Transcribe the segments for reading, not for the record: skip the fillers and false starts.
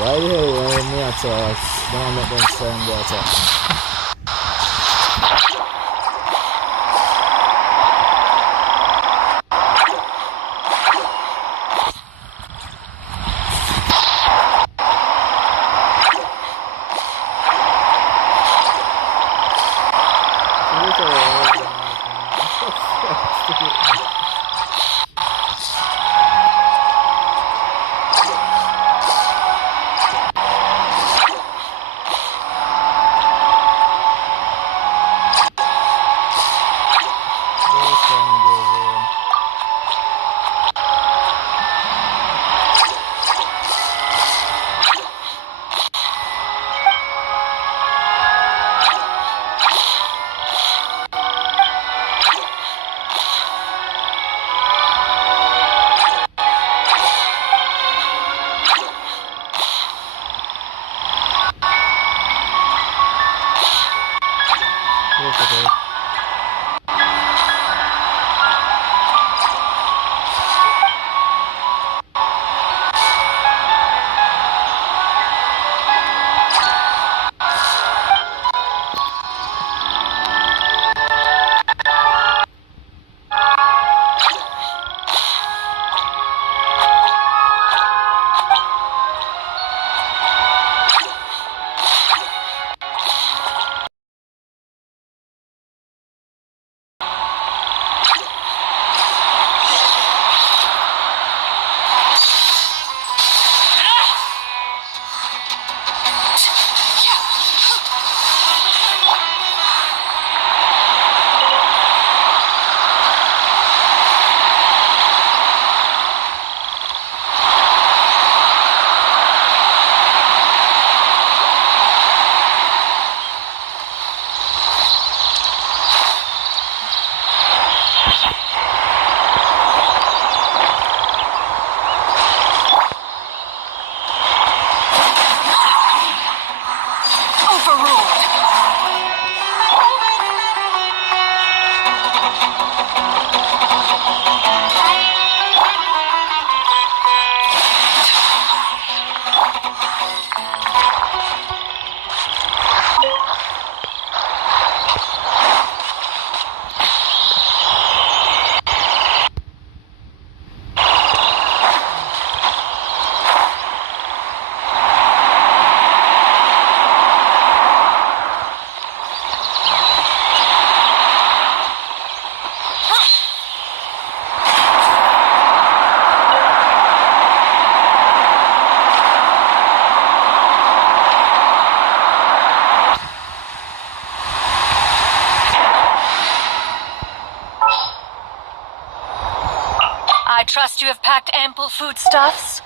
Why the hell when me attack? Don't let them send the attack. I trust you have packed ample foodstuffs?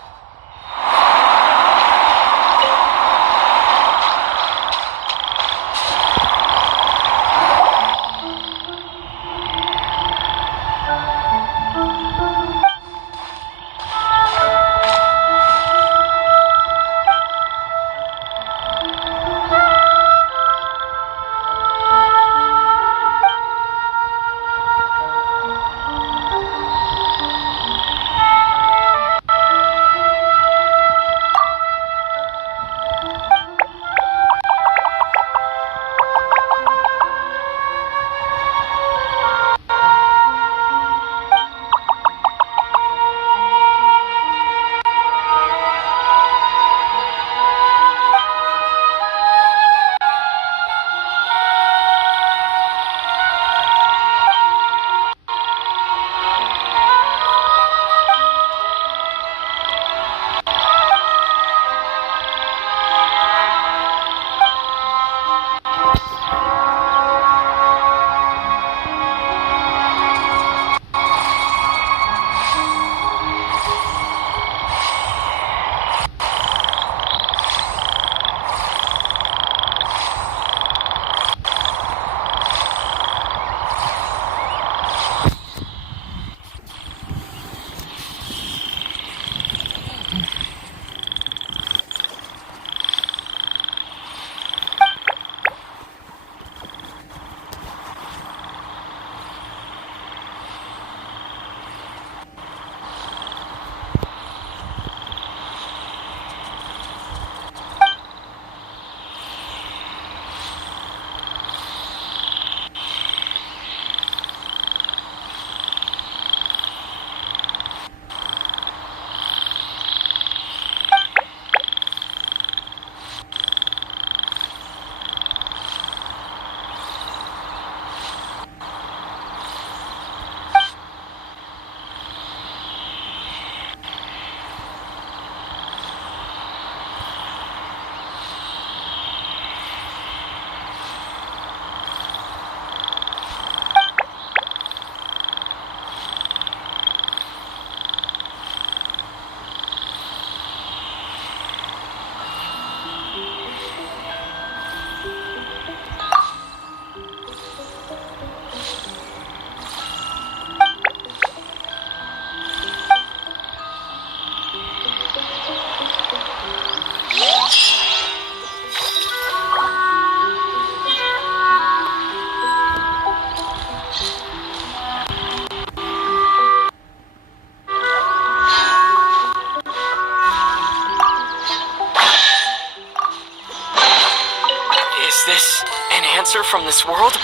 closer from this world?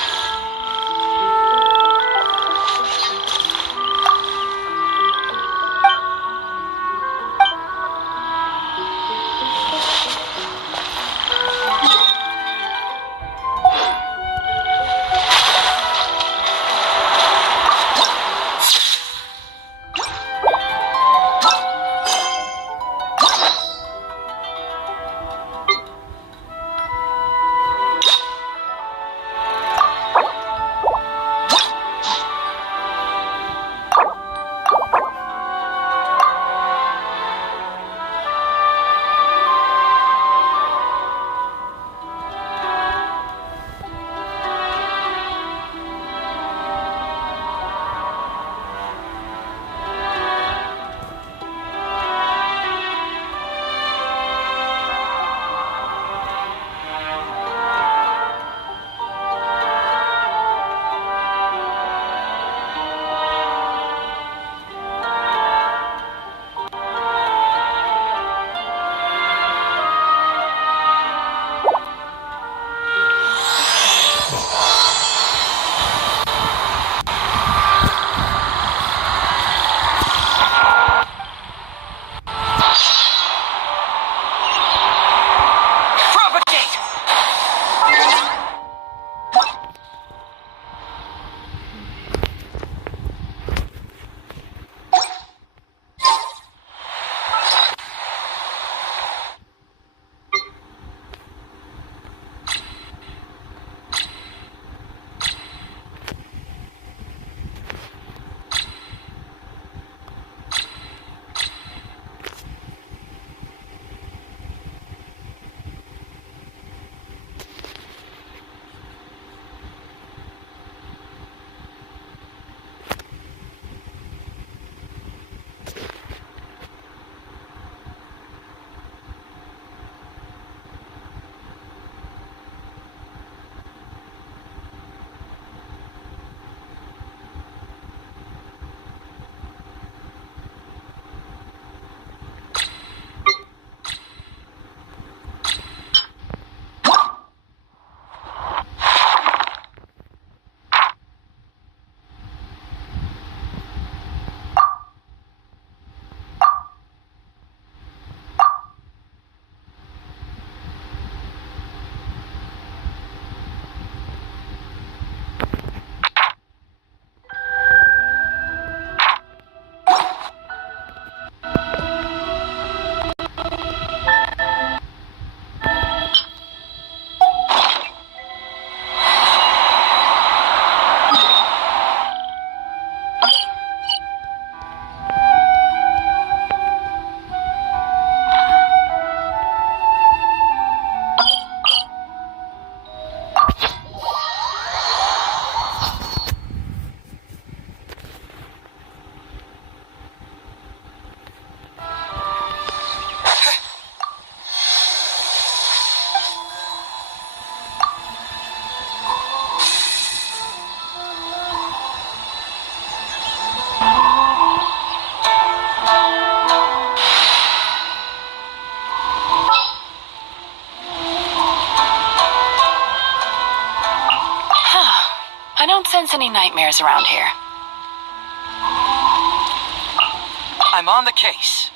I don't sense any nightmares around here. I'm on the case.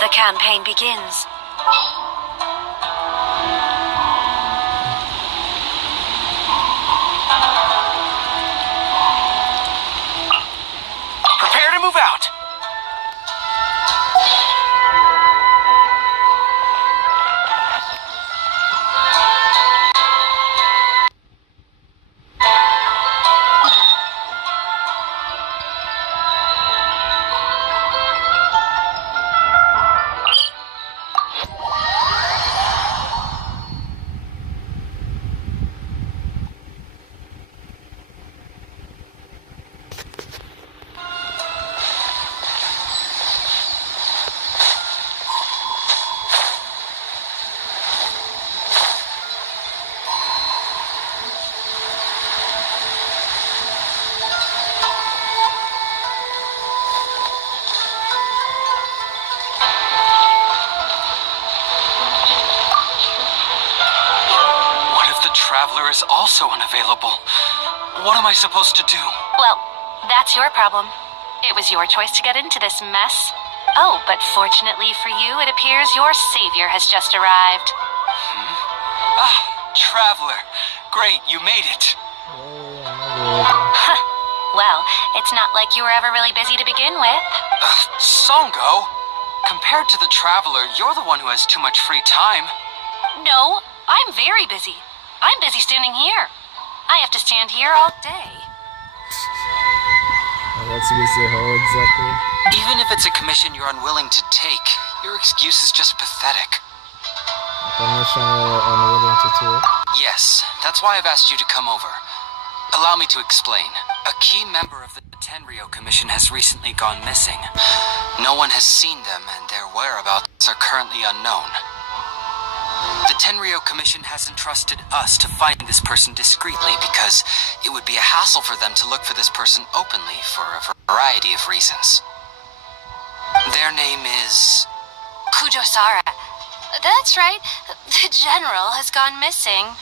The campaign begins. Prepare to move out. the Traveler is also unavailable. What am I supposed to do? Well, that's your problem. It was your choice to get into this mess. Oh, but fortunately for you, it appears your savior has just arrived. Ah, Traveler. Great, you made it. Huh. Well, it's not like you were ever really busy to begin with. Songo? Compared to the Traveler, you're the one who has too much free time. No, I'm very busy. I'm busy standing here. I have to stand here all day. That's busy how exactly? Even if it's a commission you're unwilling to take, your excuse is just pathetic. A commission you're unwilling to take? Yes, that's why I've asked you to come over. Allow me to explain. A key member of the Tenryo Commission has recently gone missing. No one has seen them, and their whereabouts are currently unknown. The Tenryo Commission has entrusted us to find this person discreetly because it would be a hassle for them to look for this person openly for a variety of reasons. Their name is... Kujosara. That's right. The general has gone missing.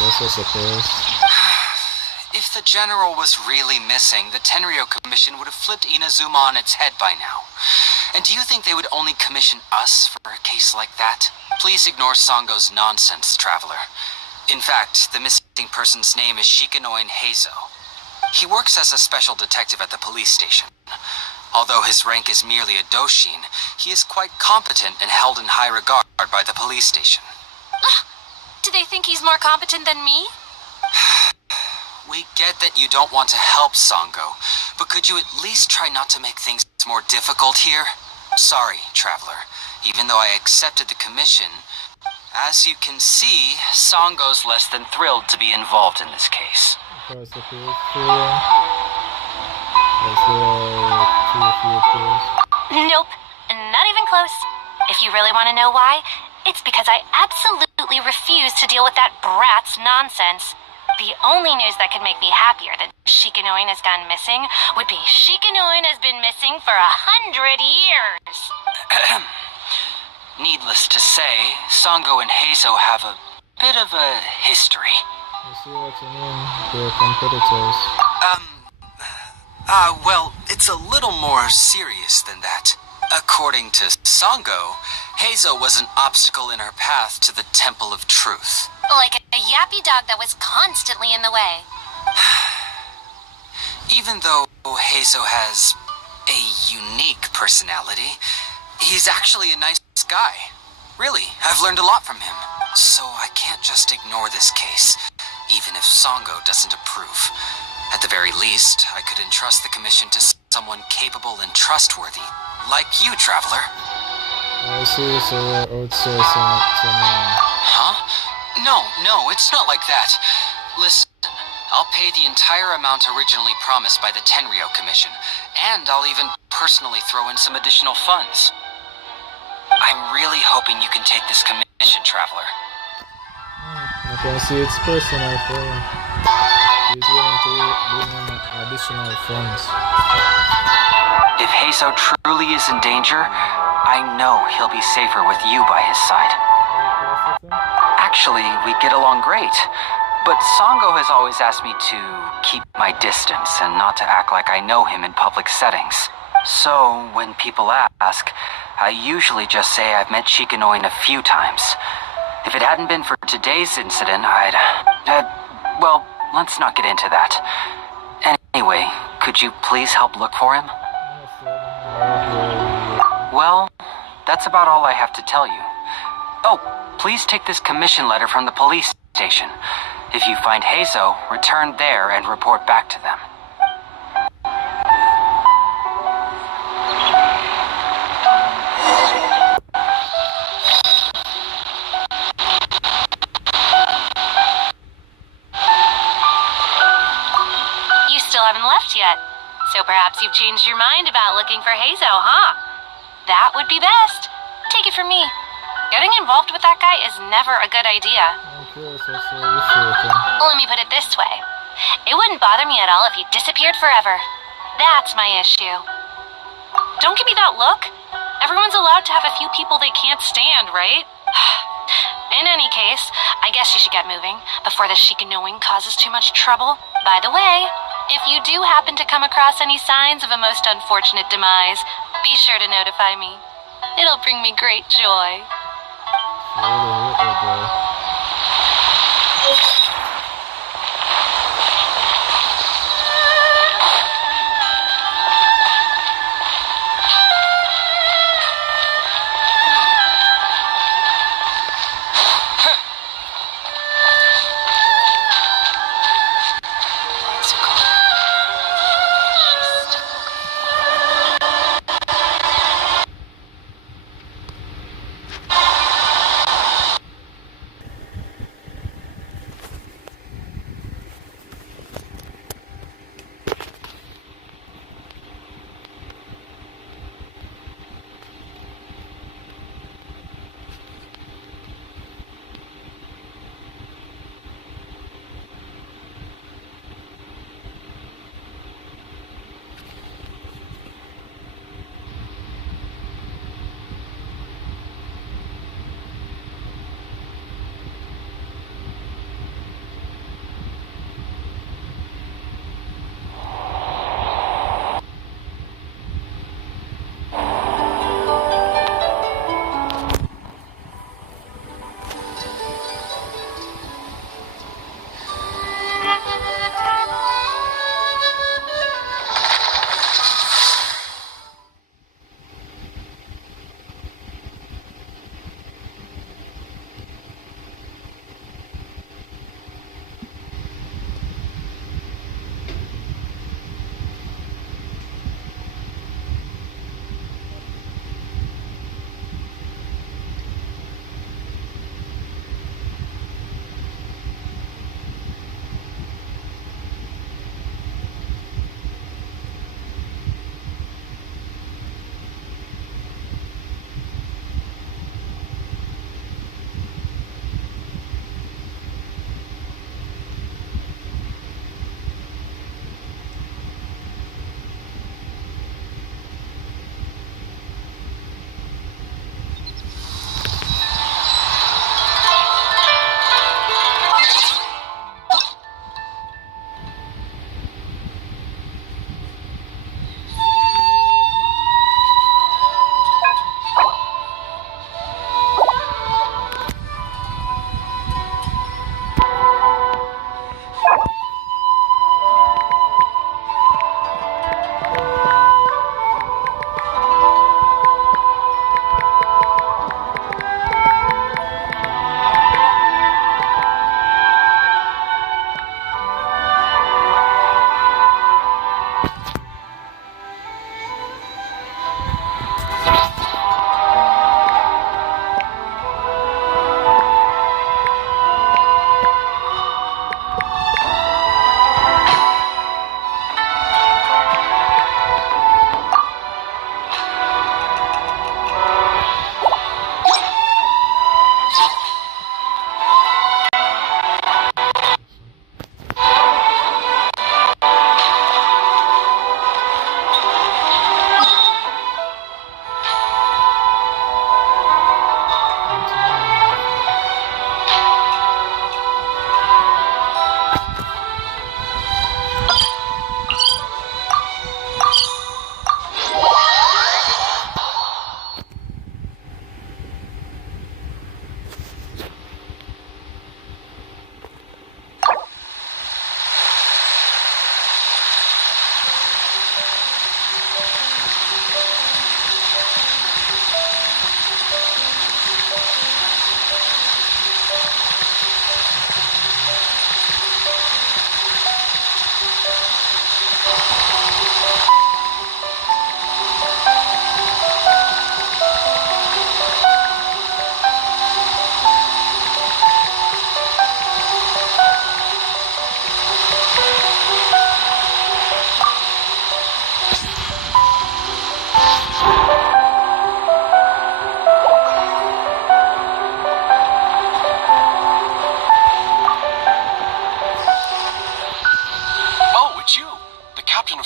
This was a case. If the general was really missing, the Tenryo Commission would have flipped Inazuma on its head by now. And do you think they would only commission us for a case like that? Please ignore Songo's nonsense, Traveler. In fact, the missing person's name is Shikanoin Heizou. He works as a special detective at the police station. Although his rank is merely a doshin, he is quite competent and held in high regard by the police station. Do they think he's more competent than me? We get that you don't want to help Songo, but could you at least try not to make things more difficult here? Sorry, Traveler. Even though I accepted the commission, as you can see, Songo's less than thrilled to be involved in this case. Because the case was there too few. Nope, not even close. If you really want to know why, it's because I absolutely refuse to deal with that brat's nonsense. The only news that could make me happier that Shikanoin has gone missing would be Shikanoin has been missing for 100 years. Needless to say, Songo and Heizou have a bit of a history. I see what you mean. They're competitors. Well, it's a little more serious than that. According to Songo, Heizou was an obstacle in her path to the Temple of Truth. Like a yappy dog that was constantly in the way. Even though Heizou has a unique personality, he's actually a nice guy. Really, I've learned a lot from him. So I can't just ignore this case, even if Songo doesn't approve. At the very least, I could entrust the commission to someone capable and trustworthy, like you, Traveler. I see, so you're outsourcing it to me. Huh? No, it's not like that. Listen, I'll pay the entire amount originally promised by the Tenryo Commission, and I'll even personally throw in some additional funds. I'm really hoping you can take this commission, Traveler. I can see it's personal for him. He's willing to bring in additional funds. If Heizou truly is in danger, I know he'll be safer with you by his side. Actually, we get along great, but Songo has always asked me to keep my distance and not to act like I know him in public settings. So, when people ask, I usually just say I've met Shikanoin a few times. If it hadn't been for today's incident, well, let's not get into that. Anyway, could you please help look for him? Well, that's about all I have to tell you. Oh, please take this commission letter from the police station. If you find Heizou, return there and report back to them. You still haven't left yet, so perhaps you've changed your mind about looking for Heizou, huh? That would be best. Take it from me. Getting involved with that guy is never a good idea. Let me put it this way. It wouldn't bother me at all if he disappeared forever. That's my issue. Don't give me that look. Everyone's allowed to have a few people they can't stand, right? In any case, I guess you should get moving before the Shikanoing causes too much trouble. By the way, if you do happen to come across any signs of a most unfortunate demise, be sure to notify me. It'll bring me great joy. Really hit that boy.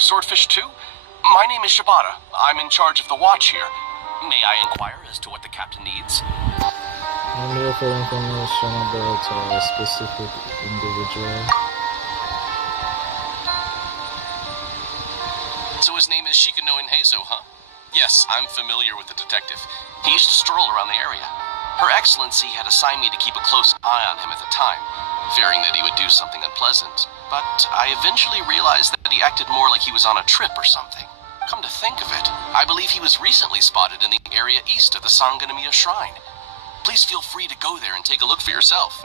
Swordfish 2? My name is Shibata. I'm in charge of the watch here. May I inquire as to what the captain needs? I'm here for information about a specific individual. So his name is Shikanoin Heizou, huh? Yes, I'm familiar with the detective. He used to stroll around the area. Her Excellency had assigned me to keep a close eye on him at the time, fearing that he would do something unpleasant. But I eventually realized that he acted more like he was on a trip or something. Come to think of it, I believe he was recently spotted in the area east of the Sanganamiya Shrine. Please feel free to go there and take a look for yourself.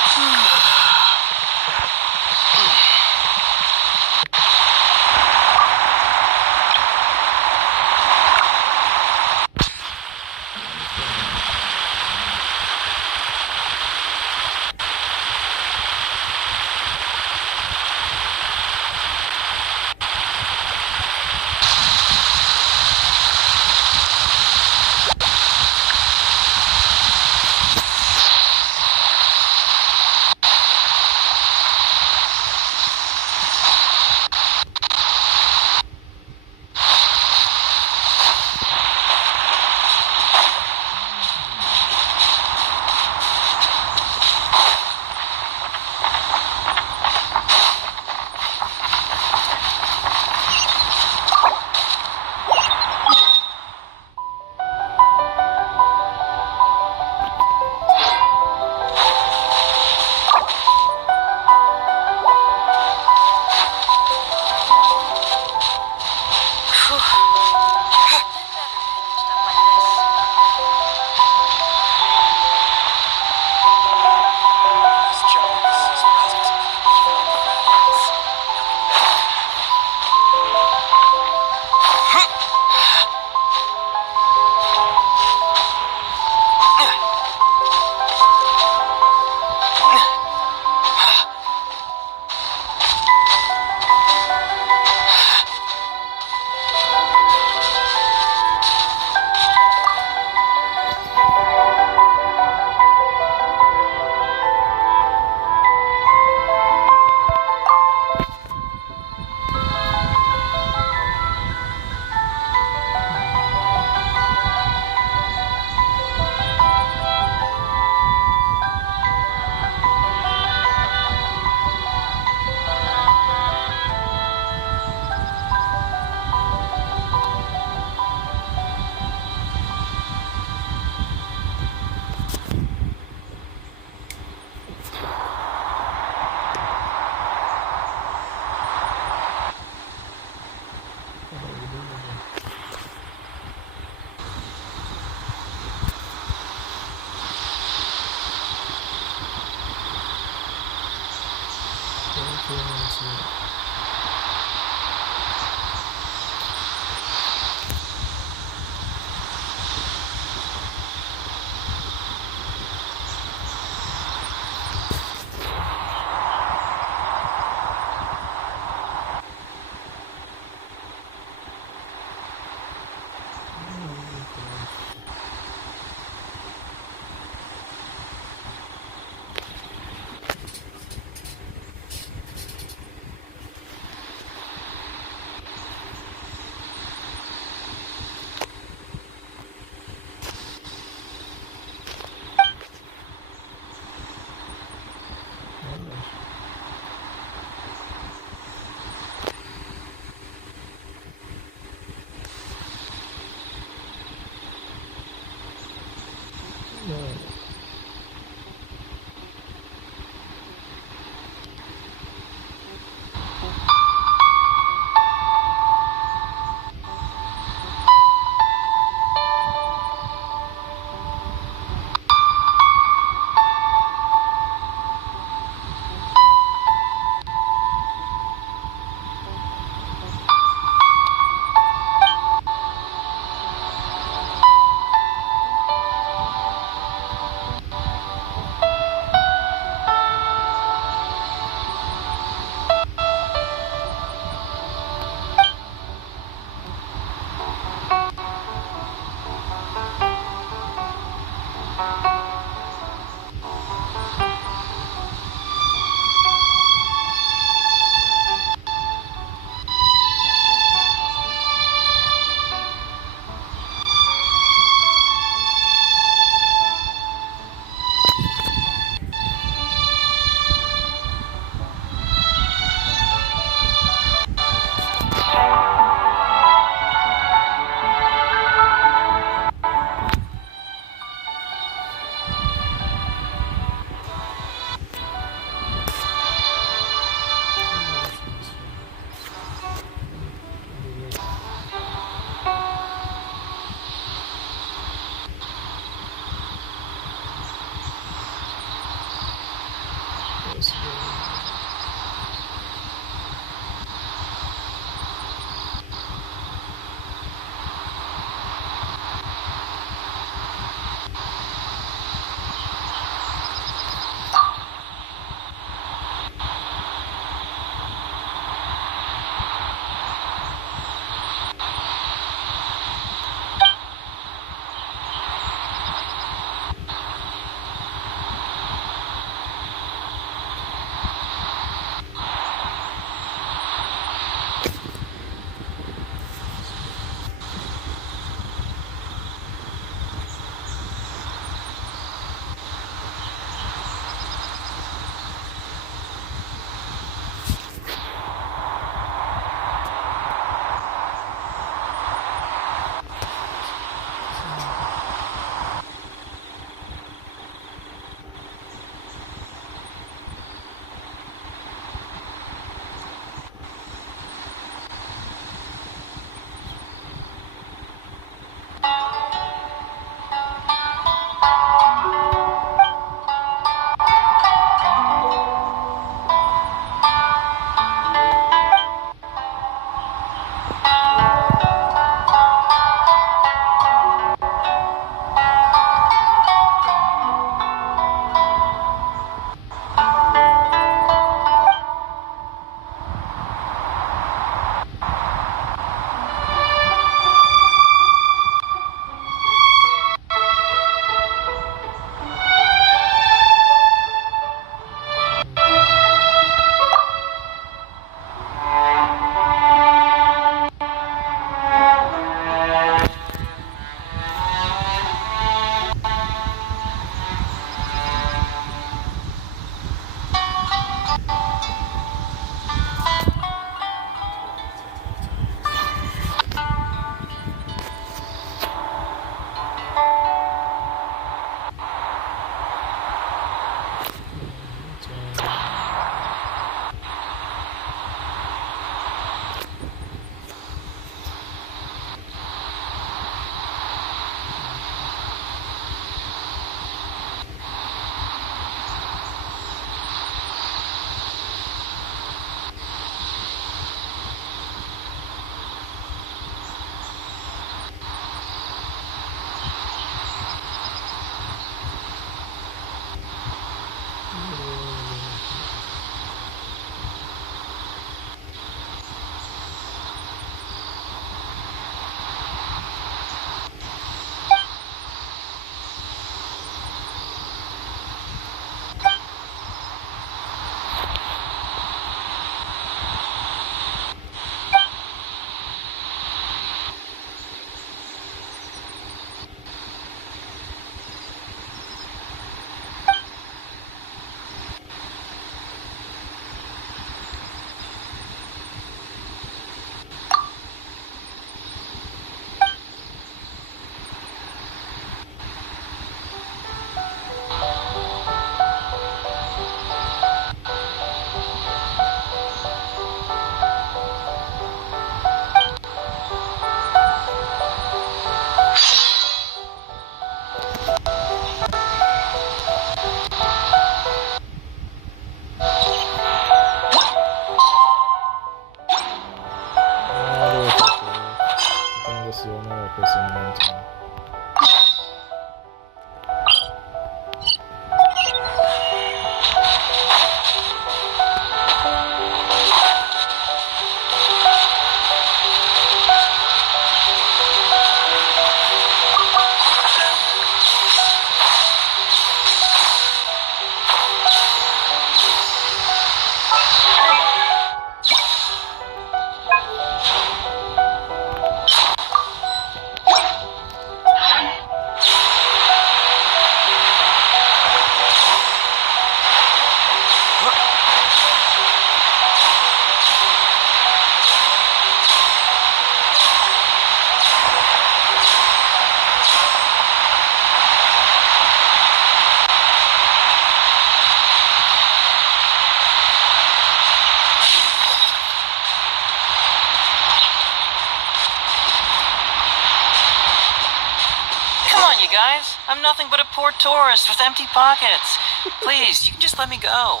nothing but a poor tourist with empty pockets. Please, you can just let me go.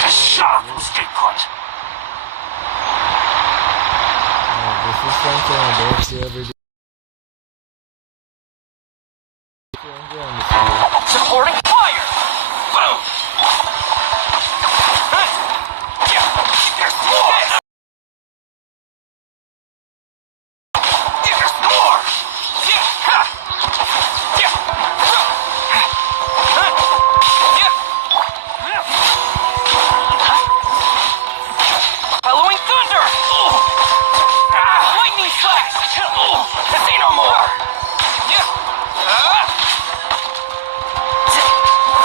Just shut up and stay put. This is something I don't see every day. Supporting fire! Boom! There's more! There's more! Following thunder! Lightning flash! Say no more!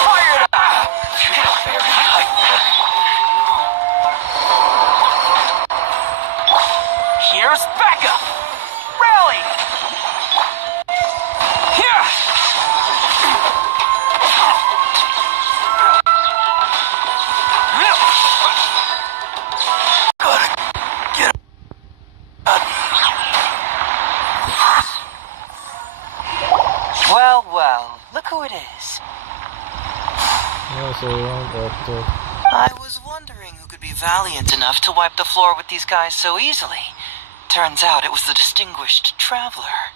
Fire it up! Here's backup! Rally! Here! Gotta get Well, well, look who it is. Yeah, so we want that. I was wondering who could be valiant enough to wipe the floor with these guys so easily. Turns out it was the distinguished traveler.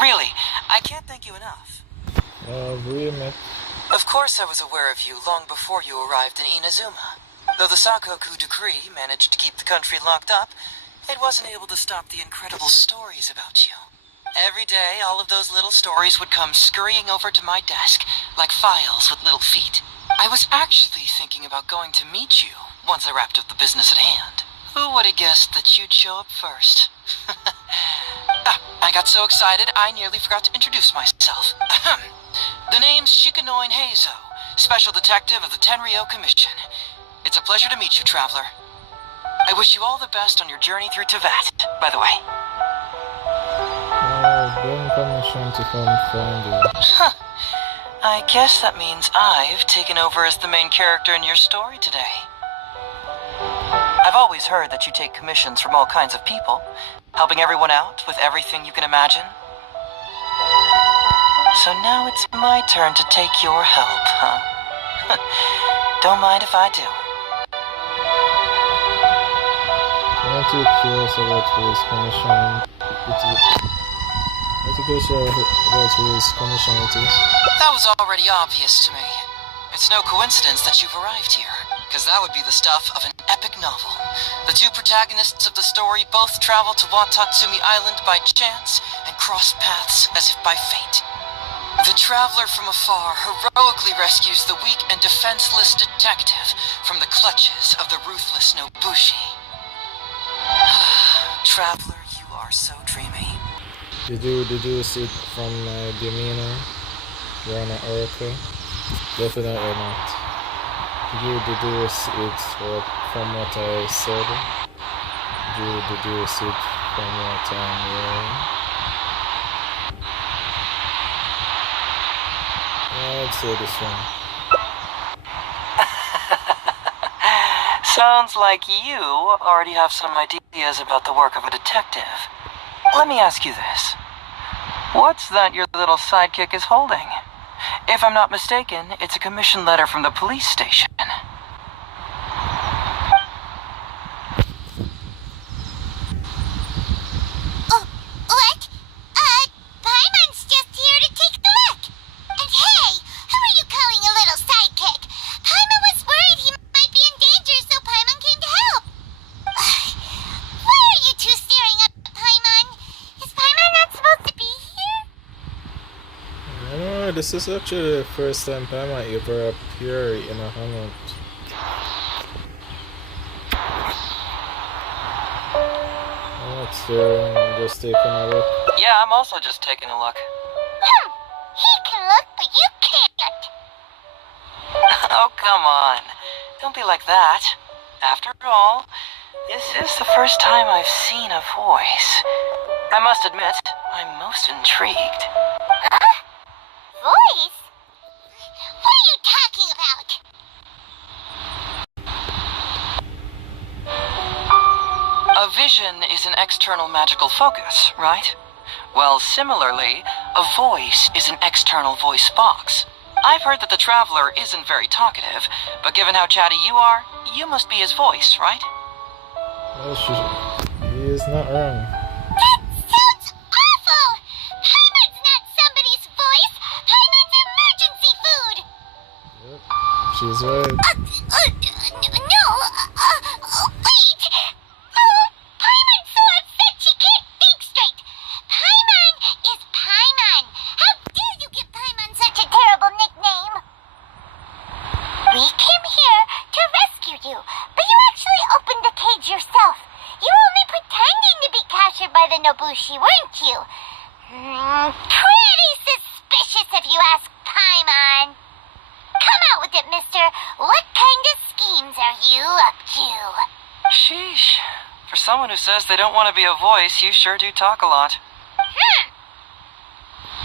Really, I can't thank you enough. We met. Of course I was aware of you long before you arrived in Inazuma. Though the Sakoku decree managed to keep the country locked up, it wasn't able to stop the incredible stories about you. Every day, all of those little stories would come scurrying over to my desk, like files with little feet. I was actually thinking about going to meet you once I wrapped up the business at hand. Who would have guessed that you'd show up first? I got so excited, I nearly forgot to introduce myself. The name's Shikanoin Heizou, Special Detective of the Tenryou Commission. It's a pleasure to meet you, Traveler. I wish you all the best on your journey through Tevat, by the way. Don't commission to find you. Huh. I guess that means I've taken over as the main character in your story today. I've always heard that you take commissions from all kinds of people, helping everyone out with everything you can imagine. So now it's my turn to take your help, huh? Don't mind if I do. I'm too curious about who is commissioning it. I'm too curious about who is commissioning it is. That was already obvious to me. It's no coincidence that you've arrived here, because that would be the stuff of an epic novel. The two protagonists of the story both travel to Watatsumi Island by chance and cross paths as if by fate. The traveler from afar heroically rescues the weak and defenseless detective from the clutches of the ruthless Nobushi. Traveler, you are so dreamy. Did you see it from my demeanor? You're an oracle? Definitely not. Did you see it from what I said? Did you see it from what I'm wearing? I'd say this one. Sounds like you already have some ideas about the work of a detective. Let me ask you this. What's that your little sidekick is holding? If I'm not mistaken, it's a commission letter from the police station. What? Paimon's just here to take a look. And hey, who are you calling a little sidekick? Paimon was worried he might be in danger, so Paimon came to help. Why are you two staring at Paimon? Is Paimon not supposed to be here? No, this is actually the first time Paimon ever appeared in a hangout. I'm just taking a look. Yeah, I'm also just taking a look. He can look, but you can't. Oh, come on. Don't be like that. After all, this is the first time I've seen a voice. I must admit, I'm most intrigued. Voice? What are you talking about? A vision is an external magical focus, right? Well, similarly, a voice is an external voice box. I've heard that the Traveler isn't very talkative, but given how chatty you are, you must be his voice, right? Well, he is not wrong. That sounds awful! Paimon's not somebody's voice! Paimon's emergency food! Yep, she's right. No, wait! Paimon's so upset she can't think straight! Paimon is Paimon! How dare you give Paimon such a terrible nickname? We came here to rescue you, but you actually opened the cage yourself. You were only pretending to be captured by the Nobushi, weren't you? Pretty suspicious if you ask Paimon. Come out with it, mister. What kind of schemes are you up to? Sheesh. For someone who says they don't want to be a voice, you sure do talk a lot.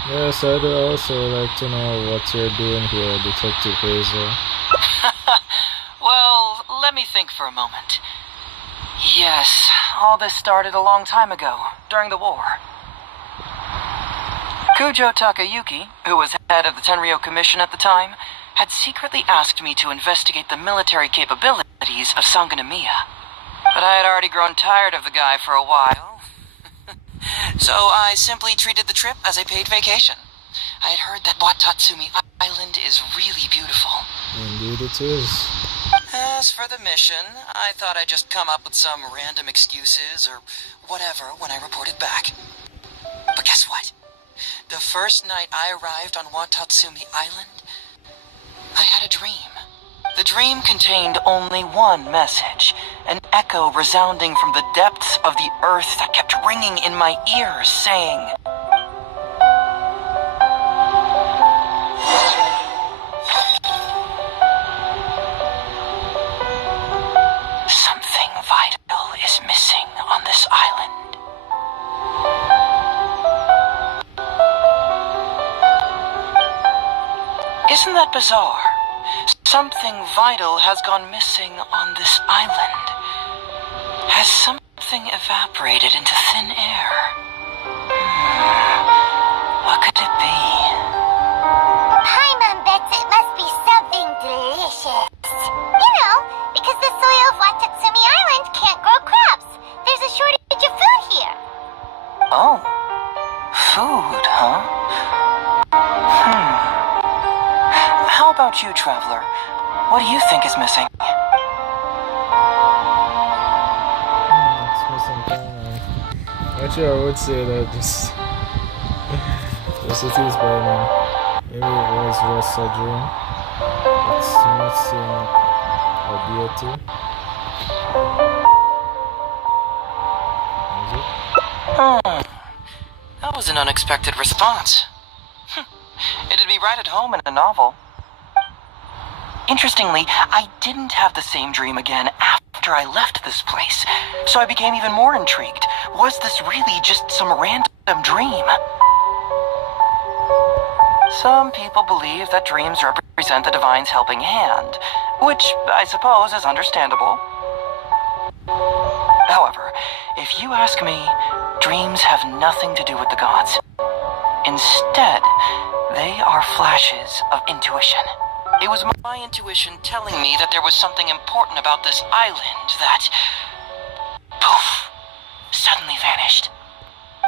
Yes, I'd also like to know what you're doing here, Detective Heizou. Well, let me think for a moment. Yes, all this started a long time ago, during the war. Kujo Takayuki, who was head of the Tenryou Commission at the time, had secretly asked me to investigate the military capabilities of Sangonomiya. But I had already grown tired of the guy for a while. So I simply treated the trip as a paid vacation. I had heard that Watatsumi Island is really beautiful. Indeed it is. As for the mission, I thought I'd just come up with some random excuses or whatever when I reported back. But guess what? The first night I arrived on Watatsumi Island, I had a dream. The dream contained only one message, an echo resounding from the depths of the earth that kept ringing in my ears, saying, "Something vital is missing on this island." Isn't that bizarre? Something vital has gone missing on this island. Has something evaporated into thin air? What could it be? Paimon bets it must be something delicious. You know, because the soil of Watatsumi Island can't grow crops. There's a shortage of food here. Oh, food, huh? How about you, Traveler? What do you think is missing? It's missing Paimon. Actually, I would say that this it is Paimon. Maybe it was just a dream. It's missing a deity. Is it? That was an unexpected response. It'd be right at home in a novel. Interestingly, I didn't have the same dream again after I left this place, so I became even more intrigued. Was this really just some random dream? Some people believe that dreams represent the divine's helping hand, which I suppose is understandable. However, if you ask me, dreams have nothing to do with the gods. Instead, they are flashes of intuition. It was my intuition telling me that there was something important about this island that, poof, suddenly vanished.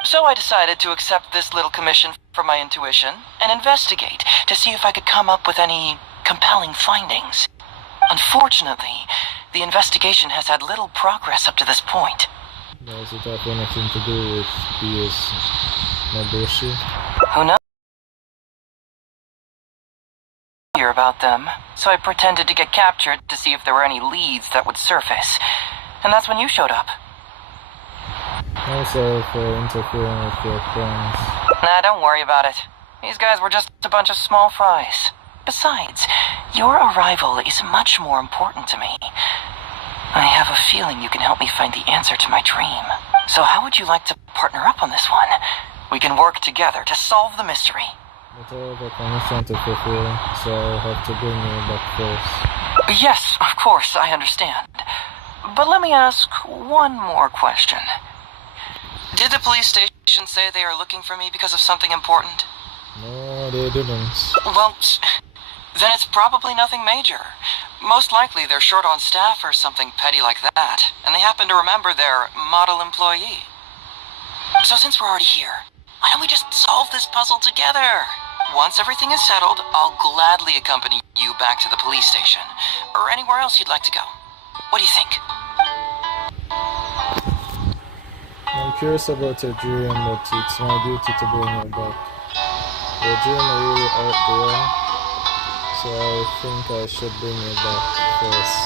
So I decided to accept this little commission from my intuition and investigate to see if I could come up with any compelling findings. Unfortunately, the investigation has had little progress up to this point. Does it have anything to do with these Nobushi? Who knows? About them, so I pretended to get captured to see if there were any leads that would surface. And that's when you showed up. I'm sorry for interfering with your plans. Nah, don't worry about it. These guys were just a bunch of small fries. Besides, your arrival is much more important to me. I have a feeling you can help me find the answer to my dream. So how would you like to partner up on this one? We can work together to solve the mystery. But I have a commission to fulfill, so I'll have to bring you back first. Yes, of course, I understand. But let me ask one more question. Did the police station station say they are looking for me because of something important? No, they didn't. Well, then it's probably nothing major. Most likely they're short on staff or something petty like that, and they happen to remember their model employee. So since we're already here, why don't we just solve this puzzle together? Once everything is settled, I'll gladly accompany you back to the police station, or anywhere else you'd like to go. What do you think? I'm curious about your dream, but it's my duty to bring you back. Your dream is really out there, so I think I should bring you back first.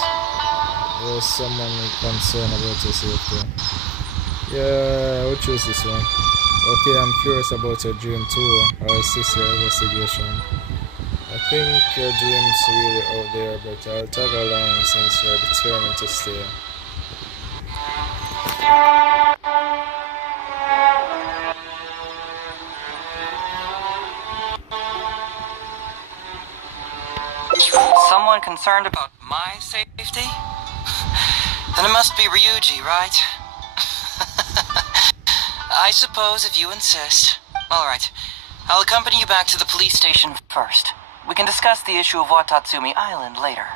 There's someone concerned about your safety. Yeah, I would choose this one. Okay, I'm curious about your dream too. I'll assist your investigation. I think your dream's really out there, but I'll tag along since you're determined to stay. Someone concerned about my safety? Then it must be Ryuji, right? I suppose if you insist. Alright, I'll accompany you back to the police station first. We can discuss the issue of Watatsumi Island later.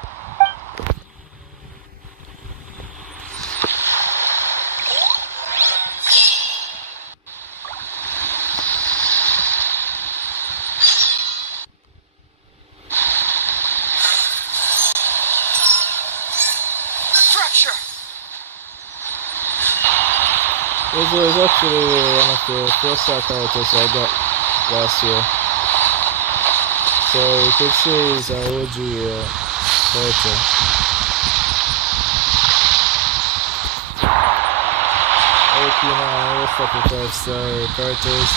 Fracture! This was actually one of the first characters I got last year. So you could say he's an OG character. Okay, now let's talk about 5-star characters.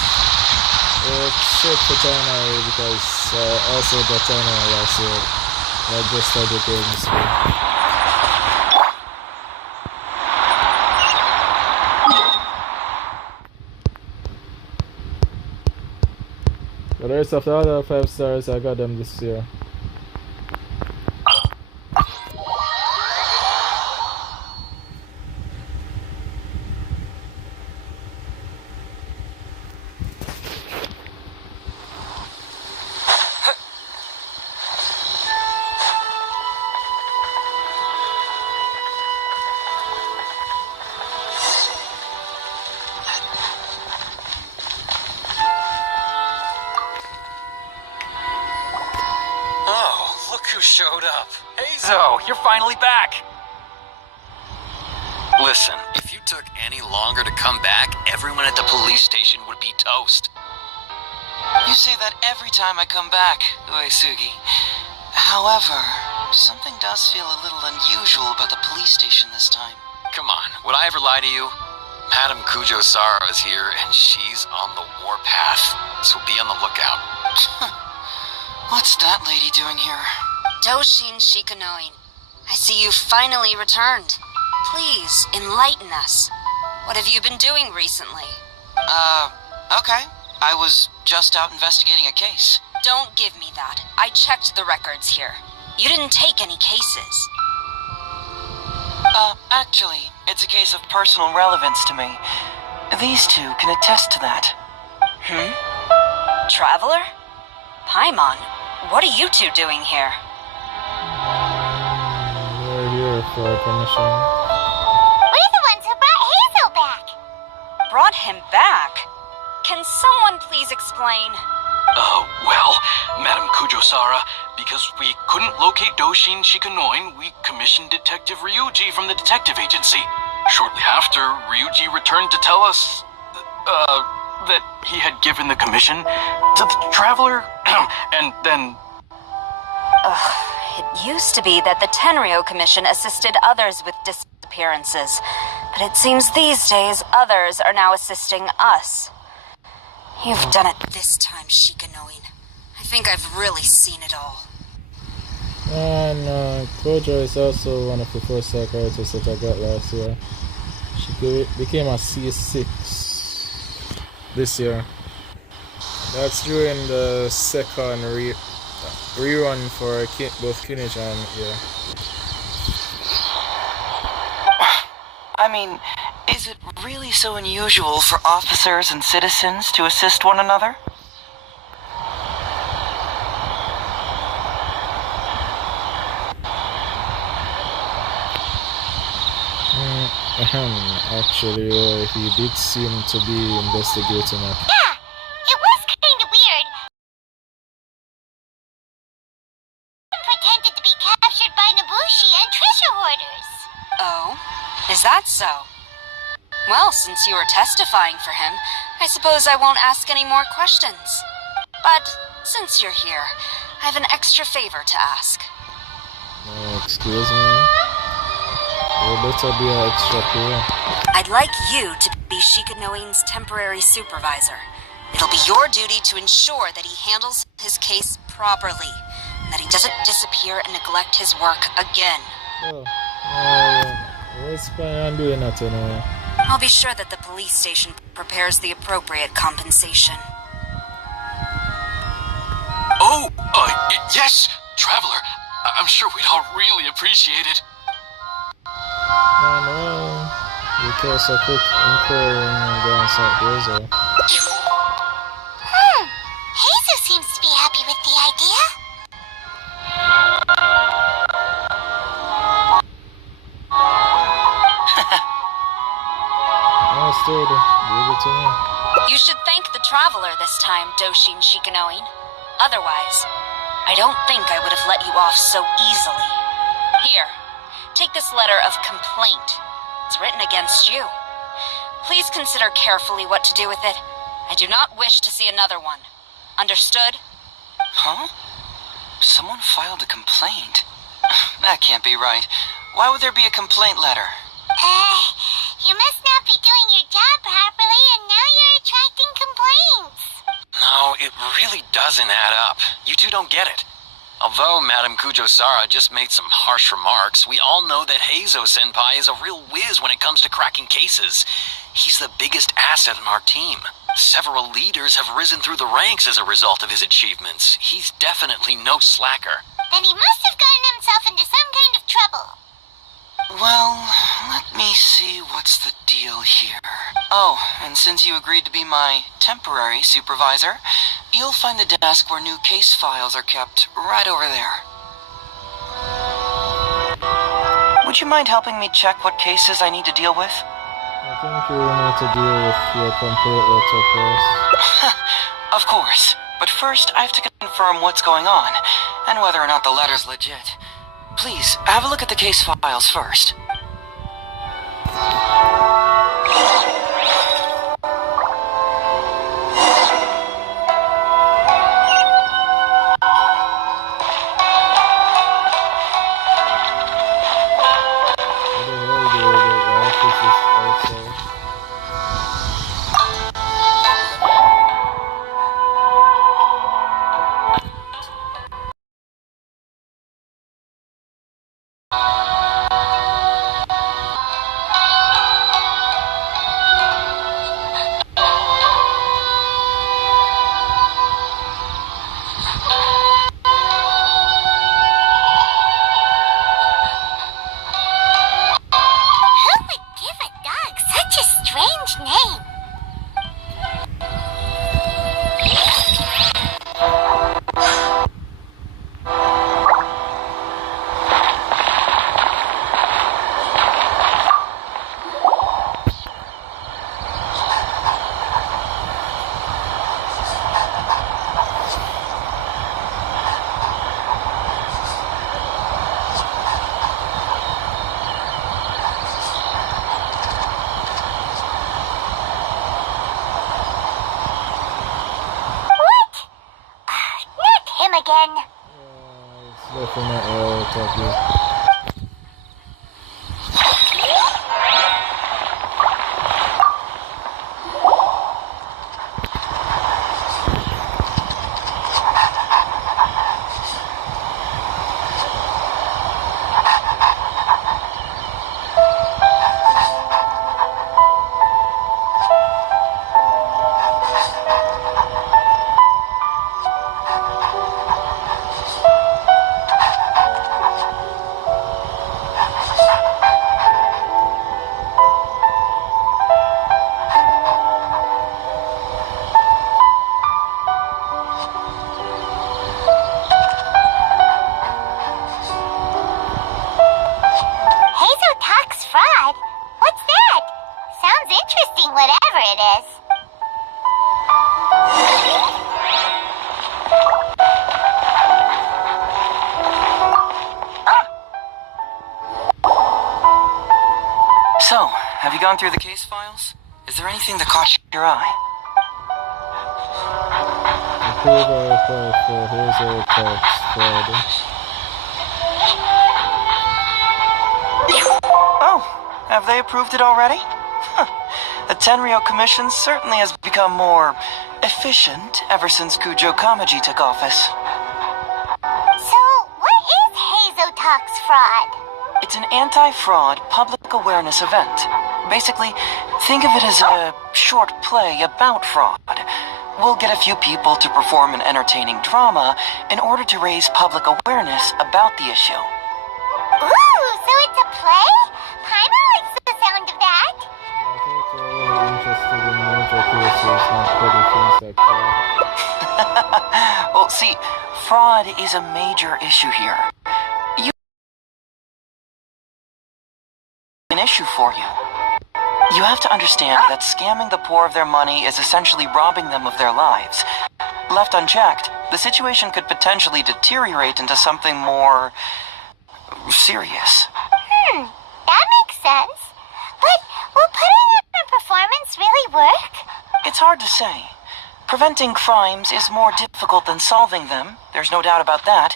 Except for Tanai, because I also got Tanai last year. I just started playing this game. The rest of the other 5 stars, I got them this year. Who showed up? Heizou, you're finally back! Listen, if you took any longer to come back, everyone at the police station would be toast. You say that every time I come back, Uesugi. However, something does feel a little unusual about the police station this time. Come on, would I ever lie to you? Madame Kujo-Sara is here, and she's on the warpath, so be on the lookout. What's that lady doing here? Doshin Shikanoin, I see you finally returned. Please, enlighten us. What have you been doing recently? Okay. I was just out investigating a case. Don't give me that. I checked the records here. You didn't take any cases. Actually, it's a case of personal relevance to me. These two can attest to that. Traveler? Paimon, what are you two doing here? We're here for permission. We're the ones who brought Heizou back. Brought him back? Can someone please explain? Well, Madame Kujo-Sara, because we couldn't locate Doshin Shikanoin, we commissioned Detective Ryuji from the detective agency. Shortly after, Ryuji returned to tell us, that he had given the commission to the traveler, and then... It used to be that the Tenryo Commission assisted others with disappearances, but it seems these days others are now assisting us. You've done it this time, Shikanoin. I think I've really seen it all. And Kojo is also one of the first characters that I got last year. She became a C6 this year. That's during the second rerun for both Kinich and I mean, Is it really so unusual for officers and citizens to assist one another? Actually, he did seem to be investigating it. Yeah, it was kind of weird. He pretended to be captured by Nobushi and treasure hoarders. Oh, is that so? Well, since you were testifying for him, I suppose I won't ask any more questions. But since you're here, I have an extra favor to ask. Excuse me? You better be an extra player. I'd like you to be Shikanoin's temporary supervisor. It'll be your duty to ensure that he handles his case properly, and that he doesn't disappear and neglect his work again. What's I'm doing that, you know? I'll be sure that the police station prepares the appropriate compensation. Oh, yes, Traveler. I'm sure we'd all really appreciate it. No, because I put inquiry against Heizou. Heizou seems to be happy with the idea. Oh, still, give it to me. You should thank the Traveler this time, Doshin Shikanoin. Otherwise, I don't think I would have let you off so easily. Here, take this letter of complaint. It's written against you. Please consider carefully what to do with it. I do not wish to see another one. Understood? Huh? Someone filed a complaint. That can't be right. Why would there be a complaint letter? You must not be doing your job properly, and now you're attracting complaints. No, it really doesn't add up. You two don't get it. Although Madame Kujo-Sara just made some harsh remarks, we all know that Heizou-senpai is a real whiz when it comes to cracking cases. He's the biggest asset in our team. Several leaders have risen through the ranks as a result of his achievements. He's definitely no slacker. Then he must have gotten himself into some kind of trouble. Well, let me see what's the deal here. Oh, and since you agreed to be my temporary supervisor, you'll find the desk where new case files are kept right over there. Would you mind helping me check what cases I need to deal with? I think we need to deal with your complaint letter first. Of course, but first I have to confirm what's going on, and whether or not the letter's legit. Please, have a look at the case files first. Again. It's definitely out of you. So, have you gone through the case files? Is there anything that caught your eye? Approve our report for Heizou tax fraud. Oh, have they approved it already? The Tenryou Commission certainly has become more efficient ever since Kujo Kamaji took office. So, what is Heizou Tax Fraud? It's an anti-fraud public awareness event. Basically, think of it as a short play about fraud. We'll get a few people to perform an entertaining drama in order to raise public awareness about the issue. Ooh, so it's a play? Paimon likes the sound of that. I think you're really interested in major cases, not petty things like that. Well, see, fraud is a major issue here. An issue for you. You have to understand that scamming the poor of their money is essentially robbing them of their lives. Left unchecked, the situation could potentially deteriorate into something more serious. That makes sense. But will putting on a performance really work? It's hard to say. Preventing crimes is more difficult than solving them, there's no doubt about that,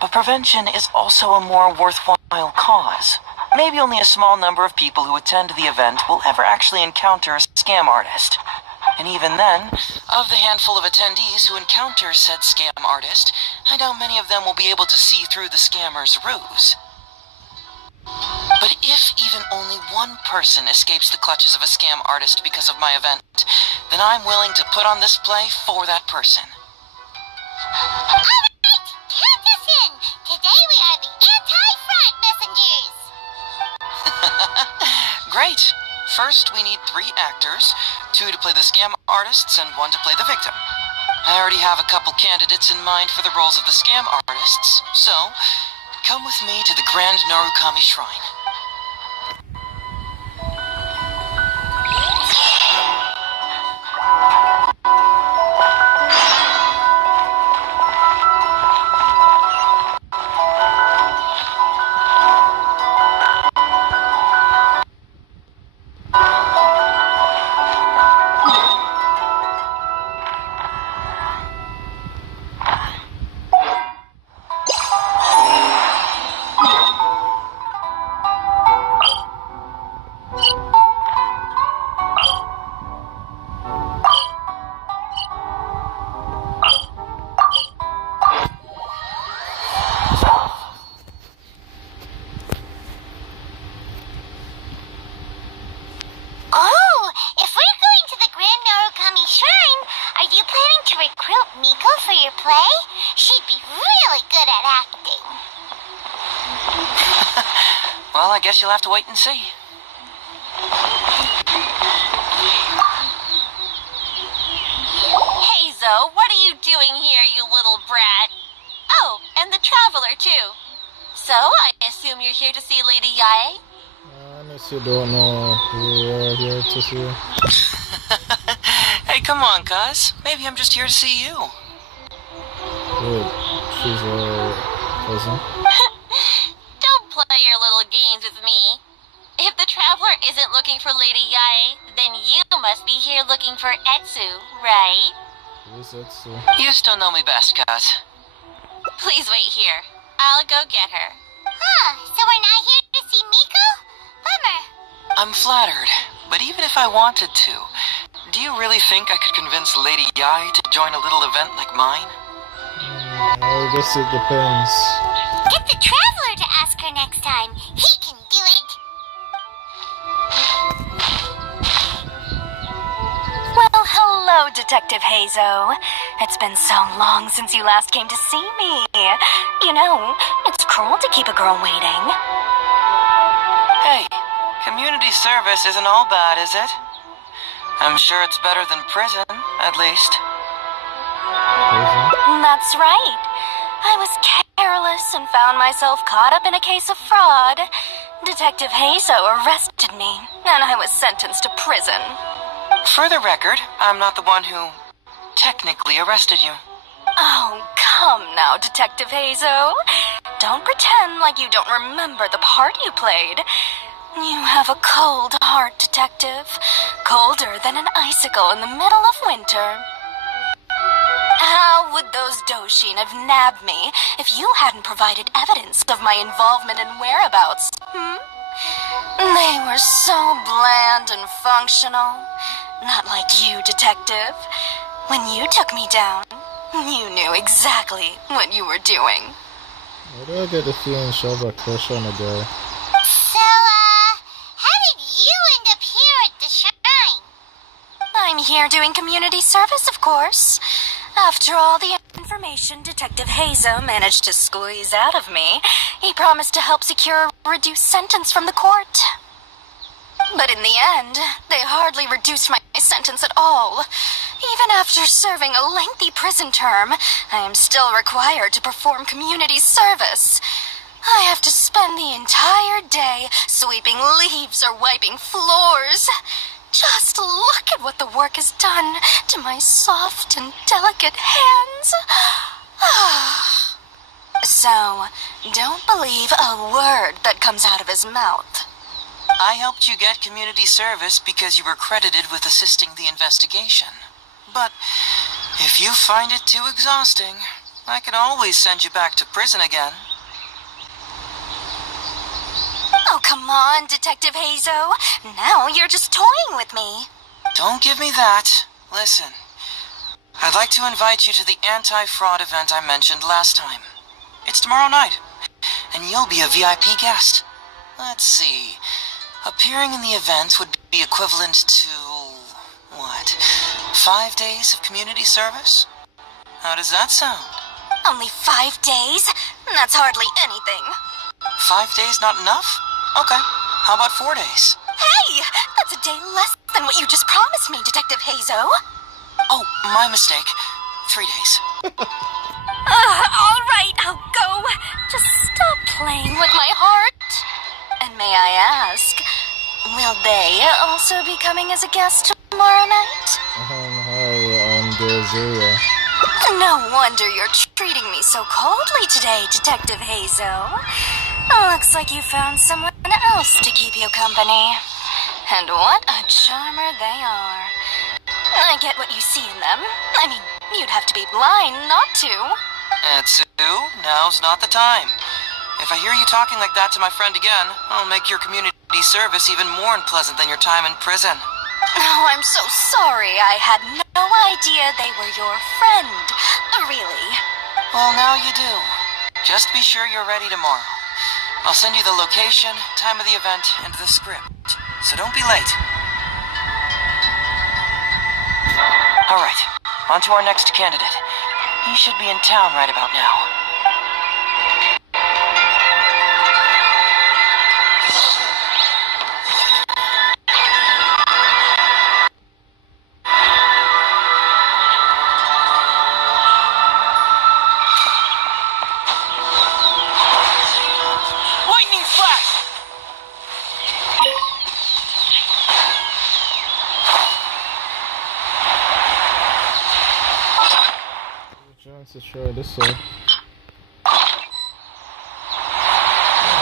but prevention is also a more worthwhile cause. Maybe only a small number of people who attend the event will ever actually encounter a scam artist. And even then, of the handful of attendees who encounter said scam artist, I doubt many of them will be able to see through the scammer's ruse. But if even only one person escapes the clutches of a scam artist because of my event, then I'm willing to put on this play for that person. Alright, count us in! Today we are the anti-fraud messengers! Great. First, we need 3 actors, 2 to play the scam artists and 1 to play the victim. I already have a couple candidates in mind for the roles of the scam artists, so come with me to the Grand Narukami Shrine. Well, I guess you'll have to wait and see. Heizou, what are you doing here, you little brat? Oh, and the Traveler, too. So, I assume you're here to see Lady Yae? I honestly don't know who we're here to see. Hey, come on, cuz. Maybe I'm just here to see you. Wait, she's a cousin? Don't play your little games with me. If the Traveler isn't looking for Lady Yae, then you must be here looking for Heizou, right? Who's Heizou? You still know me best, cuz. Please wait here. I'll go get her. Huh, so we're not here to see Miko? Bummer. I'm flattered, but even if I wanted to, do you really think I could convince Lady Yae to join a little event like mine? I guess it depends. Get the Traveler to ask her next time. He can do it. Well, hello, Detective Heizou. It's been so long since you last came to see me. You know, it's cruel to keep a girl waiting. Hey, community service isn't all bad, is it? I'm sure it's better than prison, at least. That's right. I was careless and found myself caught up in a case of fraud. Detective Heizou arrested me, and I was sentenced to prison. For the record, I'm not the one who technically arrested you. Oh, come now, Detective Heizou. Don't pretend like you don't remember the part you played. You have a cold heart, Detective. Colder than an icicle in the middle of winter. How would those Doshin have nabbed me if you hadn't provided evidence of my involvement and whereabouts? They were so bland and functional. Not like you, Detective. When you took me down, you knew exactly what you were doing. Why do I get the feeling she have a crush on a guy? So, how did you end up here at the shrine? I'm here doing community service, of course. After all the information Detective Heizou managed to squeeze out of me, he promised to help secure a reduced sentence from the court. But in the end, they hardly reduced my sentence at all. Even after serving a lengthy prison term, I am still required to perform community service. I have to spend the entire day sweeping leaves or wiping floors. Just look at what the work has done to my soft and delicate hands. So, don't believe a word that comes out of his mouth. I helped you get community service because you were credited with assisting the investigation. But if you find it too exhausting, I can always send you back to prison again. Oh, come on, Detective Heizou. Now you're just toying with me. Don't give me that. Listen, I'd like to invite you to the anti-fraud event I mentioned last time. It's tomorrow night, and you'll be a VIP guest. Let's see. Appearing in the event would be equivalent to, 5 days of community service? How does that sound? Only 5 days? That's hardly anything. 5 days not enough? Okay, how about 4 days? Hey! That's a day less than what you just promised me, Detective Heizou. Oh, my mistake. 3 days. All right, I'll go. Just stop playing with my heart. And may I ask, will they also be coming as a guest tomorrow night? Hi, I'm Dezia. No wonder you're treating me so coldly today, Detective Heizou. Looks like you found someone else to keep you company. And what a charmer they are. I get what you see in them. I mean, you'd have to be blind not to. Heizou, now's not the time. If I hear you talking like that to my friend again, I'll make your community service even more unpleasant than your time in prison. Oh, I'm so sorry. I had no idea they were your friend. Really. Well, now you do. Just be sure you're ready tomorrow. I'll send you the location, time of the event, and the script. So don't be late. All right, on to our next candidate. He should be in town right about now. Chance to try this one. I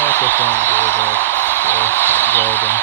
also can't do that. Garden.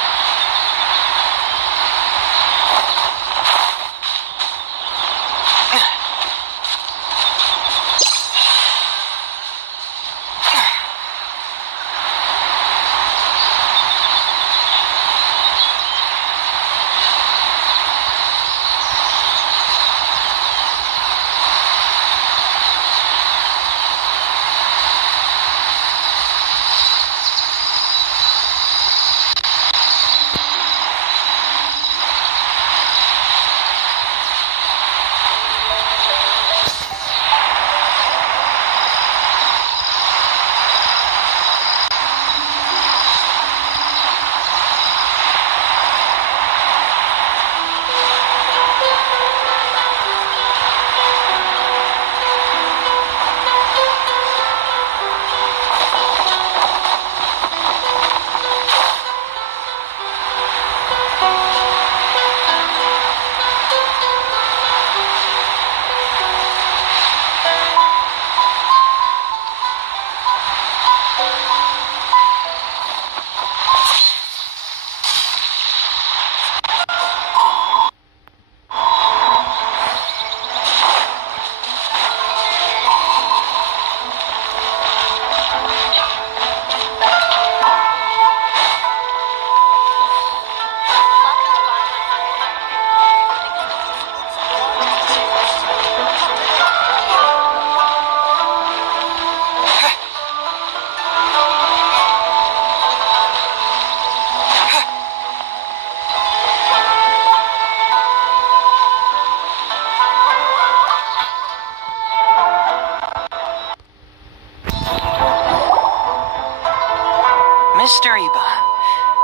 Mr. Iba,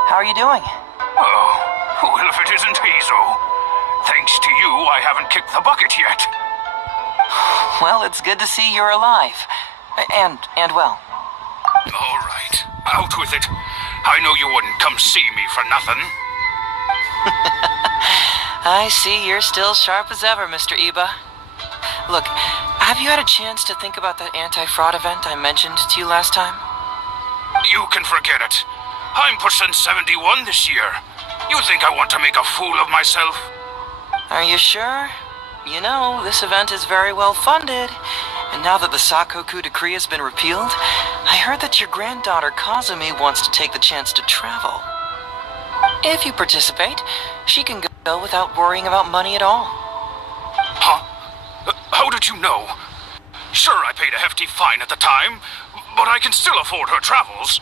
how are you doing? Oh, well, if it isn't Heizou. Thanks to you, I haven't kicked the bucket yet. Well, it's good to see you're alive. And well. All right, out with it. I know you wouldn't come see me for nothing. I see you're still sharp as ever, Mr. Iba. Look, have you had a chance to think about that anti-fraud event I mentioned to you last time? You can forget it. I'm pushing 71 this year. You think I want to make a fool of myself? Are you sure? You know, this event is very well funded. And now that the Sakoku decree has been repealed, I heard that your granddaughter Kazumi wants to take the chance to travel. If you participate, she can go without worrying about money at all. Huh? How did you know? Sure, I paid a hefty fine at the time, but I can still afford her travels.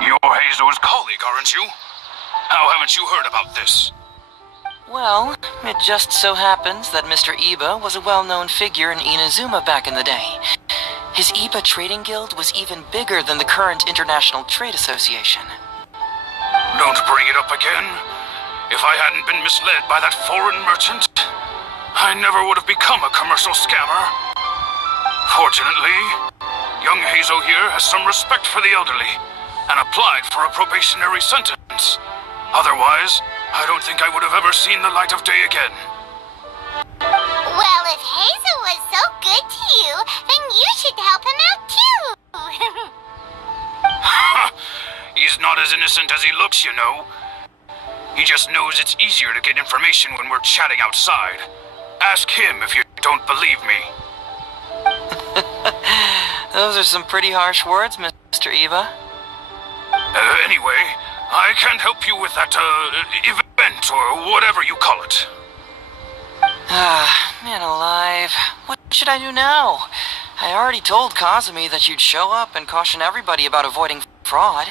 You're Heizou's colleague, aren't you? How haven't you heard about this? Well, it just so happens that Mr. Iba was a well-known figure in Inazuma back in the day. His Iba Trading Guild was even bigger than the current International Trade Association. Don't bring it up again. If I hadn't been misled by that foreign merchant, I never would have become a commercial scammer. Fortunately, young Heizou here has some respect for the elderly and applied for a probationary sentence. Otherwise, I don't think I would have ever seen the light of day again. Well, if Heizou was so good to you, then you should help him out too. He's not as innocent as he looks, you know. He just knows it's easier to get information when we're chatting outside. Ask him if you don't believe me. Those are some pretty harsh words, Mr. Iba. Anyway, I can't help you with that, event, or whatever you call it. Ah, man alive. What should I do now? I already told Kazumi that you'd show up and caution everybody about avoiding fraud.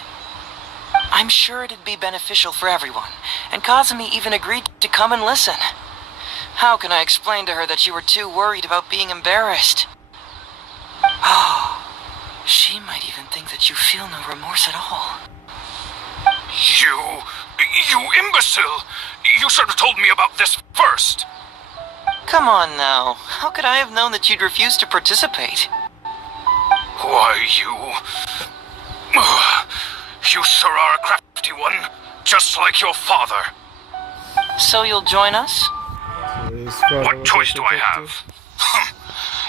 I'm sure it'd be beneficial for everyone, and Kazumi even agreed to come and listen. How can I explain to her that you were too worried about being embarrassed? Oh, she might even think that you feel no remorse at all. You imbecile! You should have told me about this first! Come on now. How could I have known that you'd refuse to participate? Why, you sure are a crafty one, just like your father. So you'll join us? What choice do I have?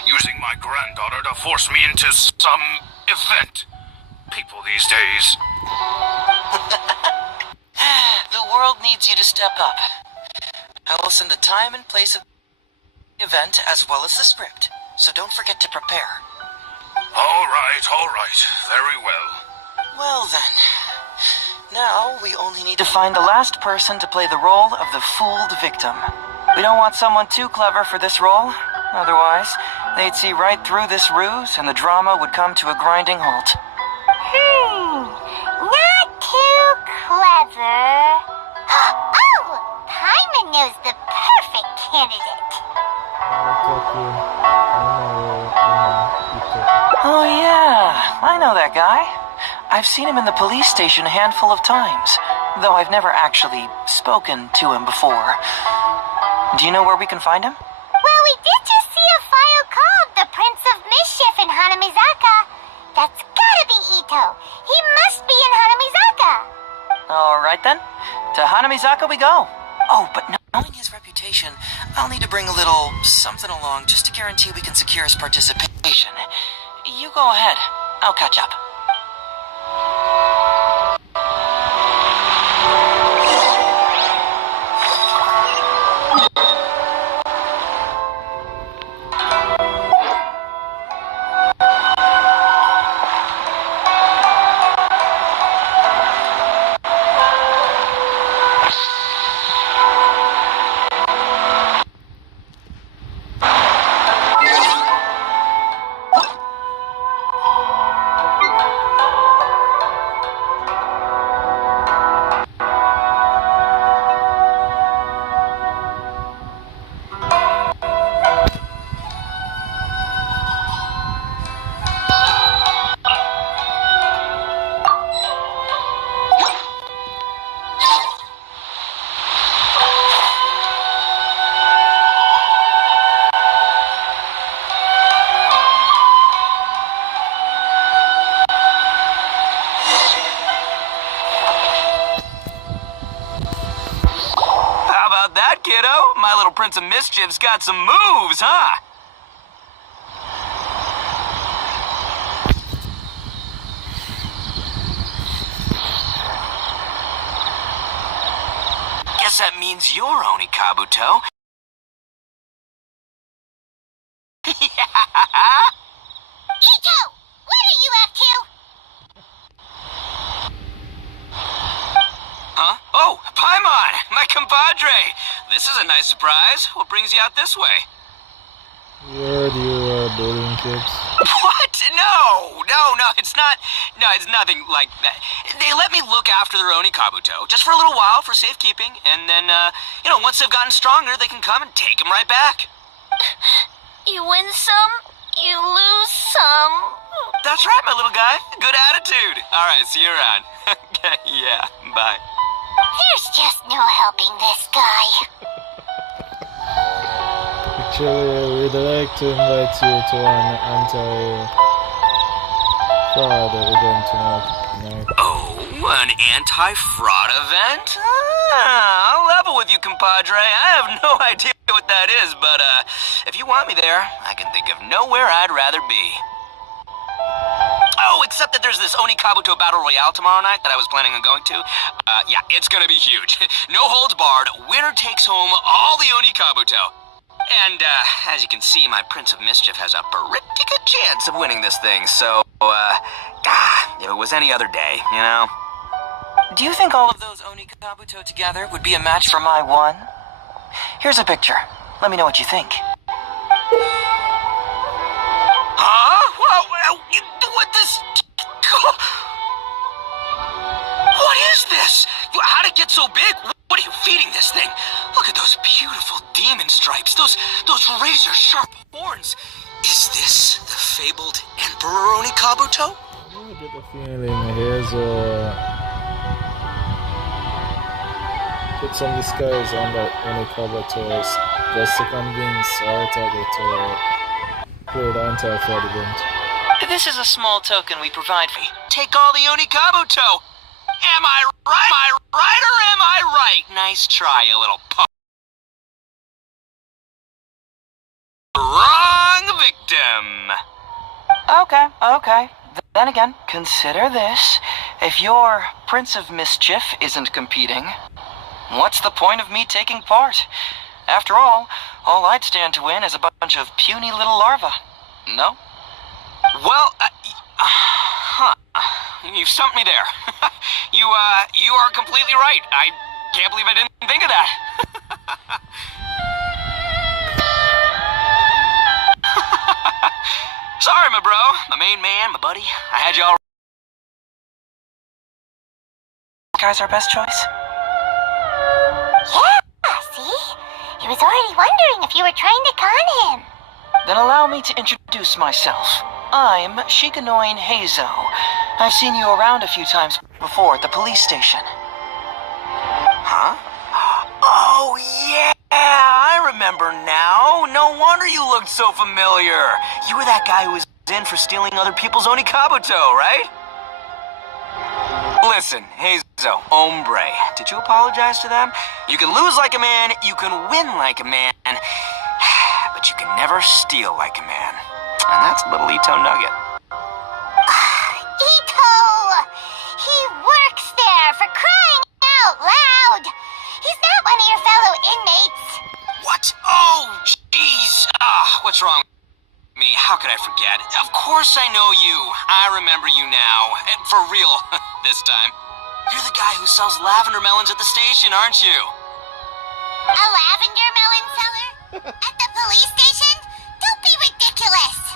Using my granddaughter to force me into some event. People these days. The world needs you to step up. I will send the time and place of the event as well as the script, so don't forget to prepare. All right, very well. Well then, now we only need to find the last person to play the role of the fooled victim. We don't want someone too clever for this role, otherwise they'd see right through this ruse and the drama would come to a grinding halt. Not too clever. Oh, Paimon knows the perfect candidate. Oh yeah, I know that guy. I've seen him in the police station a handful of times, though I've never actually spoken to him before. Do you know where we can find him? Well, we did just see a file called the Prince of Mischief in Hanamizaka. That's gotta be Ito. He must be in Hanamizaka. Alright then, to Hanamizaka we go. Oh, but knowing his reputation, I'll need to bring a little something along just to guarantee we can secure his participation. You go ahead. I'll catch up. kiddo? My little Prince of Mischief's got some moves, huh? Guess that means you're Oni Kabuto. Ito! What are you up to? Huh? Oh, Paimon, my compadre. This is a nice surprise. What brings you out this way? We heard you were building kids. What? No, it's not. No, it's nothing like that. They let me look after their Oni Kabuto just for a little while for safekeeping, and then, once they've gotten stronger, they can come and take them right back. You win some, you lose some. That's right, my little guy. Good attitude. All right, see you around. Okay, yeah, bye. There's just no helping this guy. Actually, we'd like to invite you to an anti-fraud event tonight. Oh, an anti-fraud event? I'll level with you, compadre. I have no idea what that is, but if you want me there, I can think of nowhere I'd rather be. Oh, except that there's this Oni Kabuto Battle Royale tomorrow night that I was planning on going to. Yeah, it's gonna be huge. No holds barred, winner takes home all the Oni Kabuto. And, as you can see, my Prince of Mischief has a pretty good chance of winning this thing, so, if it was any other day, you know? Do you think all of those Oni Kabuto together would be a match for my one? Here's a picture. Let me know what you think. Huh? What this... What is this? How'd it get so big? What are you feeding this thing? Look at those beautiful demon stripes, those razor-sharp horns. Is this the fabled Emperor Oni Kabuto? I get the feeling Heizou put some disguise on that Oni Kabuto just to convince our target to play the anti-fraud event. This is a small token we provide for you. Take all the Oni Kabuto. Am I right? Am I right or am I right? Nice try, you little punk. Wrong victim. Okay. Then again, consider this. If your Prince of Mischief isn't competing, what's the point of me taking part? After all I'd stand to win is a bunch of puny little larvae. No? Well, you've stumped me there. You are completely right. I can't believe I didn't think of that. Sorry, my bro, my main man, my buddy. I had you all. Guy's our best choice. Yeah, see? He was already wondering if you were trying to con him. Then allow me to introduce myself. I'm Shikanoin Heizou. I've seen you around a few times before at the police station. Huh? Oh, yeah, I remember now. No wonder you looked so familiar. You were that guy who was in for stealing other people's Oni Kabuto, right? Listen, Heizou, hombre, did you apologize to them? You can lose like a man, you can win like a man, but you can never steal like a man. And that's little Ito Nugget. Ito! He works there, for crying out loud! He's not one of your fellow inmates. What? Oh, jeez. What's wrong with me? How could I forget? Of course I know you. I remember you now. And for real, this time. You're the guy who sells lavender melons at the station, aren't you? A lavender melon seller? At the police station? Don't be ridiculous!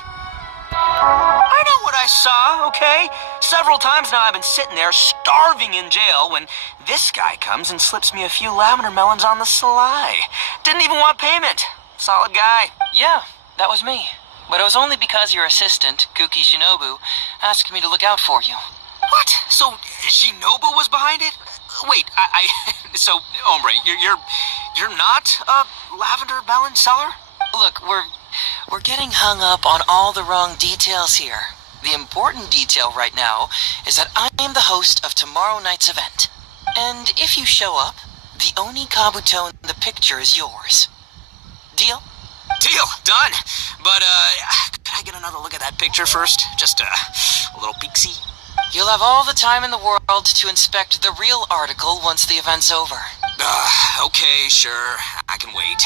I know what I saw, okay? Several times now I've been sitting there starving in jail when this guy comes and slips me a few lavender melons on the sly. Didn't even want payment. Solid guy. Yeah, that was me. But it was only because your assistant, Kuki Shinobu, asked me to look out for you. What? So Shinobu was behind it? Wait, so, hombre, you're not a lavender melon seller? Look, we're getting hung up on all the wrong details here. The important detail right now is that I am the host of tomorrow night's event. And if you show up, The only Kabuto in the picture is yours. Deal? Deal, done. But, could I get another look at that picture first? Just, a little peek-see? You'll have all the time in the world to inspect the real article once the event's over. Okay, sure. I can wait.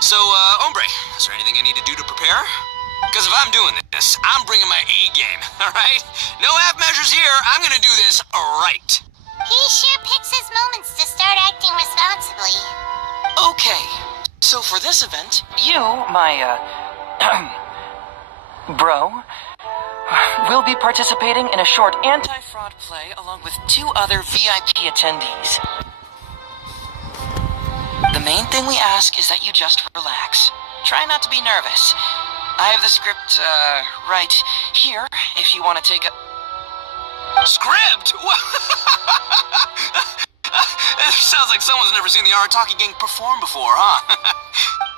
So, Ombre, is there anything I need to do to prepare? Because if I'm doing this, I'm bringing my A game, alright? No half measures here. I'm gonna do this right. He sure picks his moments to start acting responsibly. Okay, so for this event, you, my, bro, will be participating in a short anti-fraud play along with 2 other VIP attendees. The main thing we ask is that you just relax. Try not to be nervous. I have the script, right here, if you want to take a... Script? It sounds like someone's never seen the Arataki gang perform before, huh?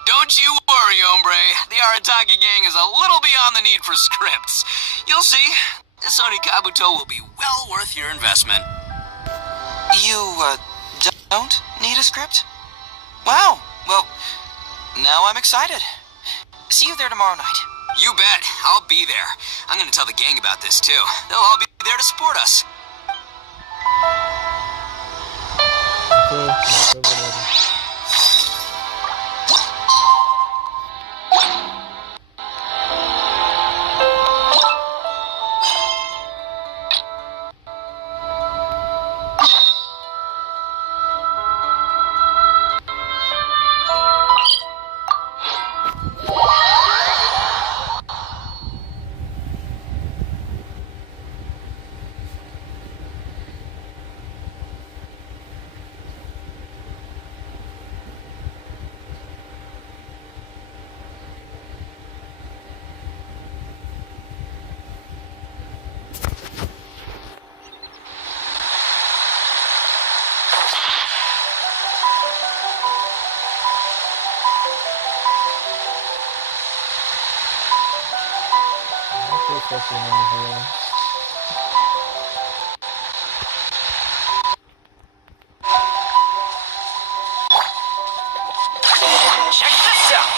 Don't you worry, Ombre. The Arataki gang is a little beyond the need for scripts. You'll see. This Oni Kabuto will be well worth your investment. You, don't need a script? Wow, well, now I'm excited. See you there tomorrow night. You bet. I'll be there. I'm gonna tell the gang about this, too. They'll all be there to support us. Okay, fucking in here. Check this out!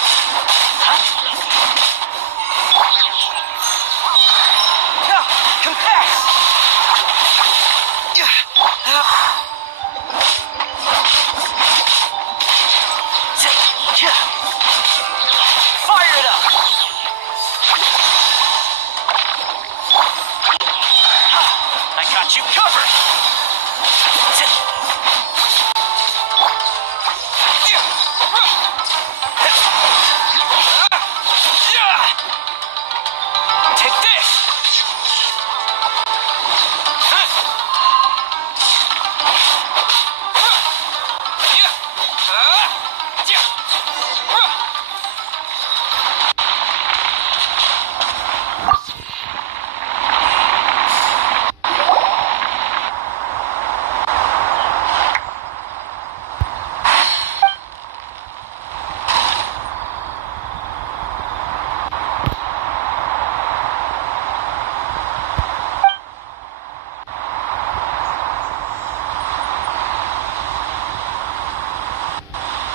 Confess! Fire it up! I got you covered! Take this!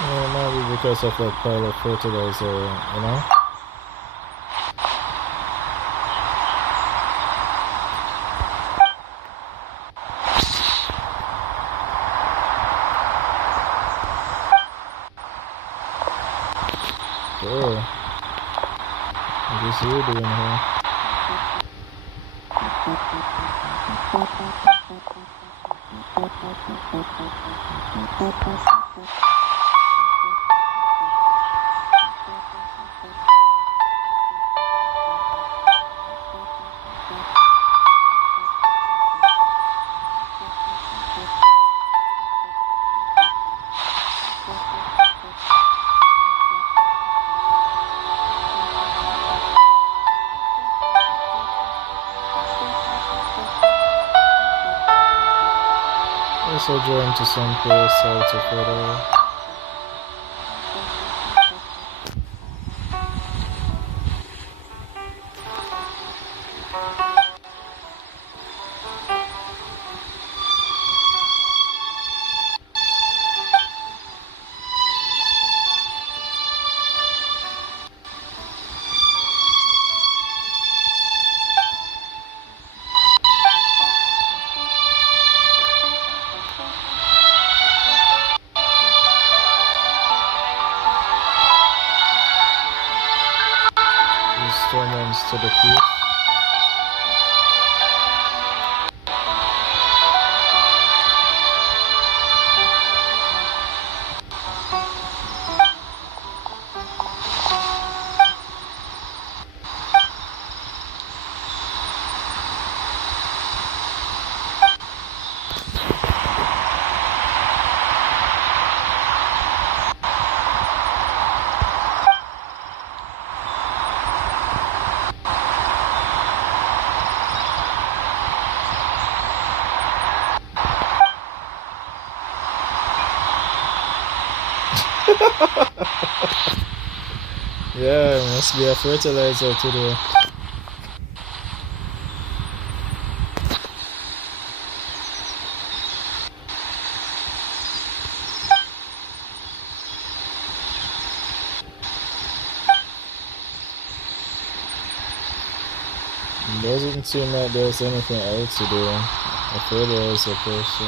It might be because of that pile of fertilizer, you know? Sure. What is you doing here? Also join to some place out of order. to the queue. Yeah, it must be a fertilizer today. Doesn't seem like there's anything else to do. I feel there is a person.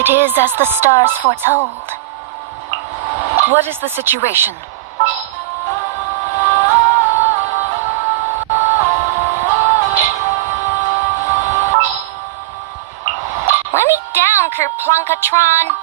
It is as the stars foretold. What is the situation? Let me down, Kerplunkatron.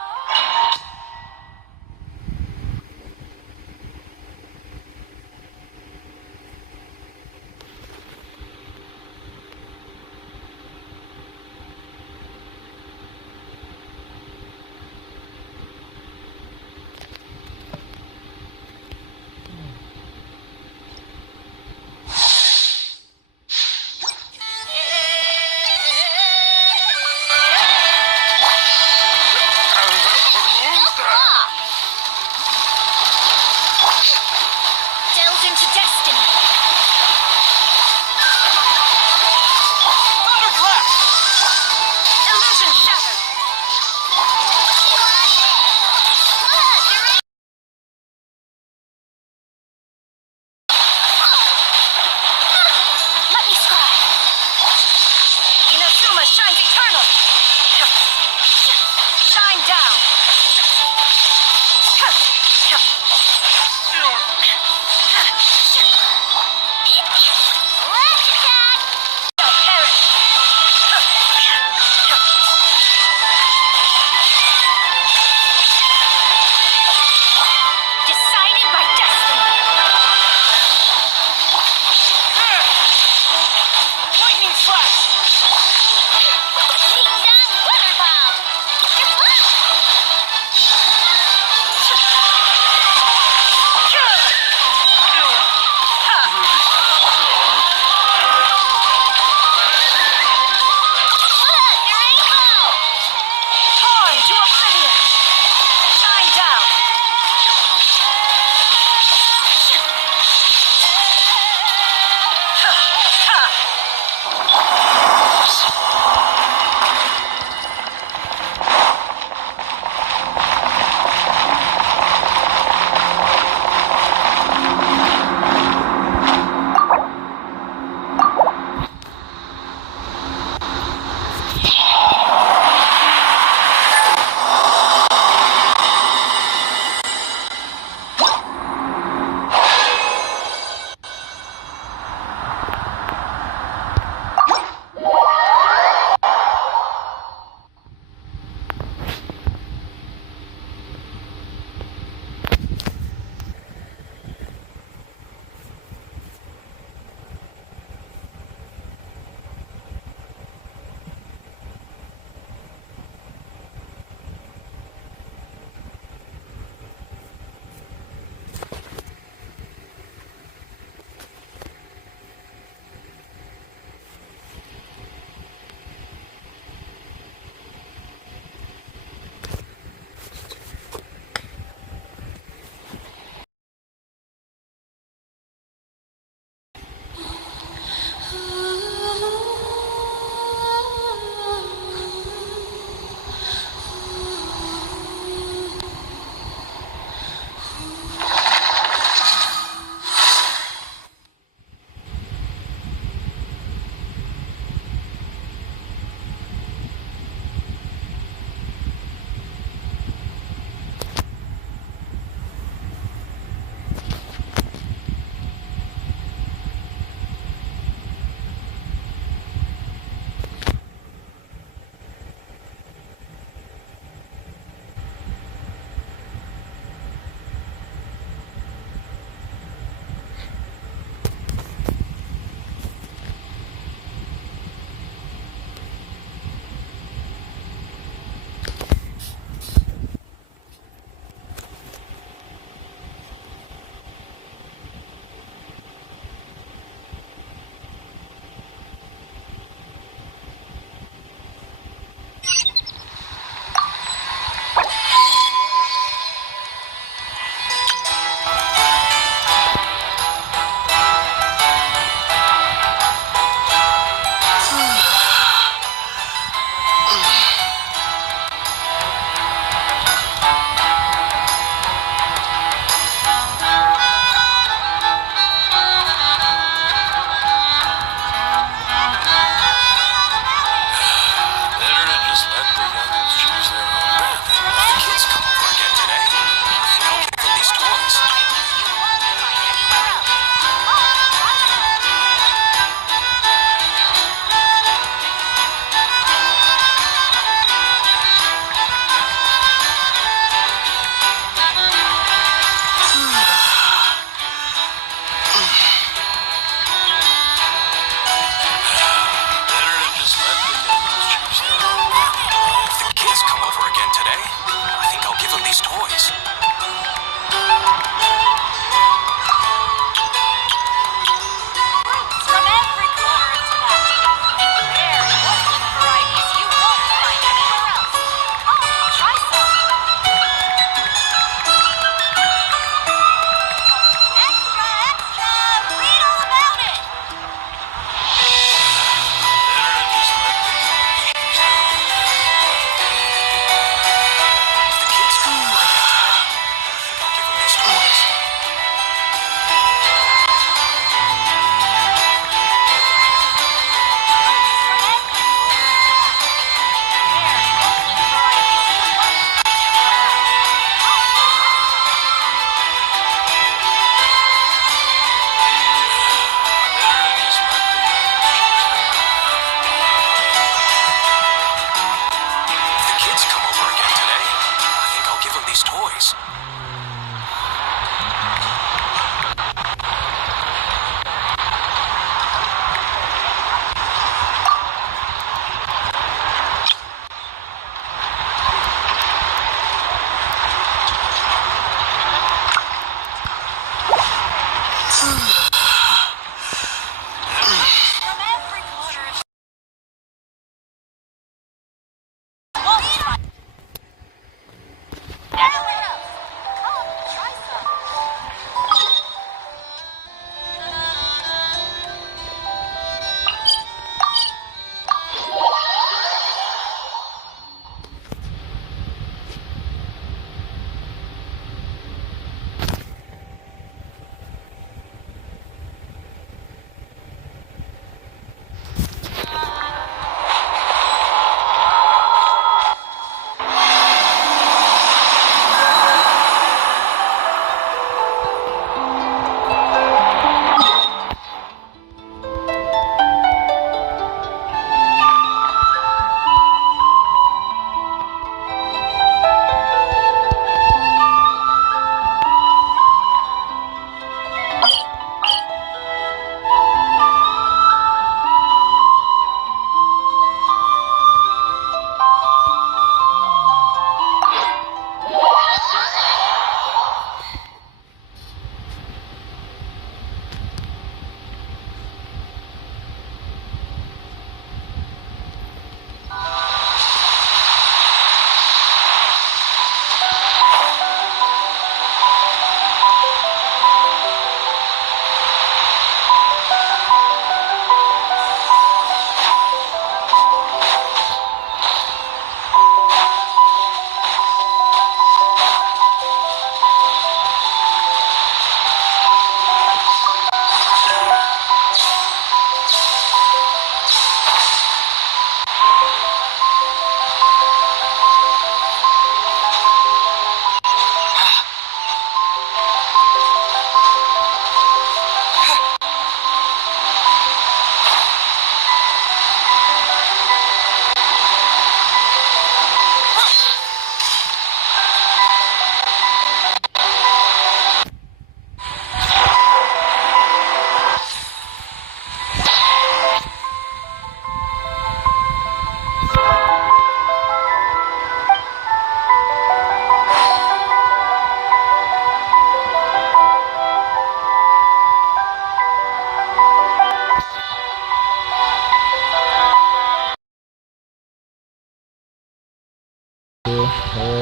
these toys.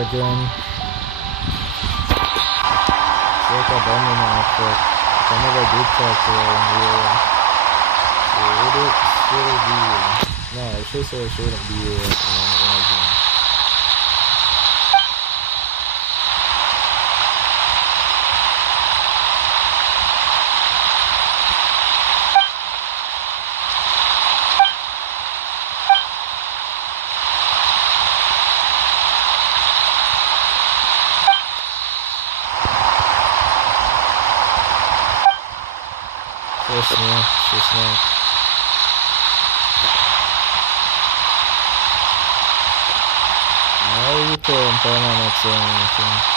Again. It's like a domino effect. I never did talk to her in real life. So would it still be no, I should say it shouldn't be in a game. Just now. Now you can permanent say anything.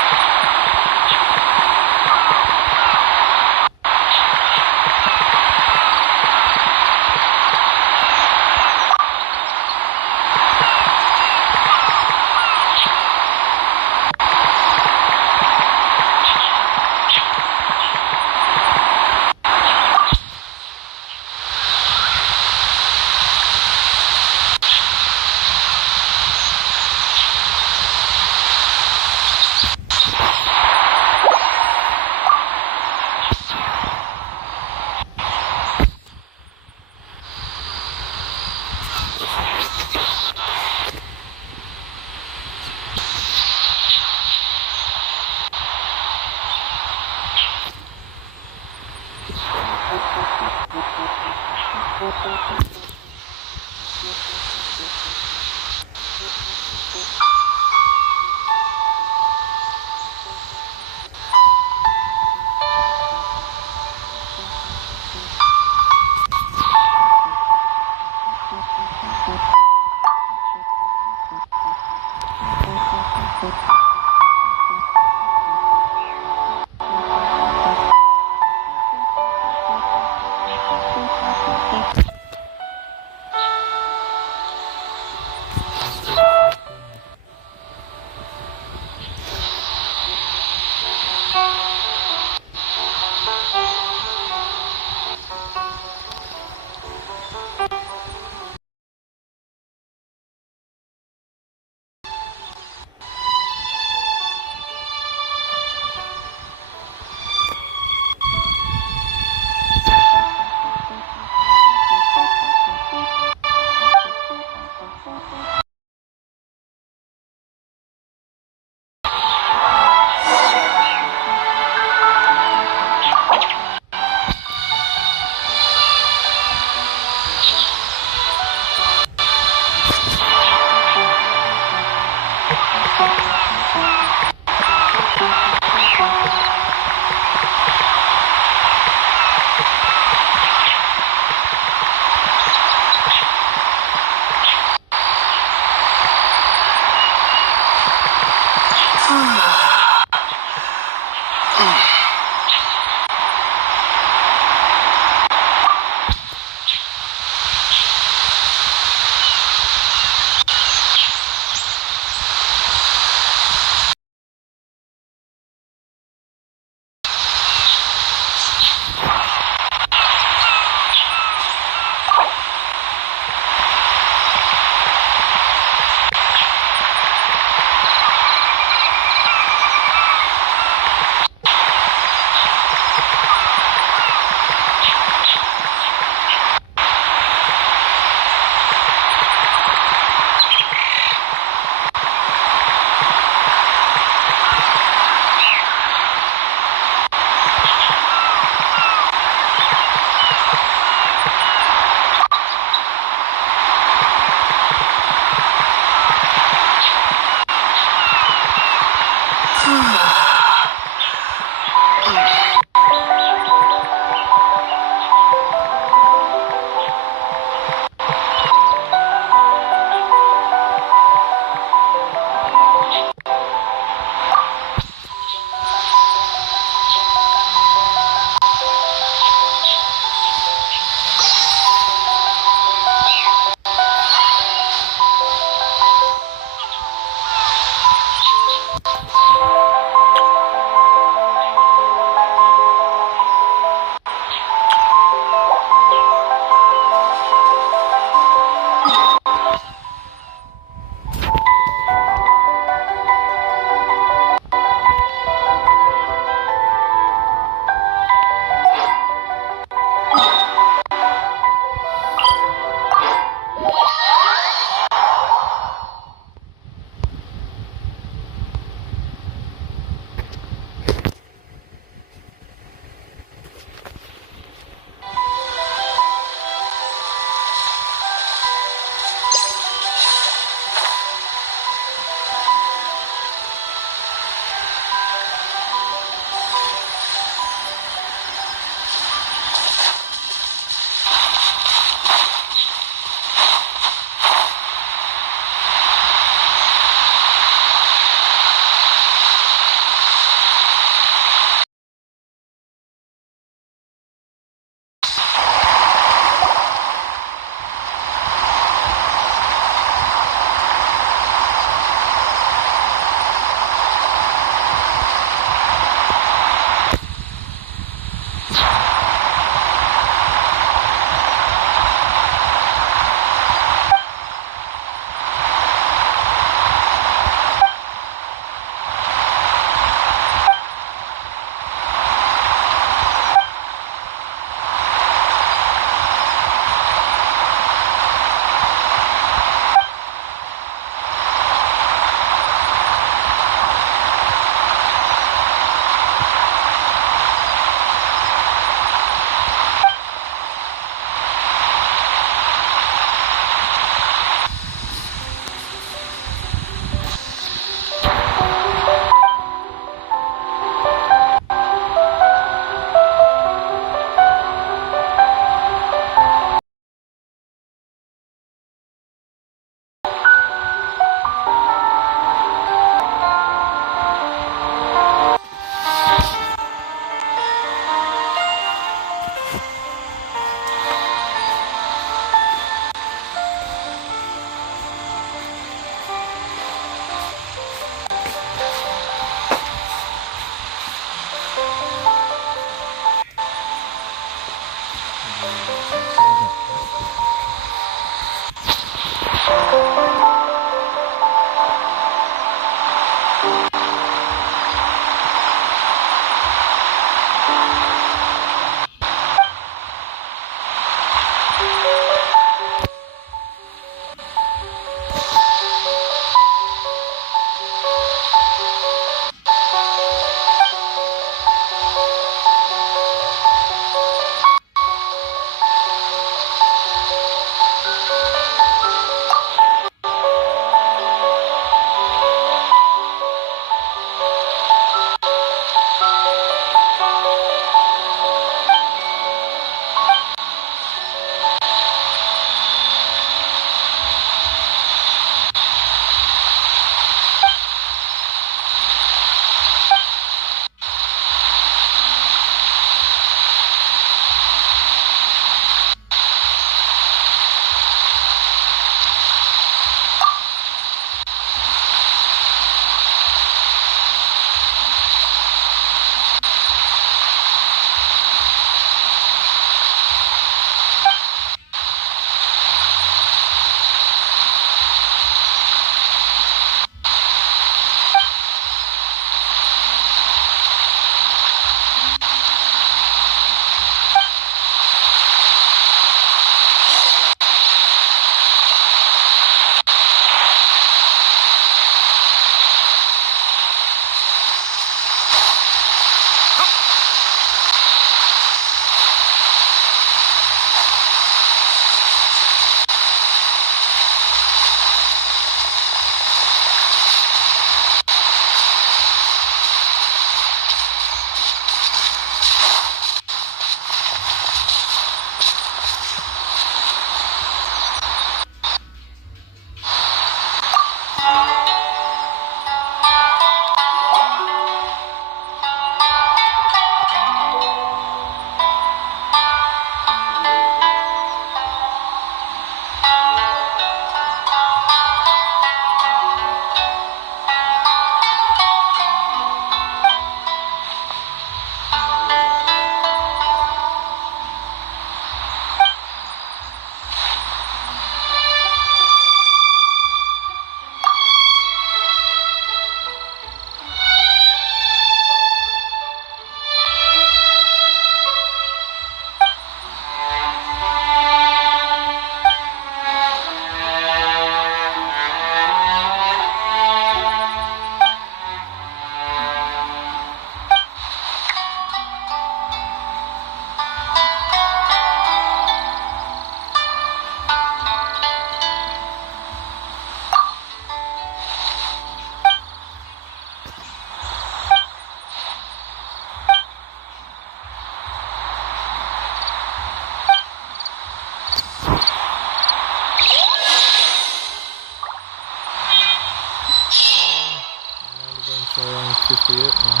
So around 58 now.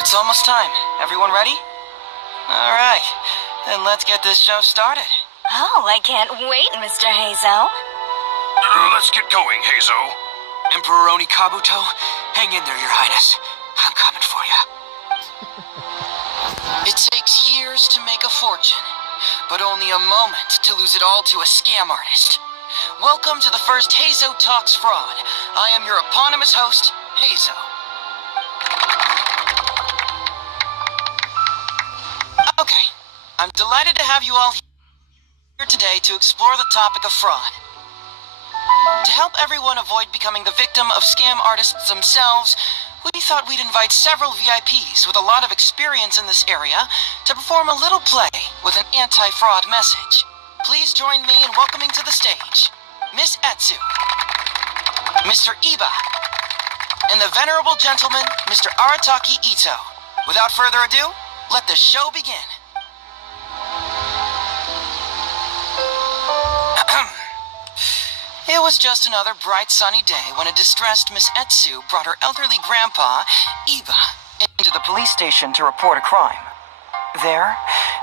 It's almost time. Everyone ready? All right, then let's get this show started. Oh, I can't wait, Mr. Heizou. Let's get going, Heizou. Emperor Oni Kabuto, hang in there, Your Highness. I'm coming for you. It takes years to make a fortune, but only a moment to lose it all to a scam artist. Welcome to the first Heizou Talks Fraud. I am your eponymous host, Heizou. Okay, I'm delighted to have you all here today to explore the topic of fraud. To help everyone avoid becoming the victim of scam artists themselves, we thought we'd invite several VIPs with a lot of experience in this area to perform a little play with an anti-fraud message. Please join me in welcoming to the stage Miss Heizou, Mr. Iba, and the venerable gentleman, Mr. Arataki Ito. Without further ado, let the show begin. It was just another bright sunny day when a distressed Miss Heizou brought her elderly grandpa, Iba, into the police station to report a crime. There,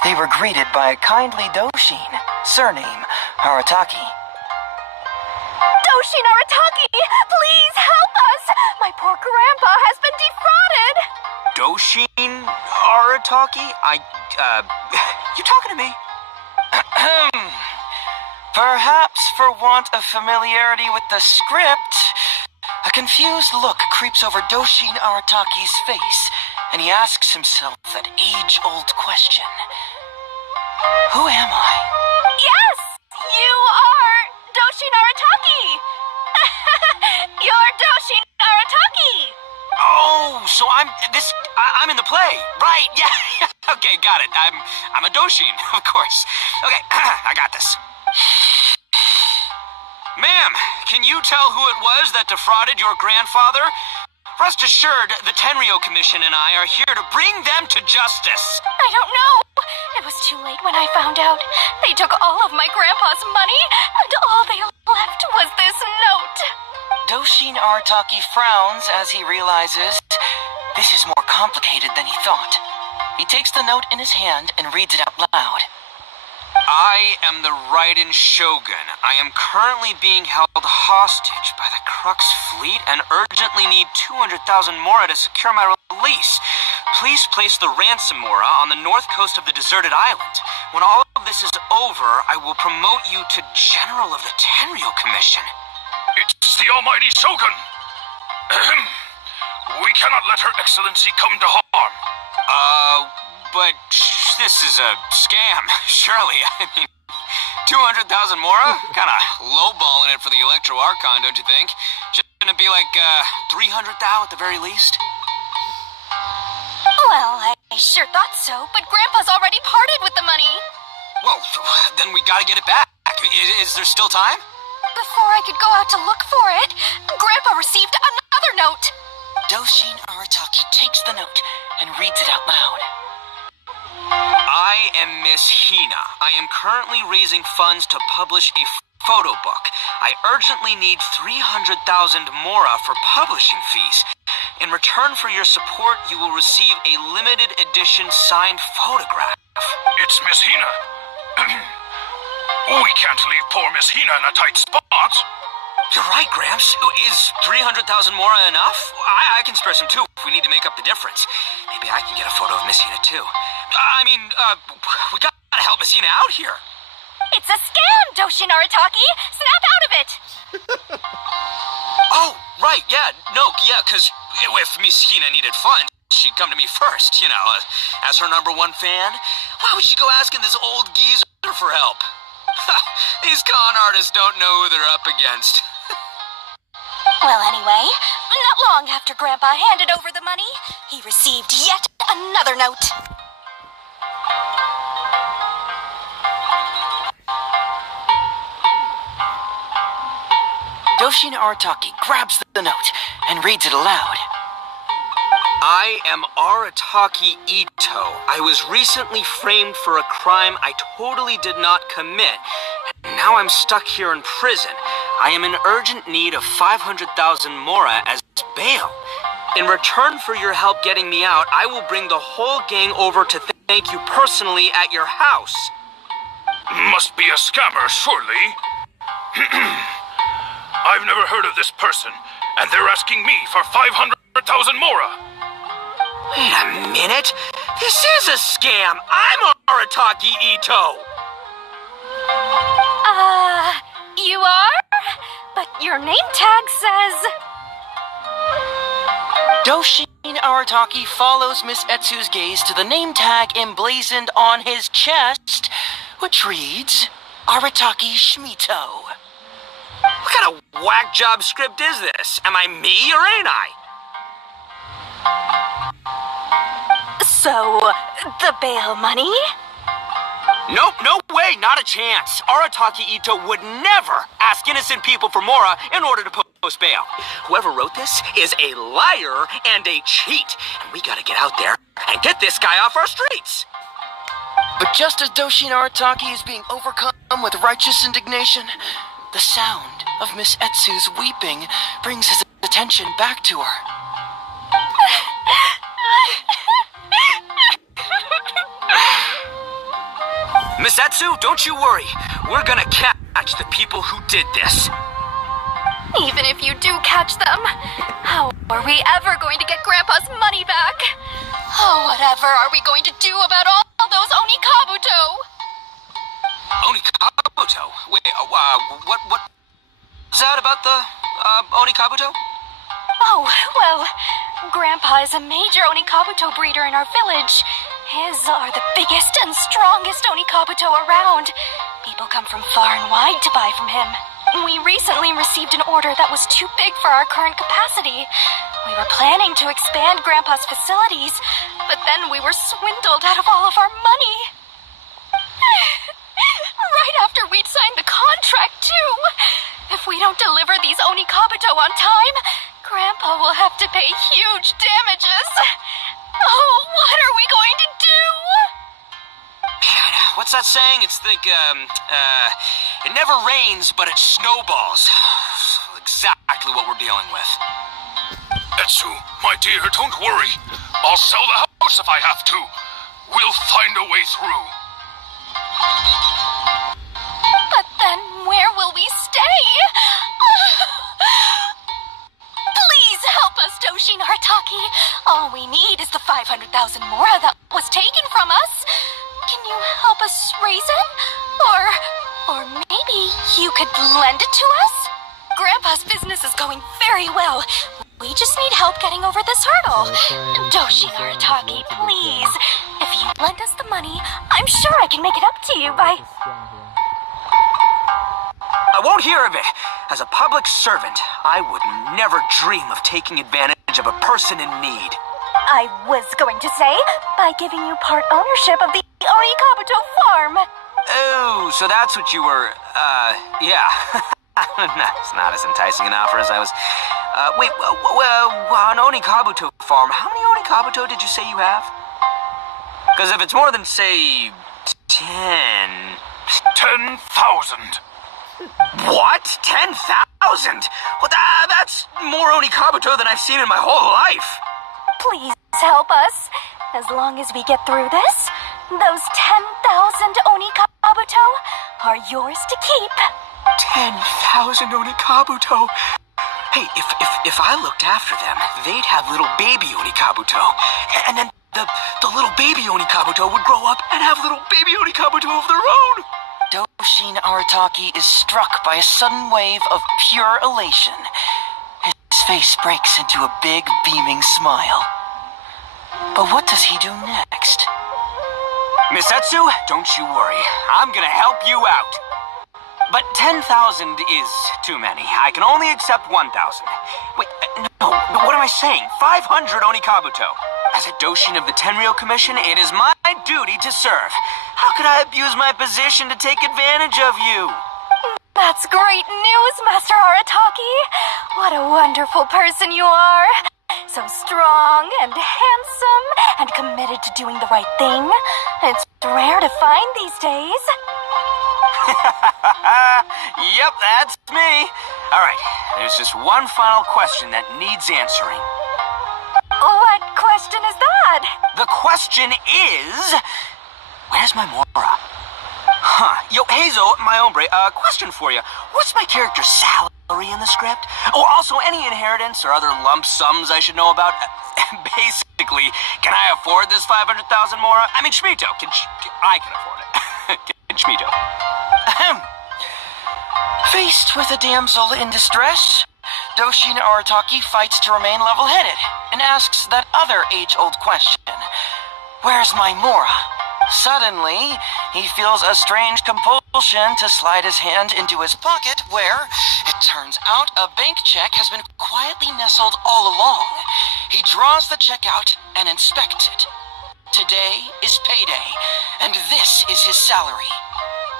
they were greeted by a kindly Doshin, surname Arataki. Doshin Arataki! Please help us! My poor grandpa has been defrauded! Doshin Arataki? You talking to me? Perhaps for want of familiarity with the script, a confused look creeps over Doshin Arataki's face, and he asks himself that age-old question. Who am I? Yes! You are Doshin Arataki! You're Doshin Arataki! Oh, so I'm in the play. Right, yeah. Okay, got it. I'm a Doshin, of course. Okay, I got this. Ma'am, can you tell who it was that defrauded your grandfather? Rest assured, the Tenryo Commission and I are here to bring them to justice. I don't know. It was too late when I found out. They took all of my grandpa's money, and all they left was this note. Doshin Arataki frowns as he realizes this is more complicated than he thought. He takes the note in his hand and reads it out loud. I am the Raiden Shogun. I am currently being held hostage by the Crux fleet and urgently need 200,000 mora to secure my release. Please place the ransom mora on the north coast of the deserted island. When all of this is over, I will promote you to General of the Tenryo Commission. It's the almighty Shogun. We cannot let Her Excellency come to harm. But this is a scam, surely. I mean, 200,000 mora? Kind of lowballing it for the Electro Archon, don't you think? Shouldn't it be like 300,000 at the very least? Well, I sure thought so, but Grandpa's already parted with the money. Well, then we gotta get it back. Is there still time? Before I could go out to look for it, Grandpa received another note. Doshin Arataki takes the note and reads it out loud. I am Miss Hina. I am currently raising funds to publish a photo book. I urgently need 300,000 mora for publishing fees. In return for your support, you will receive a limited edition signed photograph. It's Miss Hina. We can't leave poor Miss Hina in a tight spot. You're right, Gramps. Is 300,000 mora enough? I can spare some too if we need to make up the difference. Maybe I can get a photo of Miss Hina too. We gotta help Miss Hina out here. It's a scam, Doshin Arataki! Snap out of it! Oh, right, yeah, because if Miss Hina needed funds, she'd come to me first, as her #1 fan. Why would she go asking this old geezer for help? These con artists don't know who they're up against. Well, anyway, not long after Grandpa handed over the money, he received yet another note. Doshin Arataki grabs the note and reads it aloud. I am Arataki Ito. I was recently framed for a crime I totally did not commit. Now I'm stuck here in prison. I am in urgent need of 500,000 mora as bail. In return for your help getting me out, I will bring the whole gang over to thank you personally at your house. Must be a scammer, surely. I've never heard of this person, and they're asking me for 500,000 mora. Wait a minute. This is a scam. I'm Arataki Ito. You are? But your name tag says... Doshin Arataki follows Miss Etsu's gaze to the name tag emblazoned on his chest, which reads, Arataki Shmito. What kind of whack job script is this? Am I me or ain't I? So, the bail money? Nope, no way, not a chance. Arataki Ito would never ask innocent people for mora in order to post bail. Whoever wrote this is a liar and a cheat, and we gotta get out there and get this guy off our streets. But just as Doshin Arataki is being overcome with righteous indignation, the sound of Miss Etsu's weeping brings his attention back to her. Miss Etsu, don't you worry. We're gonna catch the people who did this. Even if you do catch them, how are we ever going to get Grandpa's money back? Oh, whatever are we going to do about all those Onikabuto? Onikabuto? Wait, what was that about the, Onikabuto? Oh, well, Grandpa is a major Onikabuto breeder in our village. His are the biggest and strongest Onikabuto around. People come from far and wide to buy from him. We recently received an order that was too big for our current capacity. We were planning to expand Grandpa's facilities, but then we were swindled out of all of our money. Right after we'd signed the contract, too. If we don't deliver these Onikabuto on time, Grandpa will have to pay huge damages. Oh, what are we going to do? Man, what's that saying? It's like, it never rains, but it snowballs. Exactly what we're dealing with. Etsu, my dear, don't worry. I'll sell the house if I have to. We'll find a way through. But then where will we stay? Please help us, Doshin Arataki. All we need is the 500,000 mora that was taken from us. Can you help us raise it? Or maybe you could lend it to us? Grandpa's business is going very well. We just need help getting over this hurdle. Doshin Arataki, please. If you lend us the money, I'm sure I can make it up to you by... I won't hear of it. As a public servant, I would never dream of taking advantage of a person in need. I was going to say, by giving you part ownership of the Onikabuto farm. Oh, so that's what you were, yeah. That's not as enticing an offer as I was... wait, on Onikabuto farm, how many Onikabuto did you say you have? Because if it's more than, say, 10... 10,000. What? 10,000? Well, that's more Onikabuto than I've seen in my whole life. Please help us. As long as we get through this, those 10,000 Onikabuto are yours to keep. 10,000 Onikabuto? Hey, if I looked after them, they'd have little baby Onikabuto. And then the little baby Onikabuto would grow up and have little baby Onikabuto of their own. Doshin Arataki is struck by a sudden wave of pure elation. His face breaks into a big, beaming smile. But what does he do next? Misetsu, don't you worry. I'm gonna help you out. But 10,000 is too many. I can only accept 1,000. Wait, no, what am I saying? 500 Onikabuto. As a Doshin of the Tenryou Commission, it is my duty to serve. How could I abuse my position to take advantage of you? That's great news, Master Arataki. What a wonderful person you are. So strong and handsome and committed to doing the right thing. It's rare to find these days. Yep, that's me. All right, there's just one final question that needs answering. What question is that? The question is... Where's my Mora? Huh. Yo, Heizou, my hombre, question for you. What's my character's salary in the script? Oh, also, any inheritance or other lump sums I should know about? Basically, can I afford this 500,000 Mora? I mean, Shmito, I can afford it. Shmito. Ahem. Faced with a damsel in distress, Doshin Arataki fights to remain level-headed and asks that other age-old question. Where's my Mora? Suddenly, he feels a strange compulsion to slide his hand into his pocket where, it turns out, a bank check has been quietly nestled all along. He draws the check out and inspects it. Today is payday, and this is his salary.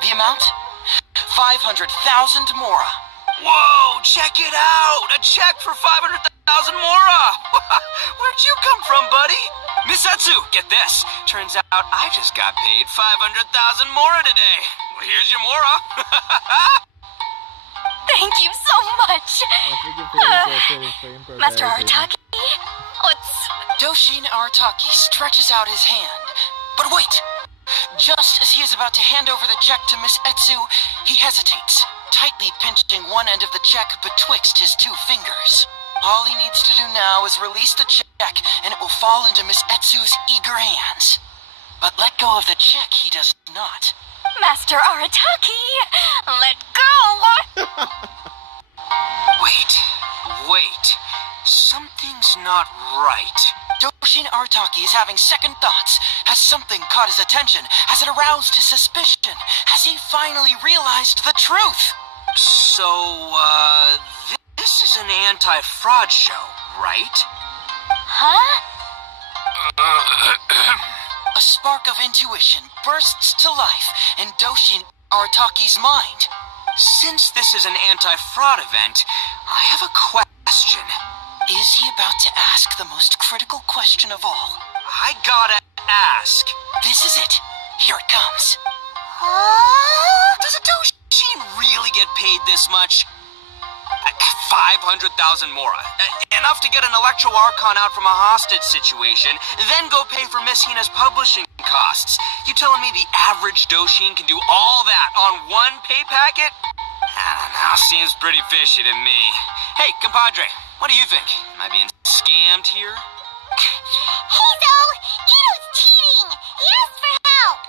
The amount? 500,000 Mora. Whoa, check it out! A check for 500,000 Mora! Where'd you come from, buddy? Misetsu, get this. Turns out I just got paid 500,000 Mora today. Well, here's your Mora. Thank you so much. Master Arataki, what's... Doshin Arataki stretches out his hand. But wait! Just as he is about to hand over the check to Miss Etsu, he hesitates, tightly pinching one end of the check betwixt his two fingers. All he needs to do now is release the check, and it will fall into Miss Etsu's eager hands. But let go of the check he does not. Master Arataki, let go! Wait. Something's not right. Doshin Arataki is having second thoughts. Has something caught his attention? Has it aroused his suspicion? Has he finally realized the truth? So, this is an anti-fraud show, right? Huh? A spark of intuition bursts to life in Doshin Arataki's mind. Since this is an anti-fraud event, I have a question. Is he about to ask the most critical question of all? I gotta ask. This is it. Here it comes. Does a Doshin really get paid this much? 500,000 Mora. Enough to get an Electro Archon out from a hostage situation, then go pay for Miss Hina's publishing costs. You telling me the average Doshin can do all that on one pay packet? I don't know, seems pretty fishy to me. Hey, compadre, what do you think? Am I being scammed here? Heizou! Ito's cheating! He asked for help!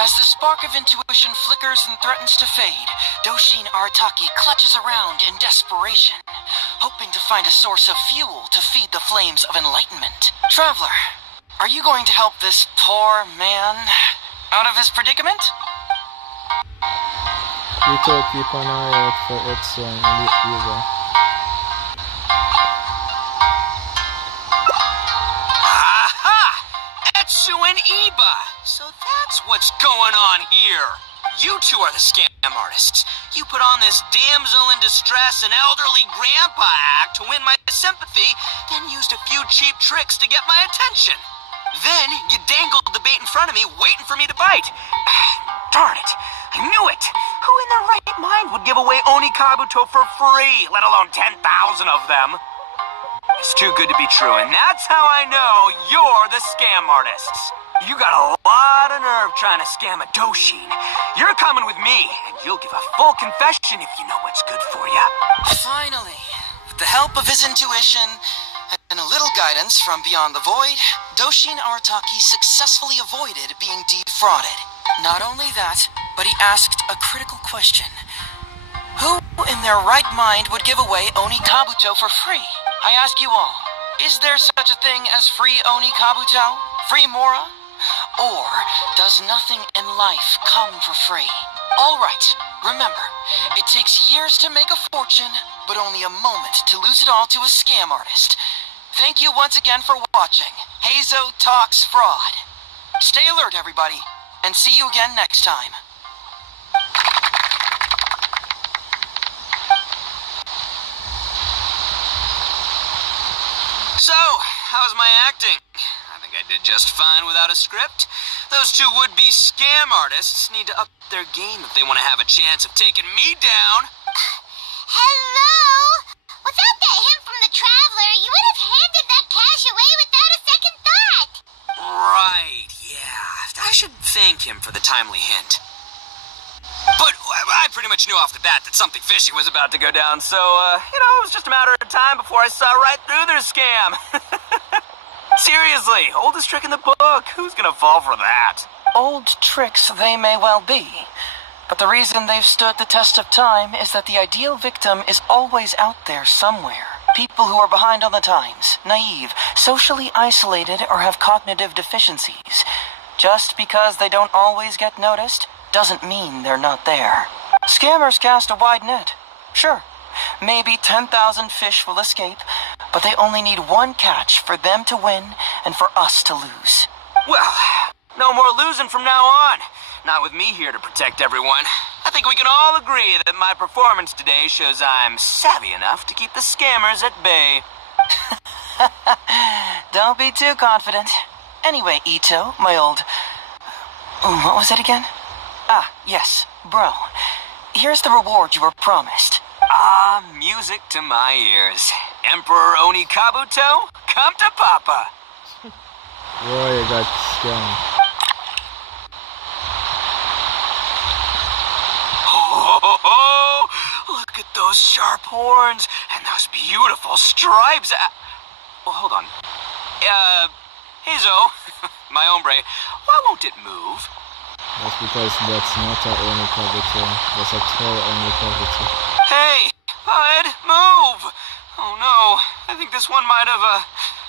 As the spark of intuition flickers and threatens to fade, Doshin Arataki clutches around in desperation, hoping to find a source of fuel to feed the flames of enlightenment. Traveler, are you going to help this poor man out of his predicament? Ito, keep an eye out for Etsu and Yuga. Aha! Etsu and Iba. So that's what's going on here. You two are the scam artists. You put on this damsel in distress and elderly grandpa act to win my sympathy, then used a few cheap tricks to get my attention. Then you dangled the bait in front of me, waiting for me to bite. Darn it. I knew it. Who in their right mind would give away Oni Kabuto for free, let alone 10,000 of them? It's too good to be true, and that's how I know you're the scam artists. You got a lot of nerve trying to scam a Doshin. You're coming with me, and you'll give a full confession if you know what's good for you. Finally, with the help of his intuition and a little guidance from beyond the void, Doshin Arataki successfully avoided being defrauded. Not only that, but he asked a critical question. Who in their right mind would give away Oni Kabuto for free? I ask you all, is there such a thing as free Oni Kabuto? Free Mora? Or does nothing in life come for free? Alright, remember, it takes years to make a fortune, but only a moment to lose it all to a scam artist. Thank you once again for watching Heizou Talks Fraud. Stay alert, everybody, and see you again next time. So, how's my acting? I think I did just fine without a script. Those two would-be scam artists need to up their game if they want to have a chance of taking me down. Hello? Without that hint from the Traveler, you would have handed that cash away without a second thought. Right, yeah. I should thank him for the timely hint. But I pretty much knew off the bat that something fishy was about to go down, so, it was just a matter of time before I saw right through their scam. Seriously, oldest trick in the book. Who's gonna fall for that? Old tricks they may well be, but the reason they've stood the test of time is that the ideal victim is always out there somewhere. People who are behind on the times, naive, socially isolated, or have cognitive deficiencies. Just because they don't always get noticed doesn't mean they're not there. Scammers cast a wide net. Sure, maybe 10,000 fish will escape, but they only need one catch for them to win and for us to lose. Well, no more losing from now on. Not with me here to protect everyone. I think we can all agree that my performance today shows I'm savvy enough to keep the scammers at bay. Don't be too confident. Anyway, Ito, my old... what was it again? Ah, yes, bro. Here's the reward you were promised. Ah, music to my ears. Emperor Oni Kabuto, come to Papa. Boy, you got scammed. Oh, look at those sharp horns and those beautiful stripes. Well, hold on. Heizou, my hombre, why won't it move? That's because that's not a Oni Kabuto. That's a tall Oni Kabuto. Hey, bud, move! Oh no, I think this one might have,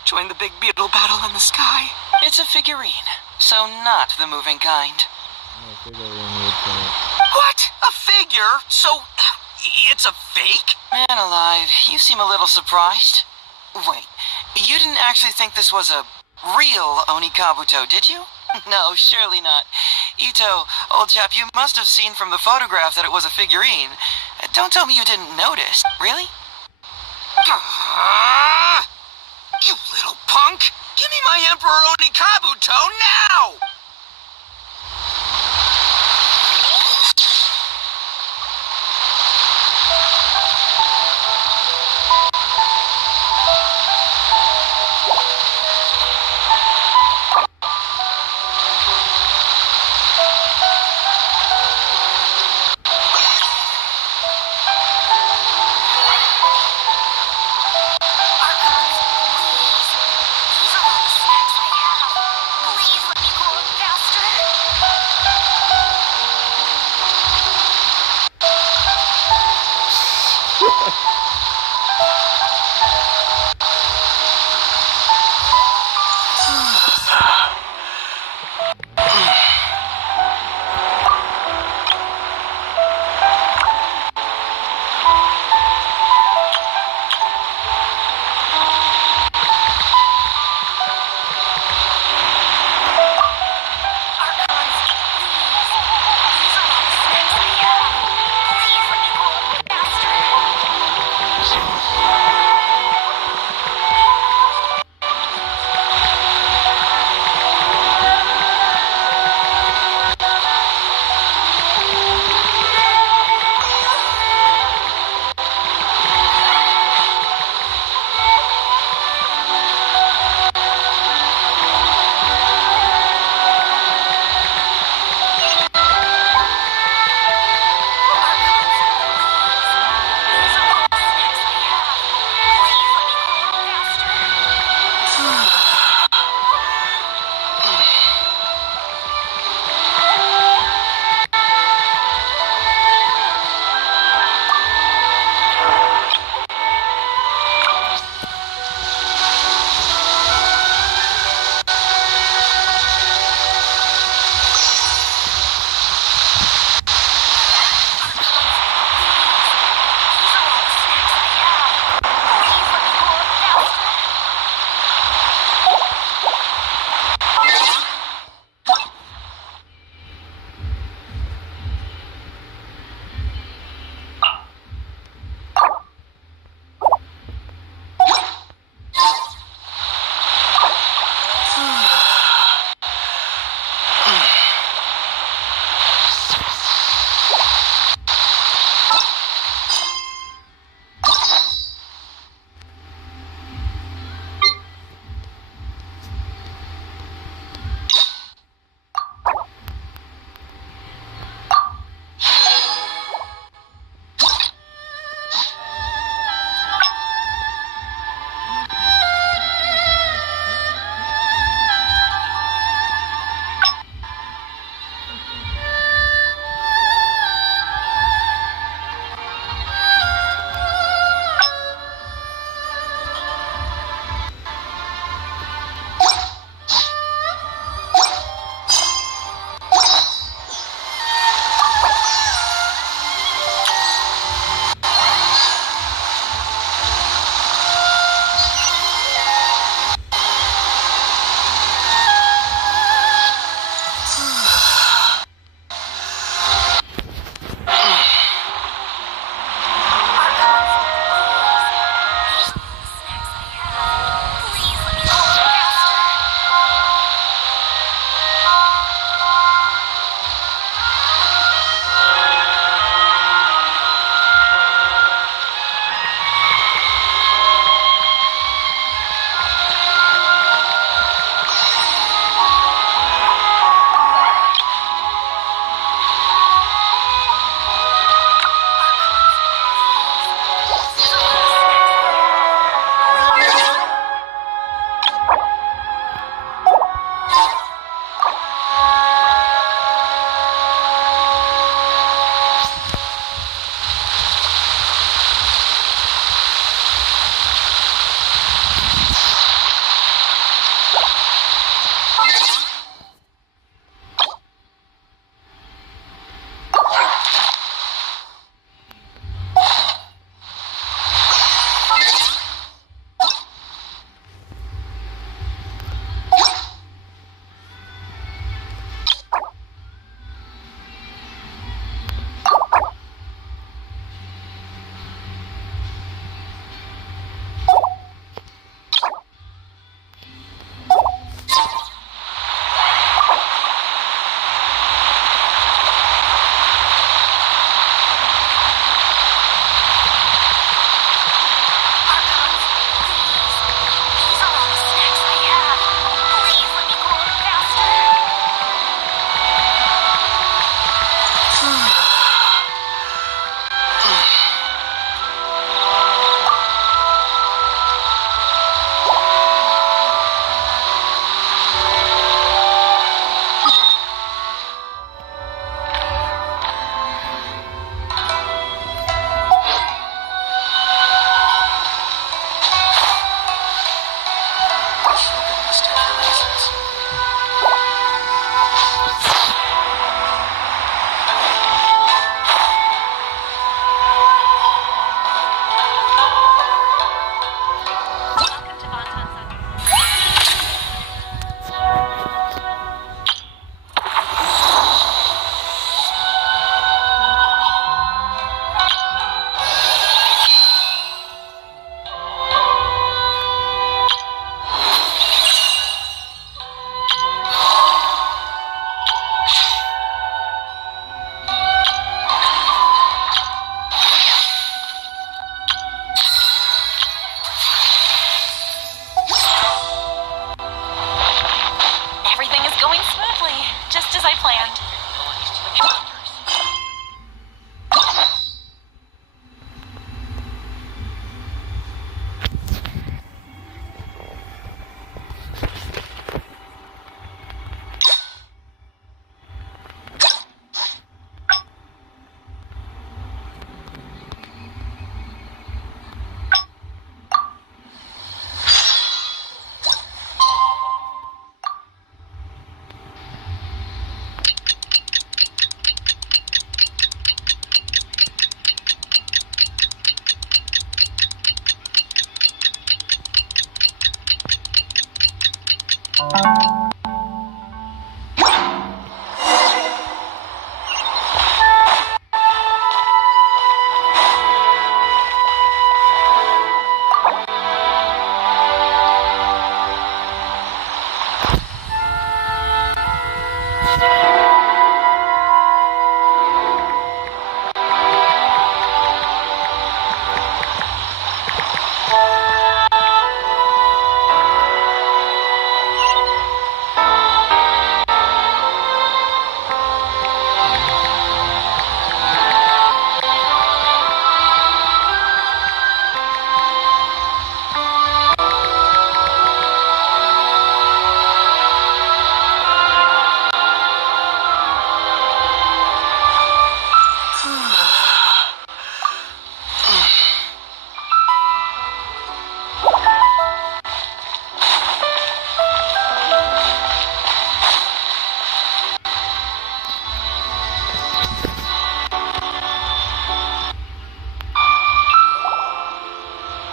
joined the big beetle battle in the sky. It's a figurine, so not the moving kind. I figure we need that. What? A figure? So, it's a fake? Man alive, you seem a little surprised. Wait, you didn't actually think this was a real Oni Kabuto, did you? No, surely not. Ito, old chap, you must have seen from the photograph that it was a figurine. Don't tell me you didn't notice. Really? You little punk! Give me my Emperor Oni Kabuto now! just as I planned.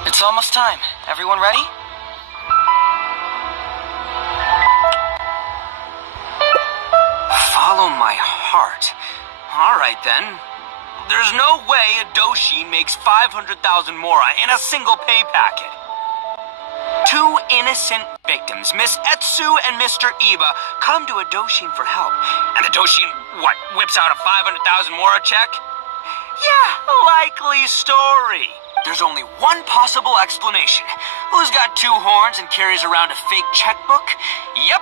It's almost time. Everyone ready? Follow my heart. All right, then. There's no way a Doshin makes 500,000 mora in a single pay packet. Two innocent victims, Miss Etsu and Mr. Iba, come to a Doshin for help. And the Doshin, what, whips out a 500,000 mora check? Yeah, likely story. There's only one possible explanation. Who's got two horns and carries around a fake checkbook? Yep,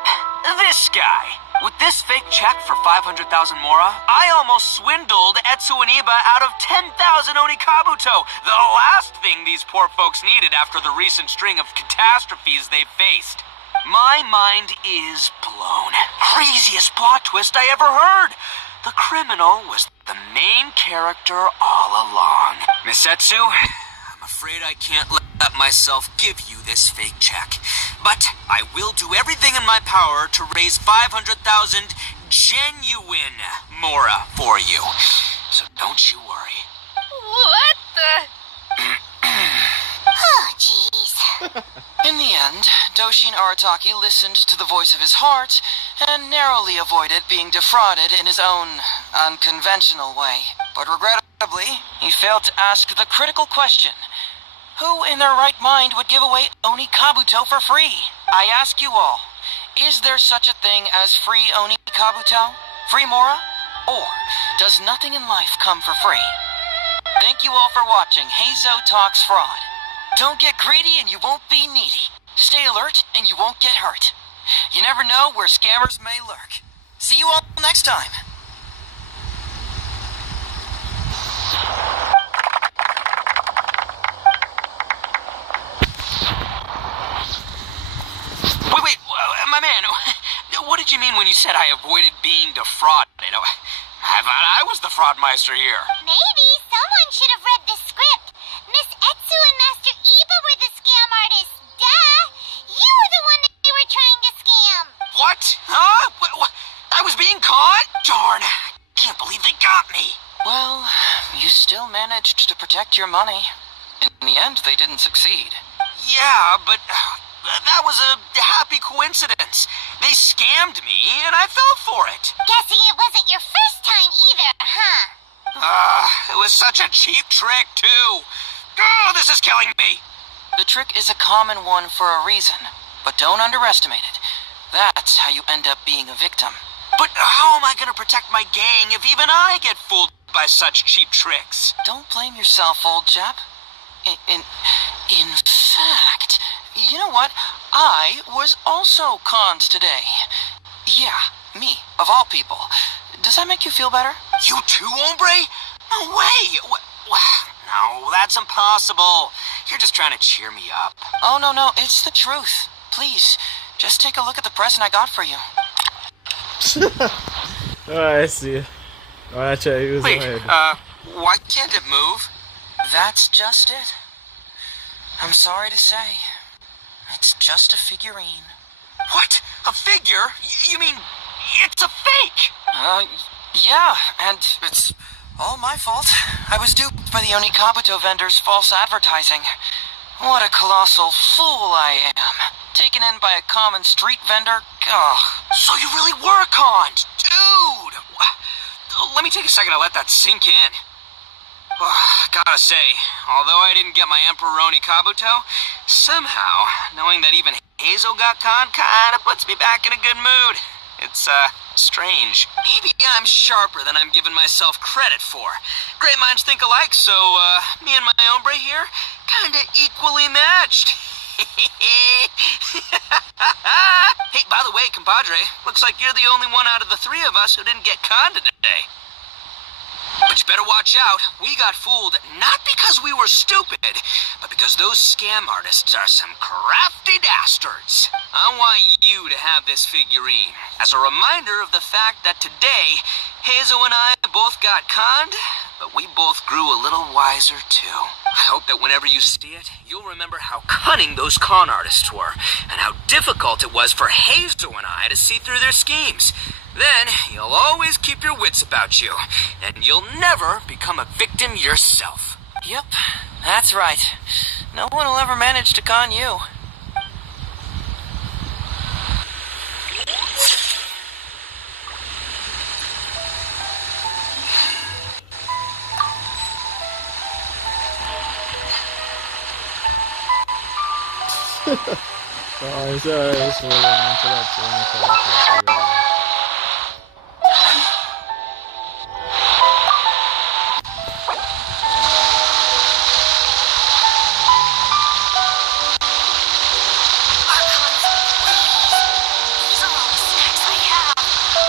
this guy. With this fake check for 500,000 mora, I almost swindled Etsu and Iba out of 10,000 onikabuto, the last thing these poor folks needed after the recent string of catastrophes they faced. My mind is blown. Craziest plot twist I ever heard. The criminal was the main character all along. Miss Etsu, I'm afraid I can't let myself give you this fake check. But I will do everything in my power to raise 500,000 genuine mora for you. So don't you worry. What the? Oh, jeez. In the end, Doshin Arataki listened to the voice of his heart and narrowly avoided being defrauded in his own unconventional way. But regrettably, he failed to ask the critical question. Who in their right mind would give away Onikabuto for free? I ask you all, is there such a thing as free Onikabuto? Free Mora? Or does nothing in life come for free? Thank you all for watching Heizou Talks Fraud. Don't get greedy and you won't be needy. Stay alert and you won't get hurt. You never know where scammers may lurk. See you all next time. Wait, my man, what did you mean when you said I avoided being defrauded? I thought I was the fraudmeister here. Maybe someone should have read the script. Miss Etsu and Master Iba were the scam artists. Duh! You were the one that they were trying to scam. What? Huh? I was being caught? Darn, I can't believe they got me. Well, you still managed to protect your money. In the end, they didn't succeed. Yeah, but that was a happy coincidence. They scammed me, and I fell for it. Guessing it wasn't your first time either, huh? It was such a cheap trick, too. Oh, this is killing me. The trick is a common one for a reason, but don't underestimate it. That's how you end up being a victim. But how am I going to protect my gang if even I get fooled by such cheap tricks? Don't blame yourself, old chap. In fact, you know what? I was also conned today. Yeah, Me, of all people. Does that make you feel better? You too, hombre? No way! No, that's impossible. You're just trying to cheer me up. Oh, no, it's the truth. Please, just take a look at the present I got for you. Oh, I see. Oh, I try to use Wait, my head. why can't it move? That's just it. I'm sorry to say, it's just a figurine. What? A figure? You mean it's a fake? Yeah, and it's all my fault. I was duped by the Onikabuto vendor's false advertising. What a colossal fool I am. Taken in by a common street vendor. Ugh. So you really were conned, dude! Let me take a second to let that sink in. Gotta say, although I didn't get my Emperor Onikabuto, somehow, knowing that even Heizou got conned kinda puts me back in a good mood. It's, strange. Maybe I'm sharper than I'm giving myself credit for. Great minds think alike, so, me and my hombre here, kinda equally matched. Hey, by the way, compadre, looks like you're the only one out of the three of us who didn't get conned today. But you better watch out. We got fooled not because we were stupid, but because those scam artists are some crafty dastards. I want you to have this figurine as a reminder of the fact that today, Heizou and I both got conned, but we both grew a little wiser too. I hope that whenever you see it, you'll remember how cunning those con artists were, and how difficult it was for Heizou and I to see through their schemes. Then, you'll always keep your wits about you, and you'll never become a victim yourself. Yep, that's right. No one will ever manage to con you. Oh, I'm sorry, I was really interrupting. These are all the snacks I have.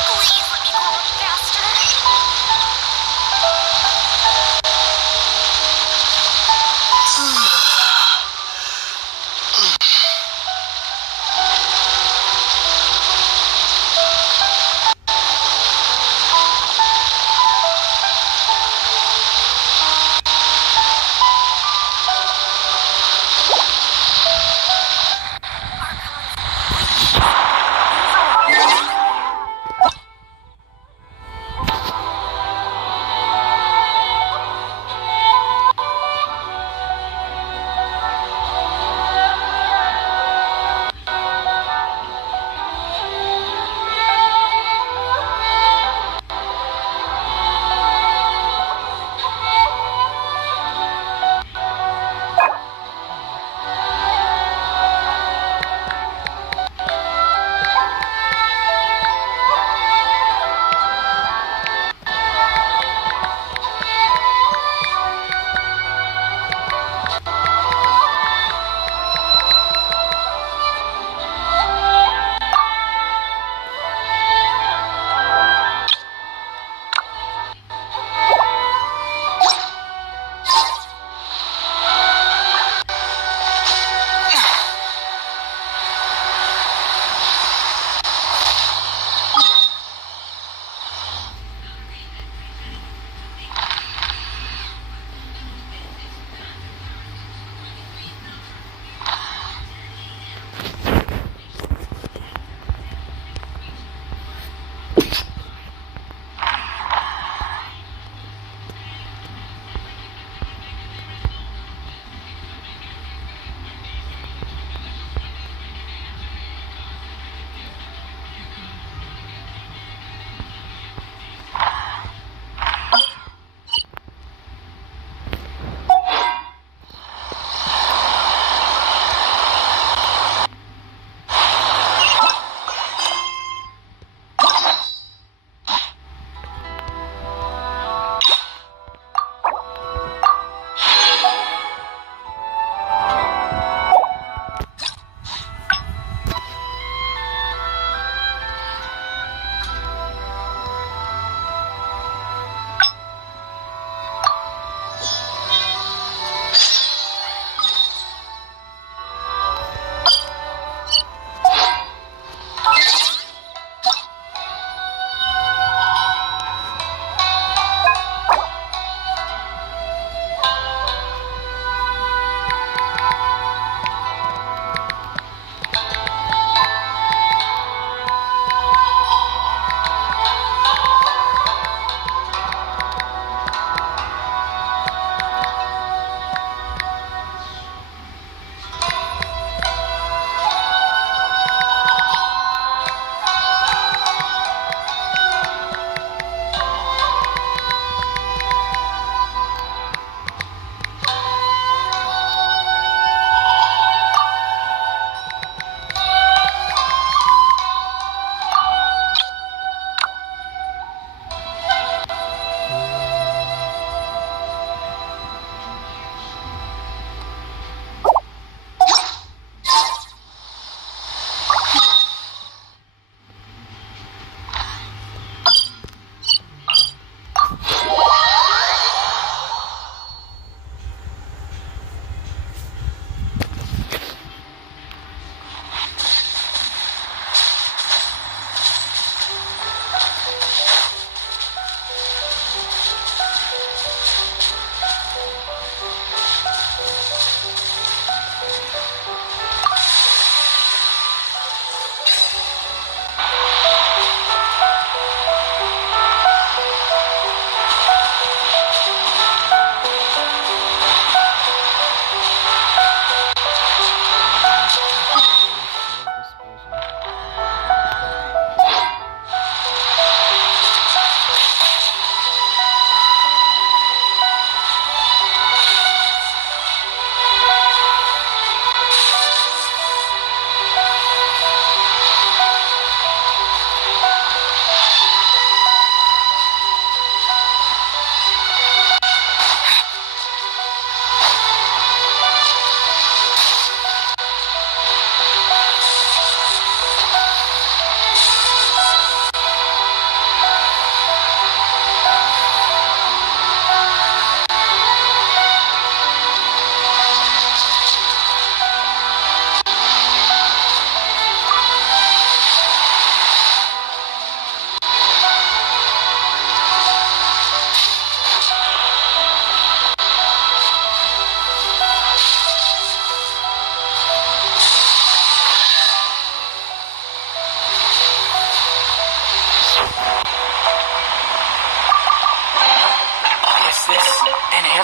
Please let me grow up faster.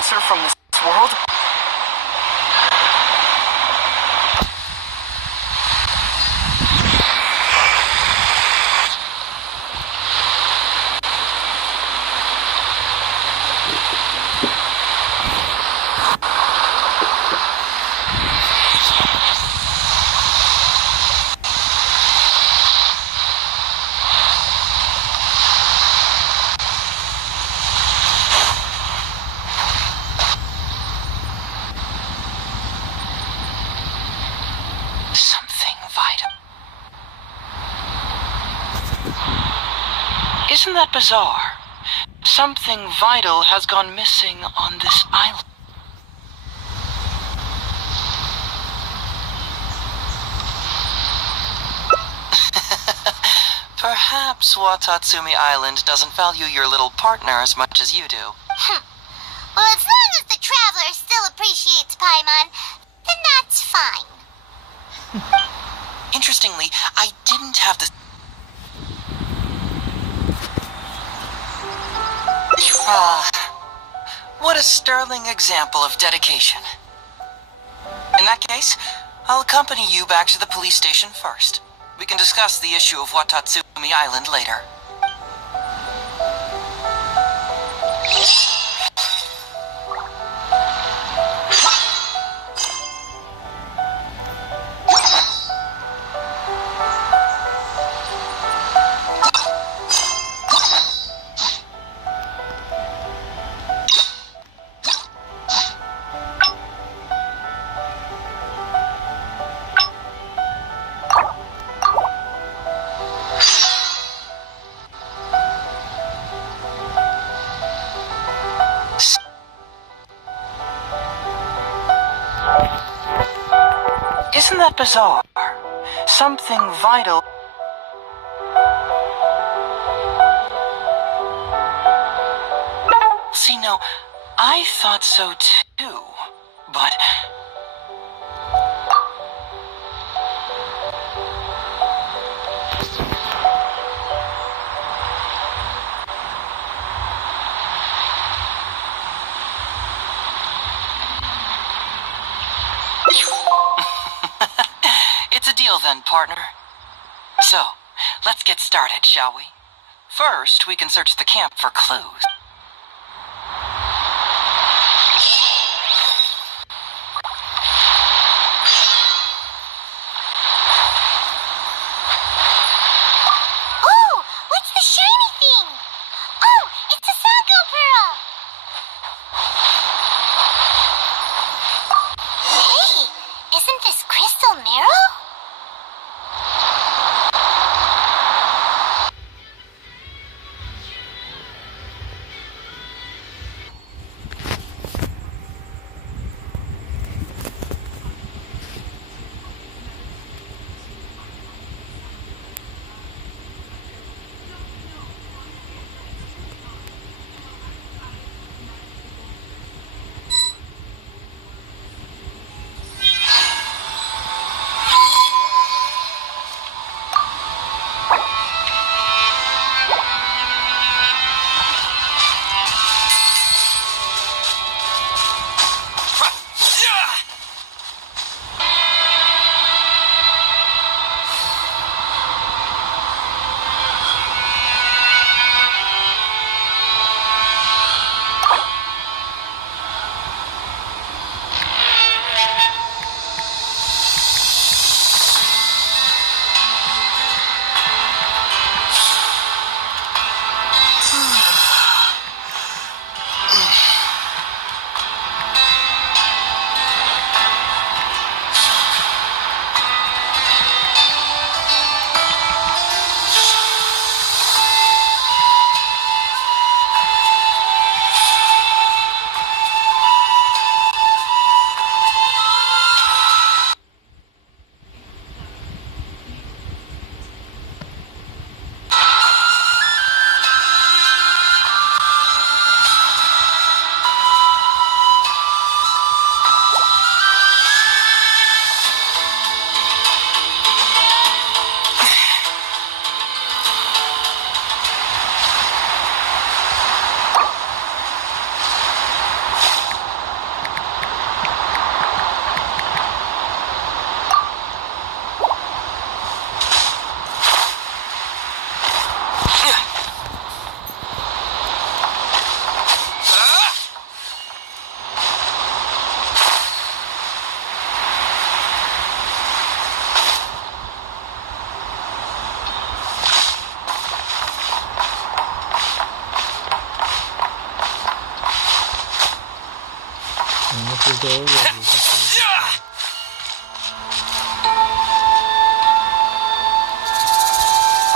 answer from this world? Isn't that bizarre? Something vital has gone missing on this island. Perhaps Watatsumi Island doesn't value your little partner as much as you do. Well, as long as the Traveler still appreciates Paimon, then that's fine. Interestingly, I didn't have the... what a sterling example of dedication. In that case, I'll accompany you back to the police station first. We can discuss the issue of Watatsumi Island later. Isn't that bizarre? Something vital... See, no, I thought so too, but... It's a deal then, partner. So, let's get started, shall we? First, we can search the camp for clues. Oh, what's the shiny thing? Oh, it's a Sango Pearl! Hey, isn't this Crystal Marrow? With the overview,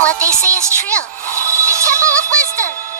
What they say is true. The Temple of Wisdom.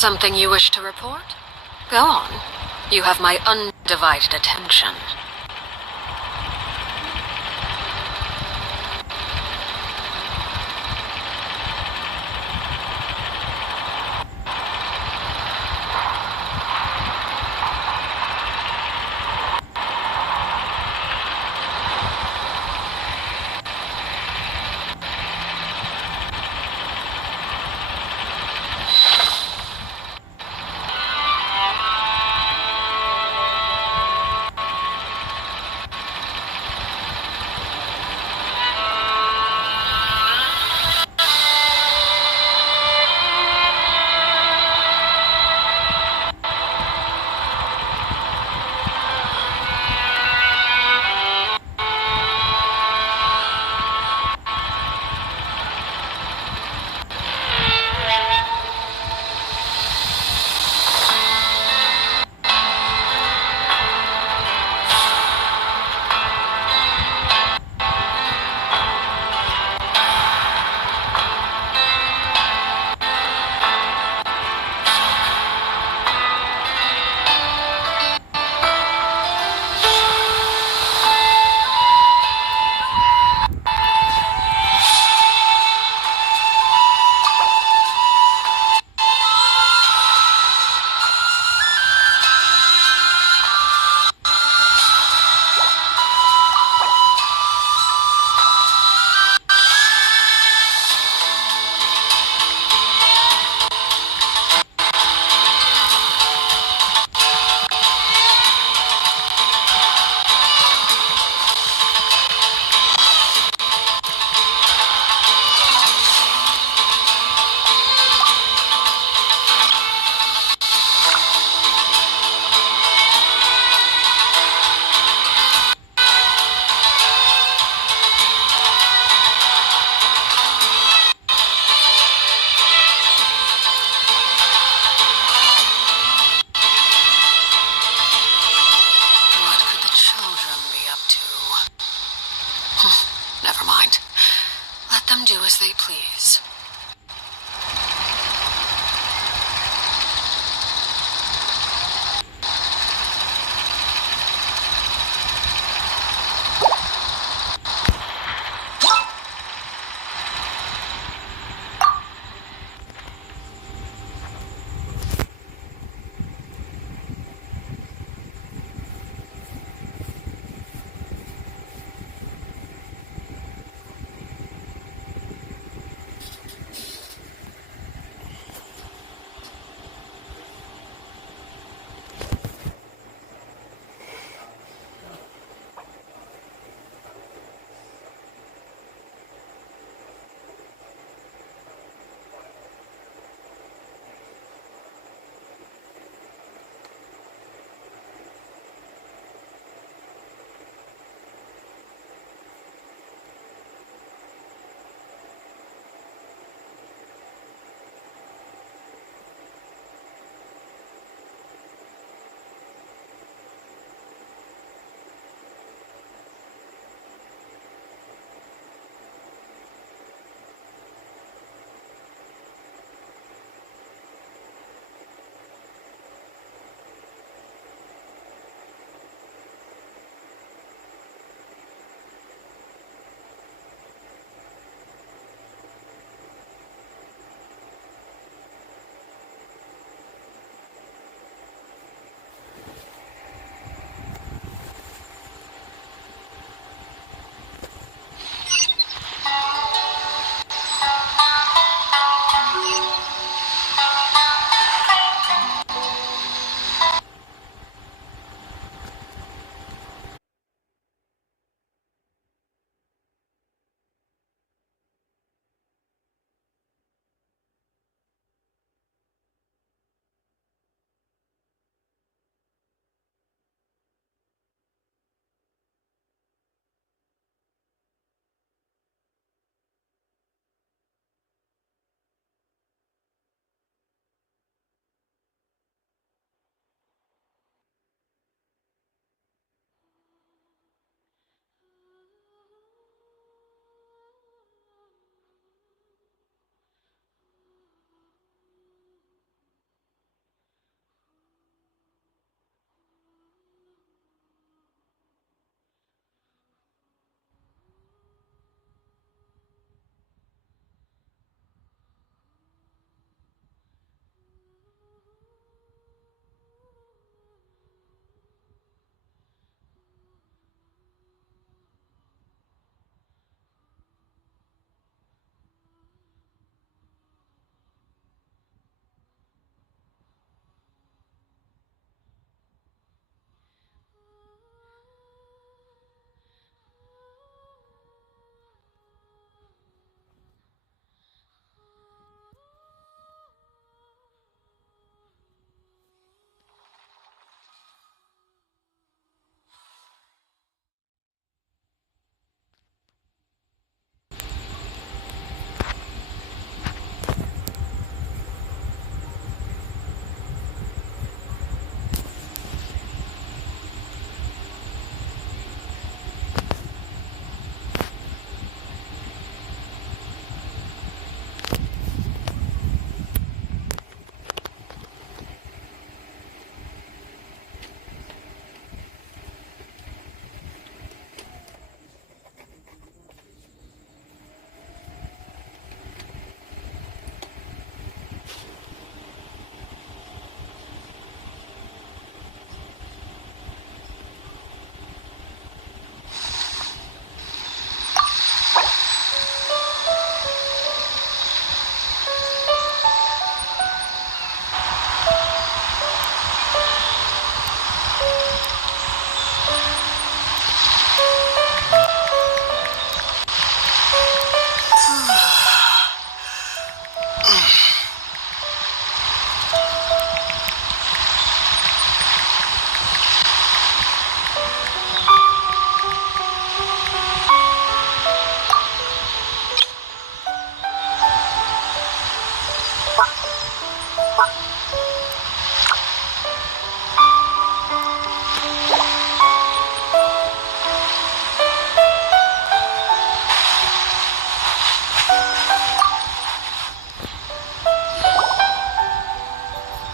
Something you wish to report? Go on. You have my undivided attention.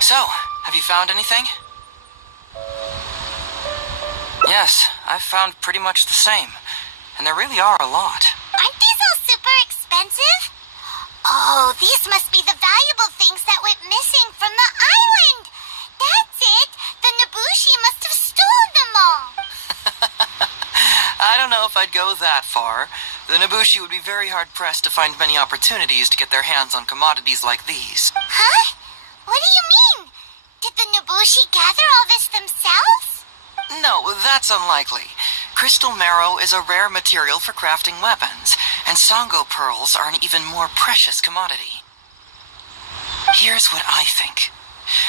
So, have you found anything? Yes, I've found pretty much the same. And there really are a lot. Aren't these all super expensive? Oh, these must be the valuable things that went missing from the island. That's it. The Nobushi must have stolen them all. I don't know if I'd go that far. The Nobushi would be very hard-pressed to find many opportunities to get their hands on commodities like these. Huh? What do you mean? Did the Nobushi gather all this themselves? No, that's unlikely. Crystal marrow is a rare material for crafting weapons, and Sango pearls are an even more precious commodity. Here's what I think.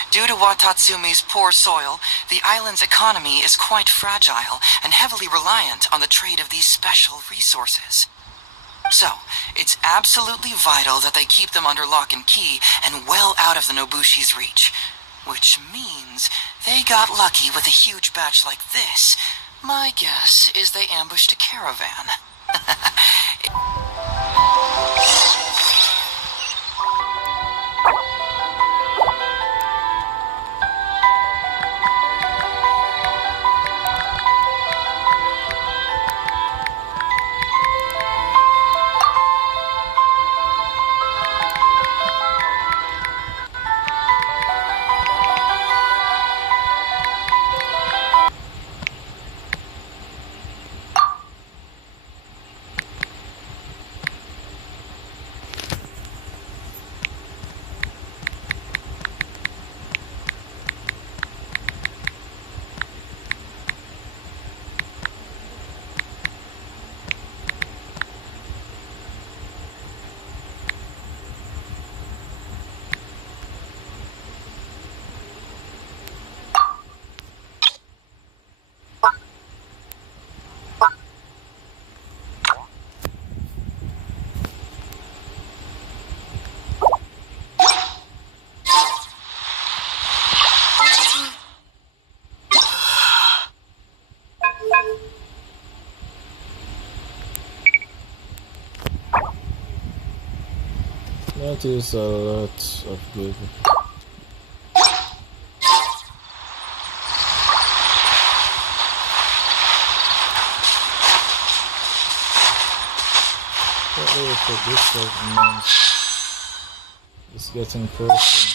Due to Watatsumi's poor soil, the island's economy is quite fragile and heavily reliant on the trade of these special resources. So, it's absolutely vital that they keep them under lock and key and well out of the Nobushi's reach. Which means they got lucky with a huge batch like this. My guess is they ambushed a caravan. That is a lot of good. What will put this up? It's getting closer.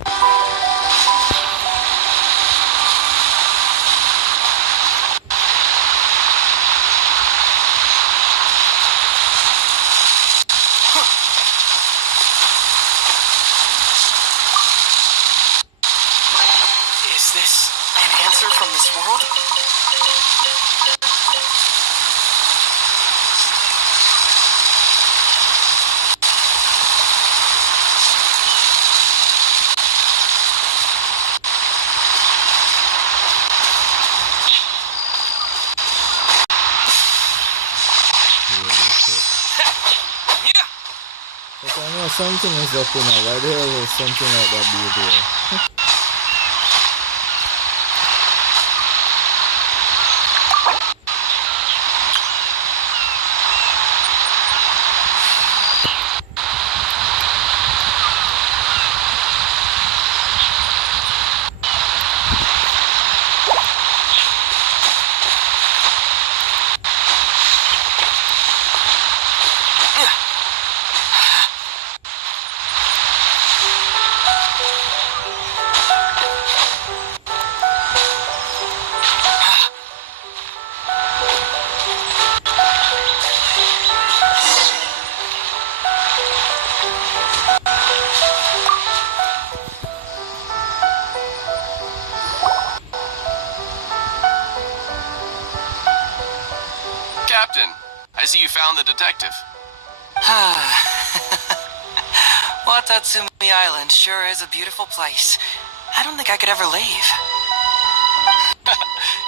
Is this an answer from this world? But I know something is up in there. Why the hell is something like that be there? Captain, I see you found the detective. Watatsumi Island sure is a beautiful place. I don't think I could ever leave.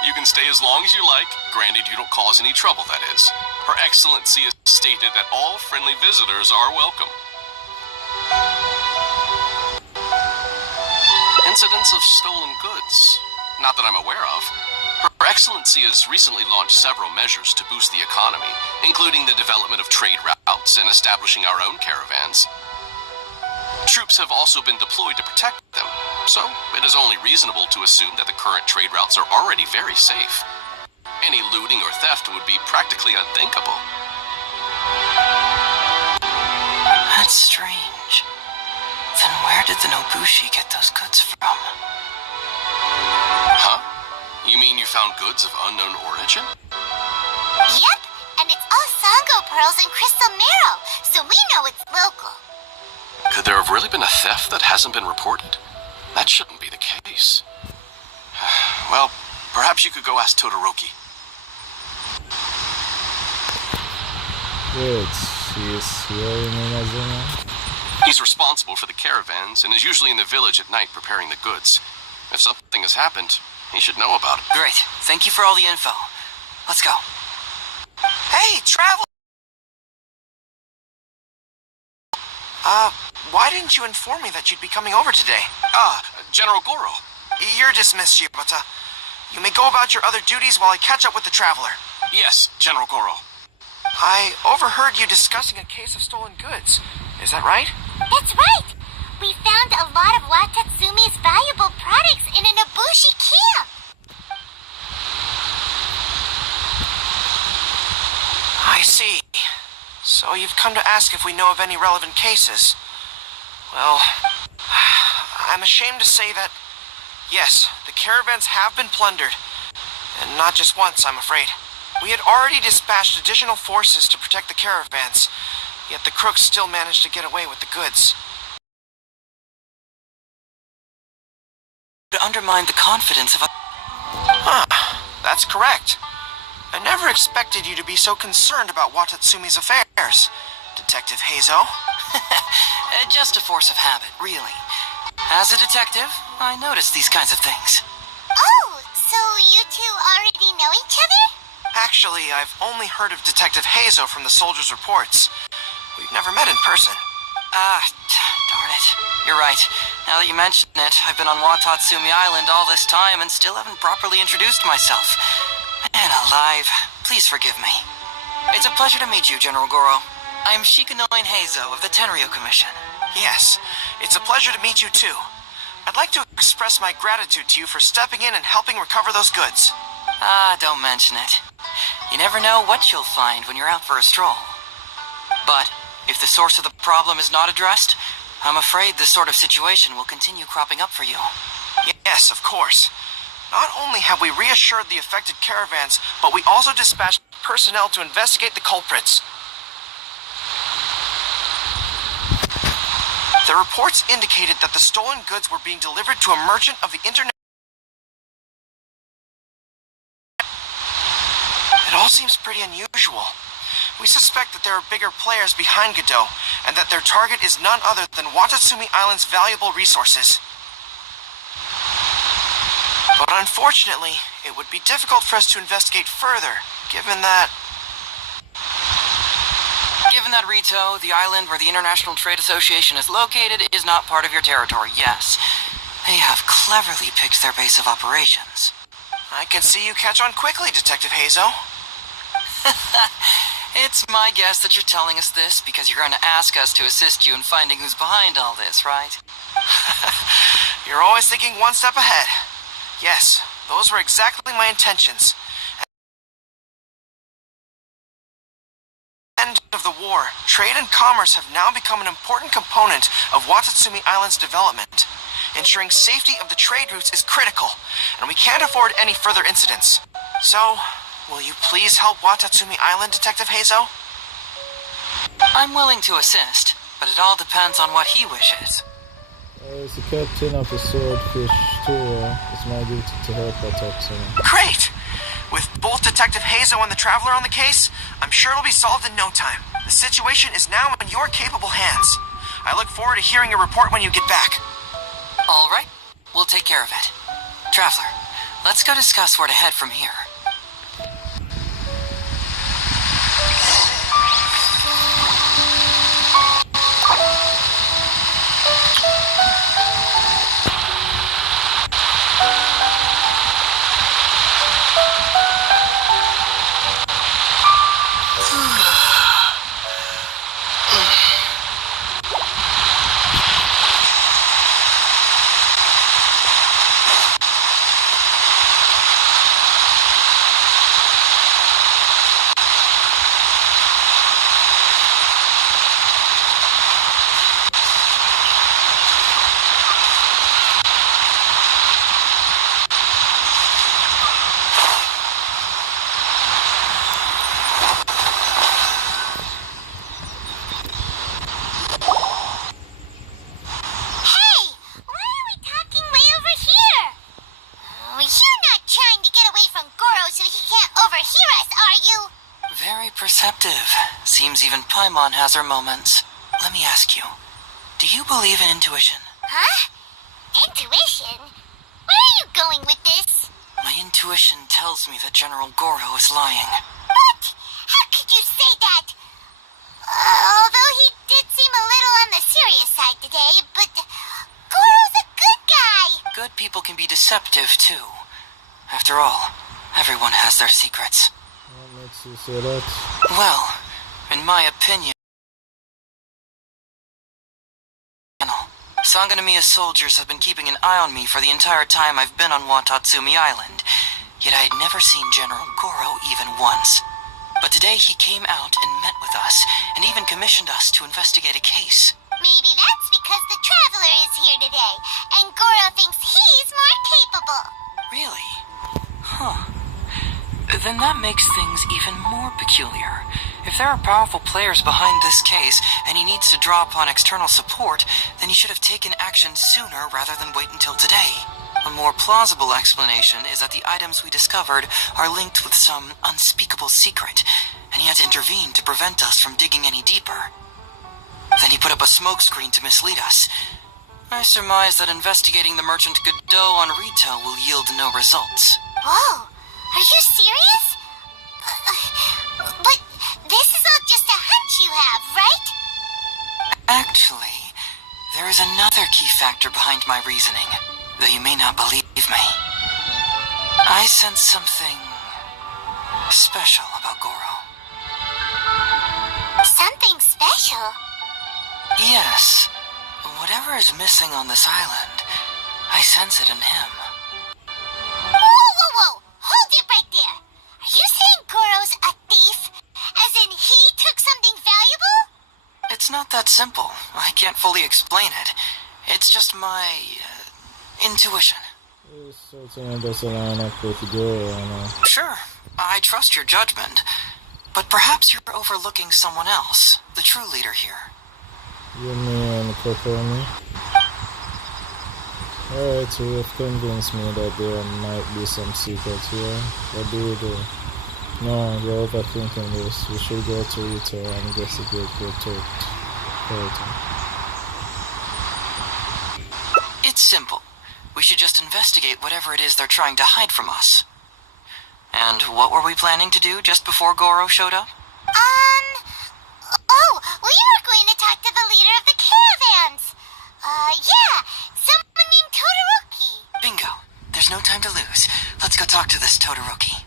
You can stay as long as you like, granted you don't cause any trouble, that is. Her Excellency has stated that all friendly visitors are welcome. Incidents of stolen goods? Not that I'm aware of. Her Excellency has recently launched several measures to boost the economy, including the development of trade routes and establishing our own caravans. Troops have also been deployed to protect them, so it is only reasonable to assume that the current trade routes are already very safe. Any looting or theft would be practically unthinkable. That's strange. Then where did the Nobushi get those goods from? Huh? You mean you found goods of unknown origin? Yep, and it's all Sango pearls and crystal marrow, so we know it's local. Could there have really been a theft that hasn't been reported? That shouldn't be the case. Well, perhaps you could go ask Todoroki. Wait, she is here in Inazuma? He's responsible for the caravans and is usually in the village at night preparing the goods. If something has happened, he should know about it. Great. Thank you for all the info. Let's go. Hey, travel! Why didn't you inform me that you'd be coming over today? General Goro. You're dismissed, Shibata. You may go about your other duties while I catch up with the traveler. Yes, General Goro. I overheard you discussing a case of stolen goods. Is that right? That's right! We found a lot of Watatsumi's valuable products in a Nobushi camp! I see. So you've come to ask if we know of any relevant cases. Well, I'm ashamed to say that, yes, the caravans have been plundered. And not just once, I'm afraid. We had already dispatched additional forces to protect the caravans, yet the crooks still managed to get away with the goods. To undermine the confidence of that's correct. I never expected you to be so concerned about Watatsumi's affairs, Detective Heizou. Just a force of habit, really. As a detective, I notice these kinds of things. Oh, so you two already know each other? Actually, I've only heard of Detective Heizou from the soldiers' reports. We've never met in person. Darn it. You're right. Now that you mention it, I've been on Watatsumi Island all this time and still haven't properly introduced myself. Man alive, please forgive me. It's a pleasure to meet you, General Goro. I'm Shikanoin Heizou of the Tenryo Commission. Yes, it's a pleasure to meet you too. I'd like to express my gratitude to you for stepping in and helping recover those goods. Don't mention it. You never know what you'll find when you're out for a stroll. But if the source of the problem is not addressed, I'm afraid this sort of situation will continue cropping up for you. Yes, of course. Not only have we reassured the affected caravans, but we also dispatched personnel to investigate the culprits. The reports indicated that the stolen goods were being delivered to a merchant of the internet. It all seems pretty unusual. We suspect that there are bigger players behind Godot, and that their target is none other than Watatsumi Island's valuable resources. But unfortunately, it would be difficult for us to investigate further, given that Rito, the island where the International Trade Association is located, is not part of your territory, yes. They have cleverly picked their base of operations. I can see you catch on quickly, Detective Heizou. It's my guess that you're telling us this because you're going to ask us to assist you in finding who's behind all this, right? You're always thinking one step ahead. Yes, those were exactly my intentions. At the end of the war, trade and commerce have now become an important component of Watatsumi Island's development. Ensuring safety of the trade routes is critical, and we can't afford any further incidents. So, will you please help Watatsumi Island, Detective Heizou? I'm willing to assist, but it all depends on what he wishes. As the captain of the Swordfish Tour, it's my duty to help Watatsumi. Great! With both Detective Heizou and the Traveler on the case, I'm sure it'll be solved in no time. The situation is now in your capable hands. I look forward to hearing your report when you get back. All right, we'll take care of it. Traveler, let's go discuss where to head from here. Perceptive. Seems even Paimon has her moments. Let me ask you, do you believe in intuition? Huh? Intuition? Where are you going with this? My intuition tells me that General Goro is lying. What? How could you say that? Although he did seem a little on the serious side today, but Goro's a good guy. Good people can be deceptive, too. After all, everyone has their secrets. What makes you say that? Well, in my opinion, Sangonomiya's soldiers have been keeping an eye on me for the entire time I've been on Watatsumi Island, yet I had never seen General Goro even once. But today he came out and met with us, and even commissioned us to investigate a case. Maybe that's because the Traveler is here today, and Goro thinks he's more capable. Really? Huh. Then that makes things even more peculiar. If there are powerful players behind this case, and he needs to draw upon external support, then he should have taken action sooner rather than wait until today. A more plausible explanation is that the items we discovered are linked with some unspeakable secret, and he had to intervene to prevent us from digging any deeper. Then he put up a smokescreen to mislead us. I surmise that investigating the merchant Godot on Rito will yield no results. Whoa, are you serious? But this is all just a hunch you have, right? Actually, there is another key factor behind my reasoning, though you may not believe me. I sense something special about Goro. Something special? Yes. Whatever is missing on this island, I sense it in him. Whoa! Hold it right there! Are you saying Goro's a thief? As in he took something valuable? It's not that simple. I can't fully explain it. It's just my intuition. Something doesn't line up with Goro, Sure, I trust your judgment. But perhaps you're overlooking someone else, the true leader here. You mean Kokomi? Alright, you have convinced me that there might be some secrets here. What do you do? No, you're overthinking this. We should go to Ito and investigate your territory. It's simple. We should just investigate whatever it is they're trying to hide from us. And what were we planning to do just before Goro showed up? Oh, we were going to talk to the leader of the caravans. Yeah, someone named Todoroki. Bingo. There's no time to lose. Let's go talk to this Todoroki.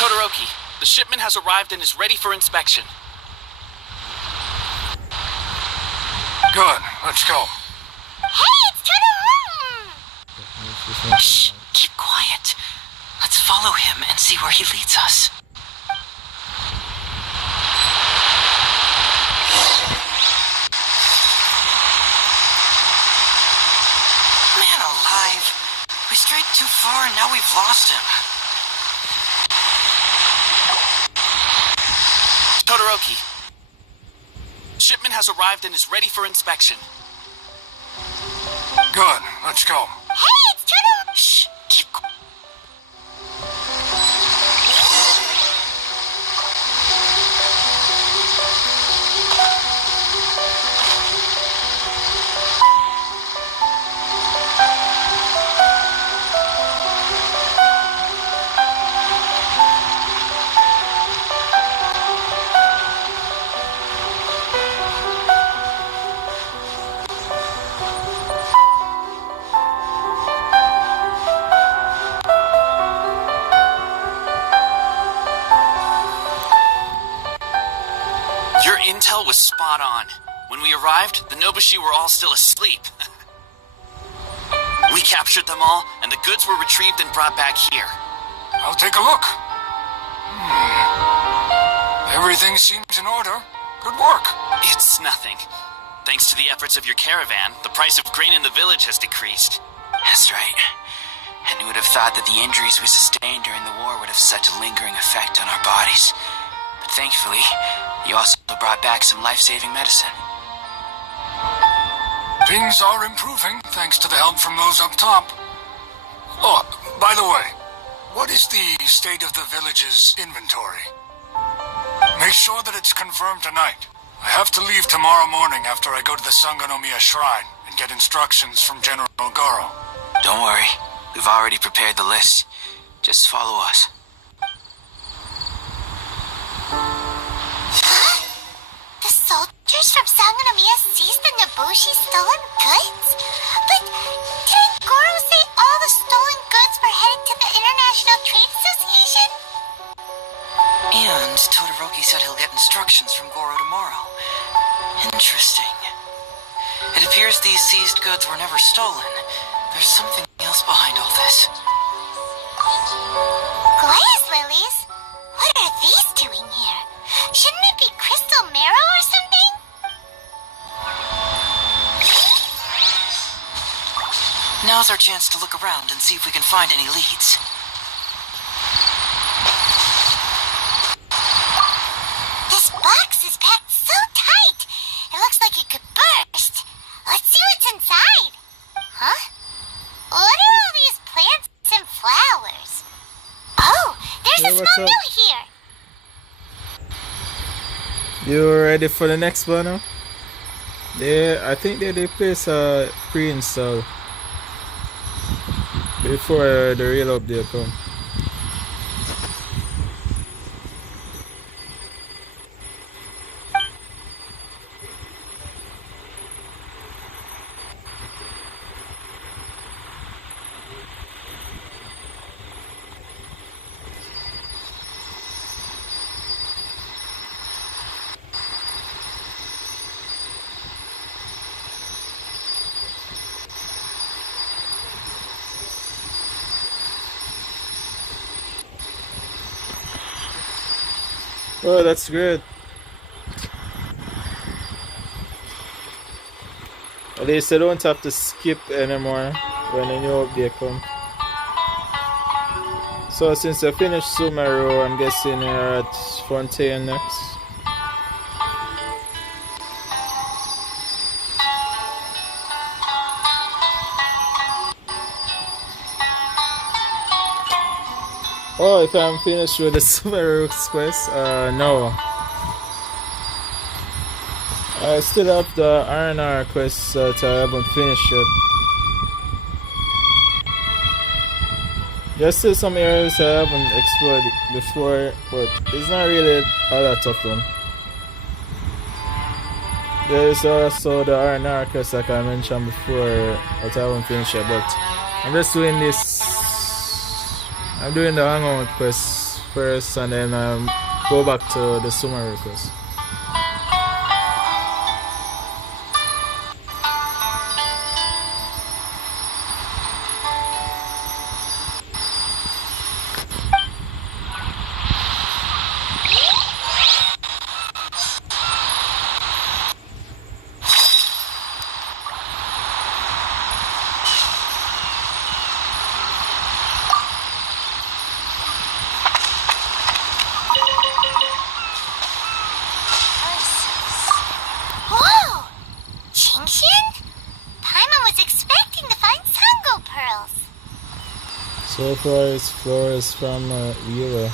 Todoroki, the shipment has arrived and is ready for inspection. Good, let's go. Hey, it's Todoroki! Shh, keep quiet. Let's follow him and see where he leads us. Man alive. We strayed too far and now we've lost him. Todoroki, shipment has arrived and is ready for inspection. Good, let's go. Hey, it's Todoroki! Shh, keep quiet. Your intel was spot on. When we arrived, the Nobushi were all still asleep. We captured them all, and the goods were retrieved and brought back here. I'll take a look. Everything seems in order. Good work. It's nothing. Thanks to the efforts of your caravan, the price of grain in the village has decreased. That's right. And who would have thought that the injuries we sustained during the war would have such a lingering effect on our bodies? But thankfully, you also brought back some life-saving medicine. Things are improving, thanks to the help from those up top. Oh, by the way, what is the state of the village's inventory? Make sure that it's confirmed tonight. I have to leave tomorrow morning after I go to the Sangonomiya Shrine and get instructions from General Goro. Don't worry. We've already prepared the list. Just follow us. The soldiers from Sangonomiya seized the Nobushi stolen goods? But didn't Goro say all the stolen goods were headed to the International Trade Association? And Todoroki said he'll get instructions from Goro tomorrow. Interesting. It appears these seized goods were never stolen. There's something else behind all this. Glaze lilies? What are these doing here? Shouldn't it be crystal marrow or something? Now's our chance to look around and see if we can find any leads. This box is packed so tight. It looks like it could burst. Let's see what's inside. Huh? What are all these plants and flowers? Oh, there's a small note here. You ready for the next one now? I think they place a pre-install before the real update come. Oh, that's good. At least I don't have to skip anymore when a new update comes. So since I finished Sumeru, I'm guessing you're at Fontaine next. Oh, if I'm finished with the Sumeru quest? No. I still have the R&R quest that I haven't finished yet. There's still some areas I haven't explored before, but it's not really a lot of them. There's also the R&R quest like I mentioned before that I haven't finished yet, but I'm just doing this. I'm doing the hangout quest first and then go back to the Sumeru quest. Whoa! Genshin? Paimon was expecting to find Sango pearls. So far it's flowers from Yura.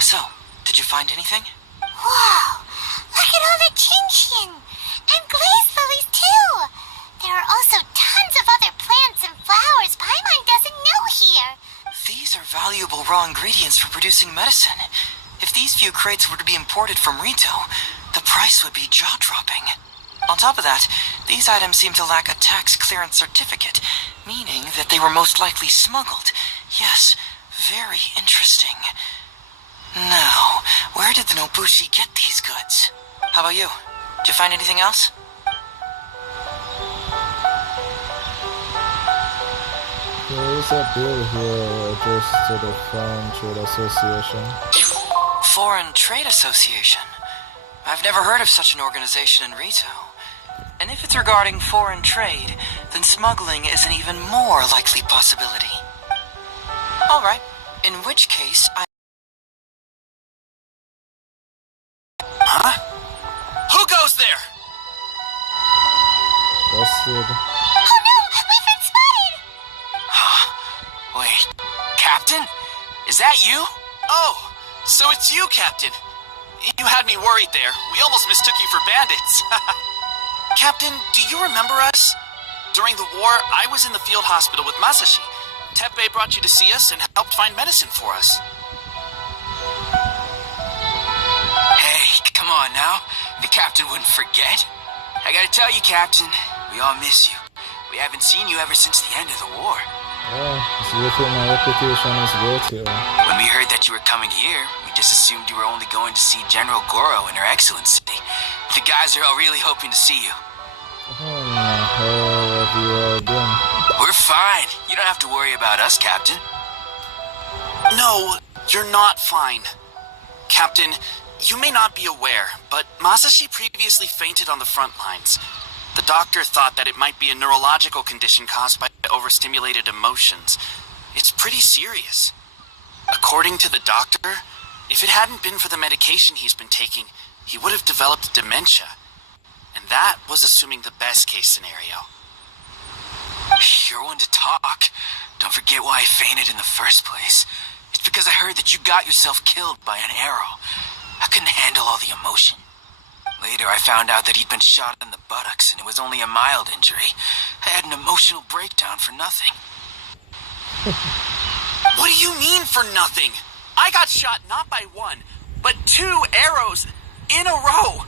So, did you find anything? Wow! Look at all the Genshin! And glaze lilies too! There are also tons of other plants and flowers Paimon doesn't know here. These are valuable raw ingredients for producing medicine. If these few crates were to be imported from Rito, the price would be jaw-dropping. On top of that, these items seem to lack a tax clearance certificate, meaning that they were most likely smuggled. Yes, very interesting. Now, where did the Nobushi get these goods? How about you? Did you find anything else? There is a bill here addressed to the Foreign Trade Association. Foreign Trade Association? I've never heard of such an organization in Rito. And if it's regarding foreign trade, then smuggling is an even more likely possibility. Alright, in which case, Busted. Oh no! We've been spotted! Huh? Wait, Captain? Is that you? Oh, so it's you, Captain. You had me worried there. We almost mistook you for bandits. Captain, do you remember us? During the war, I was in the field hospital with Masashi. Teppei brought you to see us and helped find medicine for us. Hey, come on now. The captain wouldn't forget. I gotta tell you, Captain, we all miss you. We haven't seen you ever since the end of the war. Yeah, it's good that my reputation is good here. When we heard that you were coming here, we just assumed you were only going to see General Goro and Her Excellency. The guys are all really hoping to see you. How have you all been? We're fine. You don't have to worry about us, Captain. No, you're not fine. Captain, you may not be aware, but Masashi previously fainted on the front lines. The doctor thought that it might be a neurological condition caused by overstimulated emotions. It's pretty serious. According to the doctor, if it hadn't been for the medication he's been taking, he would have developed dementia. And that was assuming the best case scenario. You're one to talk. Don't forget why I fainted in the first place. It's because I heard that you got yourself killed by an arrow. I couldn't handle all the emotion. Later, I found out that he'd been shot in the buttocks, and it was only a mild injury. I had an emotional breakdown for nothing. What do you mean for nothing? I got shot not by one, but 2 arrows in a row.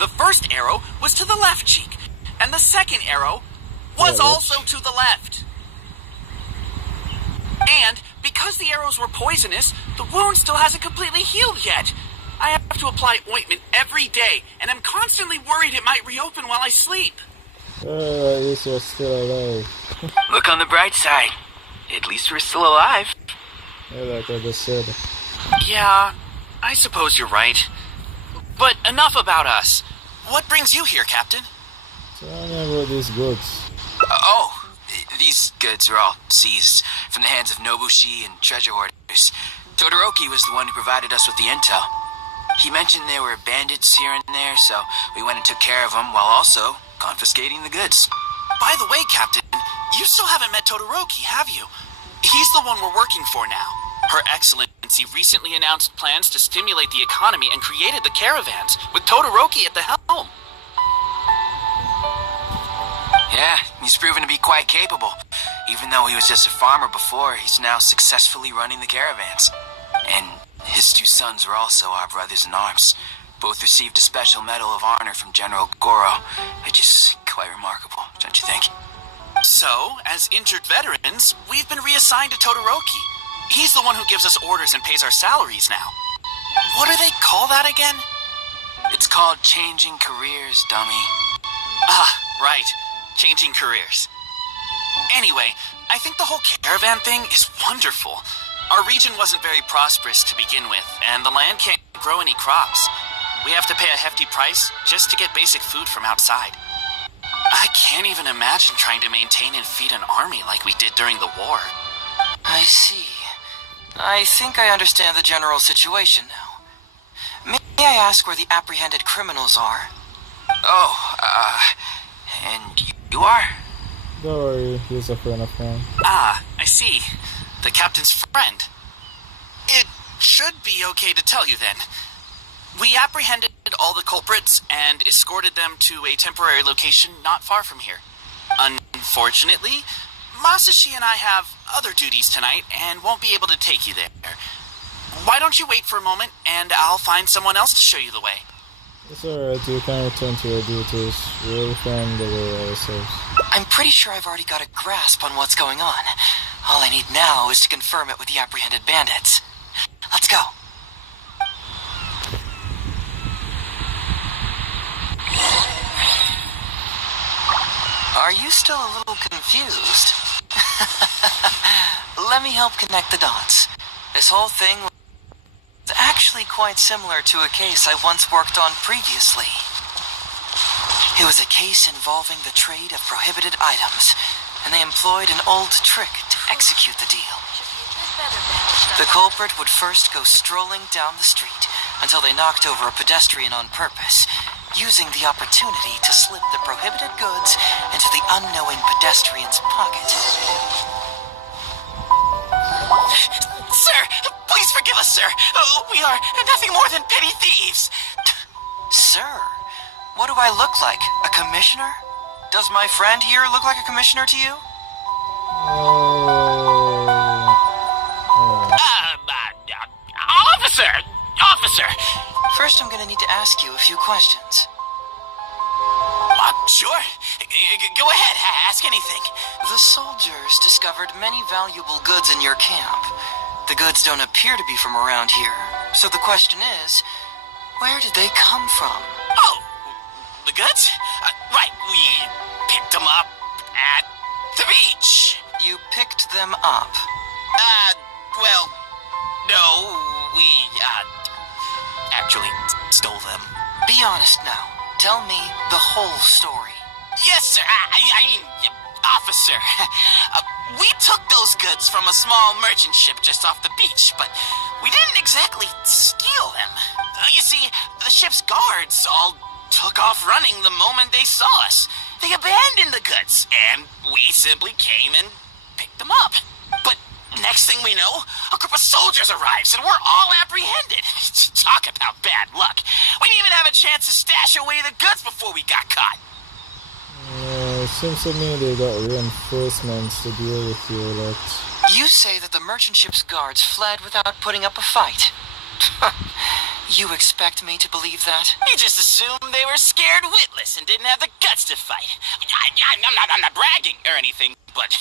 The first arrow was to the left cheek, and the second arrow was also to the left. And because the arrows were poisonous, the wound still hasn't completely healed yet. I have to apply ointment every day, and I'm constantly worried it might reopen while I sleep. At least you're still alive. Look on the bright side. At least we're still alive. Yeah, like I just said. Yeah, I suppose you're right. But enough about us. What brings you here, Captain? Tell me about these goods. These goods are all seized from the hands of Nobushi and treasure hoarders. Todoroki was the one who provided us with the intel. He mentioned there were bandits here and there, so we went and took care of them while also confiscating the goods. By the way, Captain, you still haven't met Todoroki, have you? He's the one we're working for now. Her Excellency recently announced plans to stimulate the economy and created the caravans, with Todoroki at the helm. Yeah, he's proven to be quite capable. Even though he was just a farmer before, he's now successfully running the caravans. And his 2 sons are also our brothers in arms. Both received a special medal of honor from General Goro, which is quite remarkable, don't you think? So, as injured veterans, we've been reassigned to Todoroki. He's the one who gives us orders and pays our salaries now. What do they call that again? It's called changing careers, dummy. Ah, right. Changing careers. Anyway, I think the whole caravan thing is wonderful. Our region wasn't very prosperous to begin with, and the land can't grow any crops. We have to pay a hefty price just to get basic food from outside. I can't even imagine trying to maintain and feed an army like we did during the war. I see. I think I understand the general situation now. May I ask where the apprehended criminals are? And you are? Don't worry, he's a friend of mine. Ah, I see. The captain's friend. It should be okay to tell you then. We apprehended all the culprits and escorted them to a temporary location not far from here. Unfortunately, Masashi and I have other duties tonight and won't be able to take you there. Why don't you wait for a moment and I'll find someone else to show you the way. It's alright, you can return to your duties. We'll find the way ourselves. I'm pretty sure I've already got a grasp on what's going on. All I need now is to confirm it with the apprehended bandits. Let's go. Are you still a little confused? Let me help connect the dots. This whole thing was actually quite similar to a case I once worked on previously. It was a case involving the trade of prohibited items, and they employed an old trick to execute the deal. The culprit would first go strolling down the street until they knocked over a pedestrian on purpose, using the opportunity to slip the prohibited goods into unknowing pedestrian's pocket. Sir, please forgive us, sir. We are nothing more than petty thieves. Sir, what do I look like? A commissioner? Does my friend here look like a commissioner to you? Officer! First, I'm gonna need to ask you a few questions. Sure. Go ahead, ask anything. The soldiers discovered many valuable goods in your camp. The goods don't appear to be from around here. So the question is, where did they come from? Oh, the goods? Right, we picked them up at the beach. You picked them up? Well, no, we, actually stole them. Be honest now. Tell me the whole story. Yes, sir. I mean, officer. We took those goods from a small merchant ship just off the beach, but we didn't exactly steal them. You see, the ship's guards all took off running the moment they saw us. They abandoned the goods, and we simply came and picked them up. But next thing we know, a group of soldiers arrives, and we're all apprehended. Talk about bad luck. We didn't even have a chance to stash away the goods before we got caught. It seems to me they got reinforcements to deal with you a lot. You say that the merchant ship's guards fled without putting up a fight. You expect me to believe that? You just assumed they were scared witless and didn't have the guts to fight. I'm not bragging or anything, but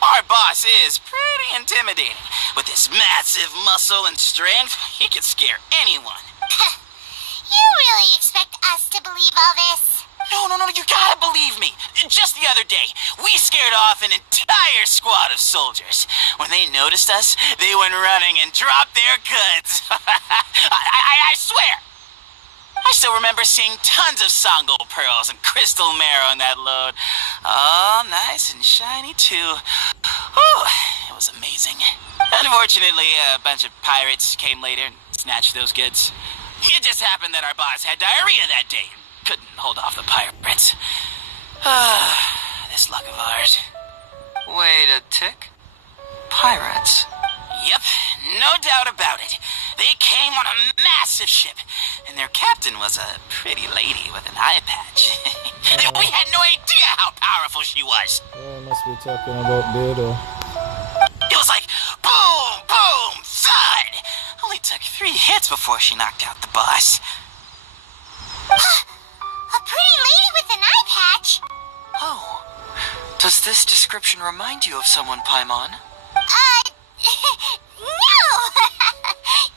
our boss is pretty intimidating. With his massive muscle and strength, he could scare anyone. You really expect us to believe all this? No, you gotta believe me. Just the other day, we scared off an entire squad of soldiers. When they noticed us, they went running and dropped their goods. I swear. I still remember seeing tons of Songo pearls and crystal marrow on that load. All nice and shiny, too. Whew, it was amazing. Unfortunately, a bunch of pirates came later and snatched those goods. It just happened that our boss had diarrhea that day. Couldn't hold off the pirates. This luck of ours. Wait a tick. Pirates? Yep, no doubt about it. They came on a massive ship, and their captain was a pretty lady with an eye patch. We had no idea how powerful she was. Oh, I must be talking about Beto. It was like boom, boom, thud. Only took 3 hits before she knocked out the boss. A pretty lady with an eye patch? Oh. Does this description remind you of someone, Paimon? No!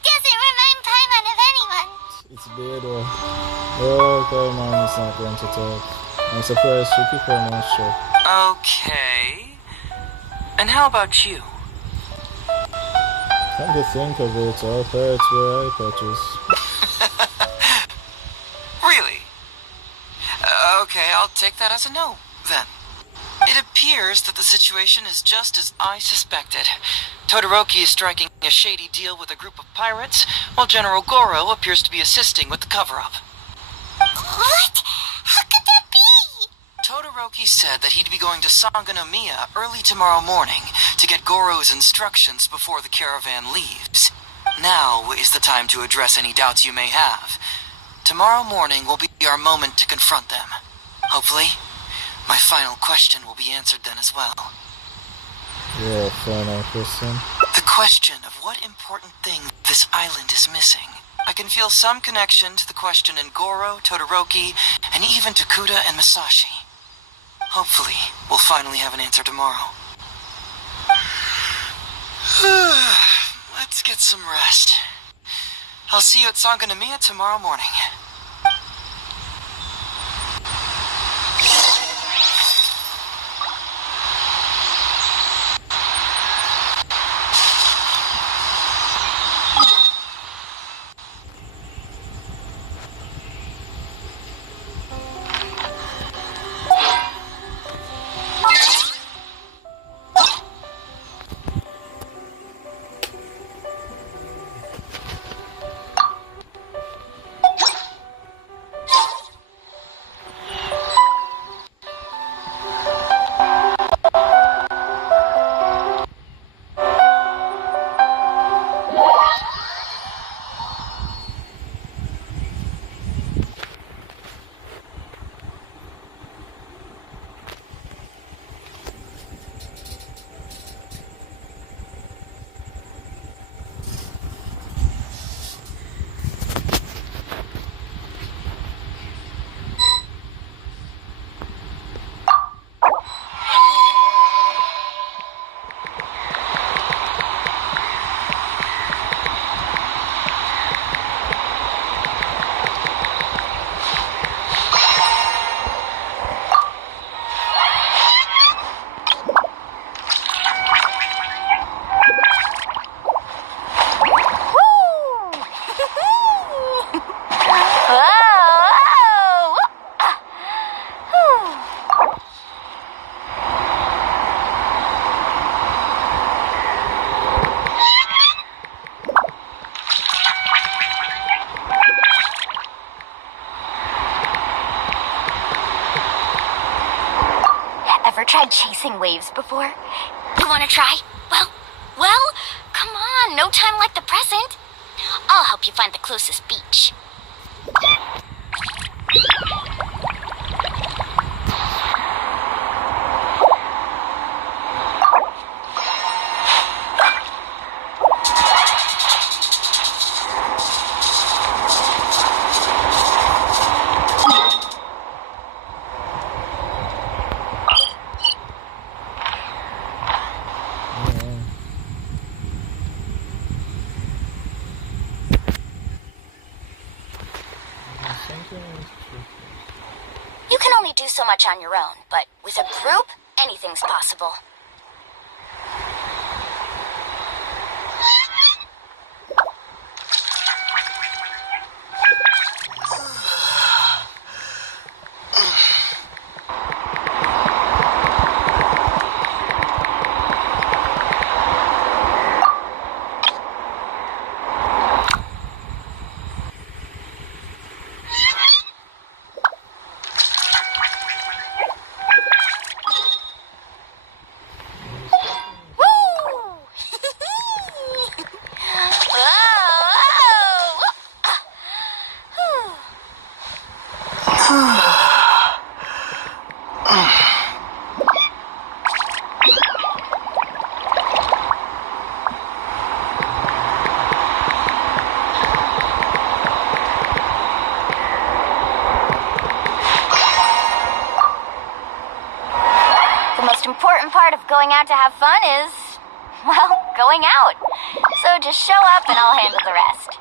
Doesn't remind Paimon of anyone. It's Beto. Okay, man, it's not going to talk. I'm surprised she keep her mouth shut. Okay. And how about you? Come to think of it, all pirates wear eye patches. Really? Okay, I'll take that as a no, then. It appears that the situation is just as I suspected. Todoroki is striking a shady deal with a group of pirates, while General Goro appears to be assisting with the cover-up. What? How could that be? Todoroki said that he'd be going to Sangonomiya early tomorrow morning to get Goro's instructions before the caravan leaves. Now is the time to address any doubts you may have. Tomorrow morning will be our moment to confront them. Hopefully, my final question will be answered then as well. Yeah, final question. The question of what important thing this island is missing. I can feel some connection to the question in Goro, Todoroki, and even to Kuda and Masashi. Hopefully, we'll finally have an answer tomorrow. Let's get some rest. I'll see you at Sangonomiya tomorrow morning. tried chasing waves before? You wanna try? Well, come on, no time like the present. I'll help you find the closest beach. You can only do so much on your own, but with a group, anything's possible. The most important part of going out to have fun is, well, going out. So just show up and I'll handle the rest.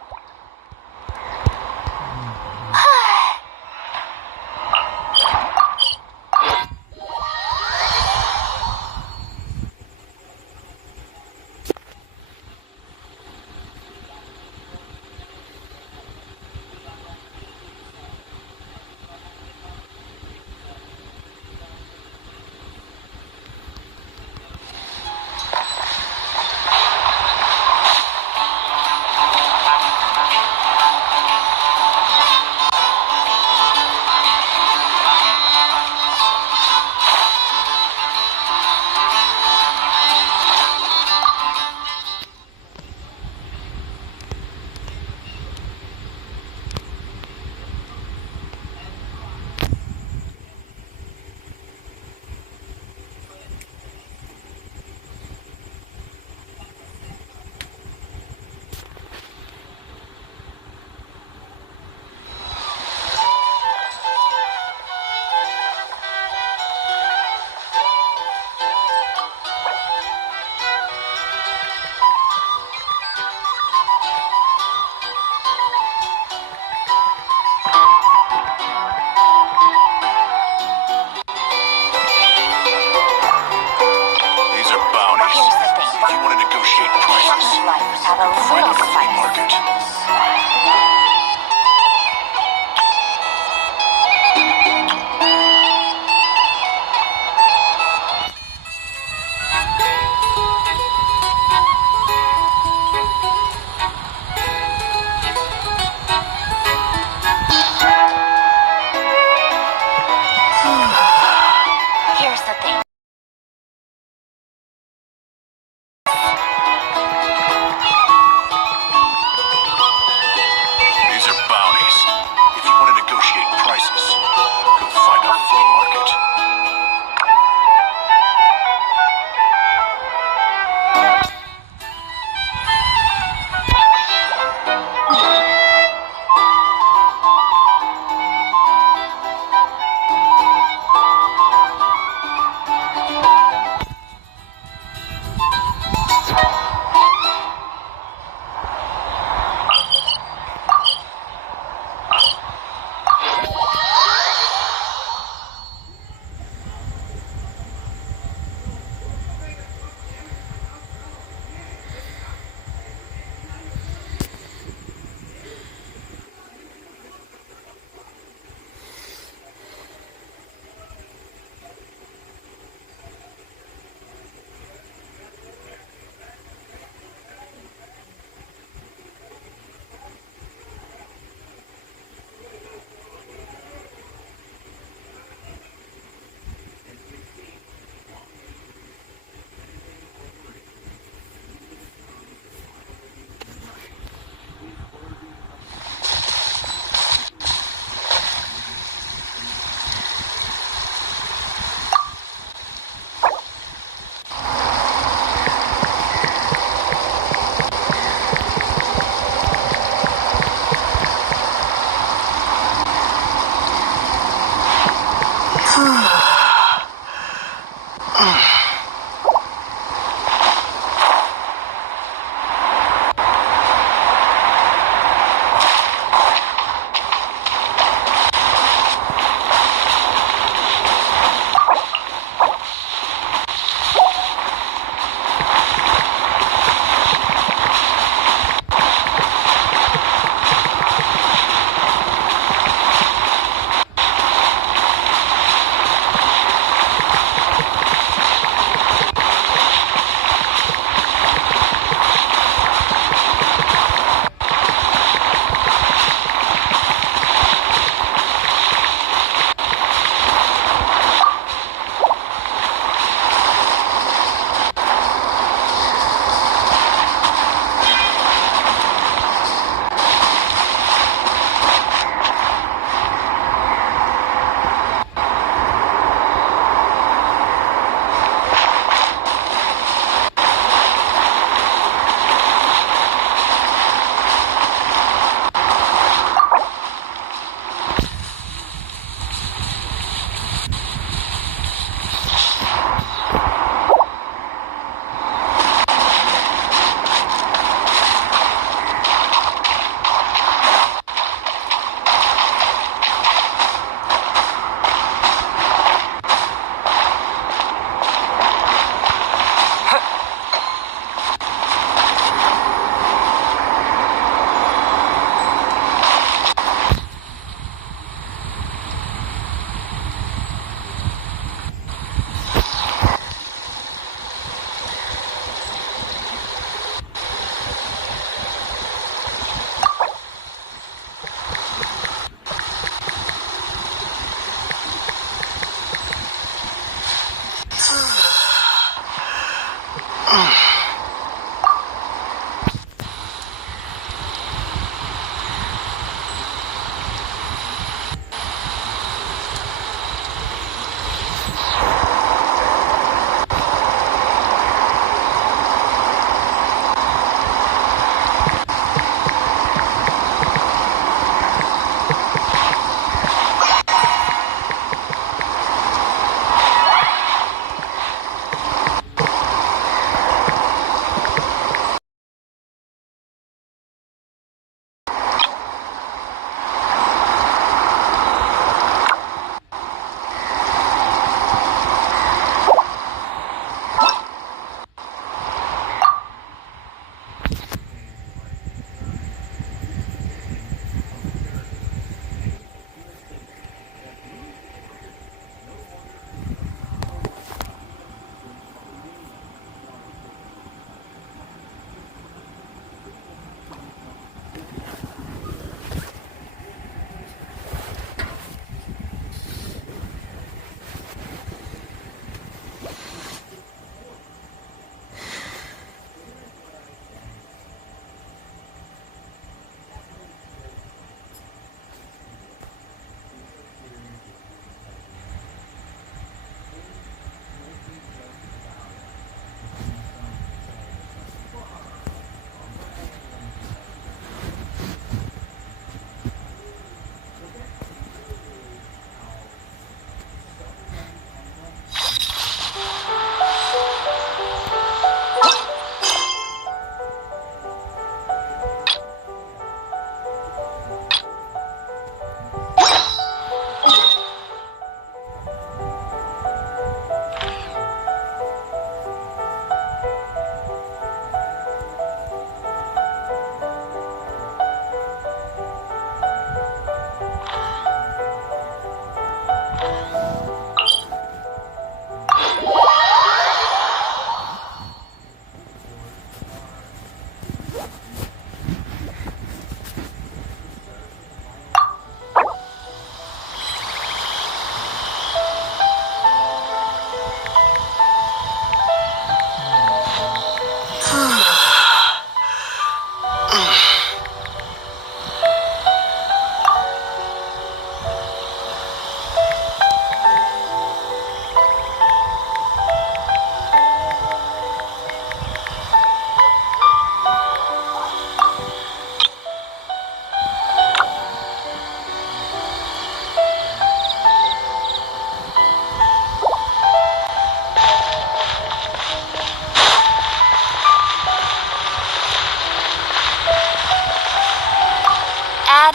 Ad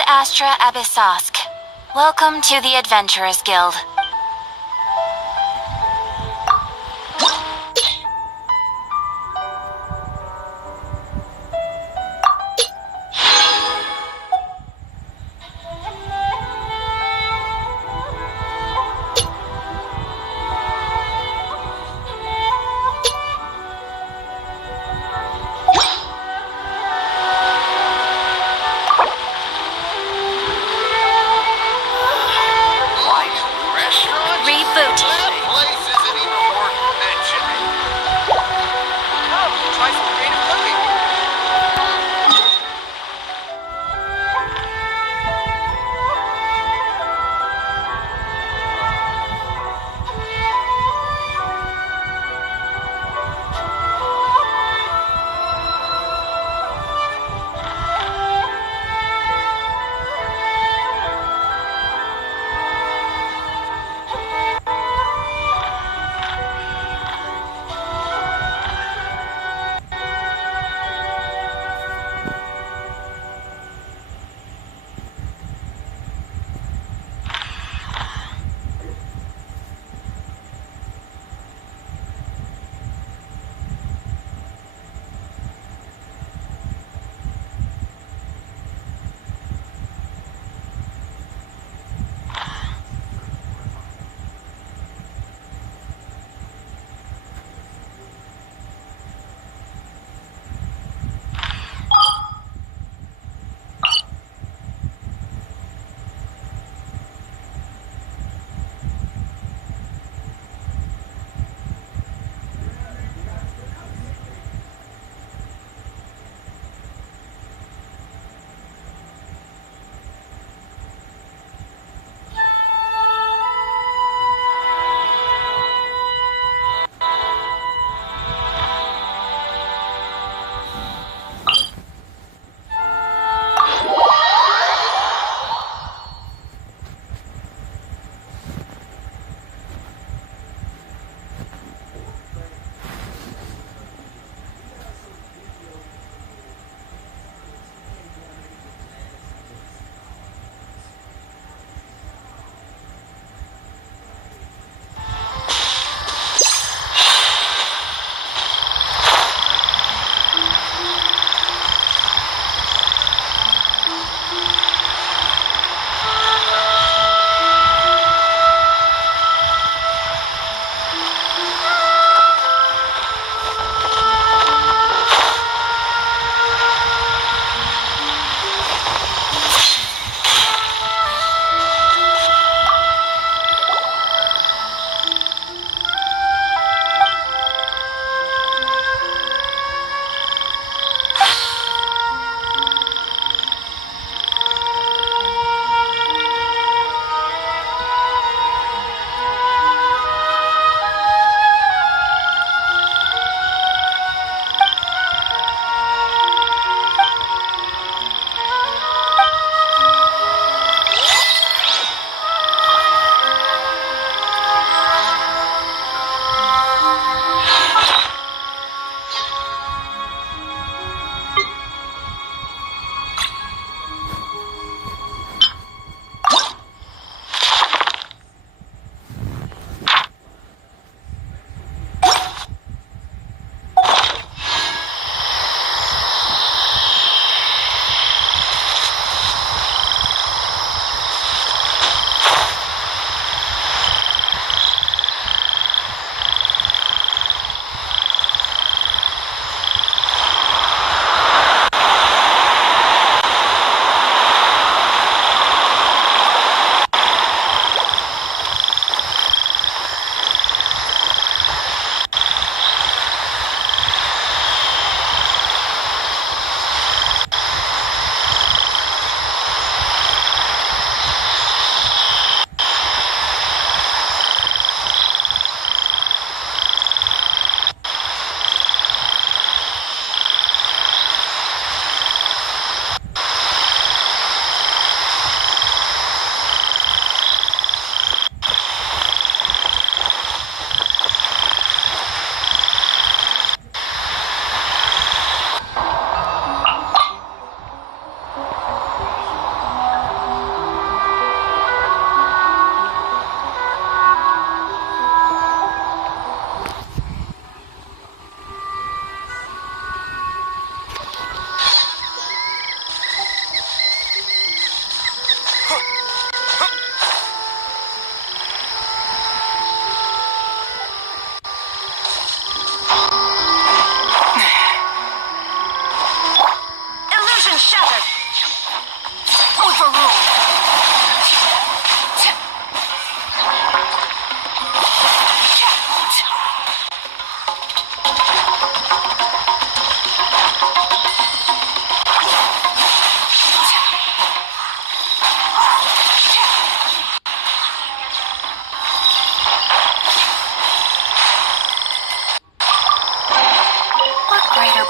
Astra Abyssosk. Welcome to the Adventurers Guild. Light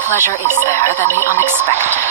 pleasure is there than the unexpected?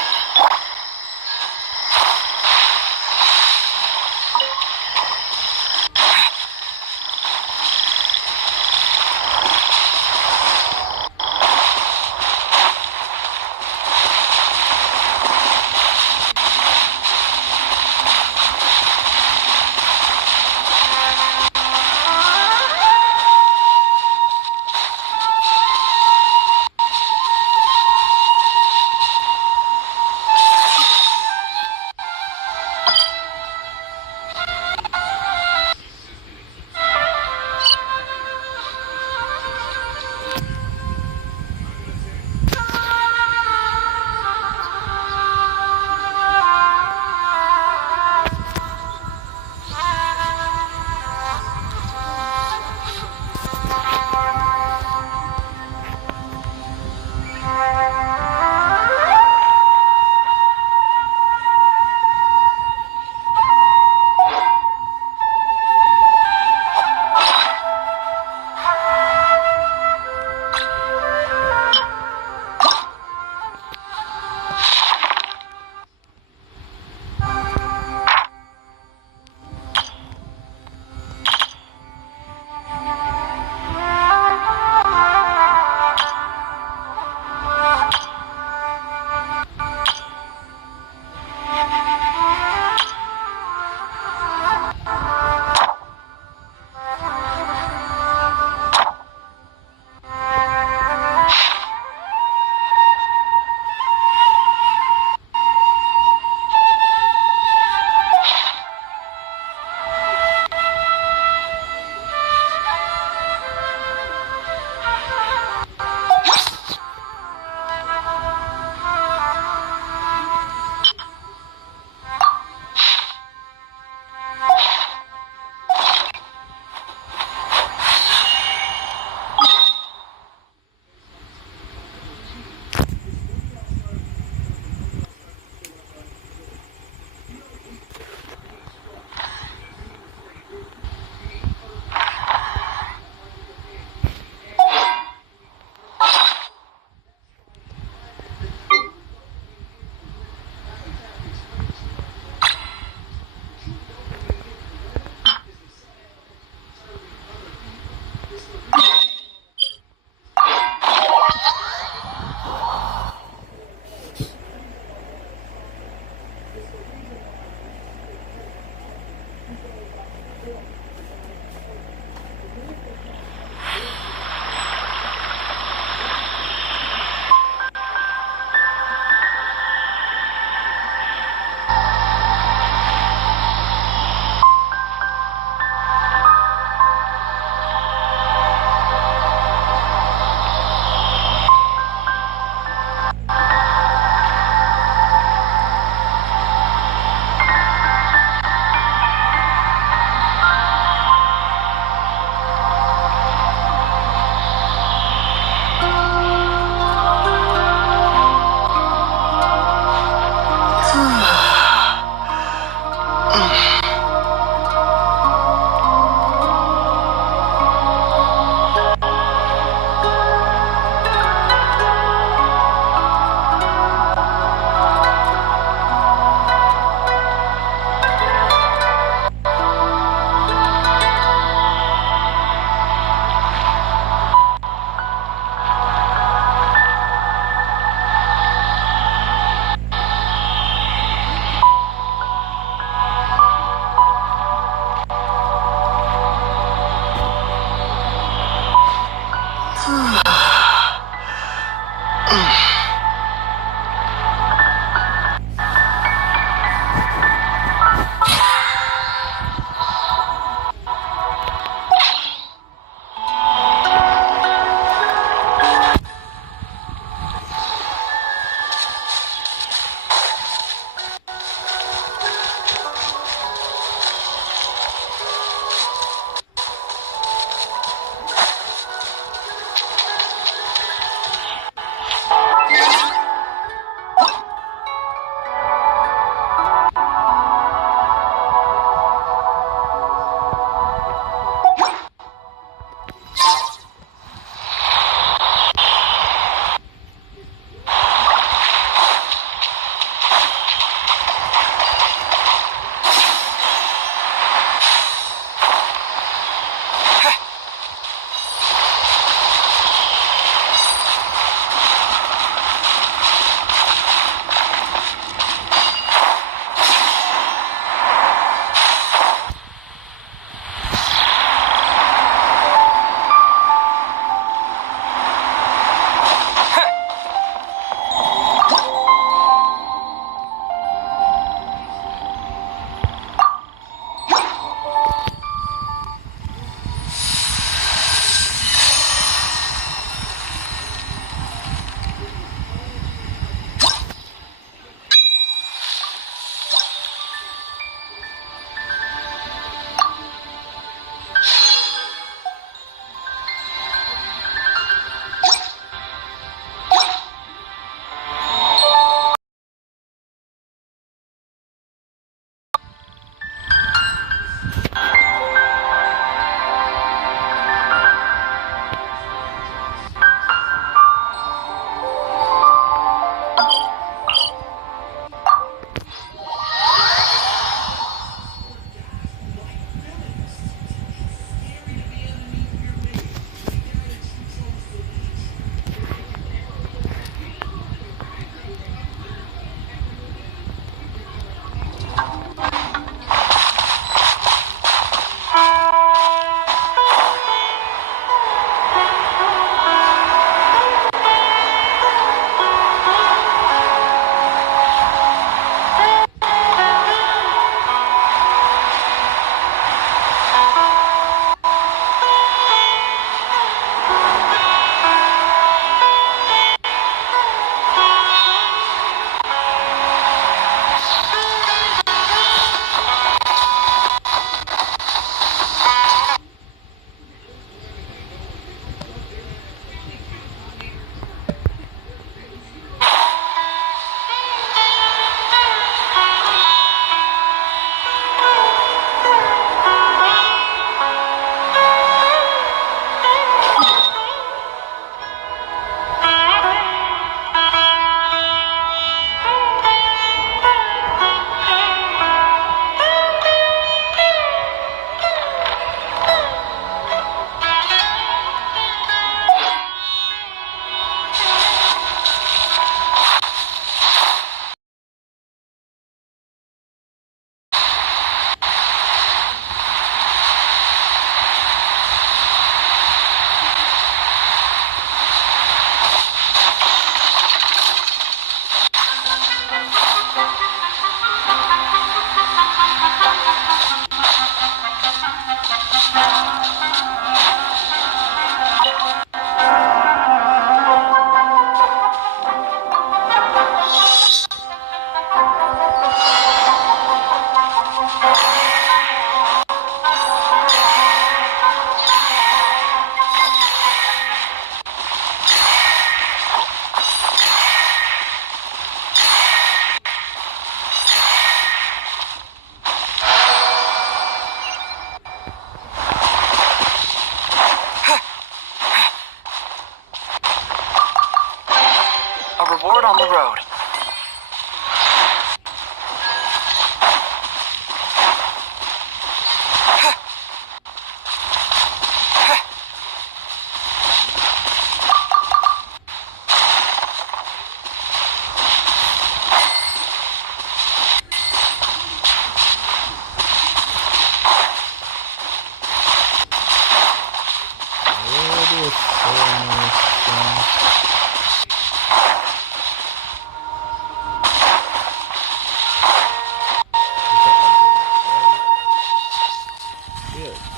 on the road.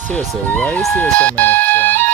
Seriously, why is there so many things?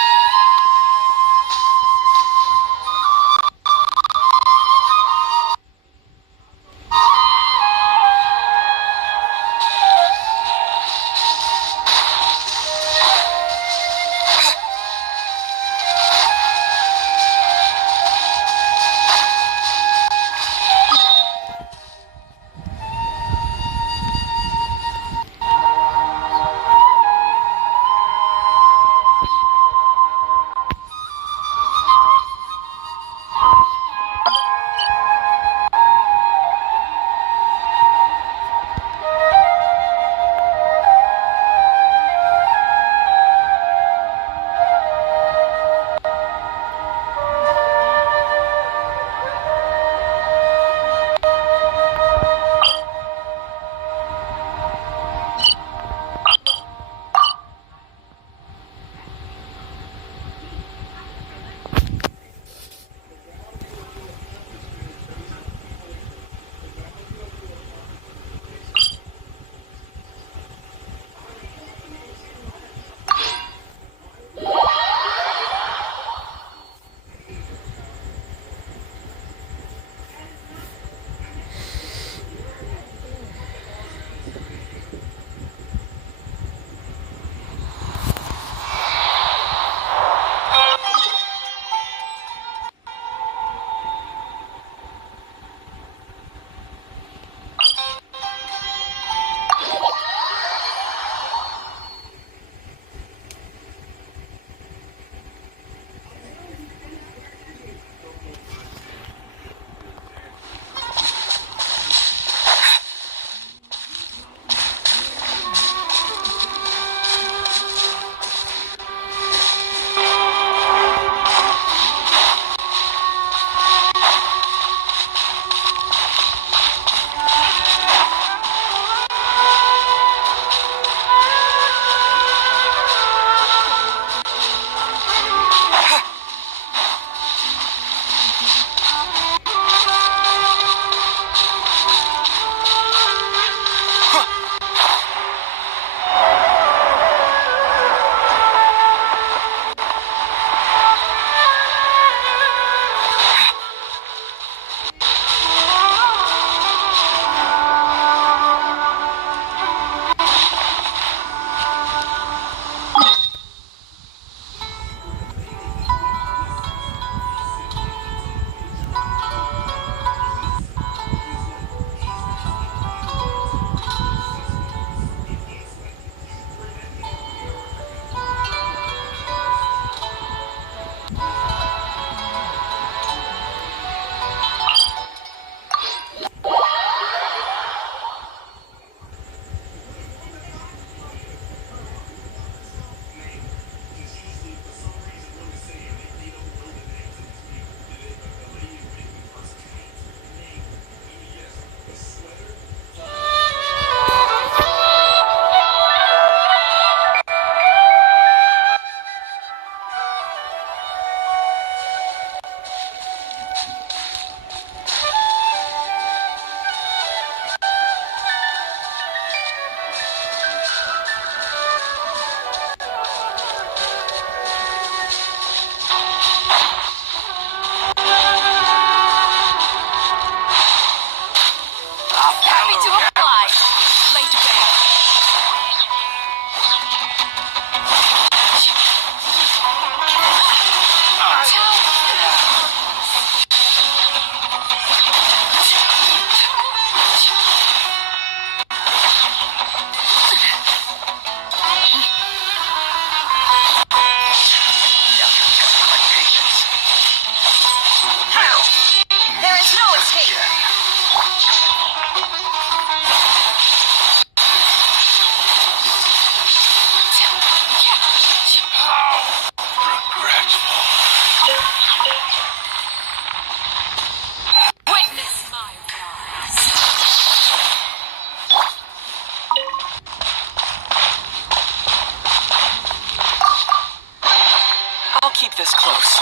keep this close.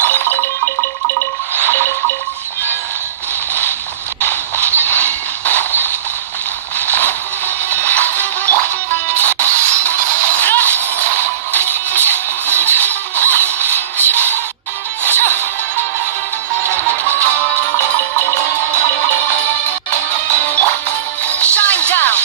Shine down!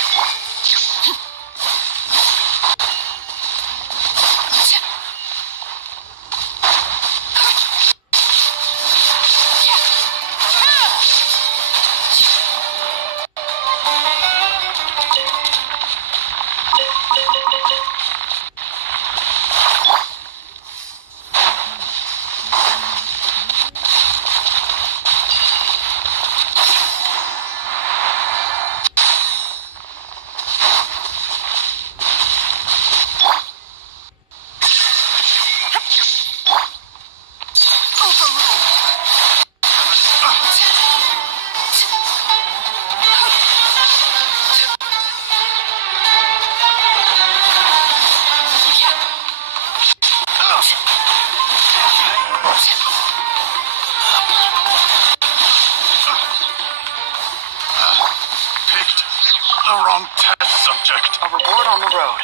Picked the wrong test subject. A reward on the road.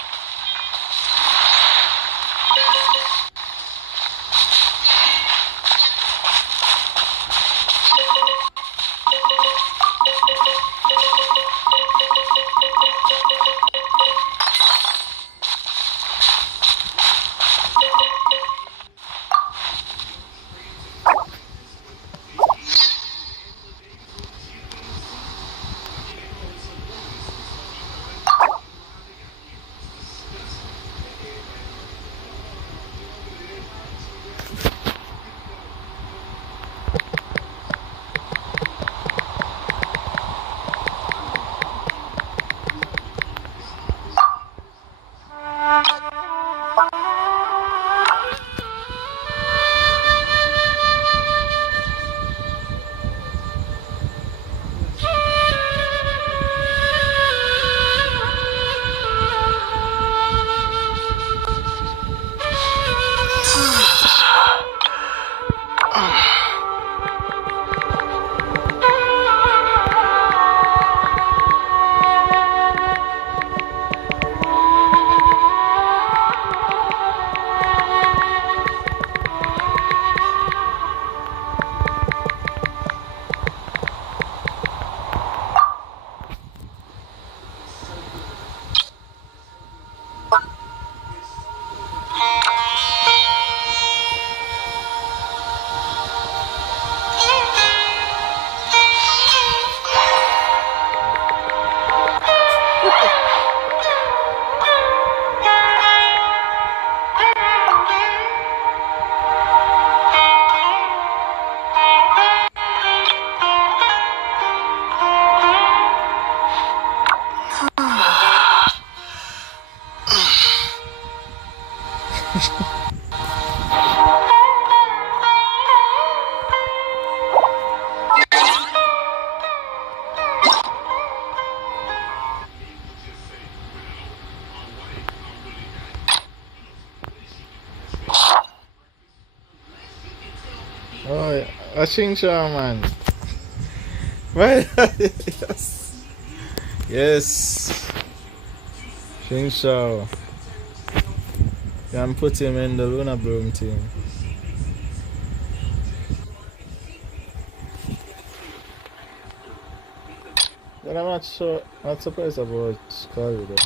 Oh, a Shinsha man. Right? Yes. Yes. Shinsha. Can put him in the Luna Bloom team. But I'm not sure, not surprised about Scully though.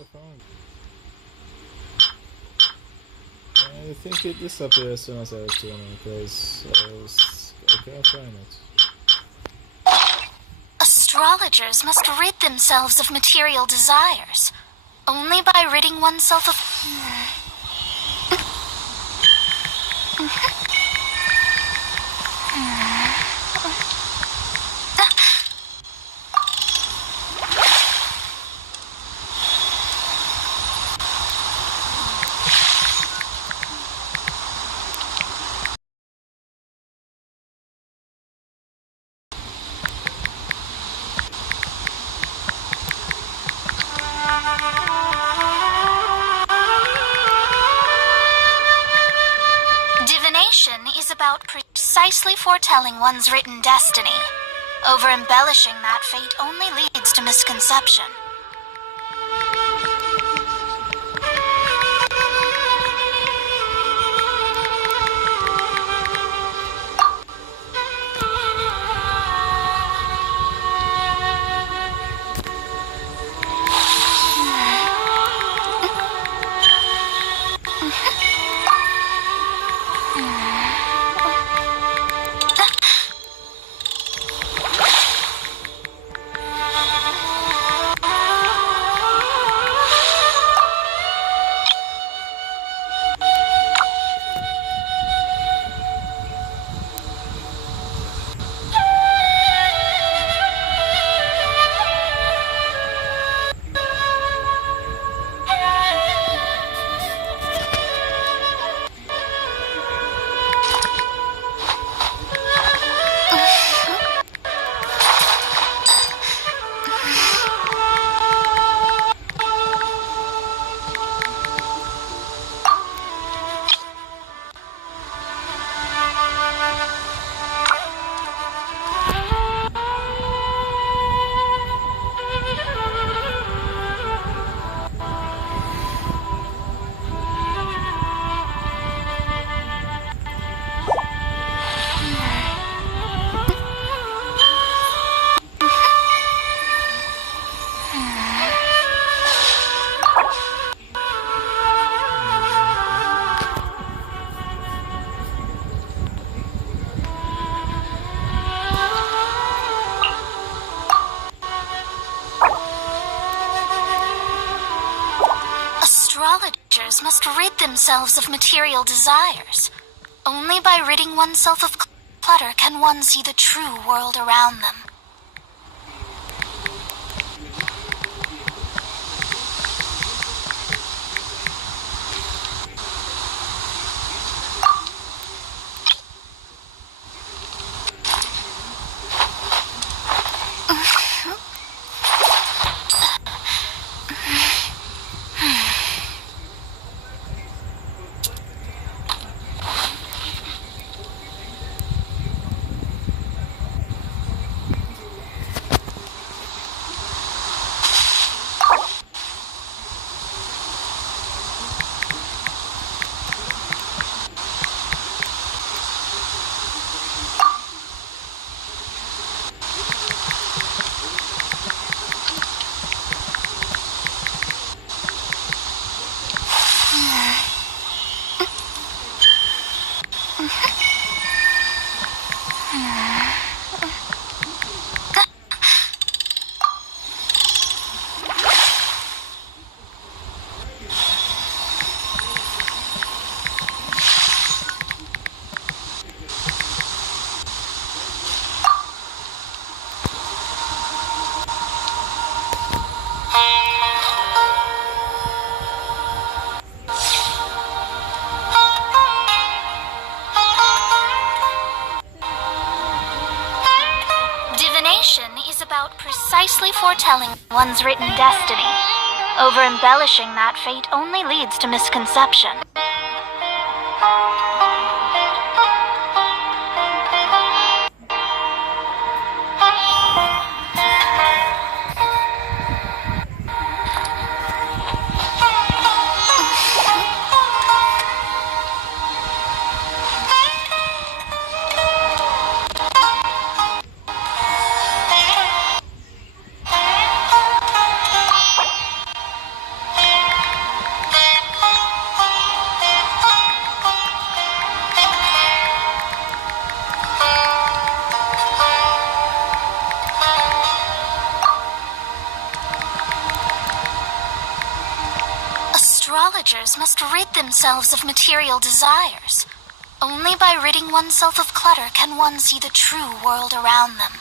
I found it. I think it disappeared as soon as I returned it because I can't find it. Astrologers must rid themselves of material desires. Only by ridding oneself of... Divination is about precisely foretelling one's written destiny. Over-embellishing that fate only leads to misconception. Astrologers must rid themselves of material desires. Only by ridding oneself of clutter can one see the true world around them. Divination is about precisely foretelling one's written destiny. Over-embellishing that fate only leads to misconception. astrologers must rid themselves of material desires. Only by ridding oneself of clutter can one see the true world around them.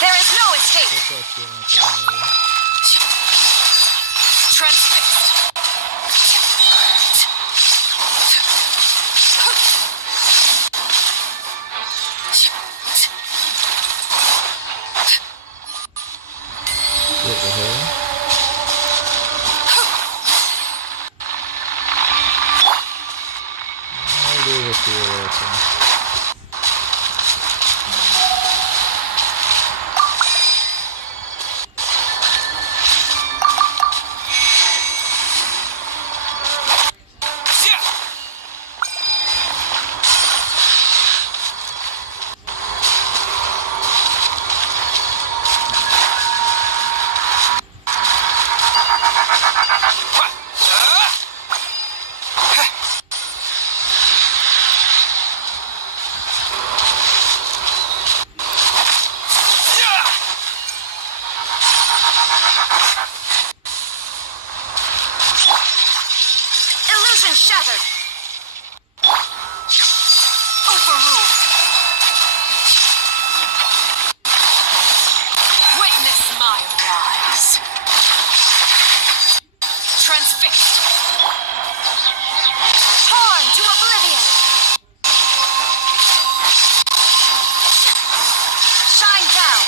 There is no escape. Transfixed. What the hell? I'll leave it to you later. Shattered. Overruled. Witness my rise. Transfixed. Torn to oblivion. Shine down.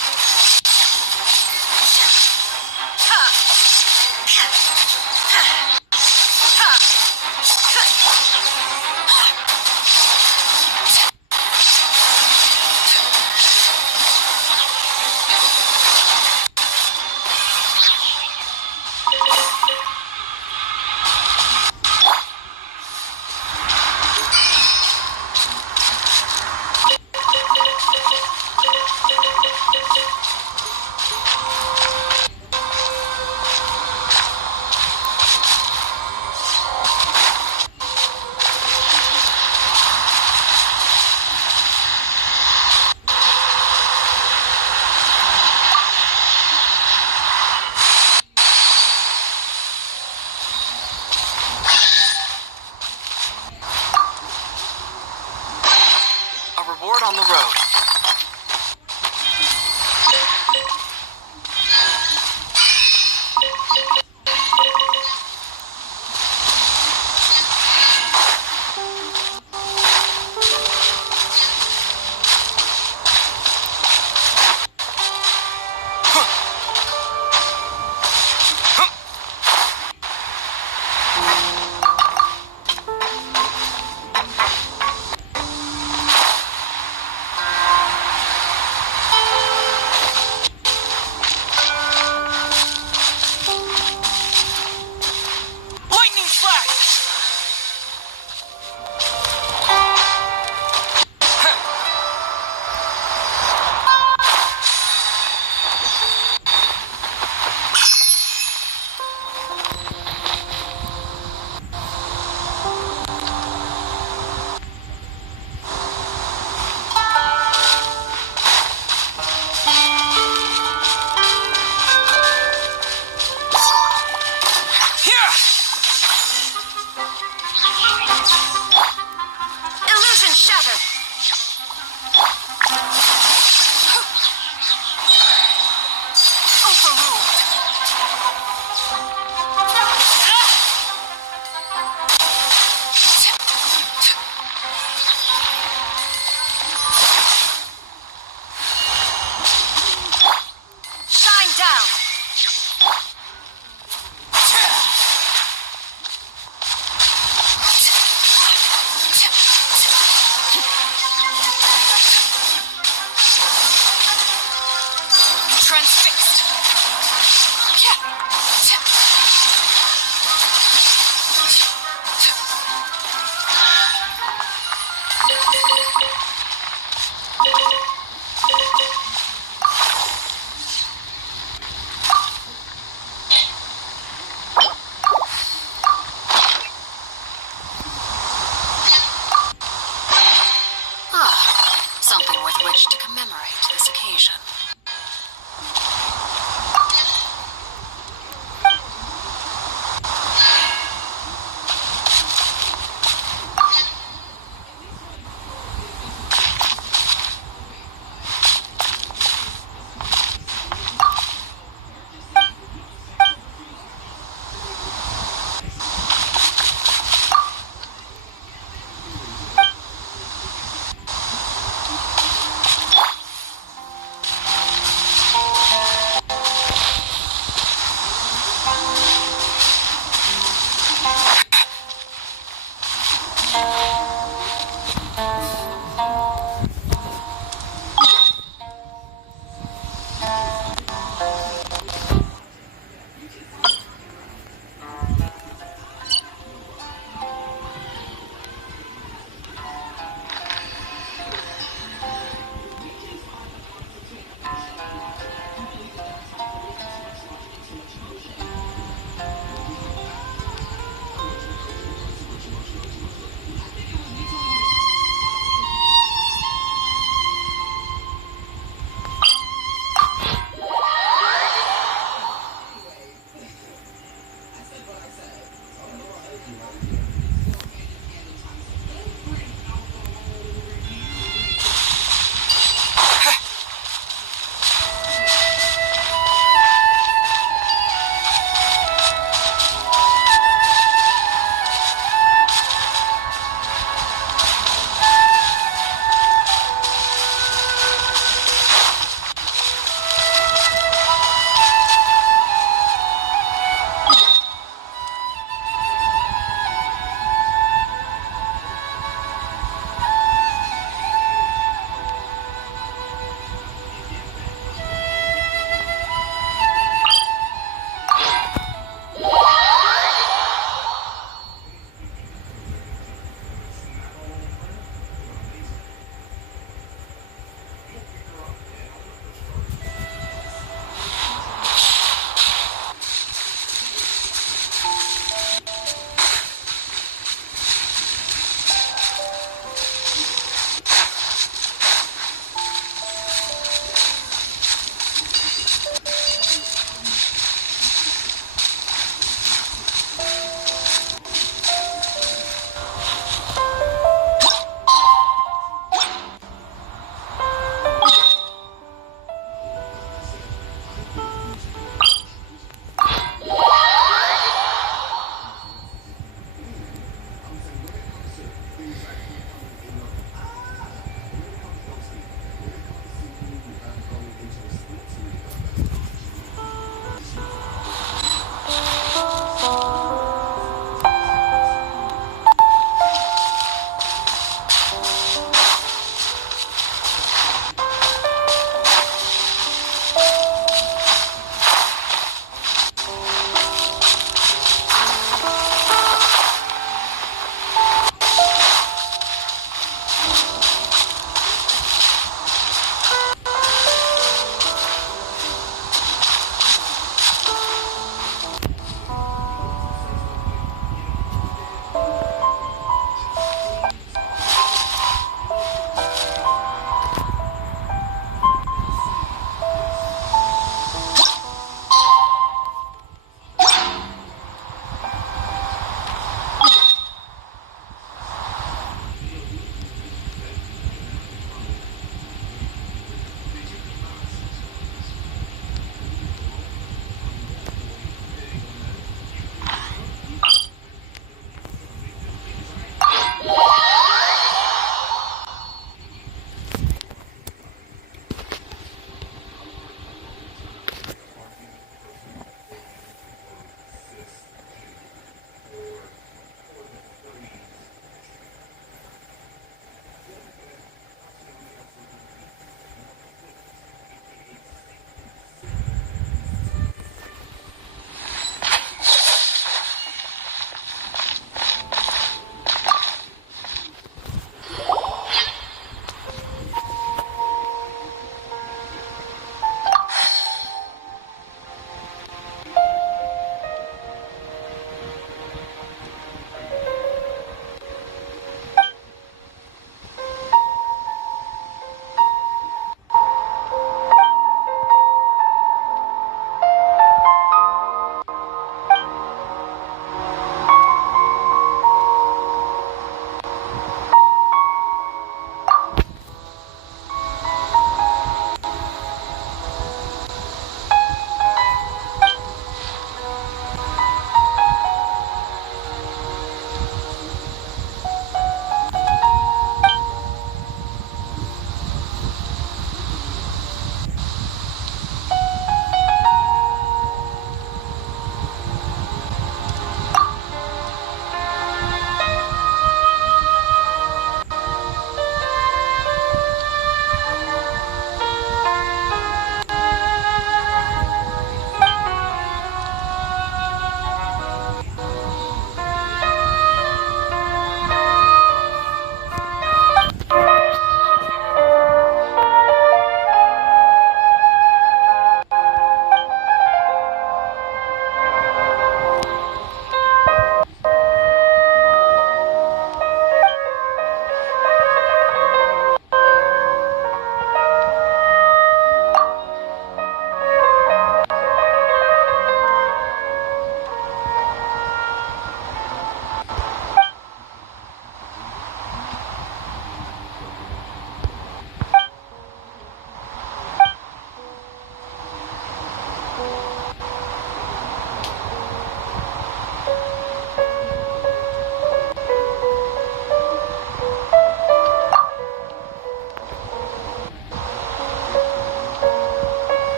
Reward on the road. Something with which to commemorate this occasion.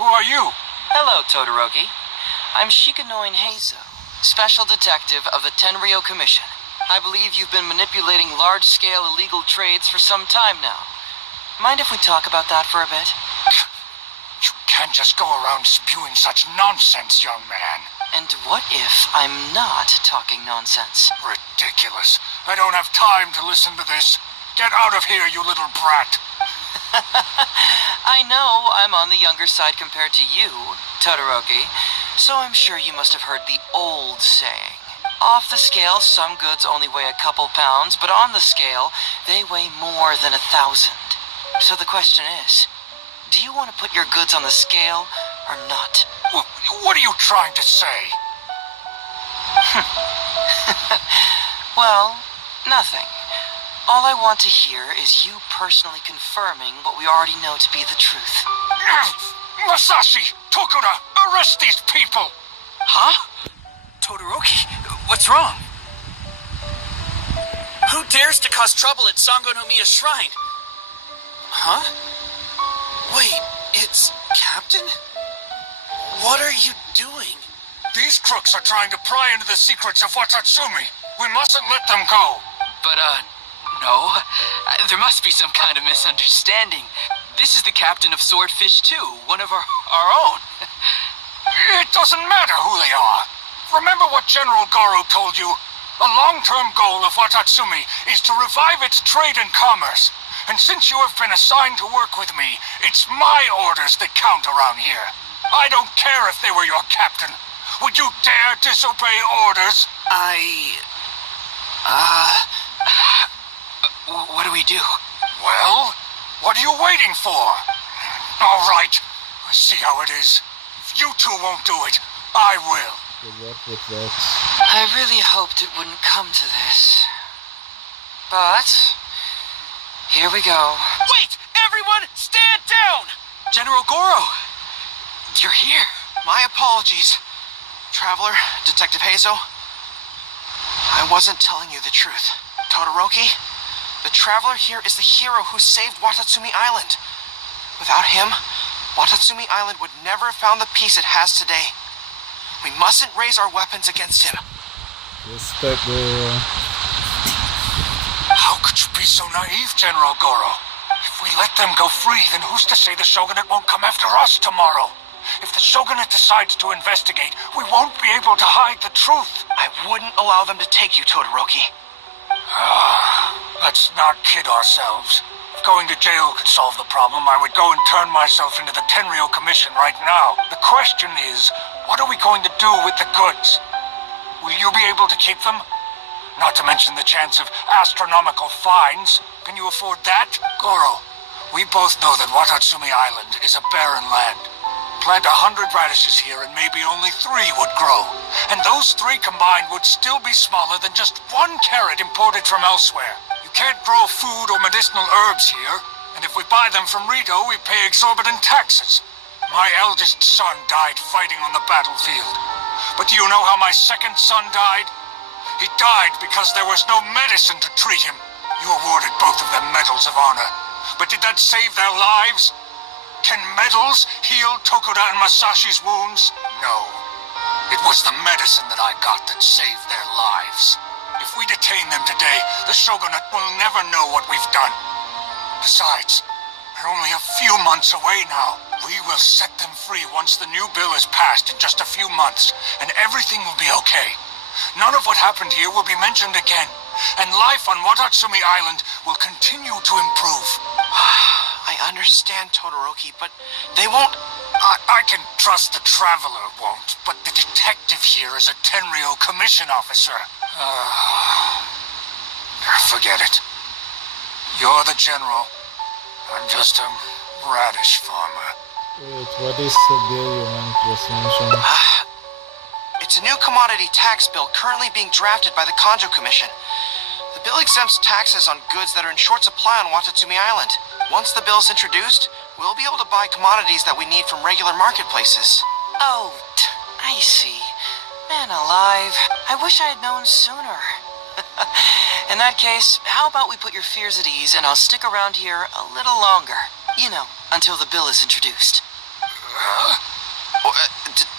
Who are you? Hello, Todoroki. I'm Shikanoin Heizou, Special Detective of the Tenryou Commission. I believe you've been manipulating large-scale illegal trades for some time now. Mind if we talk about that for a bit? You can't just go around spewing such nonsense, young man. And what if I'm not talking nonsense? Ridiculous. I don't have time to listen to this. Get out of here, you little brat. I know I'm on the younger side compared to you, Todoroki, so I'm sure you must have heard the old saying. Off the scale, some goods only weigh a couple pounds, but on the scale, they weigh more than 1,000. So the question is, do you want to put your goods on the scale or not? What are you trying to say? Well, nothing. All I want to hear is you personally confirming what we already know to be the truth. Masashi! Tokuda! Arrest these people! Huh? Todoroki, what's wrong? Who dares to cause trouble at Sango no Miya Shrine? Huh? Wait, it's Captain? What are you doing? These crooks are trying to pry into the secrets of Watatsumi. We mustn't let them go. But, no. There must be some kind of misunderstanding. This is the captain of Swordfish 2, one of our own. It doesn't matter who they are. Remember what General Goro told you? A long-term goal of Watatsumi is to revive its trade and commerce. And since you have been assigned to work with me, it's my orders that count around here. I don't care if they were your captain. Would you dare disobey orders? What do we do? Well, what are you waiting for? All right, I see how it is. If you two won't do it, I will. Good luck with that. I really hoped it wouldn't come to this. But here we go. Wait! Everyone, stand down! General Goro, you're here. My apologies, Traveler, Detective Heizou. I wasn't telling you the truth. Todoroki, the Traveler here is the hero who saved Watatsumi Island. Without him, Watatsumi Island would never have found the peace it has today. We mustn't raise our weapons against him. Respect the... How could you be so naive, General Goro? If we let them go free, then who's to say the Shogunate won't come after us tomorrow? If the Shogunate decides to investigate, we won't be able to hide the truth. I wouldn't allow them to take you, Todoroki. Let's not kid ourselves. If going to jail could solve the problem, I would go and turn myself into the Tenryo Commission right now. The question is, what are we going to do with the goods? Will you be able to keep them? Not to mention the chance of astronomical fines. Can you afford that? Goro, we both know that Watatsumi Island is a barren land. Plant 100 radishes here and maybe only 3 would grow. And those 3 combined would still be smaller than just 1 carrot imported from elsewhere. You can't grow food or medicinal herbs here, and if we buy them from Rito, we pay exorbitant taxes. My eldest son died fighting on the battlefield. But do you know how my second son died? He died because there was no medicine to treat him. You awarded both of them medals of honor. But did that save their lives? Can medals heal Tokuda and Masashi's wounds? No. It was the medicine that I got that saved their lives. If we detain them today, the Shogunate will never know what we've done. Besides, we're only a few months away now. We will set them free once the new bill is passed in just a few months, and everything will be okay. None of what happened here will be mentioned again, and life on Watatsumi Island will continue to improve. I understand, Todoroki, but they won't... I can trust the Traveler won't, but the detective here is a Tenryo Commission officer. Forget it. You're the general. I'm just a radish farmer. Wait, what is the bill you just mentioned? It's a new commodity tax bill currently being drafted by the Kanjo Commission. The bill exempts taxes on goods that are in short supply on Watatsumi Island. Once the bill is introduced, we'll be able to buy commodities that we need from regular marketplaces. Oh, I see. Man alive, I wish I had known sooner. In that case, how about we put your fears at ease and I'll stick around here a little longer. You know, until the bill is introduced.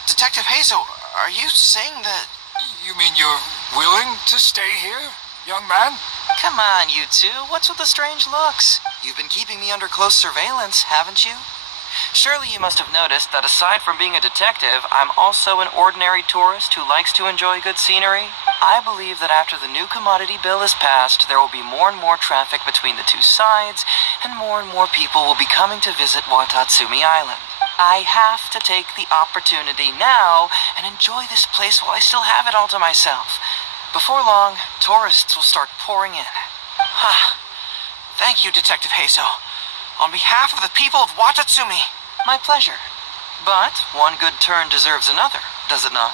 Detective Heizou, are you saying that... You mean you're willing to stay here, young man? Come on, you two. What's with the strange looks? You've been keeping me under close surveillance, haven't you? Surely you must have noticed that aside from being a detective, I'm also an ordinary tourist who likes to enjoy good scenery. I believe that after the new commodity bill is passed, there will be more and more traffic between the two sides, and more people will be coming to visit Watatsumi Island. I have to take the opportunity now and enjoy this place while I still have it all to myself. Before long, tourists will start pouring in. Thank you, Detective Heizou. On behalf of the people of Watatsumi. My pleasure. But one good turn deserves another, does it not?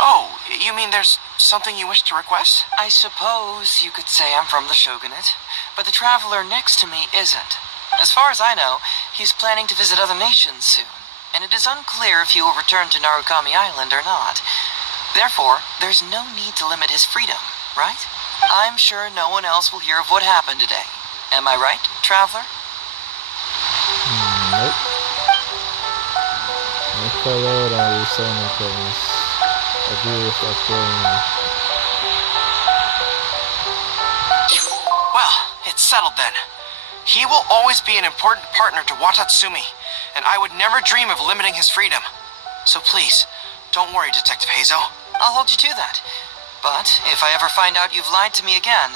Oh, you mean there's something you wish to request? I suppose you could say I'm from the Shogunate, but the traveler next to me isn't. As far as I know, he's planning to visit other nations soon, and it is unclear if he will return to Narukami Island or not. Therefore, there's no need to limit his freedom, right? I'm sure no one else will hear of what happened today. Am I right, traveler? Nope. No color, I will say no colors. Agree with that feeling. Well, it's settled then. He will always be an important partner to Watatsumi, and I would never dream of limiting his freedom. So please, don't worry, Detective Heizou. I'll hold you to that. But if I ever find out you've lied to me again,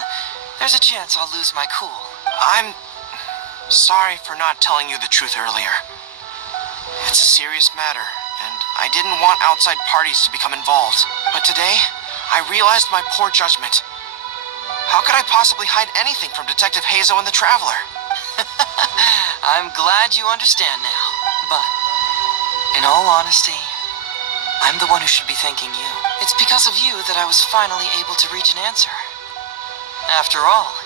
there's a chance I'll lose my cool. I'm sorry for not telling you the truth earlier. It's a serious matter, and I didn't want outside parties to become involved. But today, I realized my poor judgment. How could I possibly hide anything from Detective Heizou and the Traveler? I'm glad you understand now. But, in all honesty, I'm the one who should be thanking you. It's because of you that I was finally able to reach an answer. After all,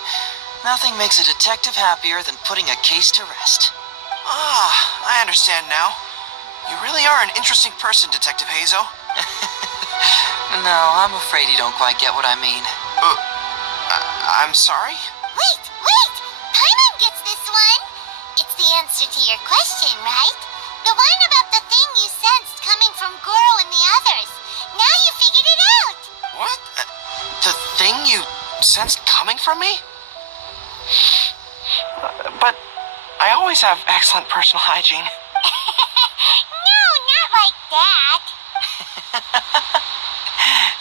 Nothing makes a detective happier than putting a case to rest. Ah, I understand now. You really are an interesting person, Detective Heizou. No, I'm afraid you don't quite get what I mean. I'm sorry? Wait! Paimon gets this one! It's the answer to your question, right? The one about the thing you sensed coming from Goro and the others. Now you figured it out! What? The thing you sensed coming from me? But I always have excellent personal hygiene. No, not like that.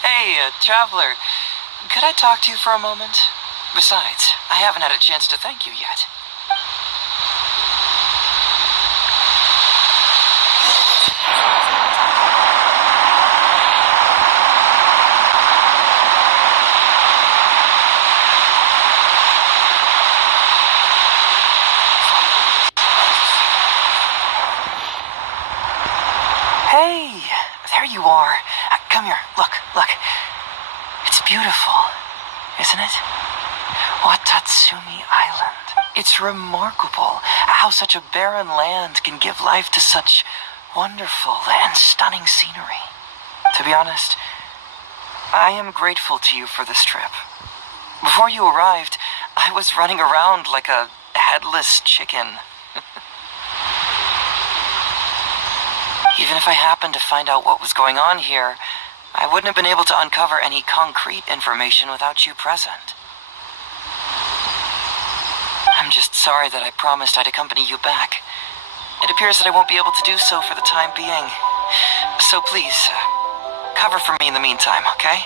Hey, traveler. Could I talk to you for a moment? Besides, I haven't had a chance to thank you yet. Hey, there you are. Come here, look. It's beautiful, isn't it? Watatsumi Island. It's remarkable how such a barren land can give life to such wonderful and stunning scenery. To be honest, I am grateful to you for this trip. Before you arrived, I was running around like a headless chicken. Even if I happened to find out what was going on here, I wouldn't have been able to uncover any concrete information without you present. I'm just sorry that I promised I'd accompany you back. It appears that I won't be able to do so for the time being. So please, cover for me in the meantime, okay?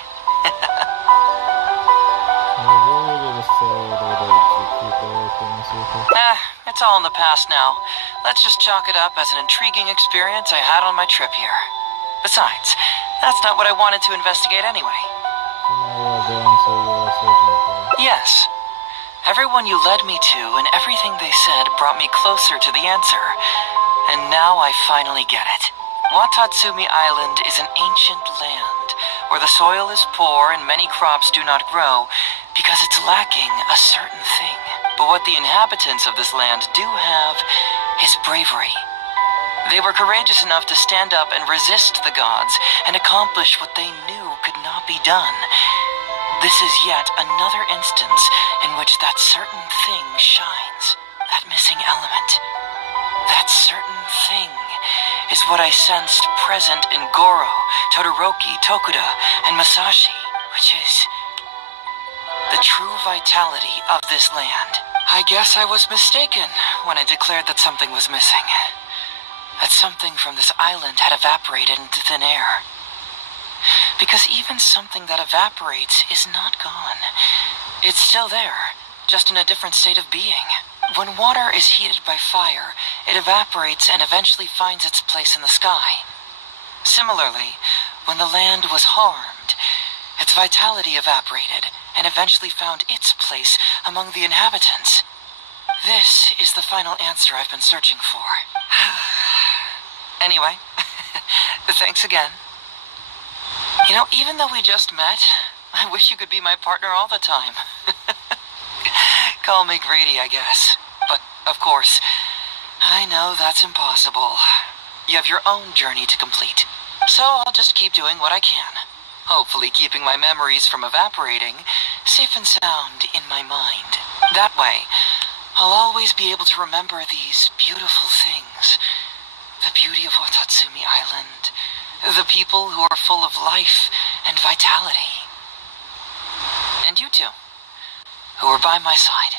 It's all in the past now. Let's just chalk it up as an intriguing experience I had on my trip here. Besides, that's not what I wanted to investigate anyway. Yes. Everyone you led me to and everything they said brought me closer to the answer. And now I finally get it. Watatsumi Island is an ancient land where the soil is poor and many crops do not grow because it's lacking a certain thing. But what the inhabitants of this land do have is bravery. They were courageous enough to stand up and resist the gods and accomplish what they knew could not be done. This is yet another instance in which that certain thing shines, that missing element. That certain thing is what I sensed present in Goro, Todoroki, Tokuda, and Masashi, which is the true vitality of this land. I guess I was mistaken when I declared that something was missing. That something from this island had evaporated into thin air. Because even something that evaporates is not gone. It's still there, just in a different state of being. When water is heated by fire, it evaporates and eventually finds its place in the sky. Similarly, when the land was harmed, its vitality evaporated and eventually found its place among the inhabitants. This is the final answer I've been searching for. Anyway, thanks again. You know, even though we just met, I wish you could be my partner all the time. Call me greedy, I guess. But, of course, I know that's impossible. You have your own journey to complete. So I'll just keep doing what I can. Hopefully keeping my memories from evaporating safe and sound in my mind. That way, I'll always be able to remember these beautiful things. The beauty of Watatsumi Island. The people who are full of life and vitality. And you two, who are by my side.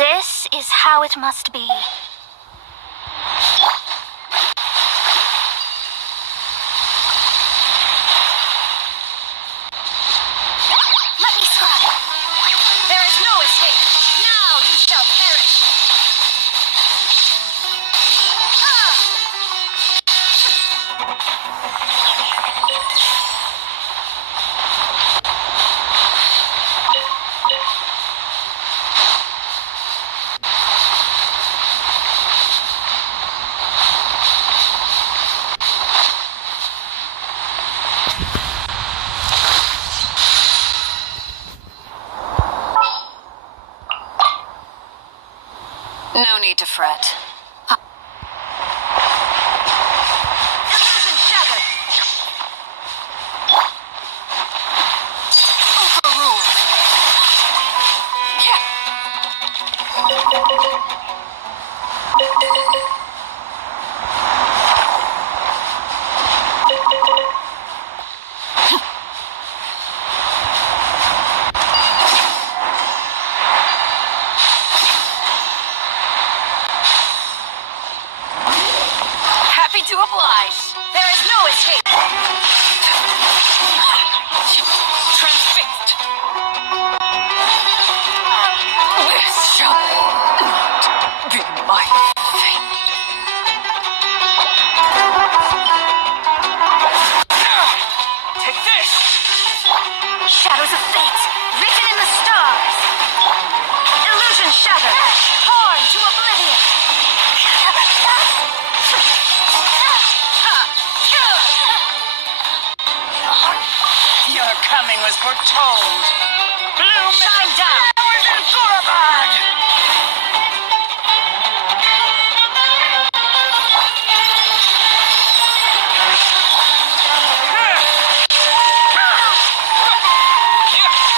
This is how it must be. Let me try. There is no escape. Now you shall perish. No need to fret. Illusion shattered. Overruled. Happy to oblige. There is no escape. Transfixed. This shall not be my fate. Take this! Shadows of fate, written in the stars. Illusion shattered, torn to oblivion. Your coming was foretold. Bloom shine down. Flowers in Gurabad.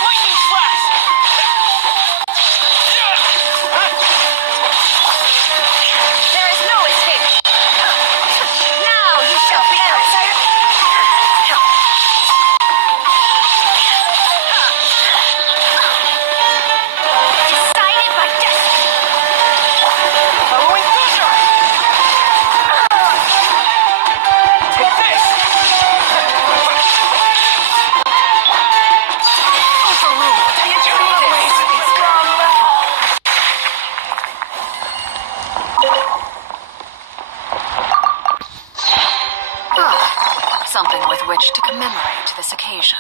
Lightning flash. There is no escape. Now you shall be outside. Decided by destiny. Following Booster. Take this. Overruled. You always be strong. Something with which to commemorate this occasion.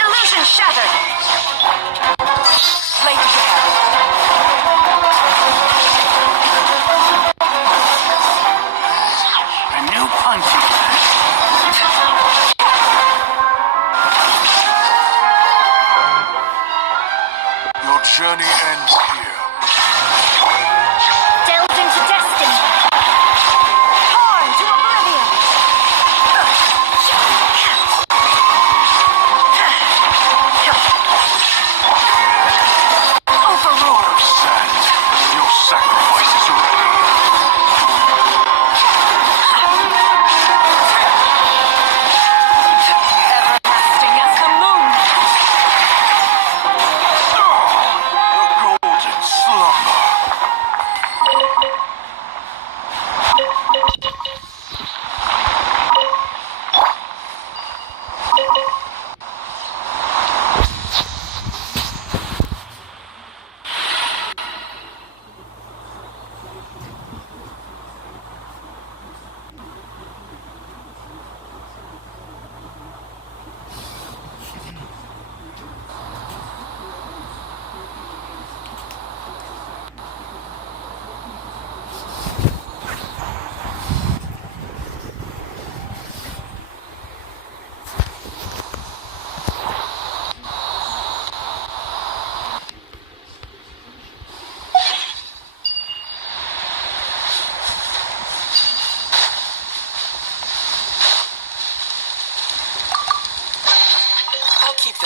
Illusion shattered. Laid bare. A new punching bag. Your journey ends here. Delved into destiny. Torn to oblivion. Overruled. Sand. Your sacrifice is ready. Everlasting as the moon. The gold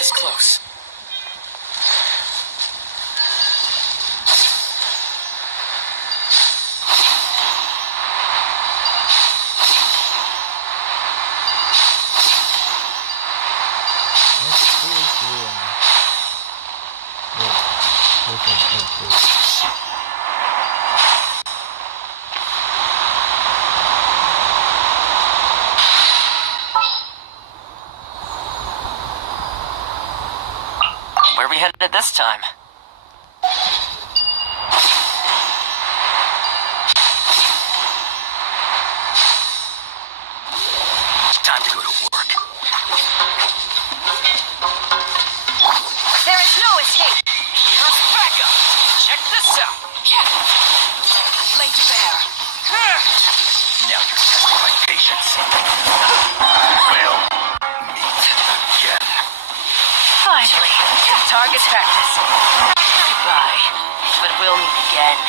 this close. Where are we headed at this time? Time to go to work. There is no escape. Here's backup. Check this out. Laid bare. Now you're testing my patience. We'll meet again. Finally, target practice. Goodbye, but we'll meet again.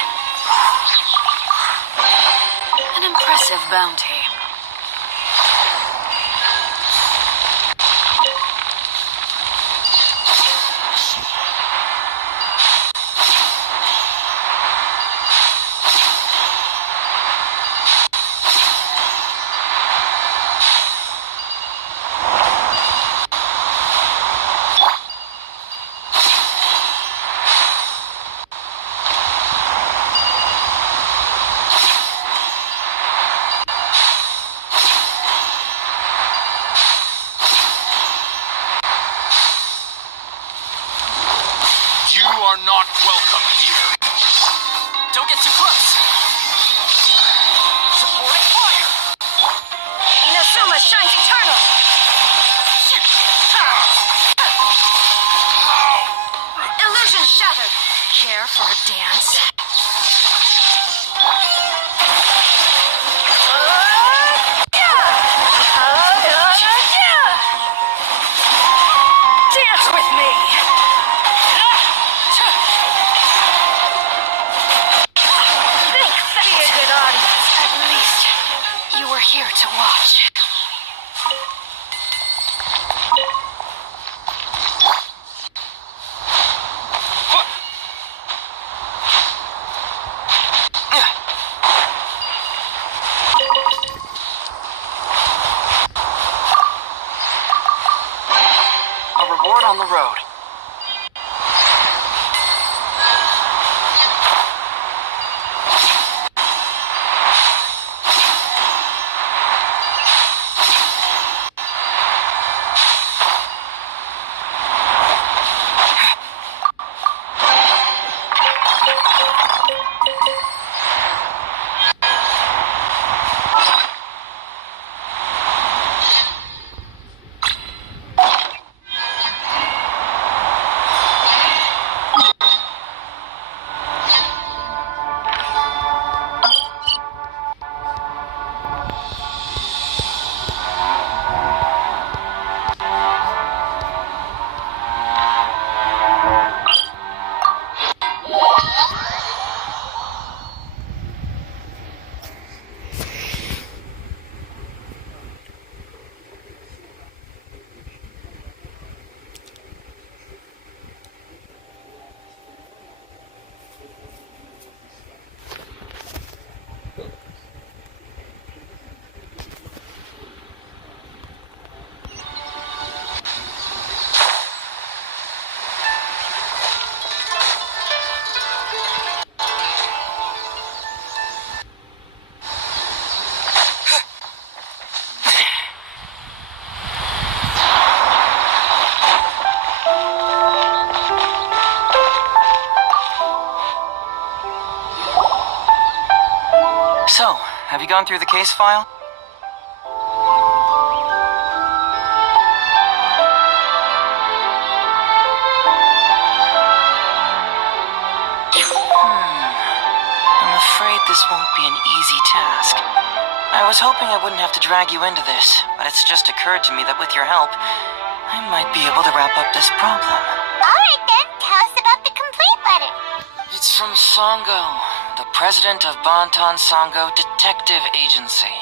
An impressive bounty. You are not welcome here. Don't get too close. Supporting fire. Inazuma shines eternal. Illusion shattered. Care for a dance? Dance with me. Be a good audience. At least you were here to watch. A reward on the road. So, have you gone through the case file? I'm afraid this won't be an easy task. I was hoping I wouldn't have to drag you into this, but it's just occurred to me that with your help, I might be able to wrap up this problem. Alright then, tell us about the complete letter. It's from Sango, the president of Bantan Sango Detective Agency.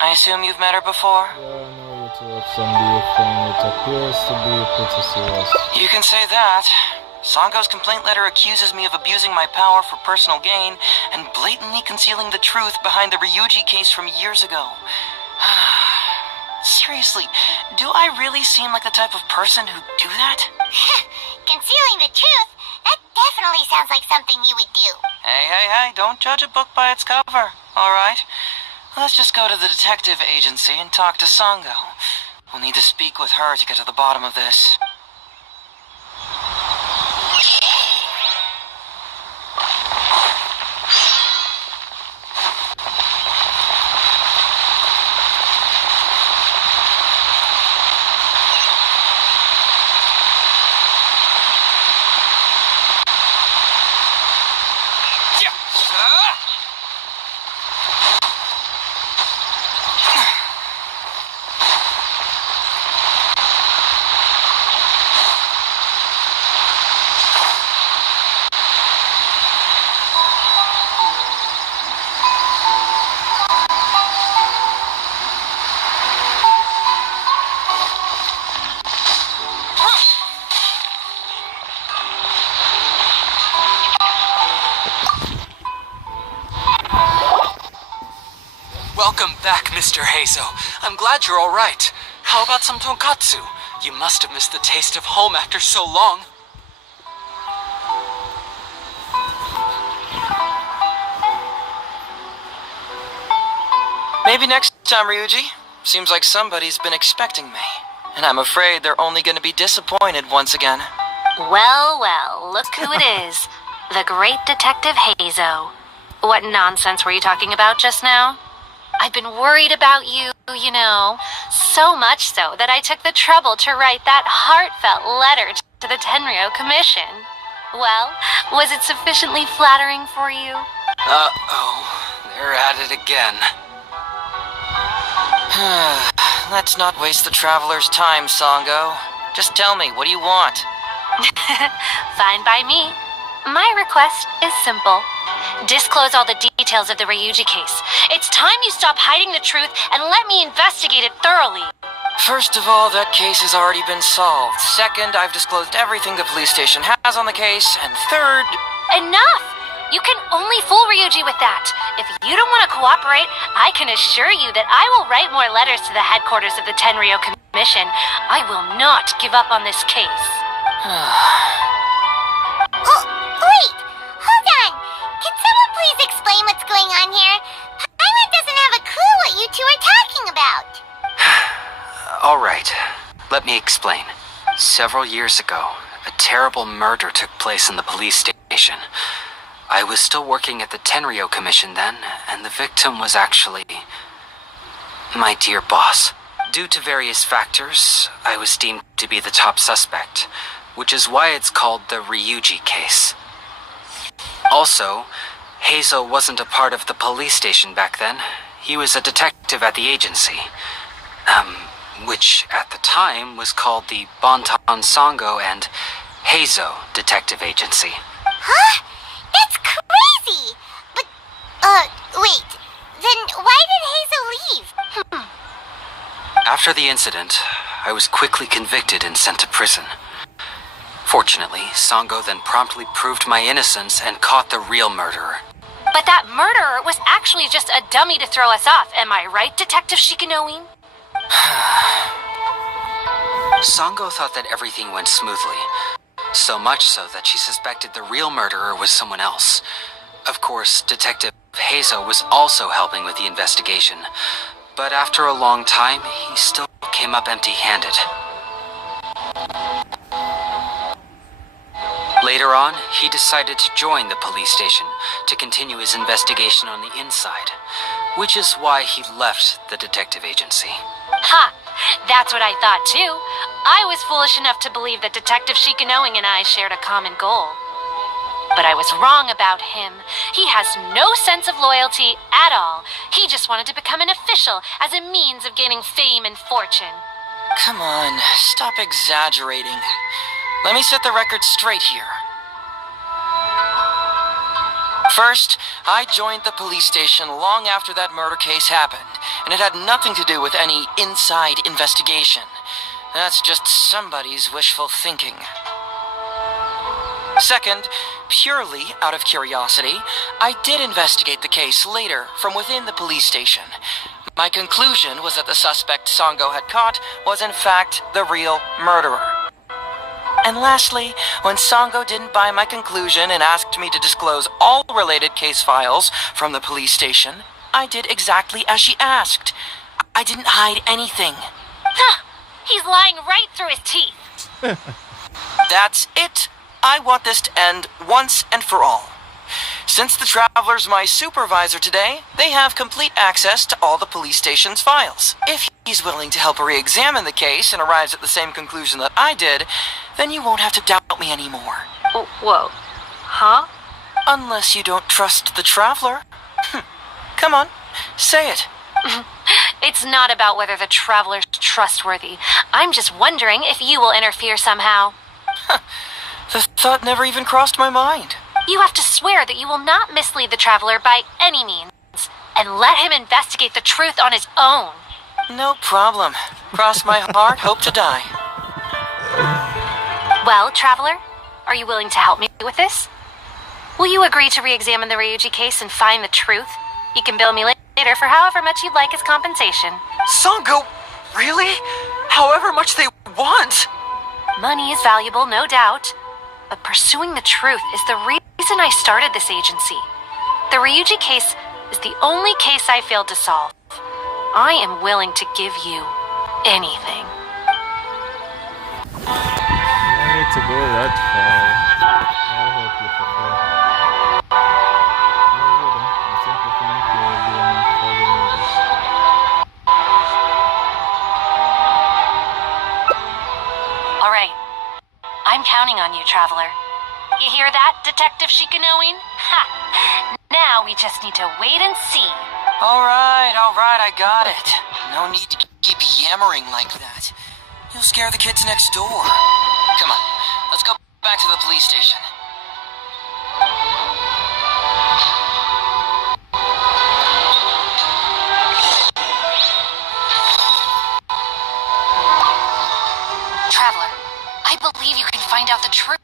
I assume you've met her before? Yeah, I know interrupt some briefing. It appears to be pretty serious. You can say that. Sango's complaint letter accuses me of abusing my power for personal gain and blatantly concealing the truth behind the Ryuji case from years ago. Seriously, do I really seem like the type of person who'd do that? Concealing the truth? That definitely sounds like something you would do. Hey, don't judge a book by its cover, alright? Let's just go to the detective agency and talk to Sango. We'll need to speak with her to get to the bottom of this. Welcome back, Mr. Heizou. I'm glad you're all right. How about some tonkatsu? You must have missed the taste of home after so long. Maybe next time, Ryuji. Seems like somebody's been expecting me. And I'm afraid they're only going to be disappointed once again. Well, look who it is. The great Detective Heizou. What nonsense were you talking about just now? I've been worried about you, you know. So much so that I took the trouble to write that heartfelt letter to the Tenryo Commission. Well, was it sufficiently flattering for you? Uh-oh. They're at it again. Let's not waste the traveler's time, Sango. Just tell me, what do you want? Fine by me. My request is simple. Disclose all the details of the Ryuji case. It's time you stop hiding the truth and let me investigate it thoroughly. First of all, that case has already been solved. Second, I've disclosed everything the police station has on the case. And third... Enough! You can only fool Ryuji with that. If you don't want to cooperate, I can assure you that I will write more letters to the headquarters of the Tenryo Commission. I will not give up on this case. Wait! Hold on! Can someone please explain what's going on here? Paimon doesn't have a clue what you two are talking about. All right, let me explain. Several years ago, a terrible murder took place in the police station. I was still working at the Tenryo Commission then, and the victim was actually my dear boss. Due to various factors, I was deemed to be the top suspect, which is why it's called the Ryuji case. Also, Heizou wasn't a part of the police station back then. He was a detective at the agency, which at the time was called the Bonton Sango and Heizou Detective Agency. Huh? That's crazy! But, wait. Then why did Heizou leave? After the incident, I was quickly convicted and sent to prison. Fortunately, Sango then promptly proved my innocence and caught the real murderer. But that murderer was actually just a dummy to throw us off, am I right, Detective Shikanoin? Sango thought that everything went smoothly. So much so that she suspected the real murderer was someone else. Of course, Detective Heizou was also helping with the investigation. But after a long time, he still came up empty-handed. Later on, he decided to join the police station to continue his investigation on the inside, which is why he left the detective agency. Ha! That's what I thought too. I was foolish enough to believe that Detective Shikanoin and I shared a common goal. But I was wrong about him. He has no sense of loyalty at all. He just wanted to become an official as a means of gaining fame and fortune. Come on, stop exaggerating. Let me set the record straight here. First, I joined the police station long after that murder case happened, and it had nothing to do with any inside investigation. That's just somebody's wishful thinking. Second, purely out of curiosity, I did investigate the case later from within the police station. My conclusion was that the suspect Sango had caught was in fact the real murderer. And lastly, when Sango didn't buy my conclusion and asked me to disclose all related case files from the police station, I did exactly as she asked. I didn't hide anything. He's lying right through his teeth. That's it. I want this to end once and for all. Since the Traveler's my supervisor today, they have complete access to all the police station's files. If he's willing to help re-examine the case and arrives at the same conclusion that I did, then you won't have to doubt me anymore. Whoa. Huh? Unless you don't trust the Traveler. Come on, say it. It's not about whether the Traveler's trustworthy. I'm just wondering if you will interfere somehow. The thought never even crossed my mind. You have to swear that you will not mislead the Traveler by any means, and let him investigate the truth on his own. No problem. Cross my heart, hope to die. Well, Traveler, are you willing to help me with this? Will you agree to re-examine the Ryuji case and find the truth? You can bill me later for however much you'd like as compensation. Sango, really? However much they want? Money is valuable, no doubt. But pursuing the truth is the reason I started this agency. The Ryuji case is the only case I failed to solve. I am willing to give you anything. I need to go that far. I'll help you for free. I simply think you'll be enough for the notice. All right. I'm counting on you, Traveler. You hear that, Detective Shikanoin? Ha! Now we just need to wait and see. All right, I got it. No need to keep yammering like that. You'll scare the kids next door. Come on, let's go back to the police station. Traveler, I believe you can find out the truth.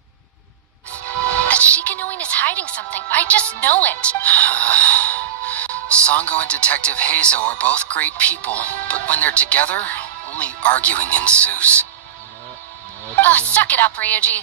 That Shikanoin is hiding something. I just know it. Sango and Detective Heizou are both great people, but when they're together, only arguing ensues. Suck it up, Ryuji.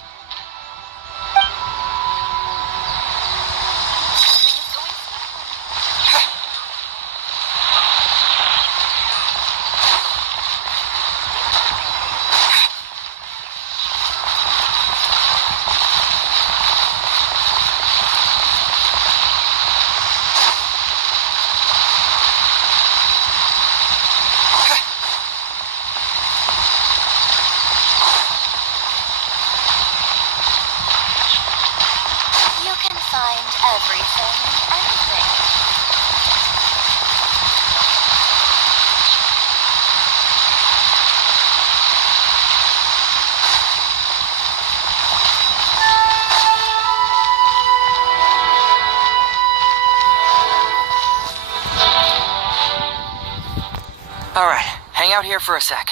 Alright, hang out here for a sec.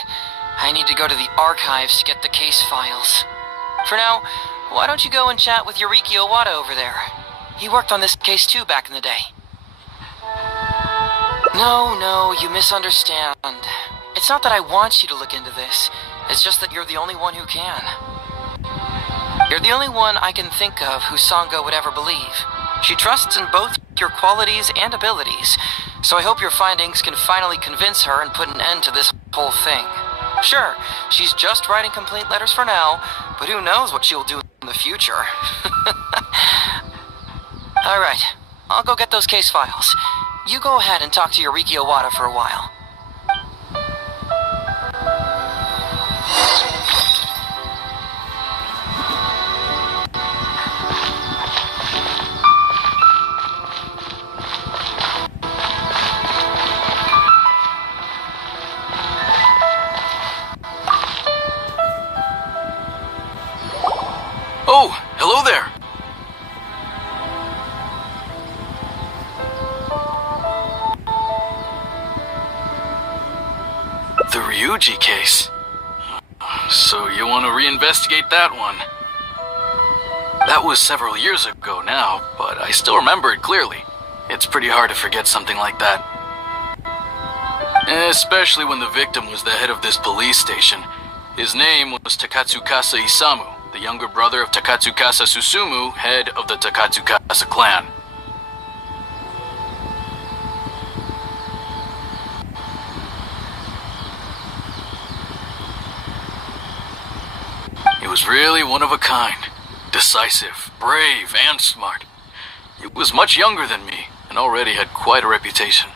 I need to go to the archives to get the case files. For now, why don't you go and chat with Yoriki Owada over there? He worked on this case too back in the day. No, you misunderstand. It's not that I want you to look into this. It's just that you're the only one who can. You're the only one I can think of who Sango would ever believe. She trusts in both your qualities and abilities, so I hope your findings can finally convince her and put an end to this whole thing. Sure, she's just writing complaint letters for now, but who knows what she'll do in the future. Alright, I'll go get those case files. You go ahead and talk to Yoriki Owada for a while. Oh, hello there. Ryuji case. So you want to reinvestigate that one? That was several years ago now, but I still remember it clearly. It's pretty hard to forget something like that. Especially when the victim was the head of this police station. His name was Takatsukasa Isamu, the younger brother of Takatsukasa Susumu, head of the Takatsukasa clan. He was really one of a kind. Decisive, brave, and smart. He was much younger than me, and already had quite a reputation.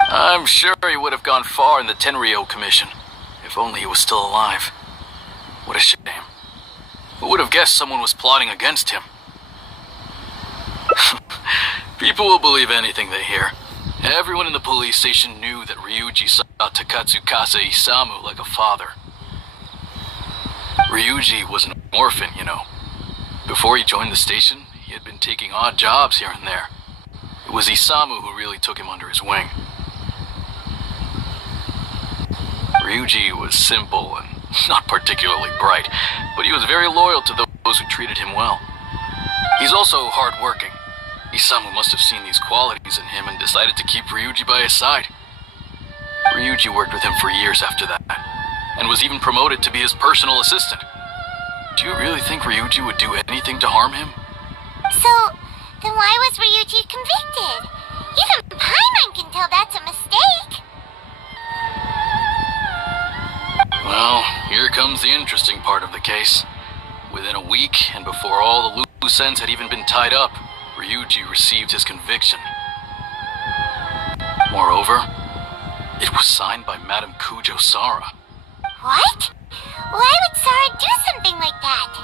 I'm sure he would have gone far in the Tenryou Commission, if only he was still alive. What a shame. Who would have guessed someone was plotting against him? People will believe anything they hear. Everyone in the police station knew that Ryuji saw Takatsukasa Isamu like a father. Ryuji was an orphan, you know. Before he joined the station, he had been taking odd jobs here and there. It was Isamu who really took him under his wing. Ryuji was simple and not particularly bright, but he was very loyal to those who treated him well. He's also hard-working. Isamu must have seen these qualities in him and decided to keep Ryuji by his side. Ryuji worked with him for years after that, and was even promoted to be his personal assistant. Do you really think Ryuji would do anything to harm him? So, then why was Ryuji convicted? Even Paimon can tell that's a mistake. Well, here comes the interesting part of the case. Within a week, and before all the loose ends had even been tied up, Ryuji received his conviction. Moreover, it was signed by Madame Kujo Sara. What? Why would Sara do something like that?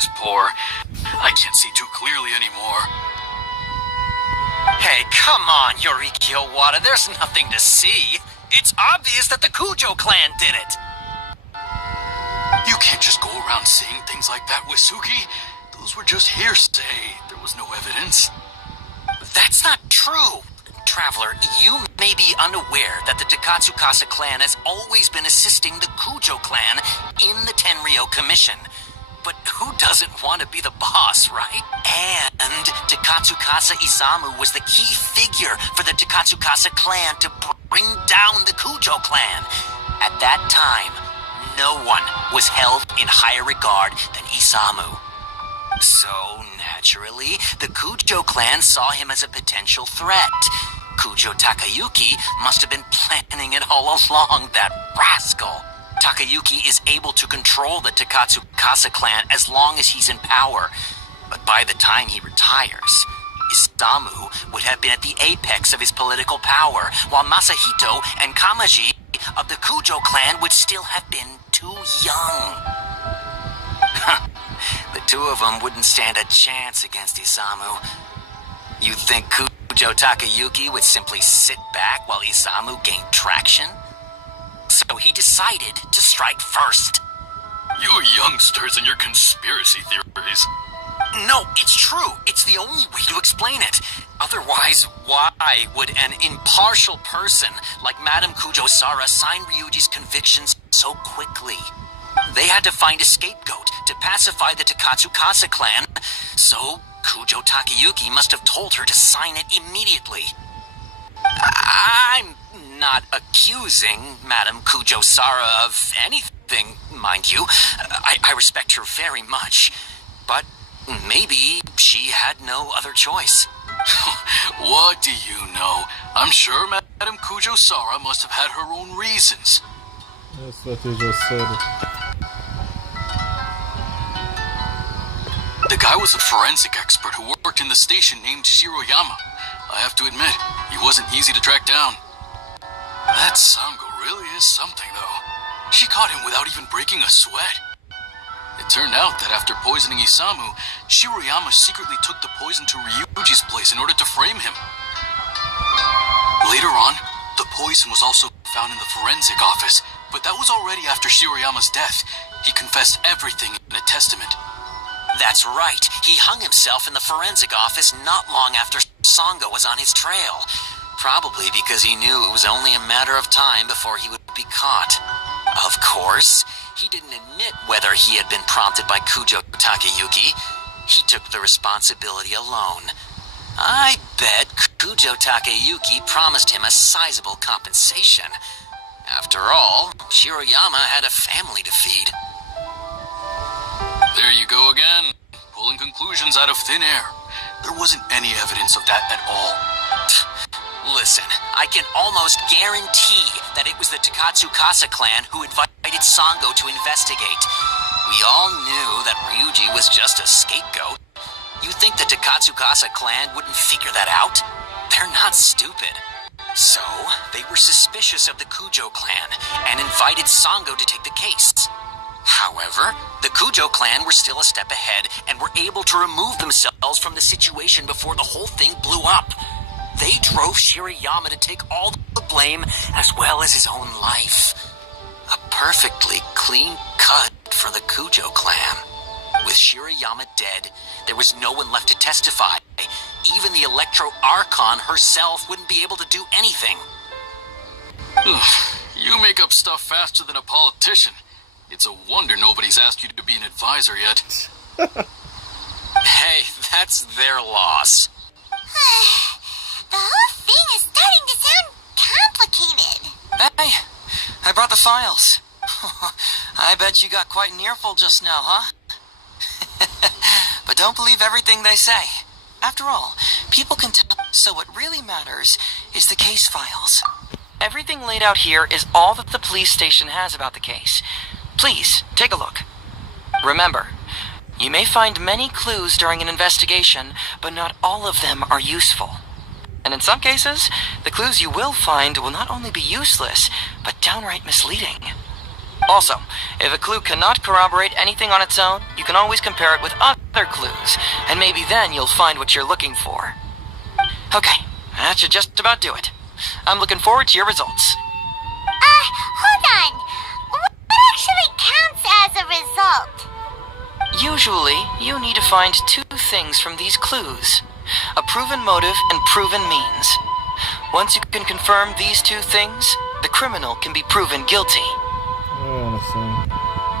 is poor. I can't see too clearly anymore. Hey, come on, Yoriki Owada, there's nothing to see. It's obvious that the Kujo clan did it. You can't just go around saying things like that, Wisuki. Those were just hearsay. There was no evidence. That's not true. Traveler, you may be unaware that the Takatsukasa clan has always been assisting the Kujo clan in the Tenryo Commission. But who doesn't want to be the boss, right? And Takatsukasa Isamu was the key figure for the Takatsukasa clan to bring down the Kujo clan. At that time, no one was held in higher regard than Isamu. So, naturally, the Kujo clan saw him as a potential threat. Kujo Takayuki must have been planning it all along, that rascal. Takayuki is able to control the Takatsukasa clan as long as he's in power. But by the time he retires, Isamu would have been at the apex of his political power, while Masahito and Kamaji of the Kujo clan would still have been too young. The two of them wouldn't stand a chance against Isamu. You think Kujo Takayuki would simply sit back while Isamu gained traction? So he decided to strike first. You youngsters and your conspiracy theories. No, it's true. It's the only way to explain it. Otherwise, why would an impartial person like Madame Kujo-Sara sign Ryuji's convictions so quickly? They had to find a scapegoat to pacify the Takatsukasa clan, so Kujo Takayuki must have told her to sign it immediately. I'm not accusing Madame Kujo-Sara of anything, mind you. I respect her very much, but maybe she had no other choice. What do you know? I'm sure Madame Kujo-Sara must have had her own reasons. That's what you just said. The guy was a forensic expert who worked in the station named Shiroyama. I have to admit, he wasn't easy to track down. That Sango really is something, though. She caught him without even breaking a sweat. It turned out that after poisoning Isamu, Shiroyama secretly took the poison to Ryuji's place in order to frame him. Later on, the poison was also found in the forensic office, but that was already after Shiroyama's death. He confessed everything in a testament. That's right. He hung himself in the forensic office not long after Sango was on his trail. Probably because he knew it was only a matter of time before he would be caught. Of course, he didn't admit whether he had been prompted by Kujo Takayuki. He took the responsibility alone. I bet Kujo Takayuki promised him a sizable compensation. After all, Shiroyama had a family to feed. There you go again, pulling conclusions out of thin air. There wasn't any evidence of that at all. Listen, I can almost guarantee that it was the Takatsukasa clan who invited Sango to investigate. We all knew that Ryuji was just a scapegoat. You think the Takatsukasa clan wouldn't figure that out? They're not stupid. So, they were suspicious of the Kujo clan and invited Sango to take the case. However, the Kujo clan were still a step ahead and were able to remove themselves from the situation before the whole thing blew up. They drove Shiroyama to take all the blame as well as his own life. A perfectly clean cut for the Kujo clan. With Shiroyama dead, there was no one left to testify. Even the Electro Archon herself wouldn't be able to do anything. You make up stuff faster than a politician. It's a wonder nobody's asked you to be an advisor yet. Hey, that's their loss. The whole thing is starting to sound complicated. Hey, I brought the files. I bet you got quite an earful just now, huh? But don't believe everything they say. After all, people can tell. So what really matters is the case files. Everything laid out here is all that the police station has about the case. Please, take a look. Remember, you may find many clues during an investigation, but not all of them are useful. And in some cases, the clues you will find will not only be useless, but downright misleading. Also, if a clue cannot corroborate anything on its own, you can always compare it with other clues, and maybe then you'll find what you're looking for. Okay, that should just about do it. I'm looking forward to your results. Hold on. What actually counts as a result? Usually, you need to find two things from these clues. A proven motive and proven means. Once you can confirm these two things, the criminal can be proven guilty. I understand.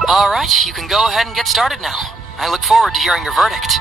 Alright, you can go ahead and get started now. I look forward to hearing your verdict.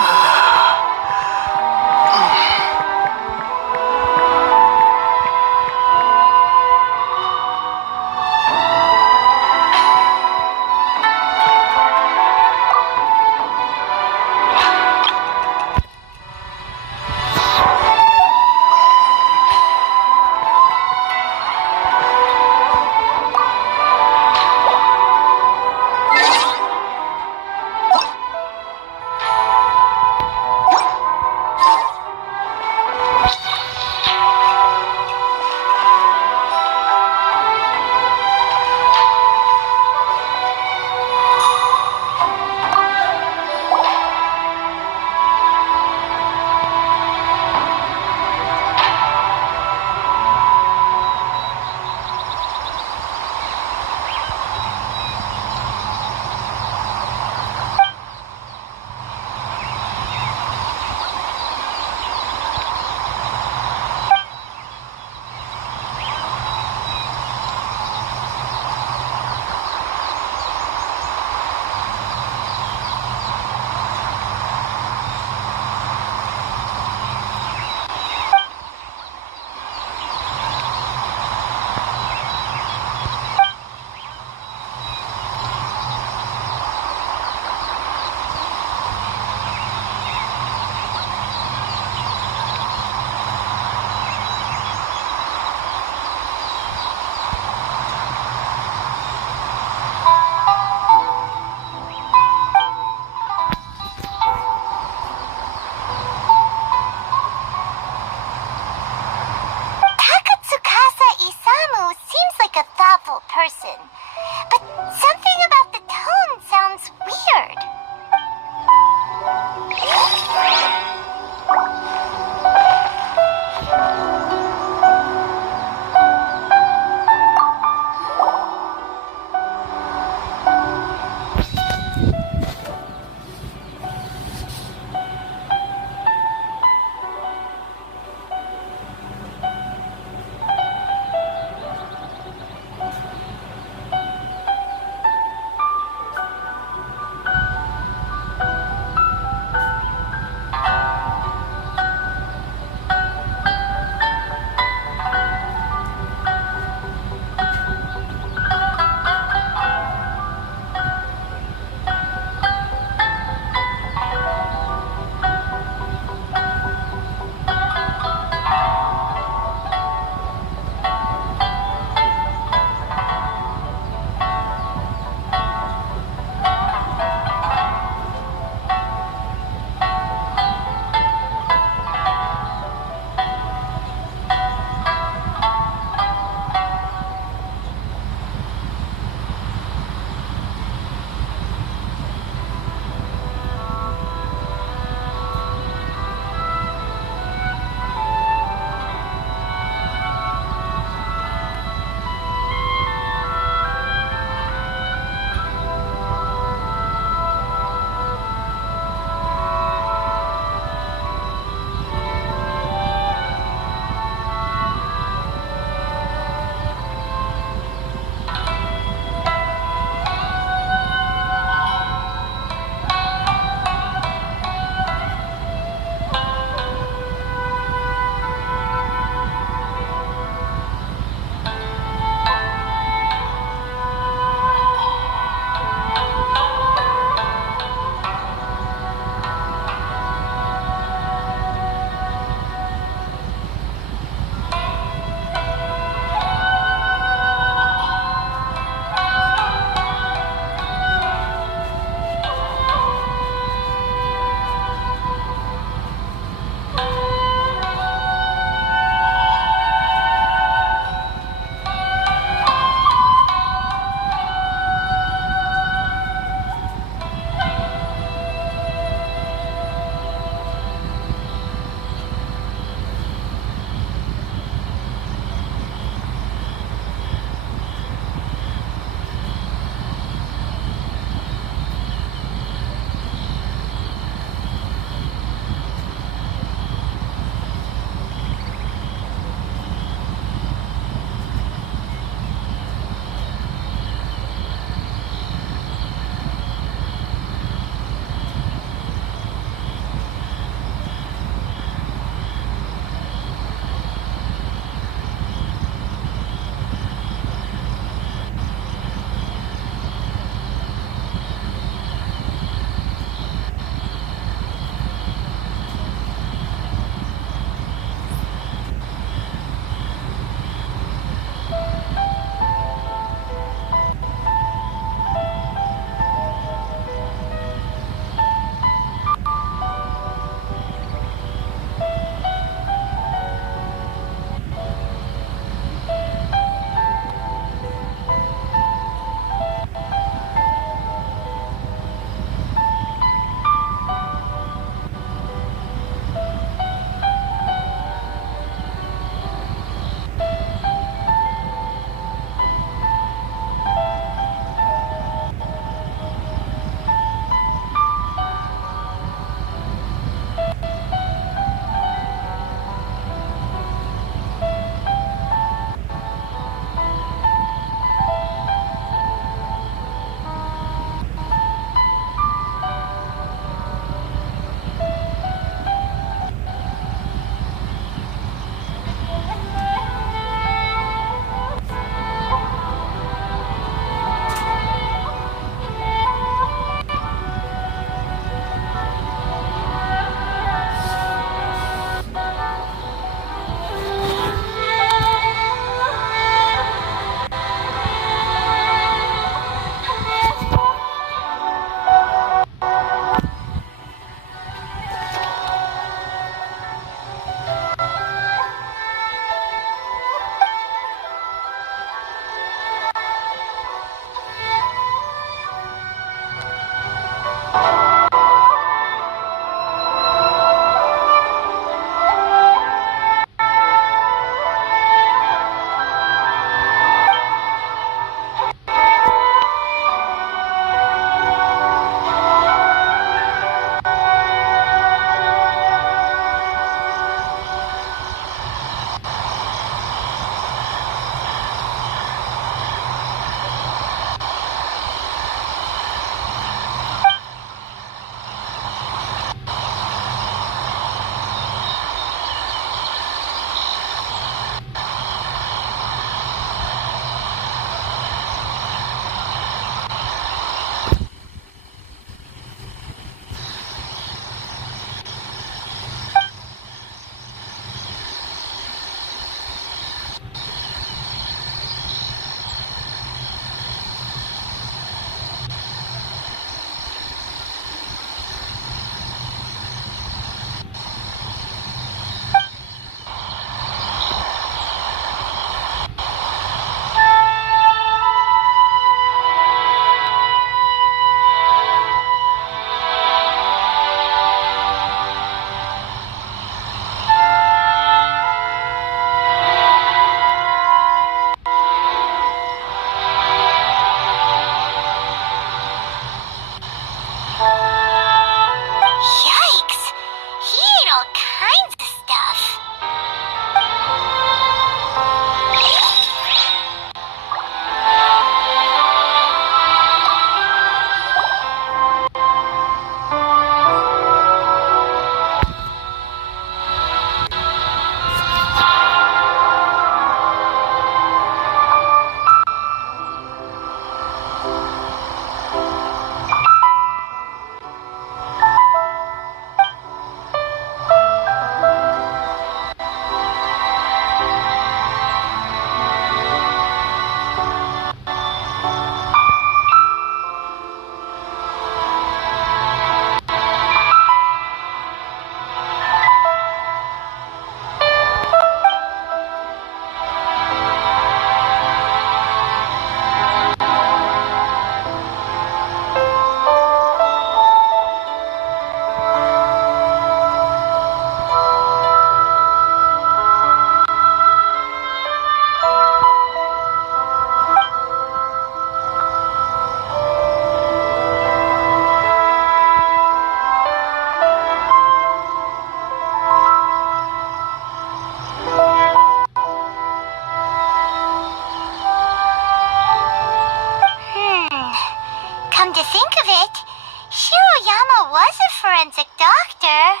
forensic doctor.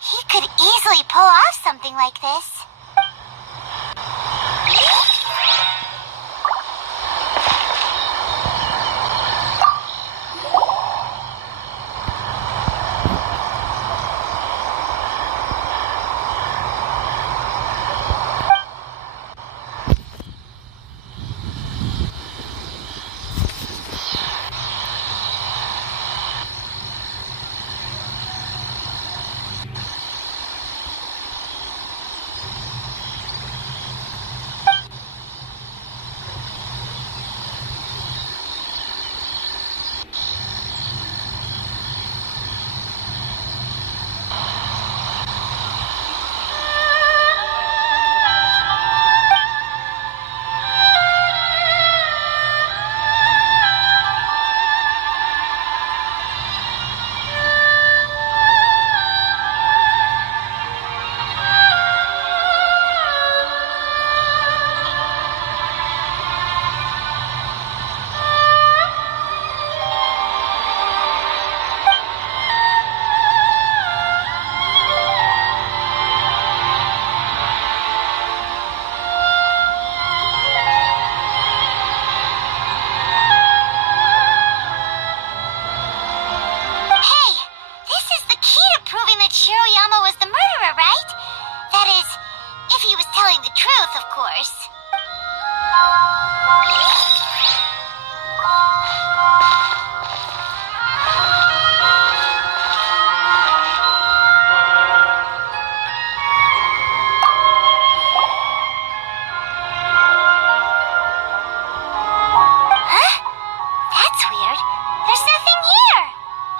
He could easily pull off something like this.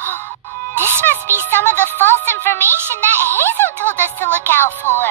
This must be some of the false information that Heizou told us to look out for.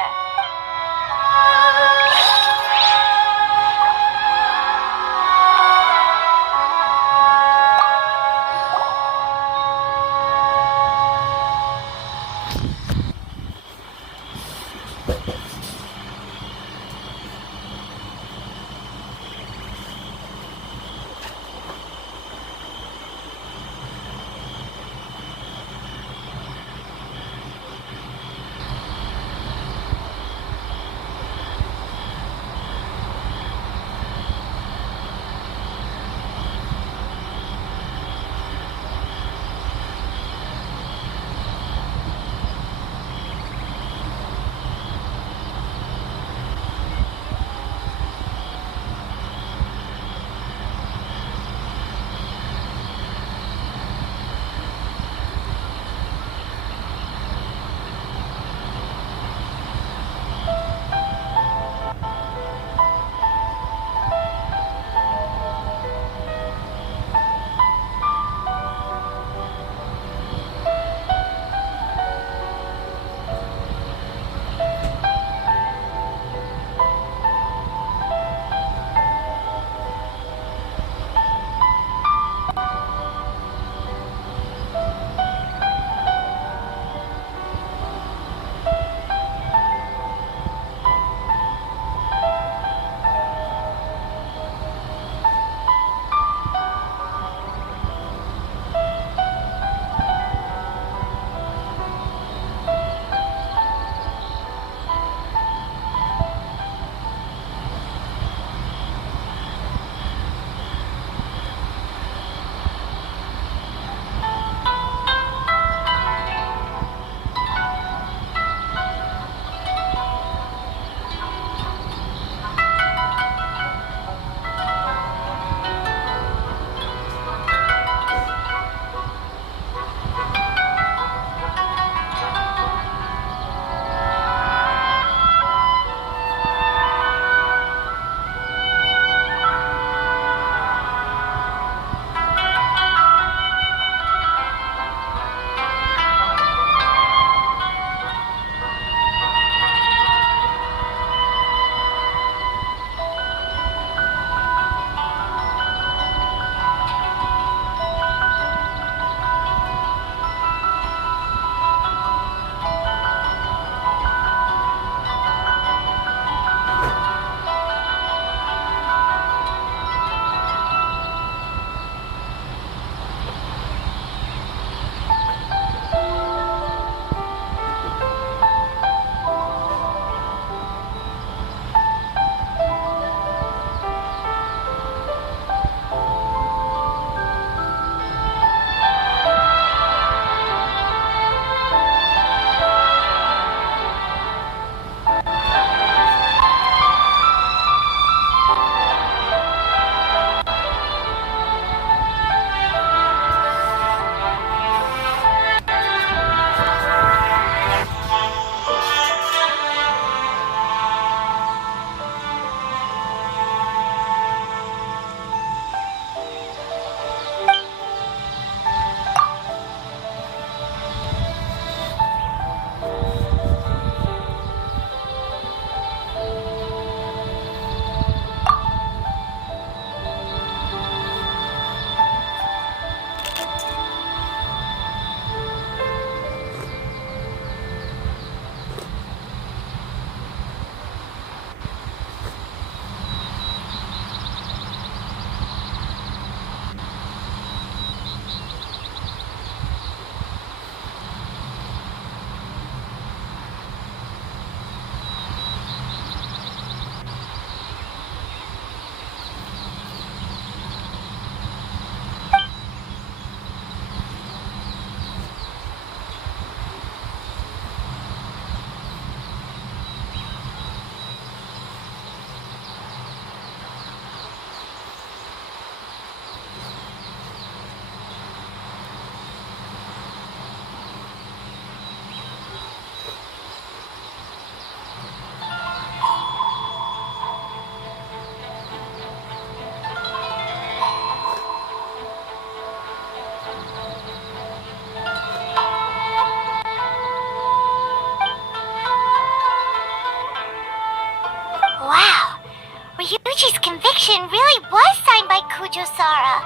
conviction really was signed by Kujo-Sara.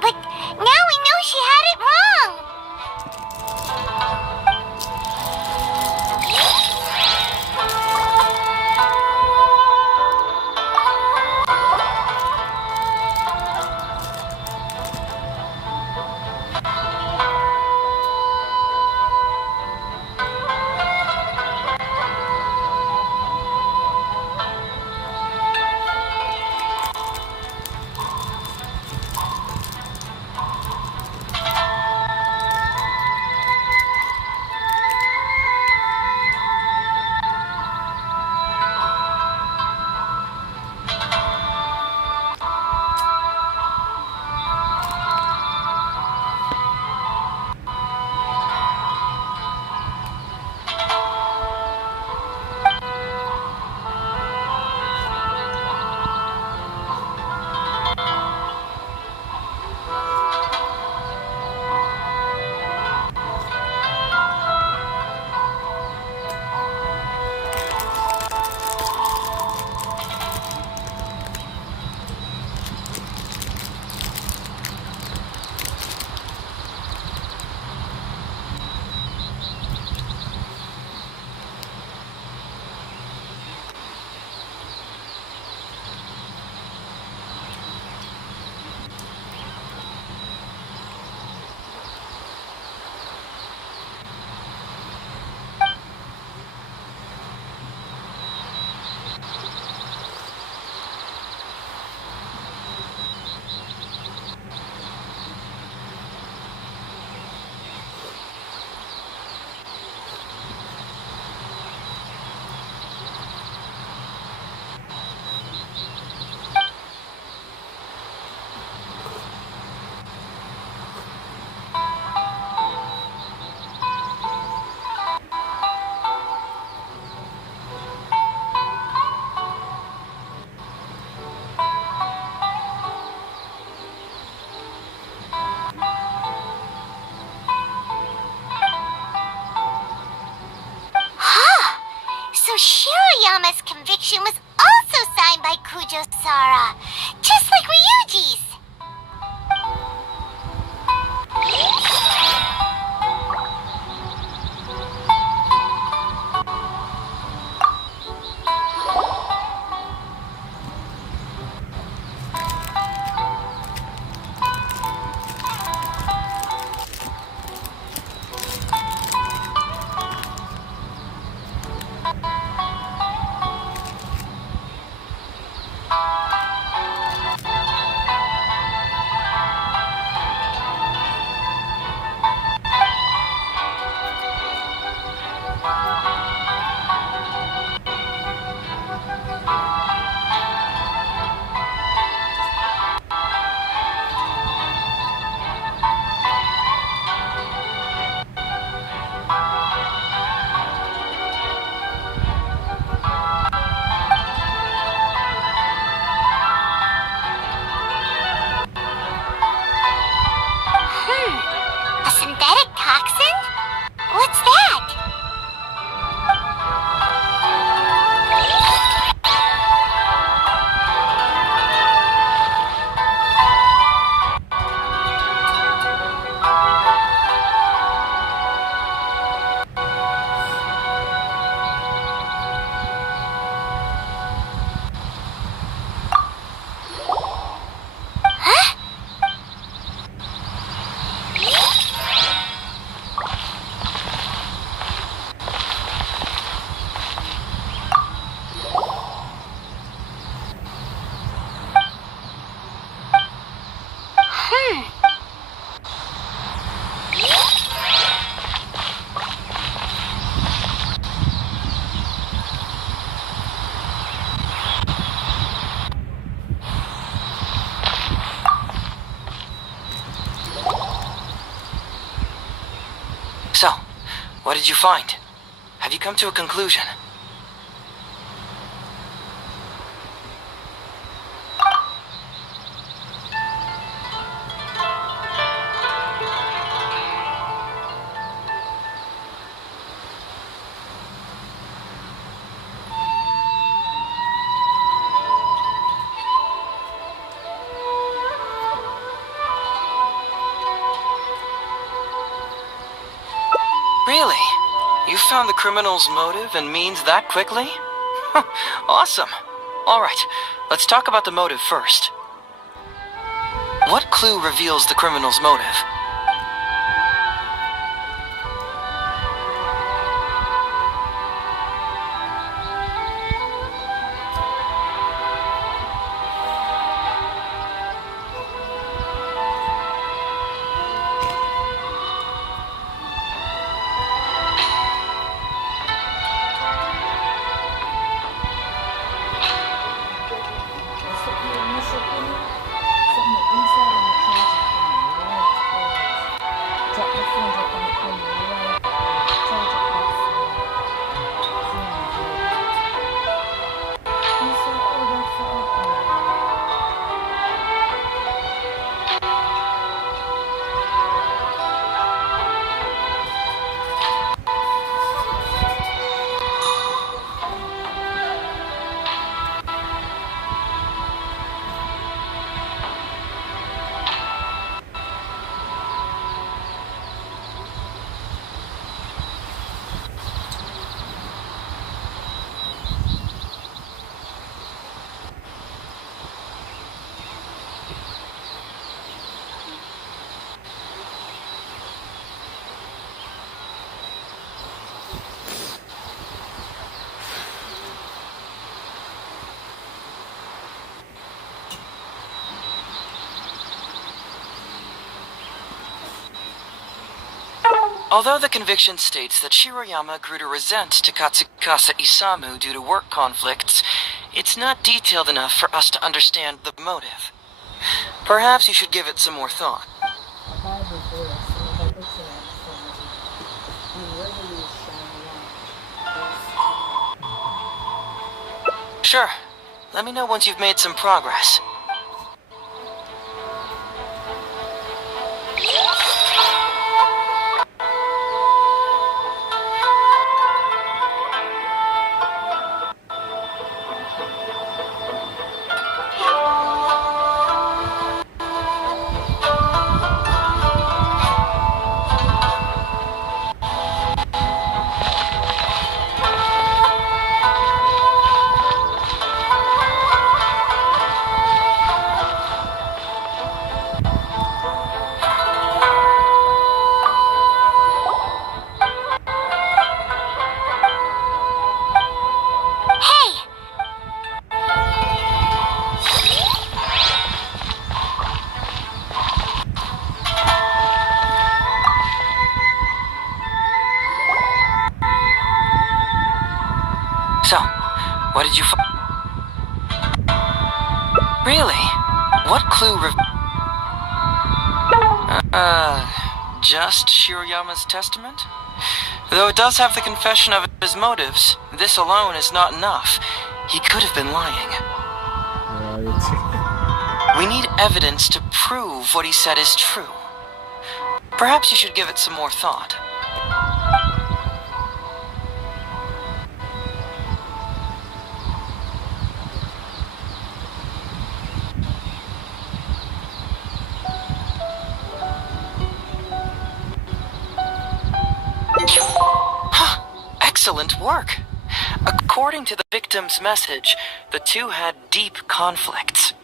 But now we know she had it wrong. So Shiroyama's conviction was also signed by Kujo-Sara, just like Ryuji's. A synthetic toxin? What's that? So, what did you find? Have you come to a conclusion? Really? You found the criminal's motive and means that quickly? Awesome. Alright, let's talk about the motive first. What clue reveals the criminal's motive? Although the conviction states that Shiroyama grew to resent Tatsukasa Isamu due to work conflicts, it's not detailed enough for us to understand the motive. Perhaps you should give it some more thought. Sure. Let me know once you've made some progress. So, what did you find? Really? What clue just Shiroyama's testament? Though it does have the confession of his motives, this alone is not enough. He could have been lying. Right. We need evidence to prove what he said is true. Perhaps you should give it some more thought. Excellent work. According to the victim's message, the two had deep conflicts.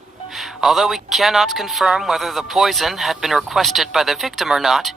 Although we cannot confirm whether the poison had been requested by the victim or not,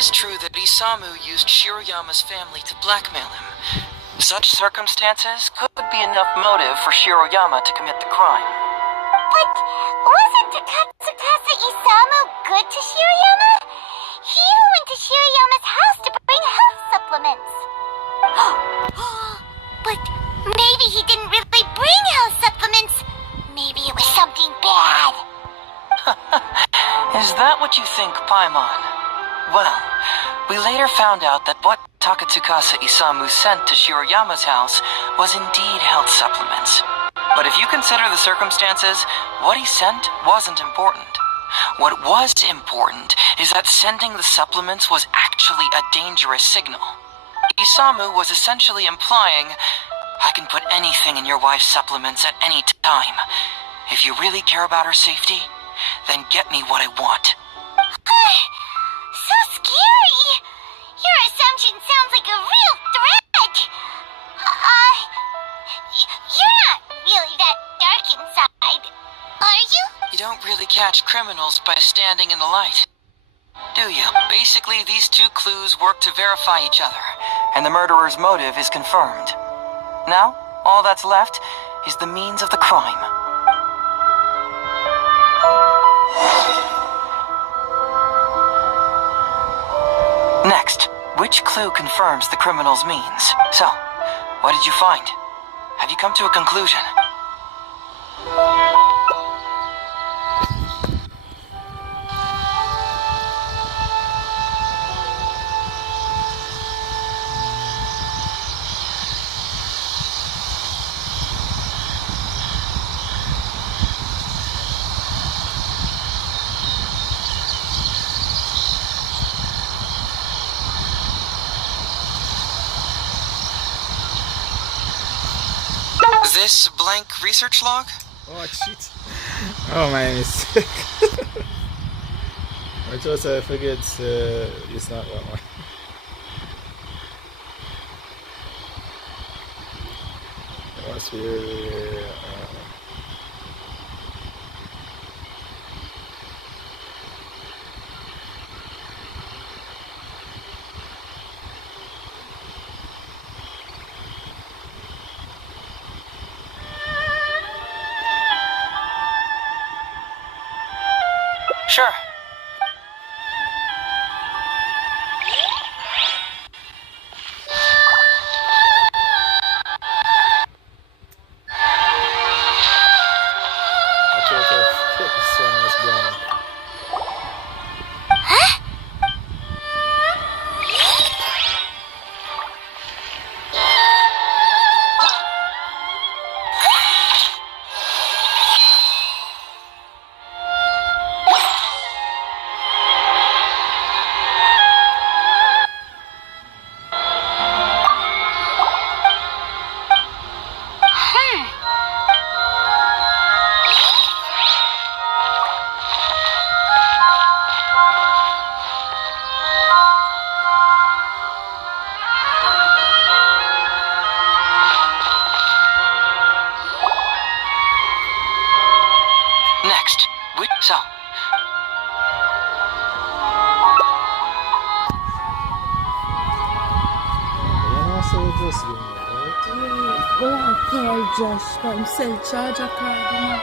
is true that Isamu used Shiroyama's family to blackmail him. Such circumstances could be enough motive for Shiroyama to commit the crime. But wasn't Tsukasa Isamu good to Shiroyama? He went to Shiroyama's house to bring health supplements. But maybe he didn't really bring health supplements. Maybe it was something bad. Is that what you think, Paimon? Well, we later found out that what Takatsukasa Isamu sent to Shiroyama's house was indeed health supplements. But if you consider the circumstances, what he sent wasn't important. What was important is that sending the supplements was actually a dangerous signal. Isamu was essentially implying, I can put anything in your wife's supplements at any time. If you really care about her safety, then get me what I want. So scary! Your assumption sounds like a real threat! You're not really that dark inside, are you? You don't really catch criminals by standing in the light, do you? Basically, these two clues work to verify each other, and the murderer's motive is confirmed. Now, all that's left is the means of the crime. Next, which clue confirms the criminal's means? So, what did you find? Have you come to a conclusion? This blank research log? Oh shit. Oh my mistake. I just forget it's not that one. It must be really, Sure. this one was blank. Next, so. You know, so just give me Go on, call Josh, got him cell charger card, you know.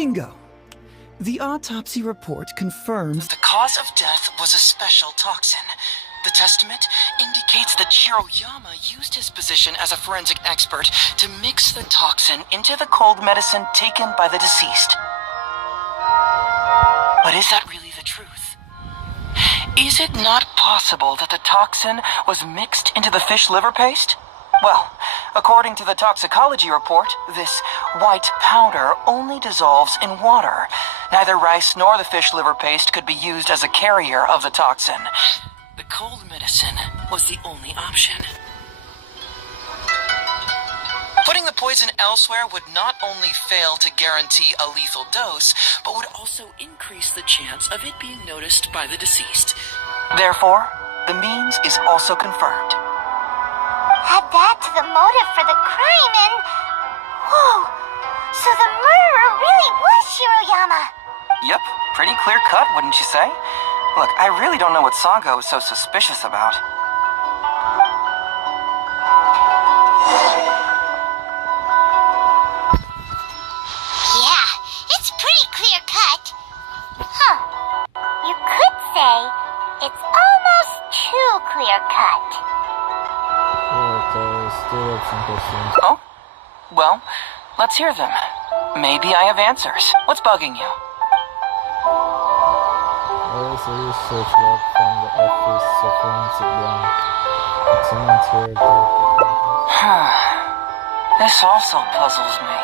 Bingo. The autopsy report confirms the cause of death was a special toxin. The testament indicates that Shiroyama used his position as a forensic expert to mix the toxin into the cold medicine taken by the deceased. But is that really the truth? Is it not possible that the toxin was mixed into the fish liver paste? Well, according to the toxicology report, this white powder only dissolves in water. Neither rice nor the fish liver paste could be used as a carrier of the toxin. The cold medicine was the only option. Putting the poison elsewhere would not only fail to guarantee a lethal dose, but would also increase the chance of it being noticed by the deceased. Therefore, the means is also confirmed. Add that to the motive for the crime and... Whoa! So the murderer really was Shiroyama! Yep, pretty clear cut, wouldn't you say? Look, I really don't know what Sango is so suspicious about. Yeah, it's pretty clear cut. Huh. You could say it's almost too clear cut. Still have some questions. Oh? Well, let's hear them. Maybe I have answers. What's bugging you? There is a research log from the Office of Forensic Blank. It's an entire This also puzzles me.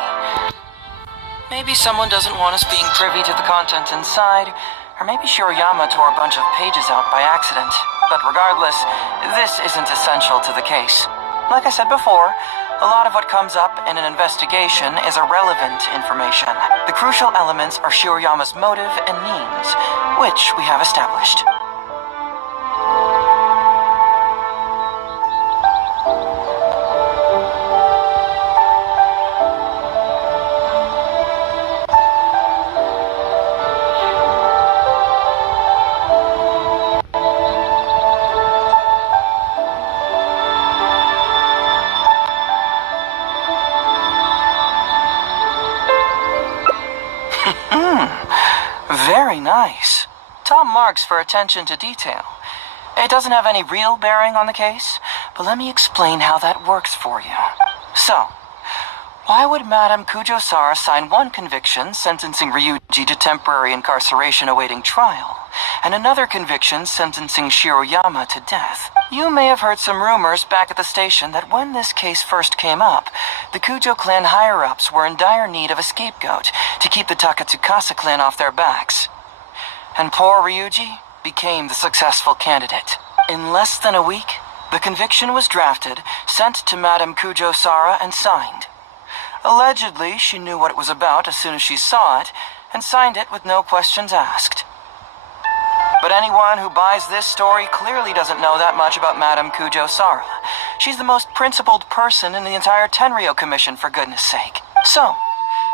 Maybe someone doesn't want us being privy to the content inside, or maybe Shiroyama tore a bunch of pages out by accident. But regardless, this isn't essential to the case. Like I said before, a lot of what comes up in an investigation is irrelevant information. The crucial elements are Shiroyama's motive and means, which we have established. Very nice. Top marks for attention to detail. It doesn't have any real bearing on the case, but let me explain how that works for you. So, why would Madame Kujo-Sara sign one conviction sentencing Ryuji to temporary incarceration awaiting trial, and another conviction sentencing Shiroyama to death? You may have heard some rumors back at the station that when this case first came up, the Kujo clan higher-ups were in dire need of a scapegoat to keep the Takatsukasa clan off their backs. And poor Ryuji became the successful candidate. In less than a week, the conviction was drafted, sent to Madame Kujo-Sara, and signed. Allegedly, she knew what it was about as soon as she saw it, and signed it with no questions asked. But anyone who buys this story clearly doesn't know that much about Madame Kujo-Sara. She's the most principled person in the entire Tenryo Commission, for goodness sake. So,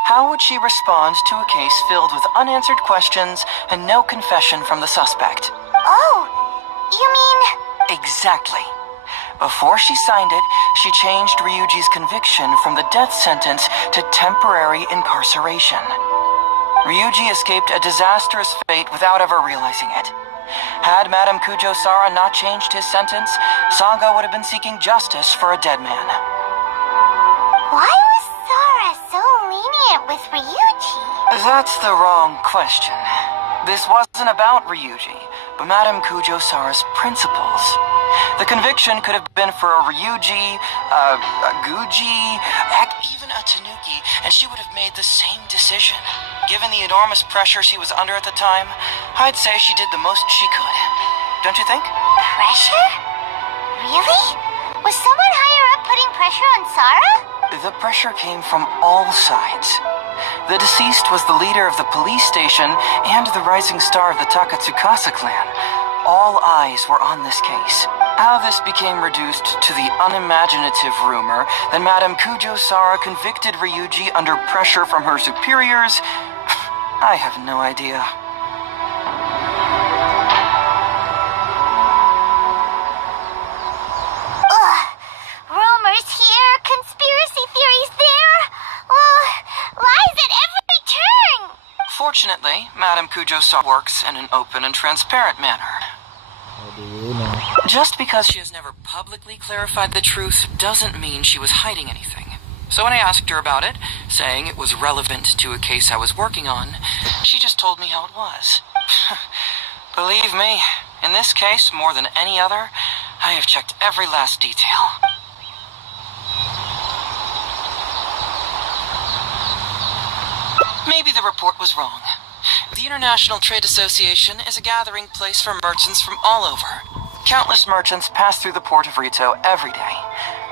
how would she respond to a case filled with unanswered questions and no confession from the suspect? Oh, you mean... Exactly. Before she signed it, she changed Ryuji's conviction from the death sentence to temporary incarceration. Ryuji escaped a disastrous fate without ever realizing it. Had Madame Kujo-Sara not changed his sentence, Sango would have been seeking justice for a dead man. Why was Sara so lenient with Ryuji? That's the wrong question. This wasn't about Ryuji, but Madame Kujo-Sara's principles. The conviction could have been for a Ryuji, a Guji, heck, even a Tanuki, and she would have made the same decision. Given the enormous pressure she was under at the time, I'd say she did the most she could. Don't you think? Pressure? Really? Was someone higher up putting pressure on Sara? The pressure came from all sides. The deceased was the leader of the police station and the rising star of the Takatsukasa clan. All eyes were on this case. How this became reduced to the unimaginative rumor that Madame Kujo-Sara convicted Ryuji under pressure from her superiors, I have no idea. Ugh. Rumors here, conspiracy theories there. Lies at every turn. Fortunately, Madame Kujo-san works in an open and transparent manner. How do you know? Just because she has never publicly clarified the truth doesn't mean she was hiding anything. So when I asked her about it, saying it was relevant to a case I was working on, she just told me how it was. Believe me, in this case, more than any other, I have checked every last detail. Maybe the report was wrong. The International Trade Association is a gathering place for merchants from all over. Countless merchants pass through the port of Rito every day.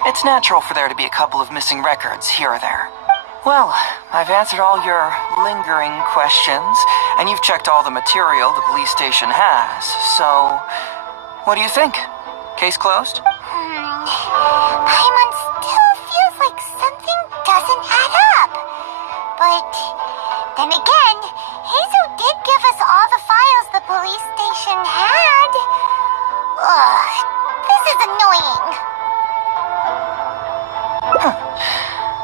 It's natural for there to be a couple of missing records here or there. Well, I've answered all your lingering questions, and you've checked all the material the police station has, so... what do you think? Case closed? Paimon still feels like something doesn't add up. But then again, Heizou did give us all the files the police station had. Ugh, this is annoying.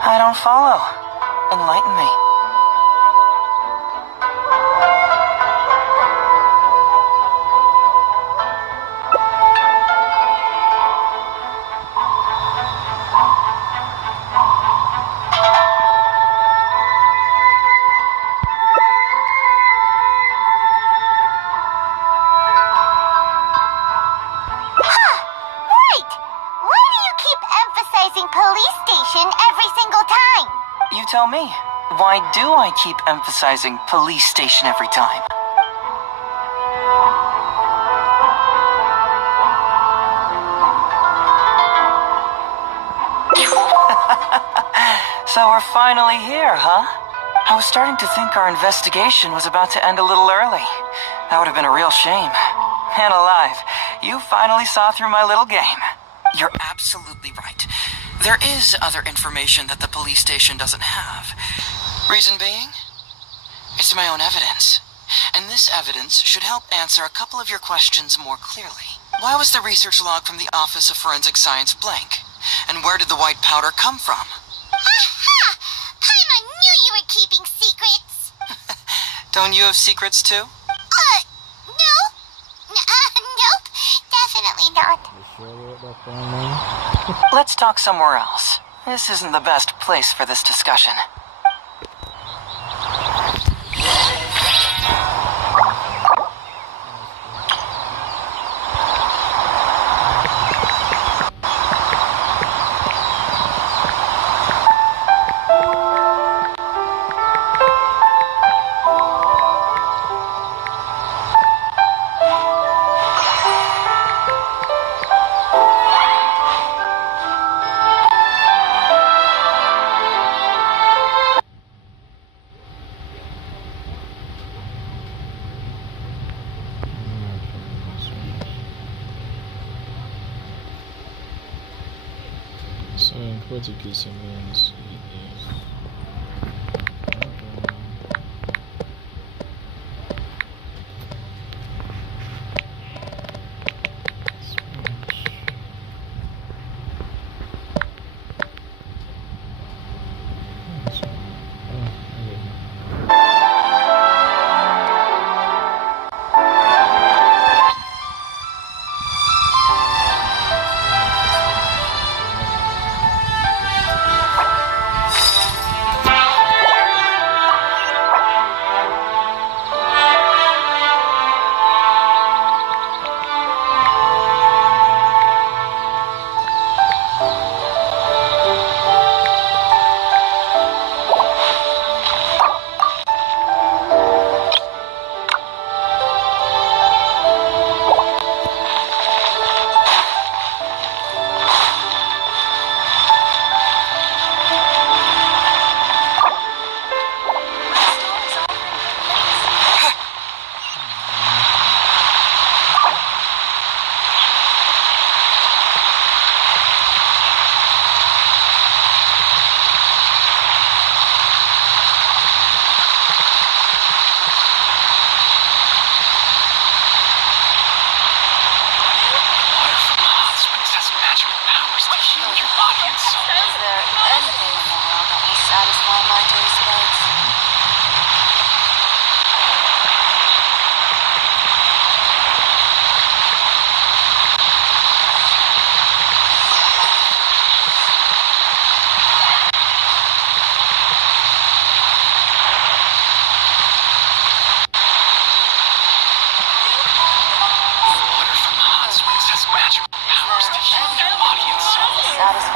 I don't follow. Enlighten me. Police station every single time. You tell me. Why do I keep emphasizing police station every time? So we're finally here, huh? I was starting to think our investigation was about to end a little early. That would have been a real shame. Man alive, you finally saw through my little game. You're absolutely right. There is other information that the police station doesn't have. Reason being? It's my own evidence. And this evidence should help answer a couple of your questions more clearly. Why was the research log from the Office of Forensic Science blank? And where did the white powder come from? Aha! Paimon knew you were keeping secrets. Don't you have secrets too? No. Nope. Definitely not. You sure about that, Paimon? Let's talk somewhere else. This isn't the best place for this discussion. So in Portuguese it means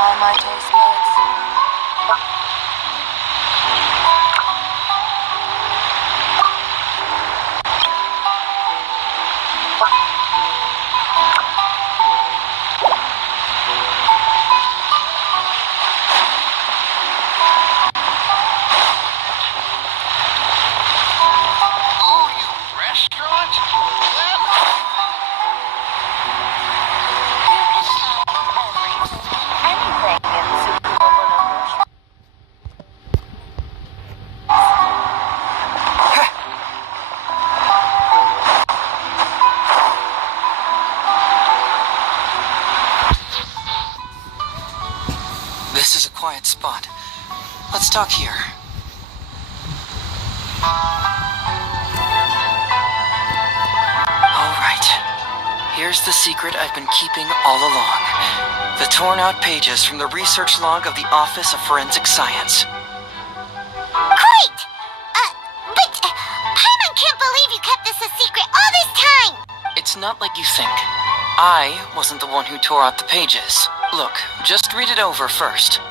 satisfy my taste buds. This is a quiet spot. Let's talk here. Alright. Here's the secret I've been keeping all along. The torn out pages from the research log of the Office of Forensic Science. Great! But Paimon can't believe you kept this a secret all this time! It's not like you think. I wasn't the one who tore out the pages. Look, just read it over first.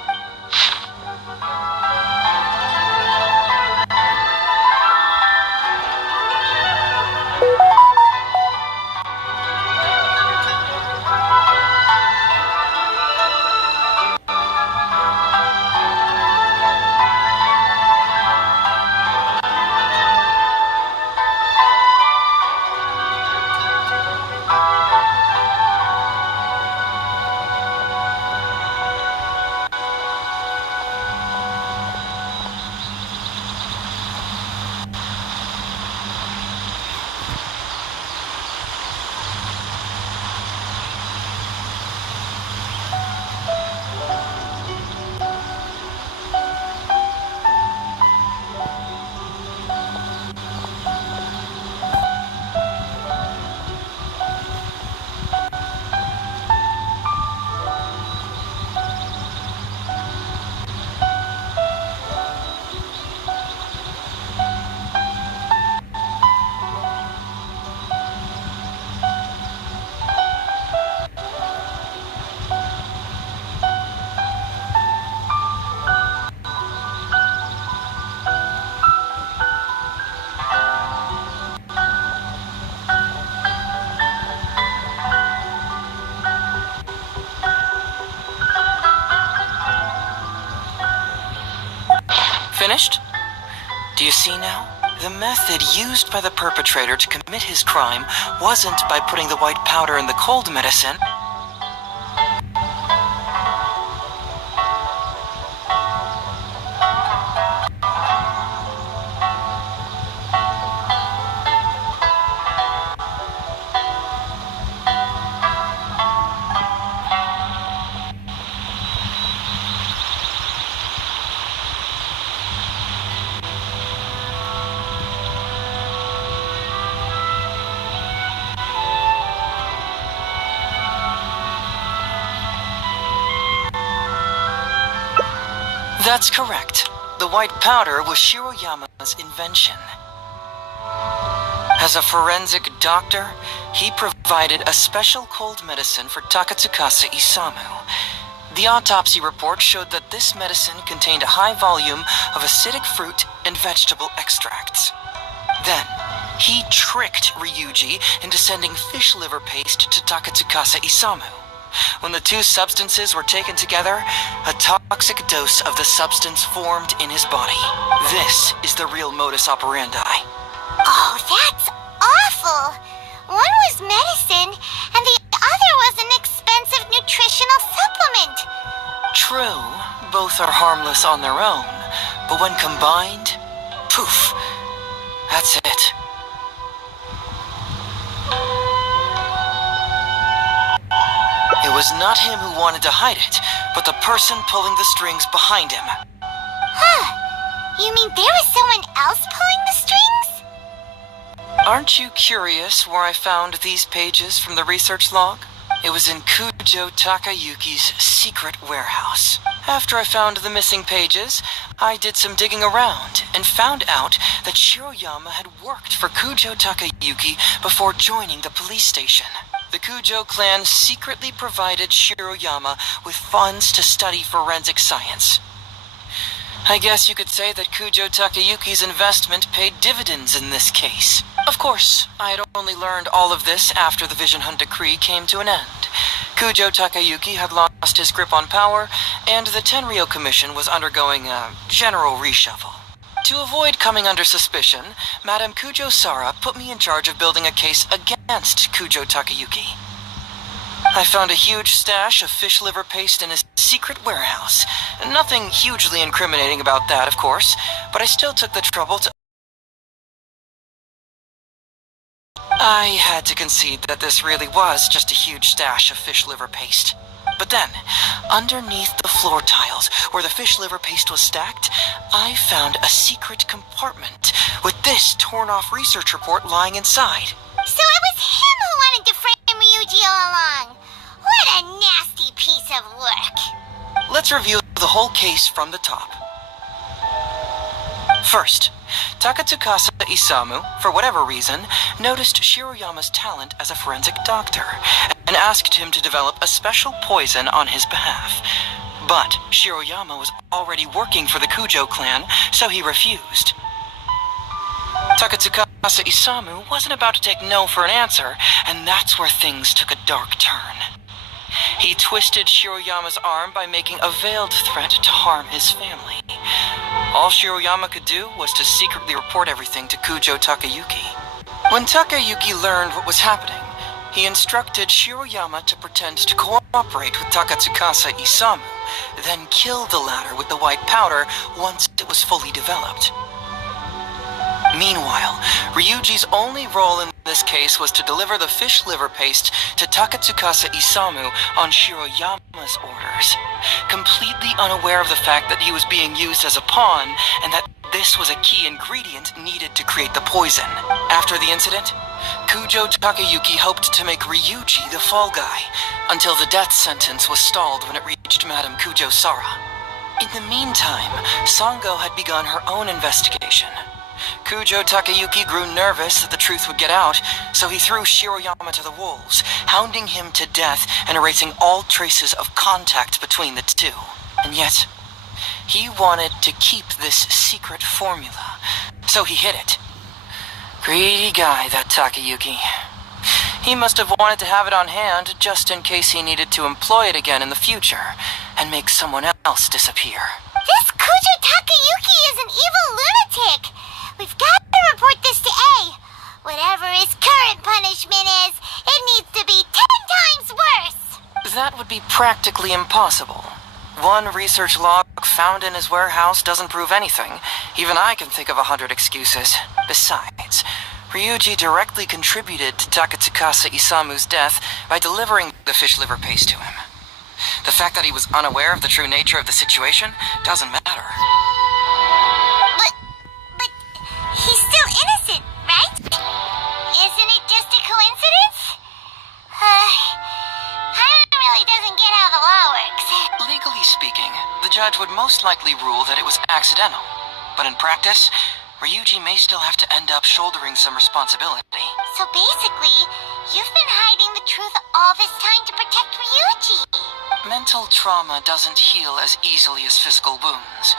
Finished? Do you see now? The method used by the perpetrator to commit his crime wasn't by putting the white powder in the cold medicine. That's correct. The white powder was Shiroyama's invention. As a forensic doctor, he provided a special cold medicine for Takatsukasa Isamu. The autopsy report showed that this medicine contained a high volume of acidic fruit and vegetable extracts. Then, he tricked Ryuji into sending fish liver paste to Takatsukasa Isamu. When the two substances were taken together, a toxic dose of the substance formed in his body. This is the real modus operandi. Oh, that's awful! One was medicine, and the other was an expensive nutritional supplement. True, both are harmless on their own, but when combined, poof, that's it. It was not him who wanted to hide it, but the person pulling the strings behind him. Huh. You mean there was someone else pulling the strings? Aren't you curious where I found these pages from the research log? It was in Kujo Takayuki's secret warehouse. After I found the missing pages, I did some digging around and found out that Shiroyama had worked for Kujo Takayuki before joining the police station. The Kujo clan secretly provided Shiroyama with funds to study forensic science. I guess you could say that Kujo Takayuki's investment paid dividends in this case. Of course, I had only learned all of this after the Vision Hunt decree came to an end. Kujo Takayuki had lost his grip on power, and the Tenryou Commission was undergoing a general reshuffle. To avoid coming under suspicion, Madame Kujo Sara put me in charge of building a case against Kujo Takayuki. I found a huge stash of fish liver paste in his secret warehouse. Nothing hugely incriminating about that, of course, but I still took the trouble to... I had to concede that this really was just a huge stash of fish liver paste. But then, underneath the floor tiles, where the fish liver paste was stacked, I found a secret compartment with this torn-off research report lying inside. So it was him who wanted to frame Ryuji all along. What a nasty piece of work. Let's review the whole case from the top. First, Takatsukasa Isamu, for whatever reason, noticed Shiroyama's talent as a forensic doctor and asked him to develop a special poison on his behalf. But Shiroyama was already working for the Kujo clan, so he refused. Takatsukasa Isamu wasn't about to take no for an answer, and that's where things took a dark turn. He twisted Shiroyama's arm by making a veiled threat to harm his family. All Shiroyama could do was to secretly report everything to Kujo Takayuki. When Takayuki learned what was happening, he instructed Shiroyama to pretend to cooperate with Takatsukasa Isamu, then kill the latter with the white powder once it was fully developed. Meanwhile, Ryuji's only role in this case was to deliver the fish liver paste to Takatsukasa Isamu on Shiroyama's orders, completely unaware of the fact that he was being used as a pawn and that this was a key ingredient needed to create the poison. After the incident, Kujo Takayuki hoped to make Ryuji the fall guy, until the death sentence was stalled when it reached Madame Kujo Sara. In the meantime, Sango had begun her own investigation. Kujo Takayuki grew nervous that the truth would get out, so he threw Shiroyama to the wolves, hounding him to death and erasing all traces of contact between the two. And yet, he wanted to keep this secret formula, so he hid it. Greedy guy, that Takayuki. He must have wanted to have it on hand just in case he needed to employ it again in the future and make someone else disappear. This Kujo Takayuki is an evil lunatic. We've got to report this to A. Whatever his current punishment is, it needs to be 10 times worse. That would be practically impossible. One research log found in his warehouse doesn't prove anything. Even I can think of 100 excuses. Besides, Ryuji directly contributed to Takatsukasa Isamu's death by delivering the fish liver paste to him. The fact that he was unaware of the true nature of the situation doesn't matter. But he's still innocent, right? Isn't it just a coincidence? Really doesn't get how the law works. Legally speaking, the judge would most likely rule that it was accidental. But in practice, Ryuji may still have to end up shouldering some responsibility. So basically, you've been hiding the truth all this time to protect Ryuji. Mental trauma doesn't heal as easily as physical wounds.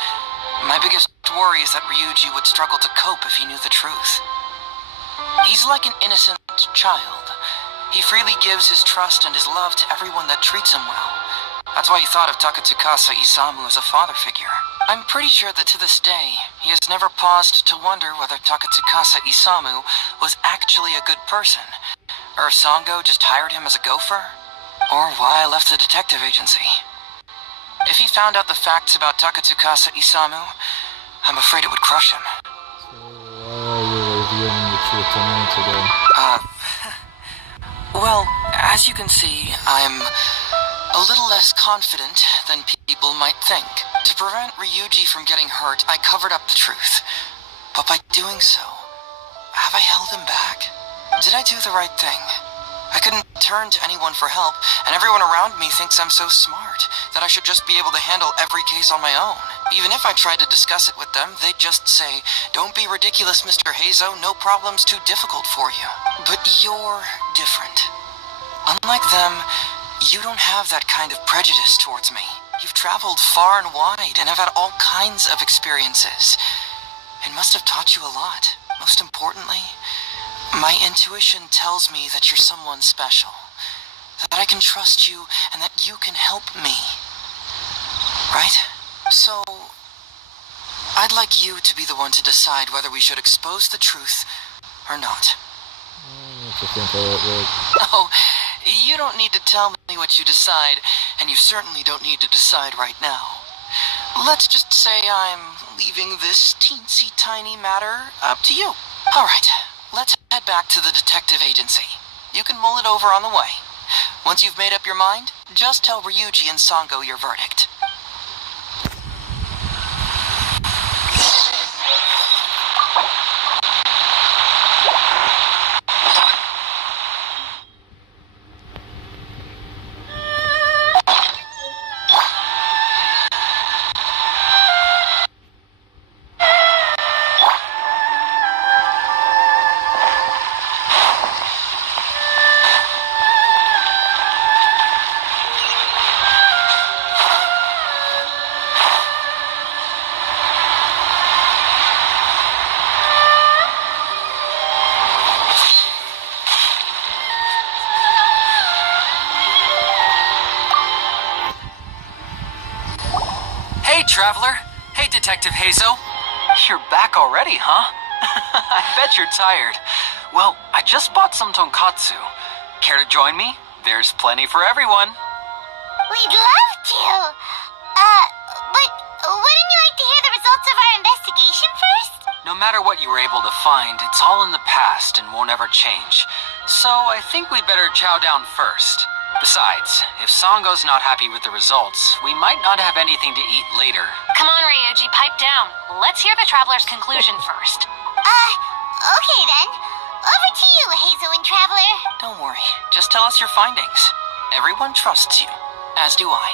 My biggest worry is that Ryuji would struggle to cope if he knew the truth. He's like an innocent child. He freely gives his trust and his love to everyone that treats him well. That's why he thought of Takatsukasa Isamu as a father figure. I'm pretty sure that to this day, he has never paused to wonder whether Takatsukasa Isamu was actually a good person, or if Sango just hired him as a gopher, or why I left the detective agency. If he found out the facts about Takatsukasa Isamu, I'm afraid it would crush him. So why are you revealing the truth to me today? Well, as you can see, I'm a little less confident than people might think. To prevent Ryuji from getting hurt, I covered up the truth. But by doing so, have I held him back? Did I do the right thing? I couldn't turn to anyone for help, and everyone around me thinks I'm so smart that I should just be able to handle every case on my own. Even if I tried to discuss it with them, they'd just say, "Don't be ridiculous, Mr. Heizou, no problem's too difficult for you." But you're different. Unlike them, you don't have that kind of prejudice towards me. You've traveled far and wide and have had all kinds of experiences. It must have taught you a lot. Most importantly, my intuition tells me that you're someone special. That I can trust you and that you can help me. Right? So, I'd like you to be the one to decide whether we should expose the truth or not. Oh, you don't need to tell me what you decide, and you certainly don't need to decide right now. Let's just say I'm leaving this teensy tiny matter up to you. Alright, let's head back to the detective agency. You can mull it over on the way. Once you've made up your mind, just tell Ryuji and Sango your verdict. Hey, Traveler. Hey, Detective Heizou. You're back already, huh? I bet you're tired. Well, I just bought some tonkatsu. Care to join me? There's plenty for everyone. We'd love to. But wouldn't you like to hear the results of our investigation first? No matter what you were able to find, it's all in the past and won't ever change. So I think we'd better chow down first. Besides, if Sango's not happy with the results, we might not have anything to eat later. Come on, Ryuji, pipe down. Let's hear the Traveler's conclusion first. Okay then. Over to you, Heizou and Traveler. Don't worry, just tell us your findings. Everyone trusts you, as do I.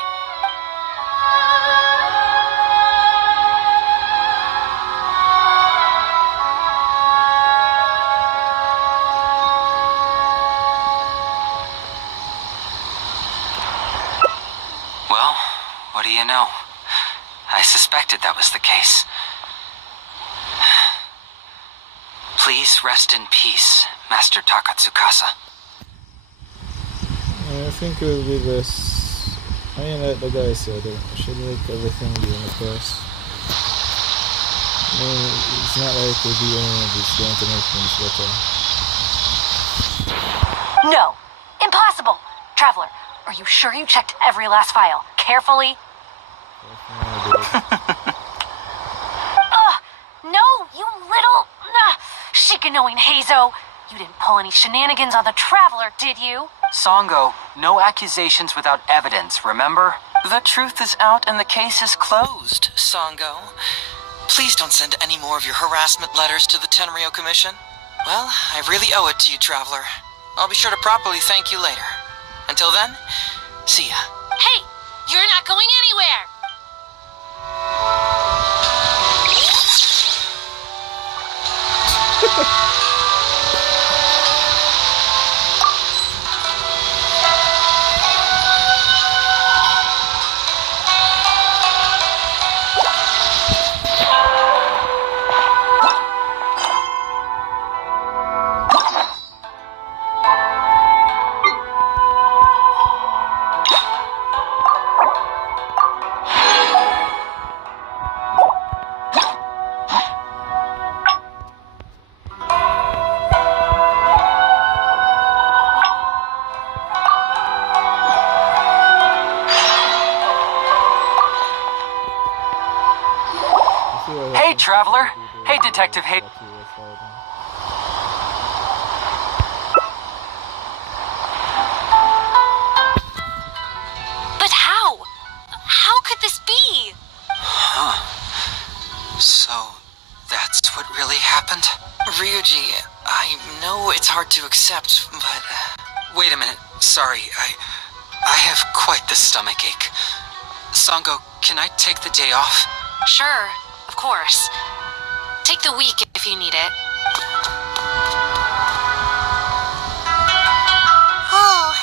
Well, what do you know? I suspected that was the case. Please rest in peace, Master Takatsukasa. I think it will be this. I mean, like the guy said, it should make everything be in the course. I mean, it's not like we'll be any of it's going to make things better. No. Impossible. Traveler, are you sure you checked every last file? Carefully? No, you little... Shikanoing Heizou. You didn't pull any shenanigans on the Traveler, did you? Sango, no accusations without evidence, remember? The truth is out and the case is closed, Sango. Please don't send any more of your harassment letters to the Tenryo Commission. Well, I really owe it to you, Traveler. I'll be sure to properly thank you later. Until then, see ya. Hey, you're not going anywhere! Hey, Traveler. Hey, Detective Hay... But how? How could this be? Huh. So, that's what really happened? Ryuji, I know it's hard to accept, but... Wait a minute. Sorry, I have quite the stomach ache. Sango, can I take the day off? Sure, of course. Take the week if you need it. Oh,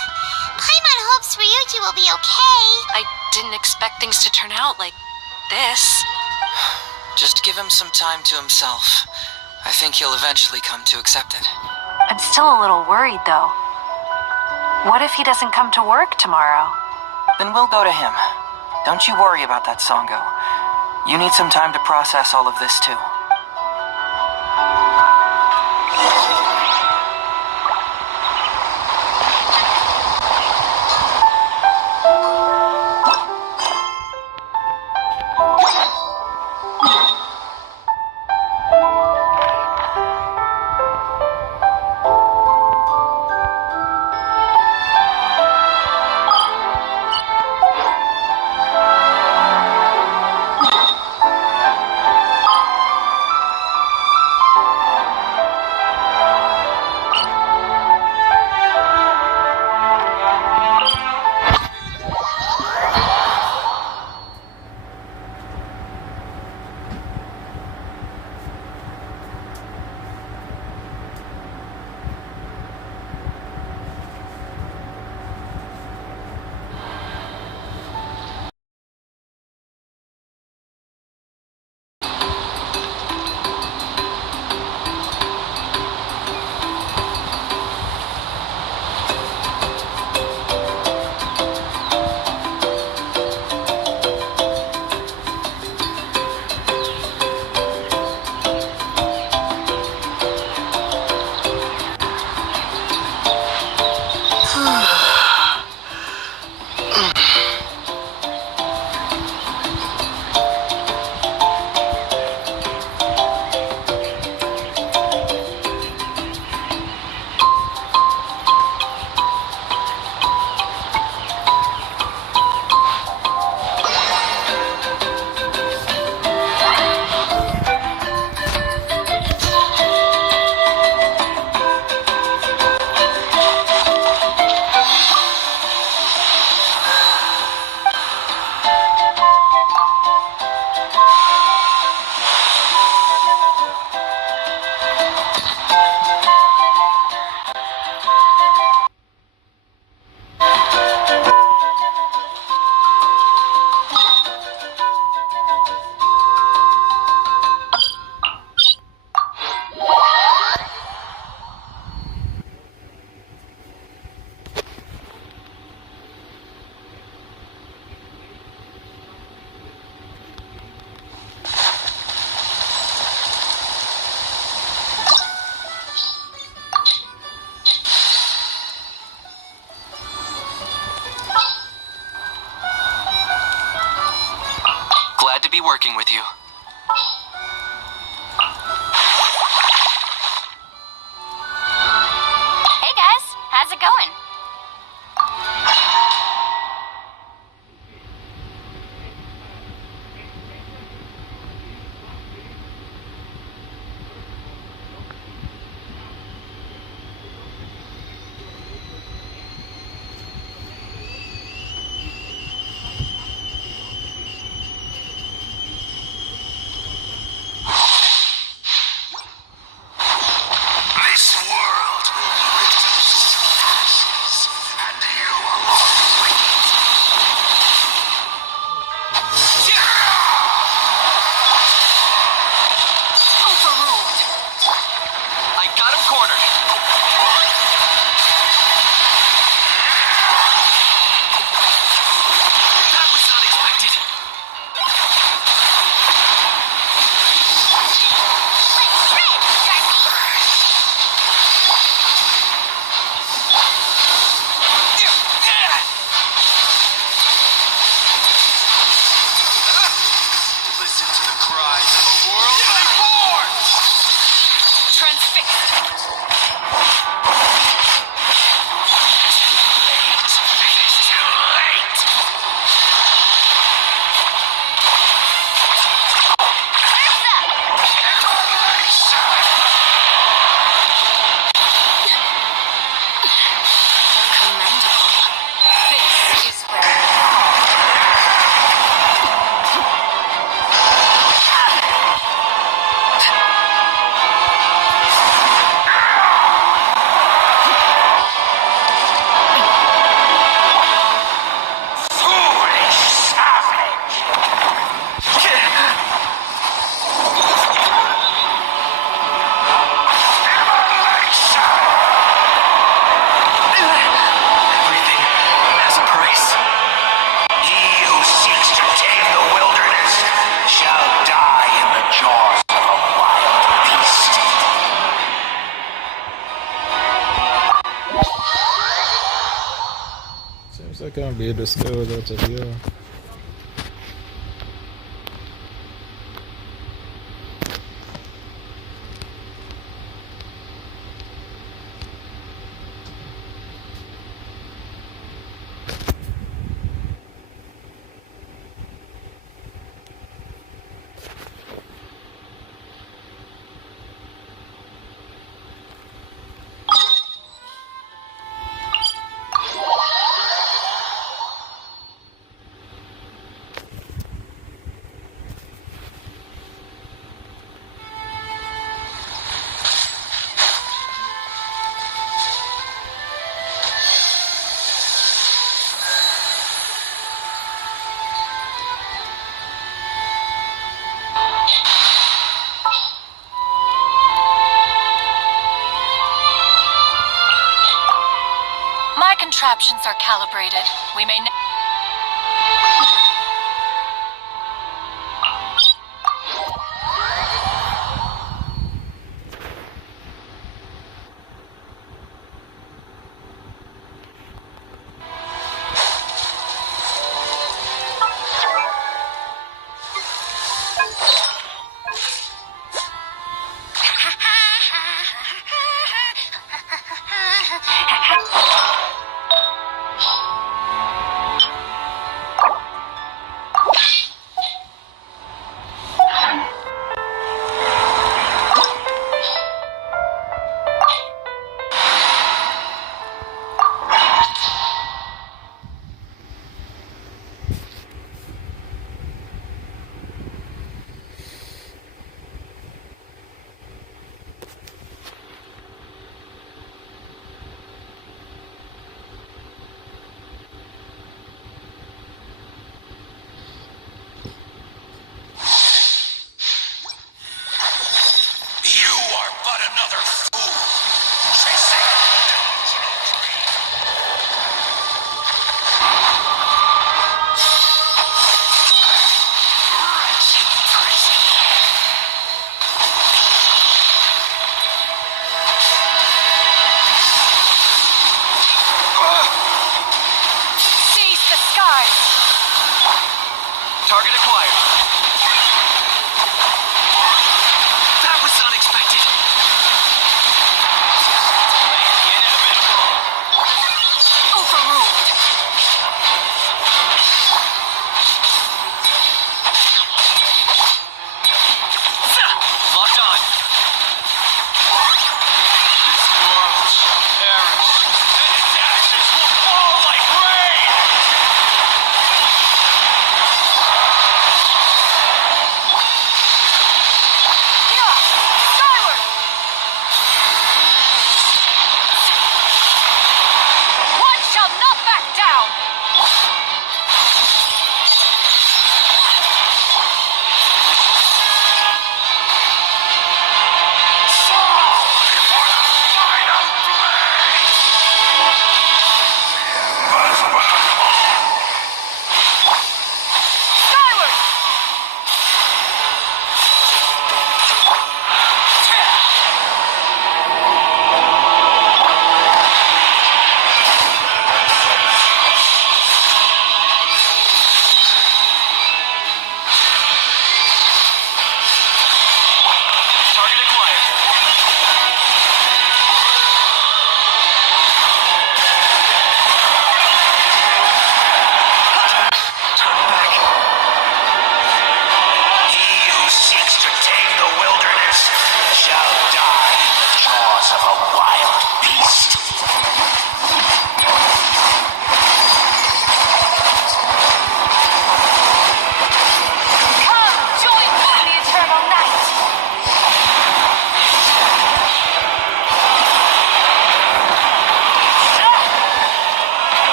promise Ryuji will be okay. I didn't expect things to turn out like this. Just give him some time to himself. I think he'll eventually come to accept it. I'm still a little worried, though. What if he doesn't come to work tomorrow? Then we'll go to him. Don't you worry about that, Sango. You need some time to process all of this, too. Glad to be working with you. Hey guys, how's it going? Seems like I'm being discovered out of here. My contraptions are calibrated. We may. Target acquired. That was unexpected. Overruled. Locked on. This world shall perish, and its ashes will fall like rain!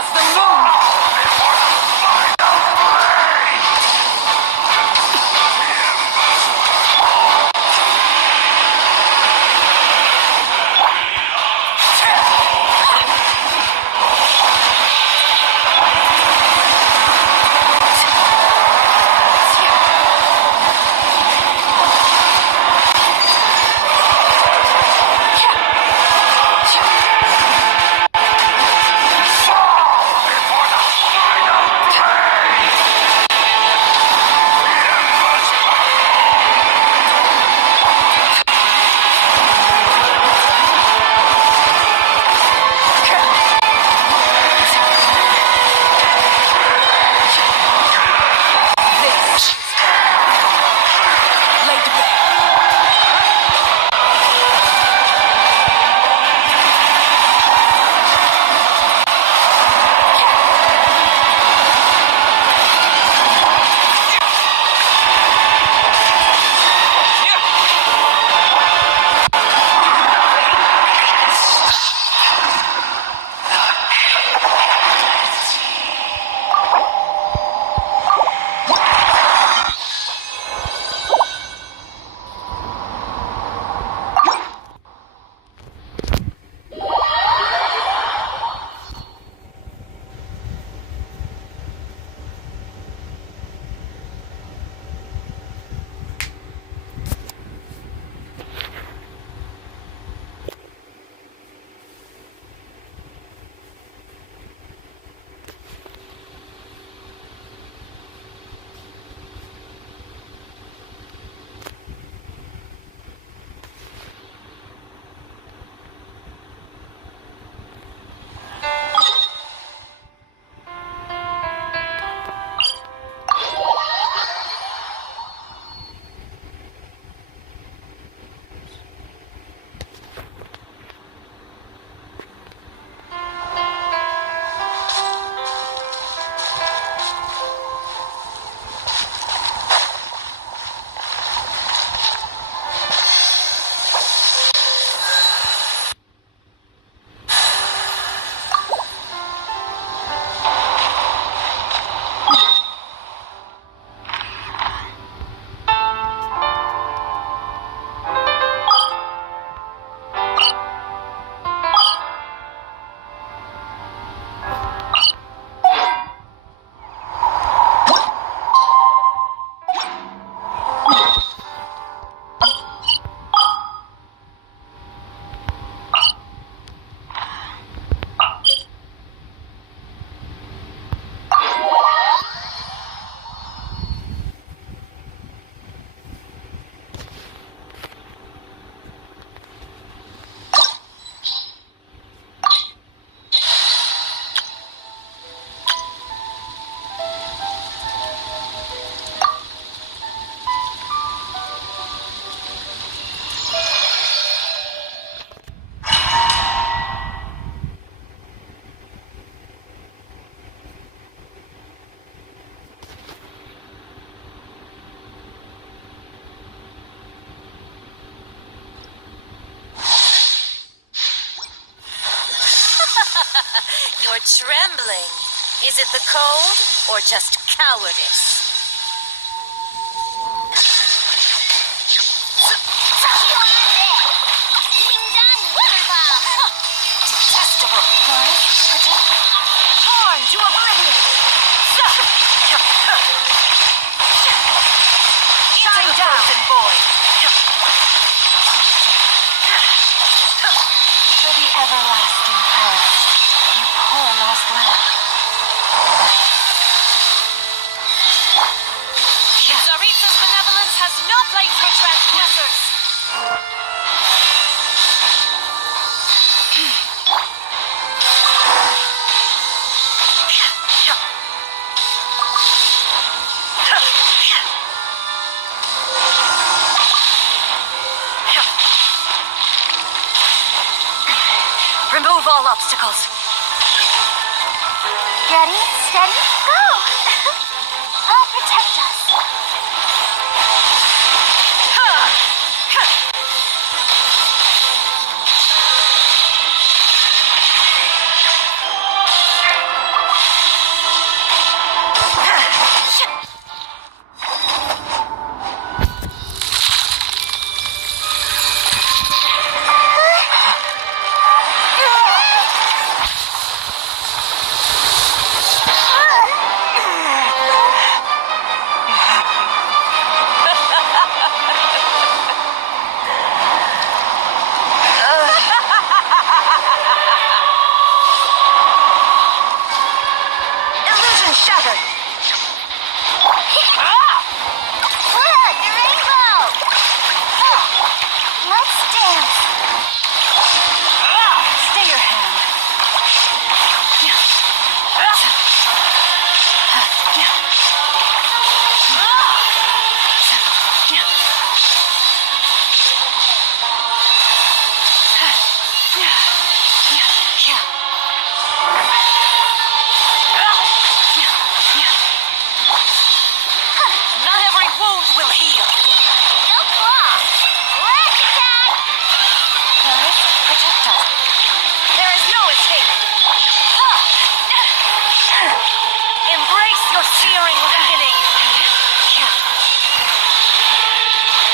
past the moon! You're trembling. Is it the cold or just cowardice? Detestable. Torn to oblivion. Time down, boy. For the everlasting past, you poor lost lamb. Zaritha's benevolence has no place for transgressors. Remove all obstacles. Ready, steady, go! I'll protect us. Illusion shattered! Look, the rainbow! Let's dance. Stay your hand. Not every wound will heal. No claw. Let's attack. Guys, protect us. There is no escape. Embrace your searing reckoning.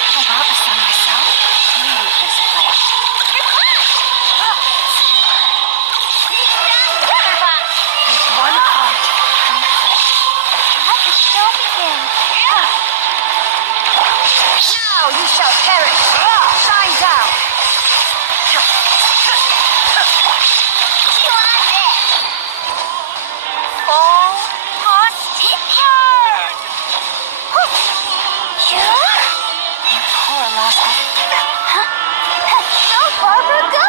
Have I brought this on myself? Leave this place. With one heart. Let the show begin. Now you shall perish. Shine down. Chew on this. All must burn. Sure? You poor lost Go, Barbara, go.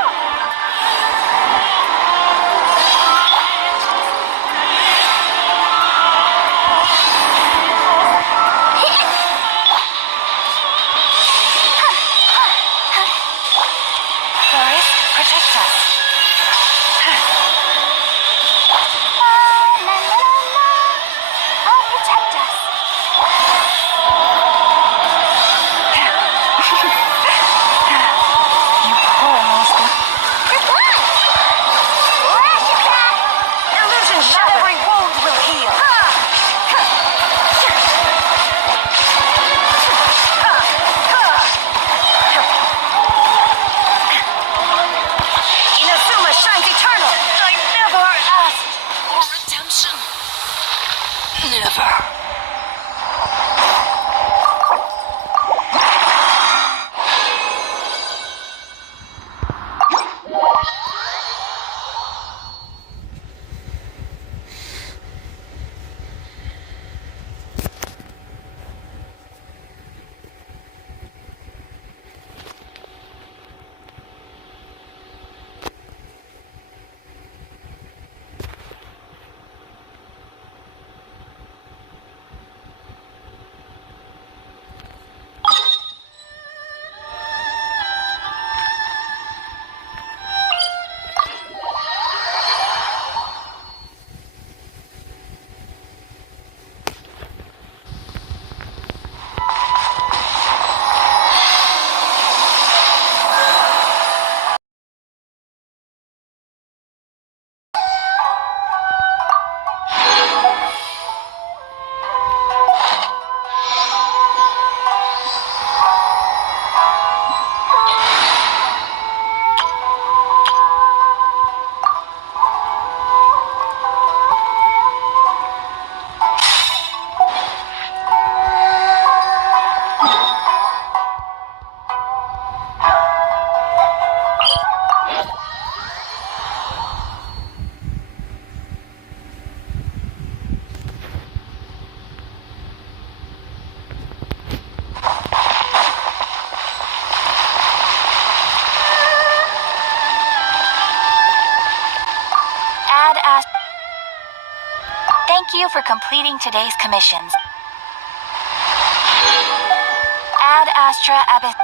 Boris, protect us. La, la, la, la. Oh, protect us. You poor lost Flash attack. Illusion Not shattered. every wound will heal. Inazuma shines eternal. I never asked for redemption. Never. Thank you for completing today's commissions. Ad Astra Abyss.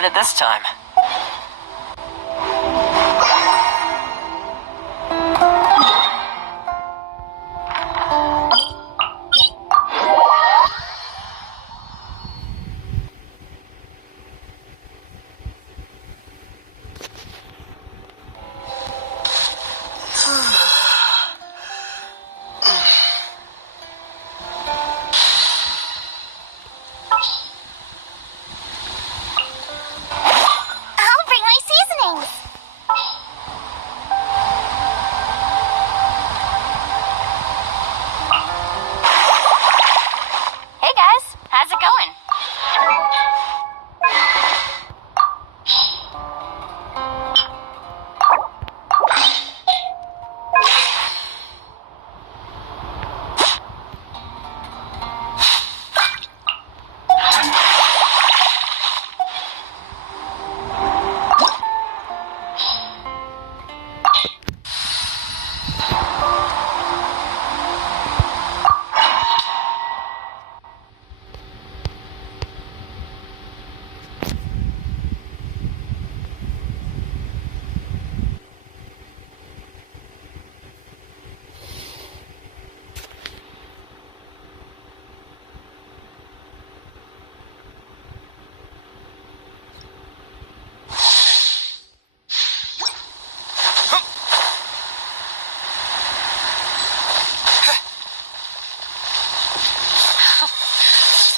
headed this time? I'll bring my seasonings. Hey guys, how's it going?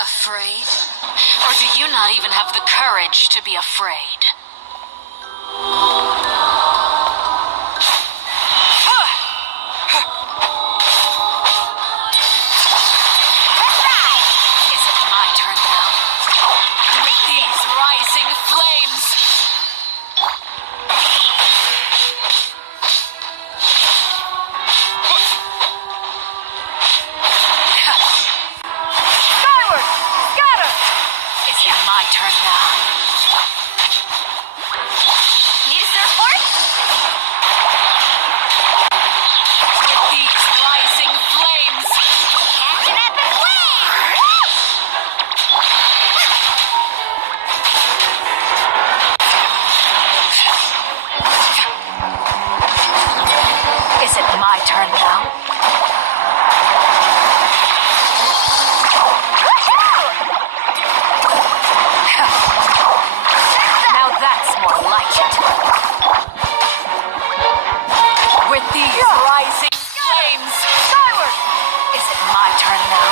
Afraid? Or do you not even have the courage to be afraid? Is it my turn now? With these rising flames! Skyward! Scatter! Is it my turn now? Need a surfboard? With these rising flames! Catch an epic wave! Is it my turn now? Now that's more like it. With these rising flames, skyward! Is it my turn now?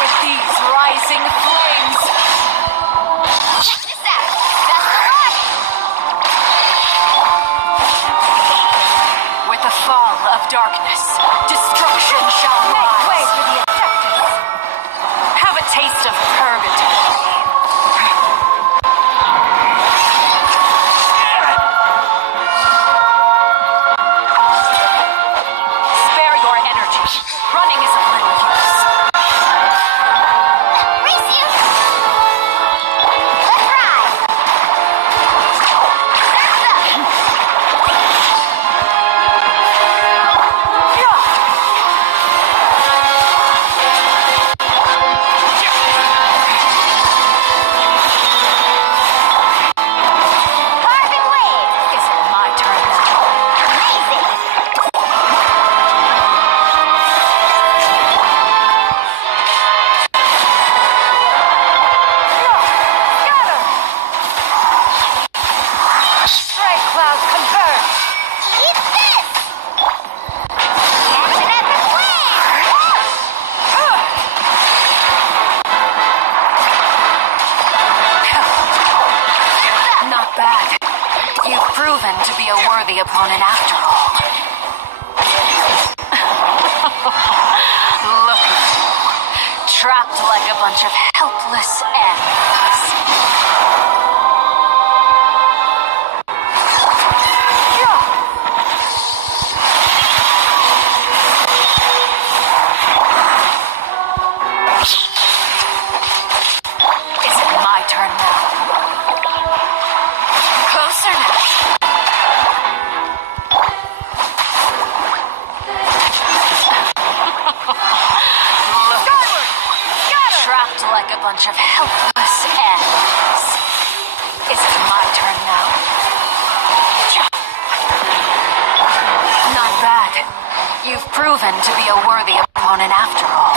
With these rising flames, Check this out. Best of luck. with the fall of darkness, destruction shall rise. Make way for the Adeptus. Have a taste of purgatory. Spare your energy. Running is of little use. Race you. Let's ride. Carbon wave. Is it my turn now? Amazing. Stray cloud converge. Eat this. Catch an epic wave. Not bad. You've proven to be a worthy opponent after all. Look at you. Trapped like a bunch of helpless animals. helpless ends. Is it my turn now? Not bad. You've proven to be a worthy opponent after all.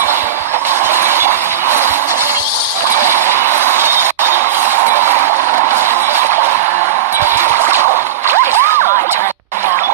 Is it my turn now?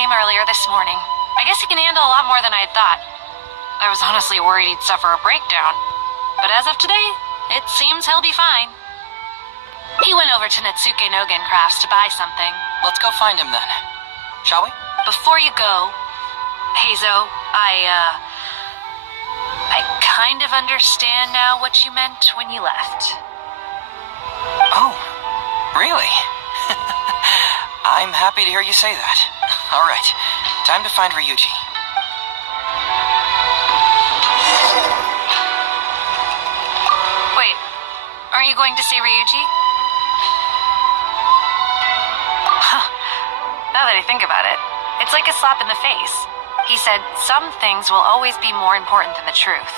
came earlier this morning. I guess he can handle a lot more than I had thought. I was honestly worried he'd suffer a breakdown. But as of today, it seems he'll be fine. He went over to Natsuke Nogen Crafts to buy something. Let's go find him then. Shall we? Before you go, Heizou, I kind of understand now what you meant when you left. Oh, really? I'm happy to hear you say that. All right, time to find Ryuji. Wait, aren't you going to see Ryuji? Huh. Now that I think about it, it's like a slap in the face. He said, some things will always be more important than the truth.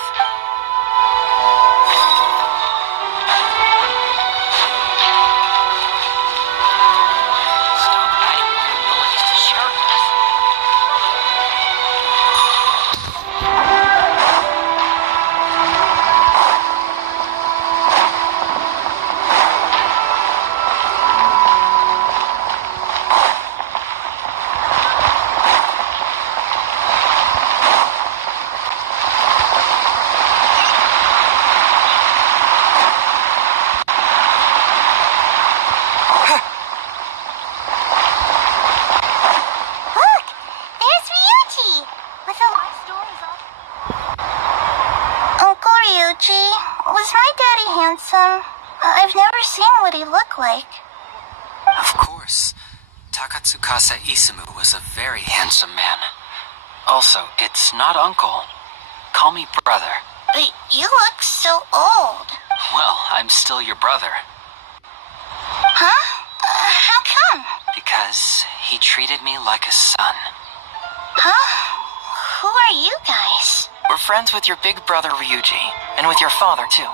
Was my daddy handsome? I've never seen what he looked like. Of course. Takatsukasa Isumu was a very handsome man. Also, it's not uncle. Call me brother. But you look so old. Well, I'm still your brother. Huh? How come? Because he treated me like a son. Huh? Who are you guys? We're friends with your big brother Ryuji, and with your father too.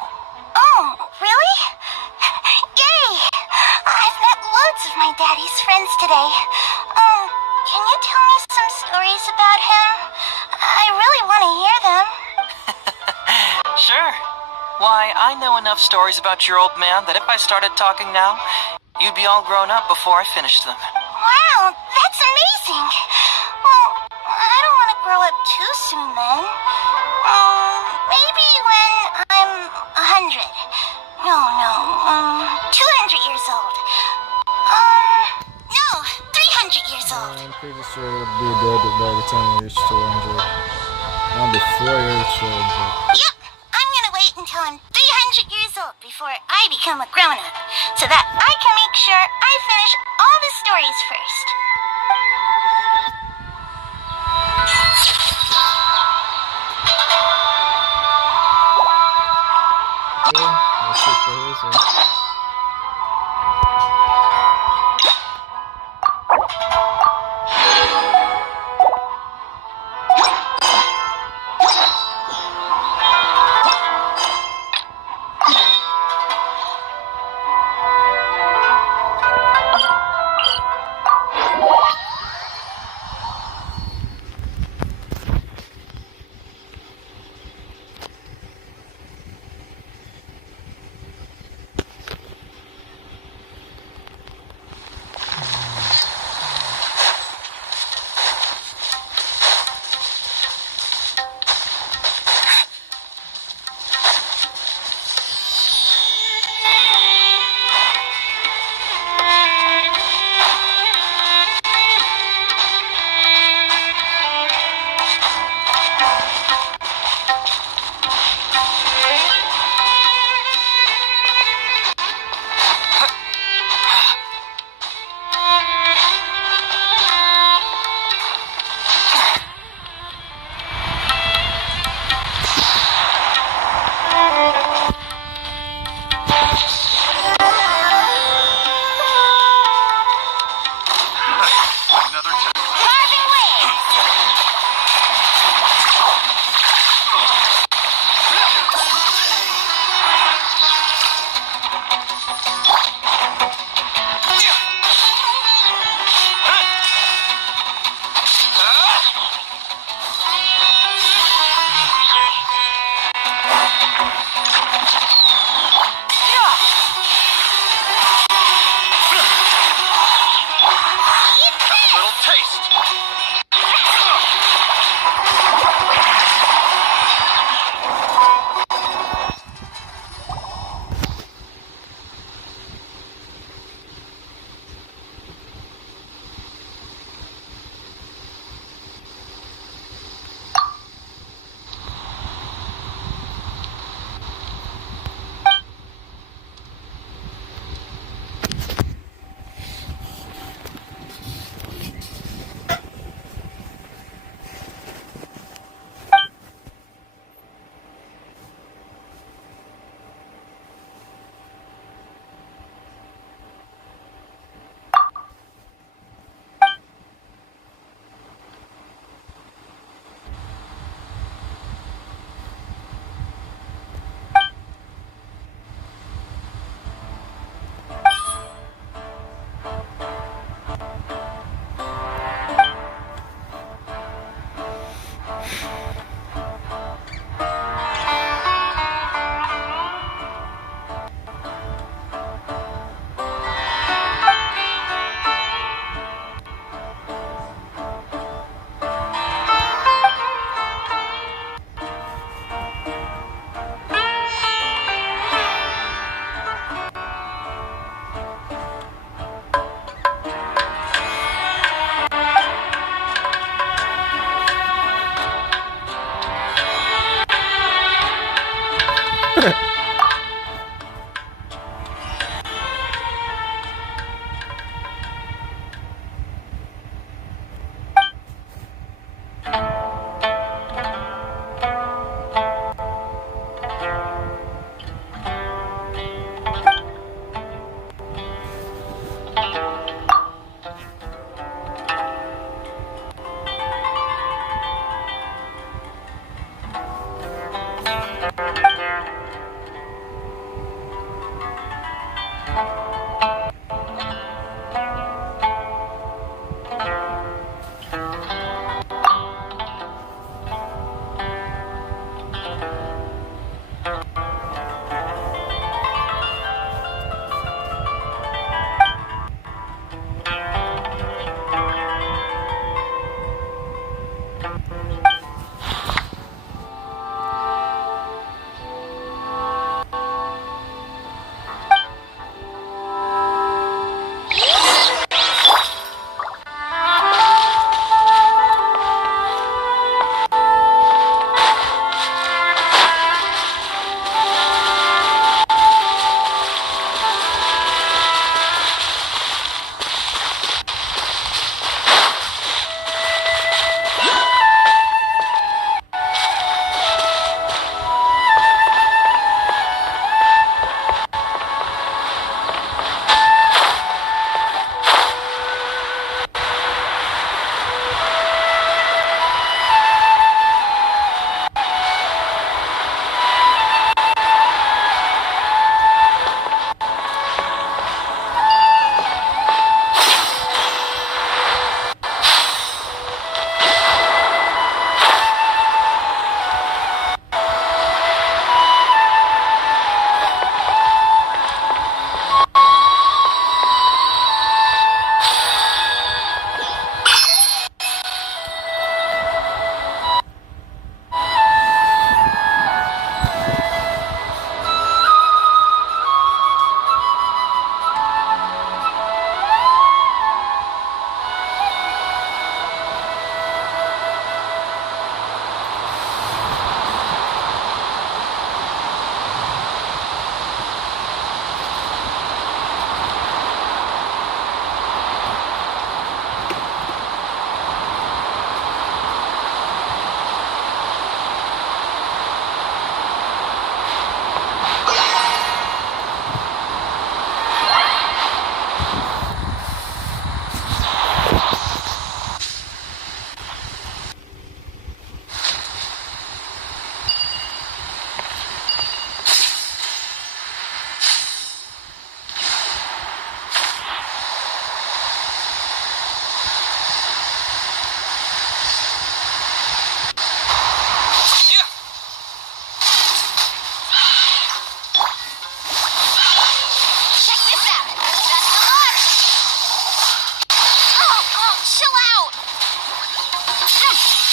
Oh, really? Yay! I've met loads of my daddy's friends today. Can you tell me some stories about him? I really want to hear them. Sure. Why, I know enough stories about your old man that if I started talking now, you'd be all grown up before I finished them. Wow, that's amazing. Well, I don't want to grow up too soon then. Maybe when I'm 100. No, 200 years old. No, 300 years old. I'm pretty sure it would be dead by the time you reach 200. Not before you reach 200. Yep, I'm gonna wait until I'm 300 years old before I become a grown-up, so that I can make sure I finish all the stories first. That's it for Heizou.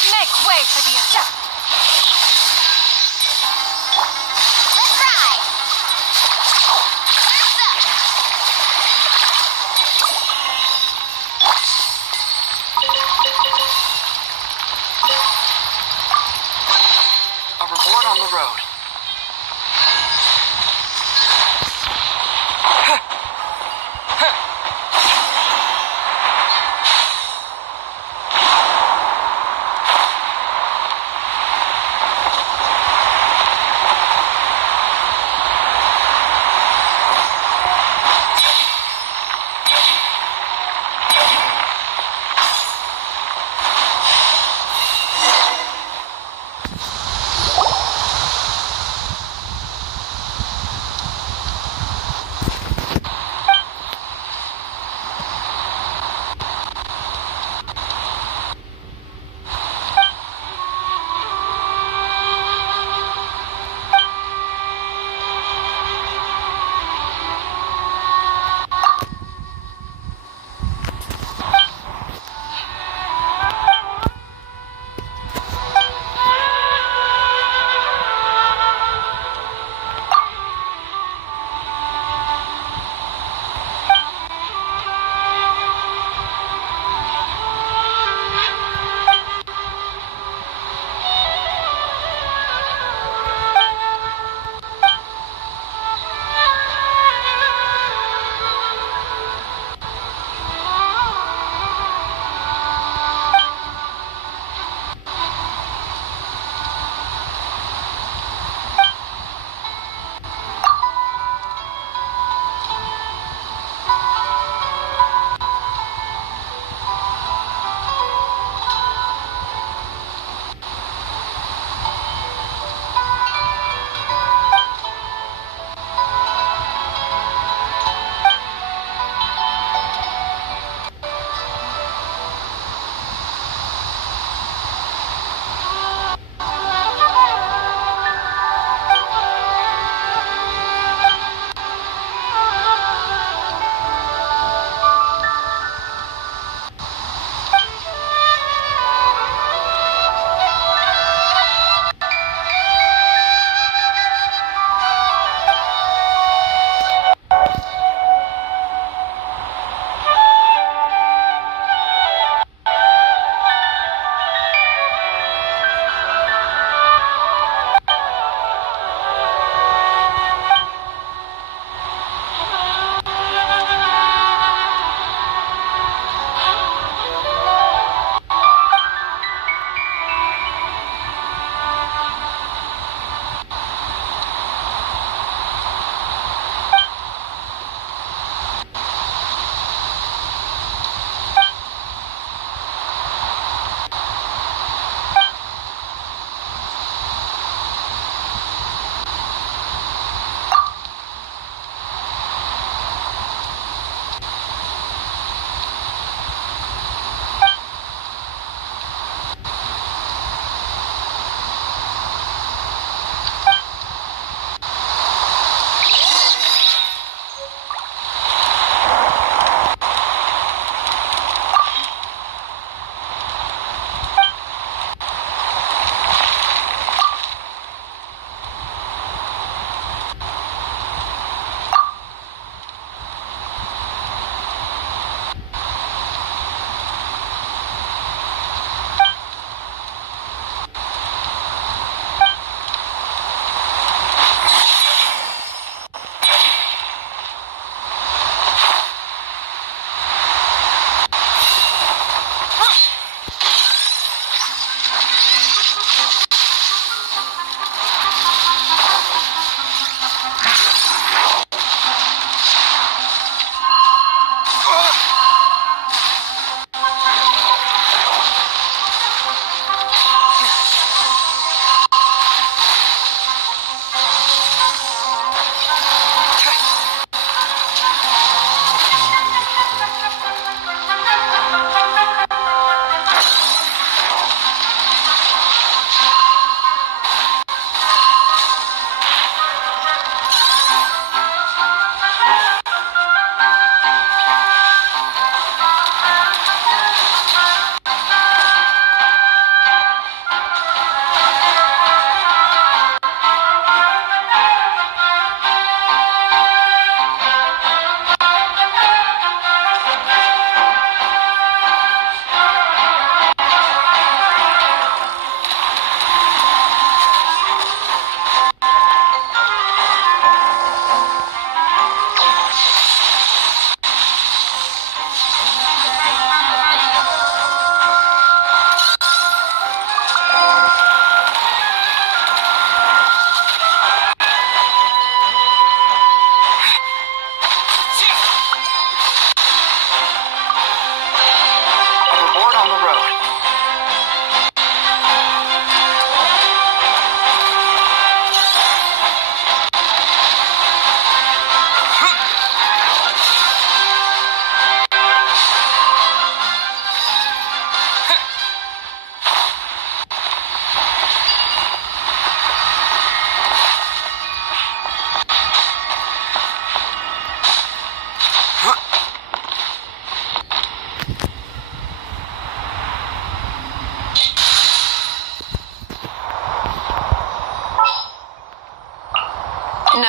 Make way for the objective. Let's ride! Groups up! A reward on the road.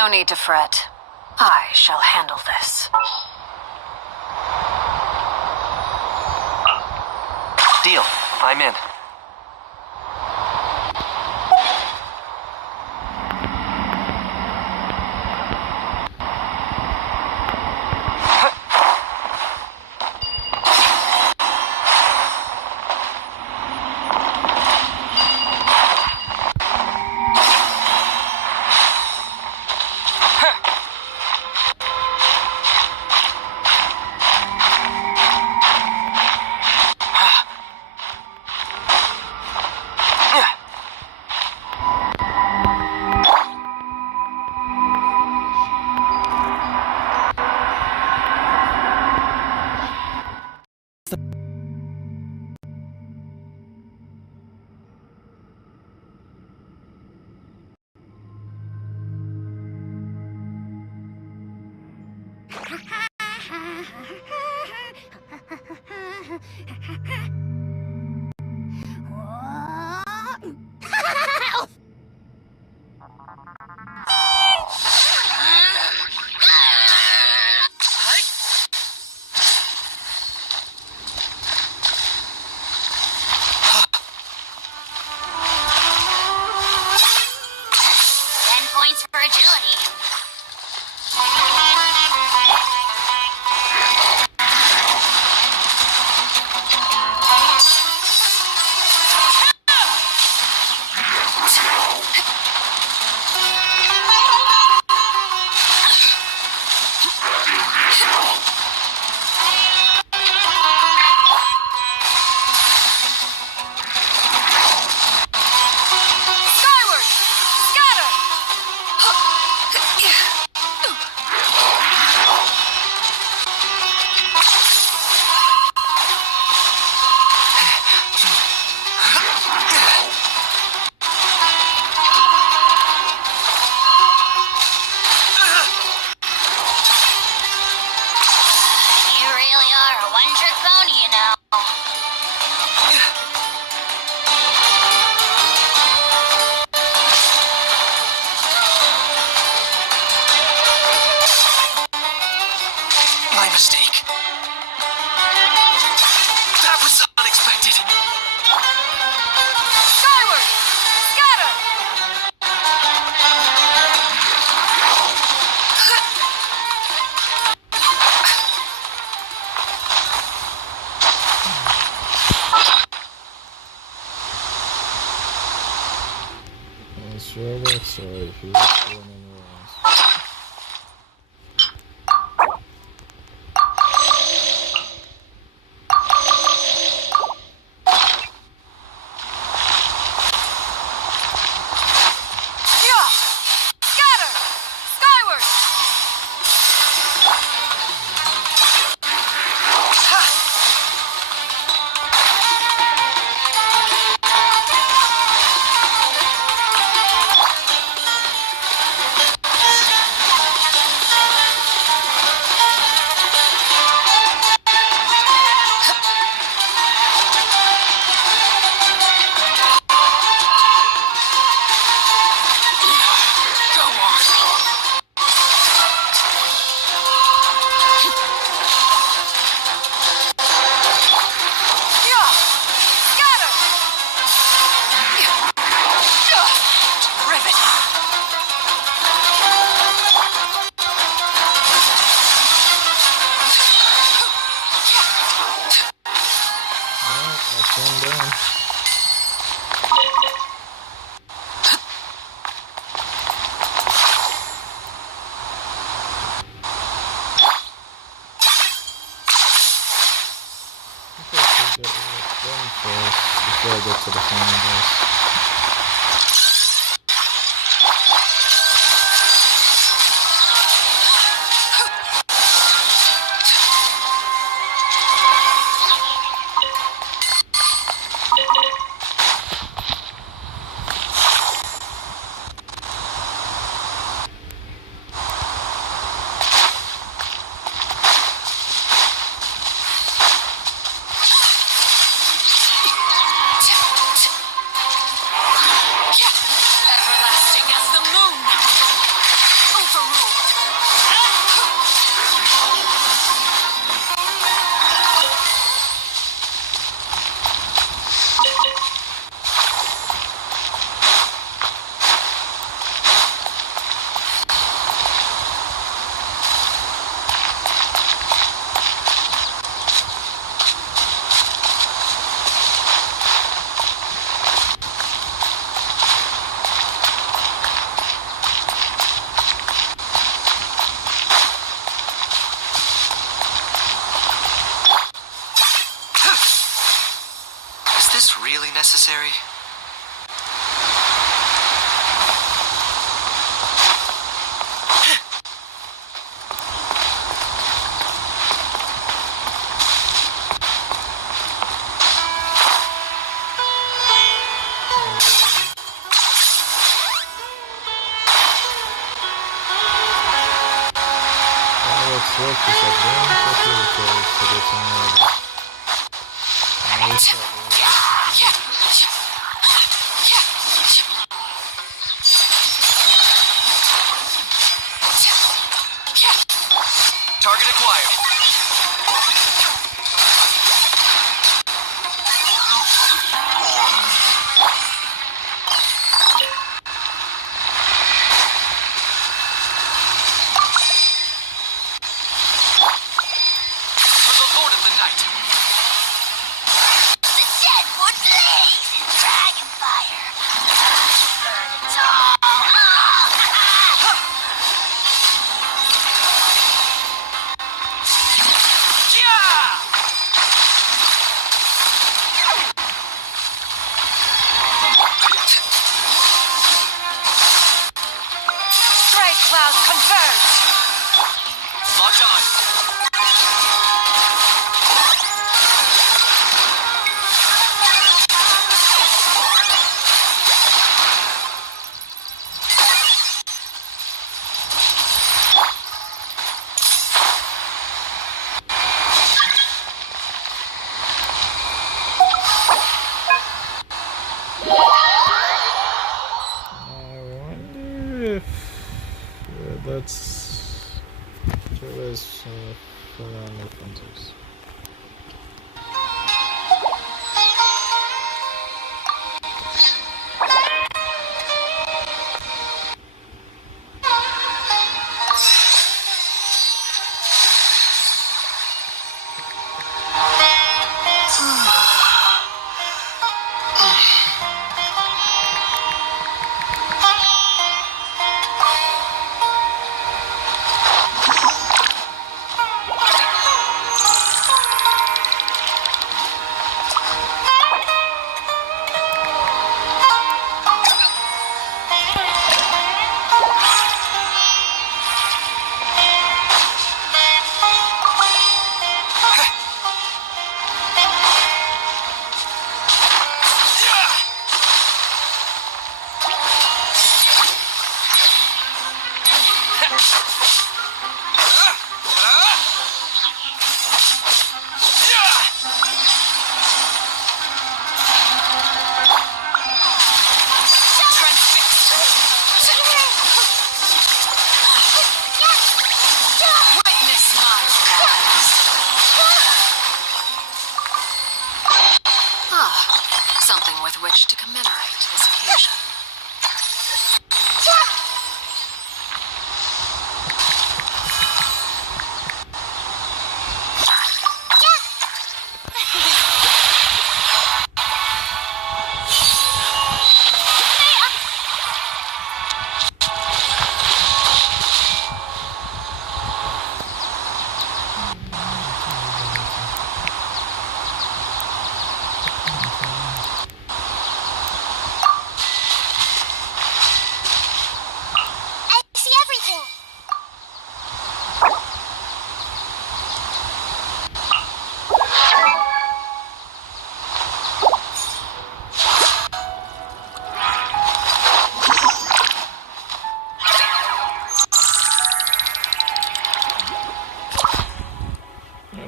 No need to fret. I shall handle this. Deal. I'm in. Robots, or if he's going anywhere else. Before I get to the final boss. work this up very quickly because to get some Target acquired. For the Lord of the Night. The shed would blaze in dragon fire. Burn it all. Stray cloud converged. Locked on. That's always full on offenses. Something with which to commemorate this occasion.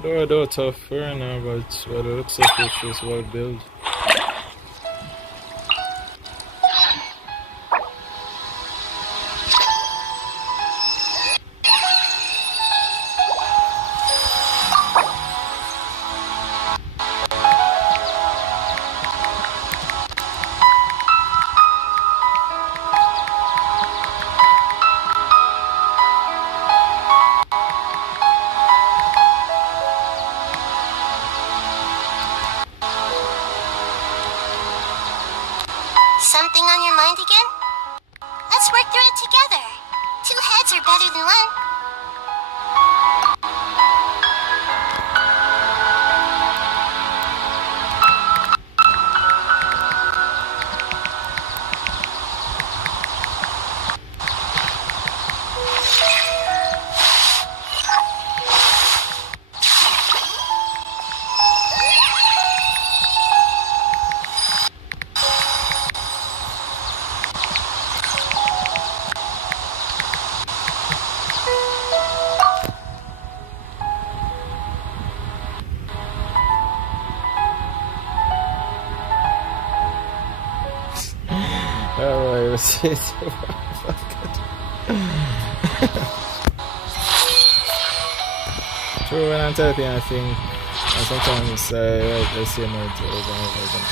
I do tough right now, but what it looks like it's just well built. Something on your mind again? Let's work through it together. 2 heads are better than 1. Alright, let's see. True, when I'm typing, I think sometimes I see more over and over again.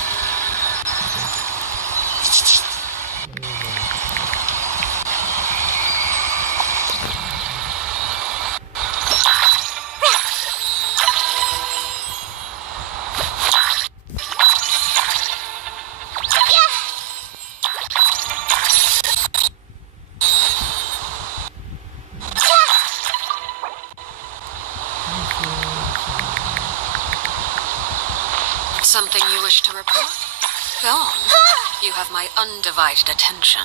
Something you wish to report? Go on. You have my undivided attention.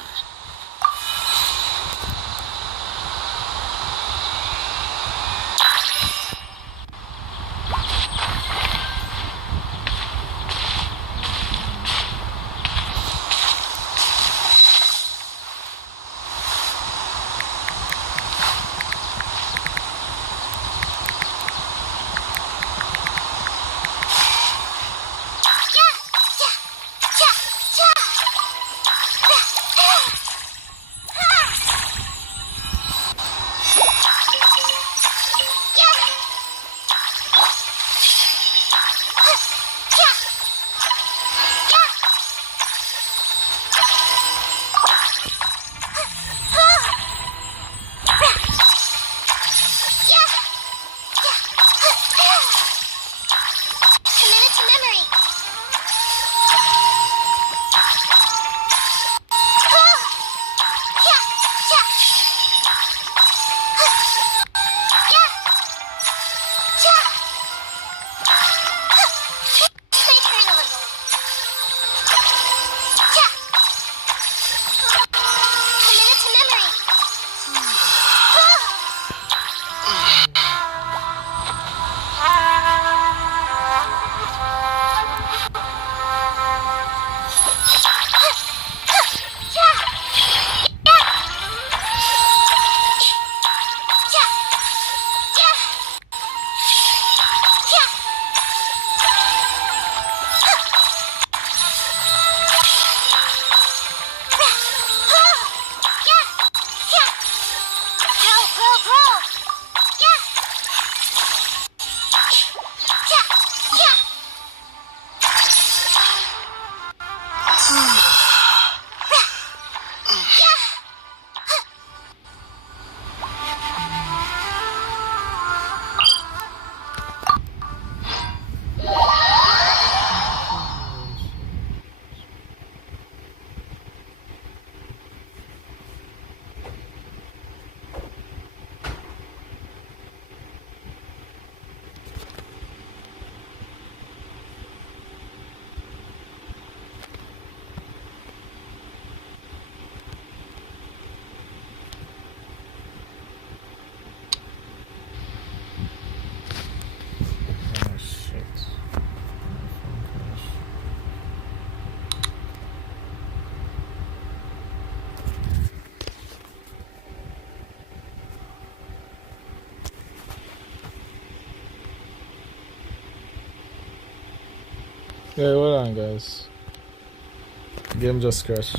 Yeah, hold on, guys. Game just crashed.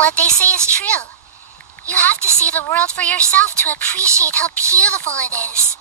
What they say is true. You have to see the world for yourself to appreciate how beautiful it is.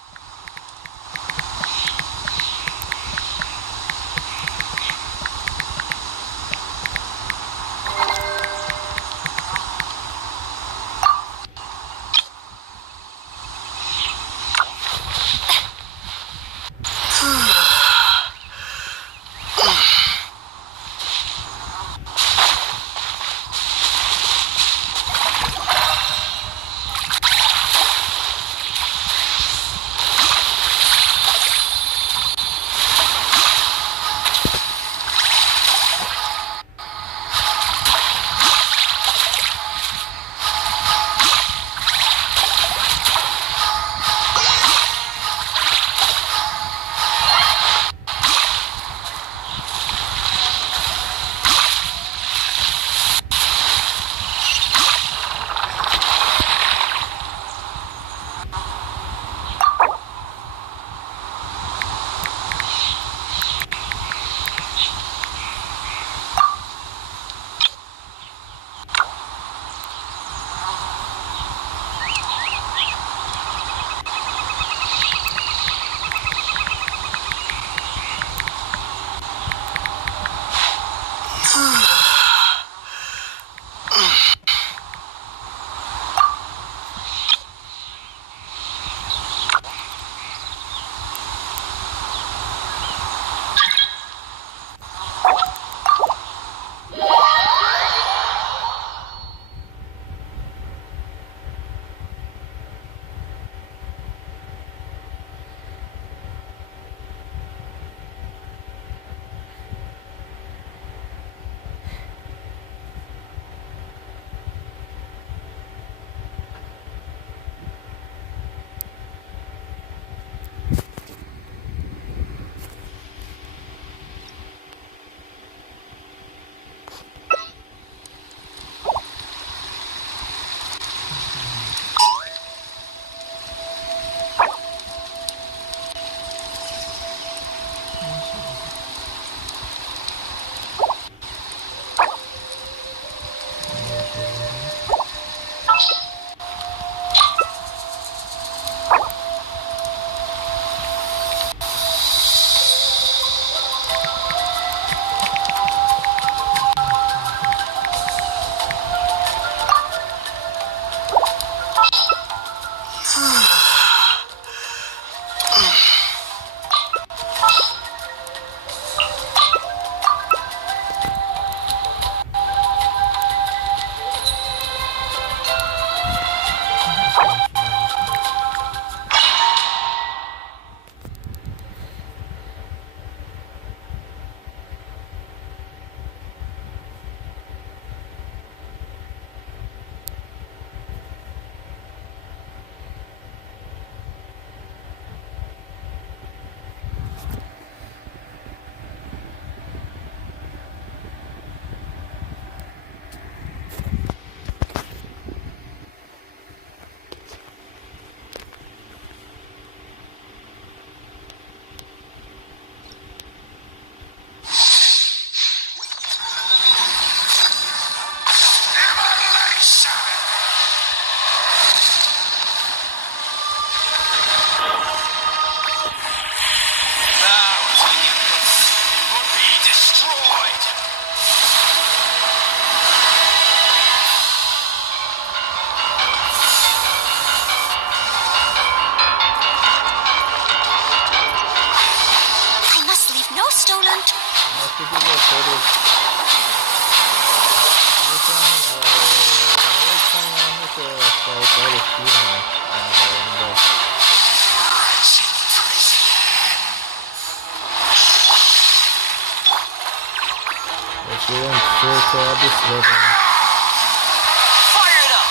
Fire it up!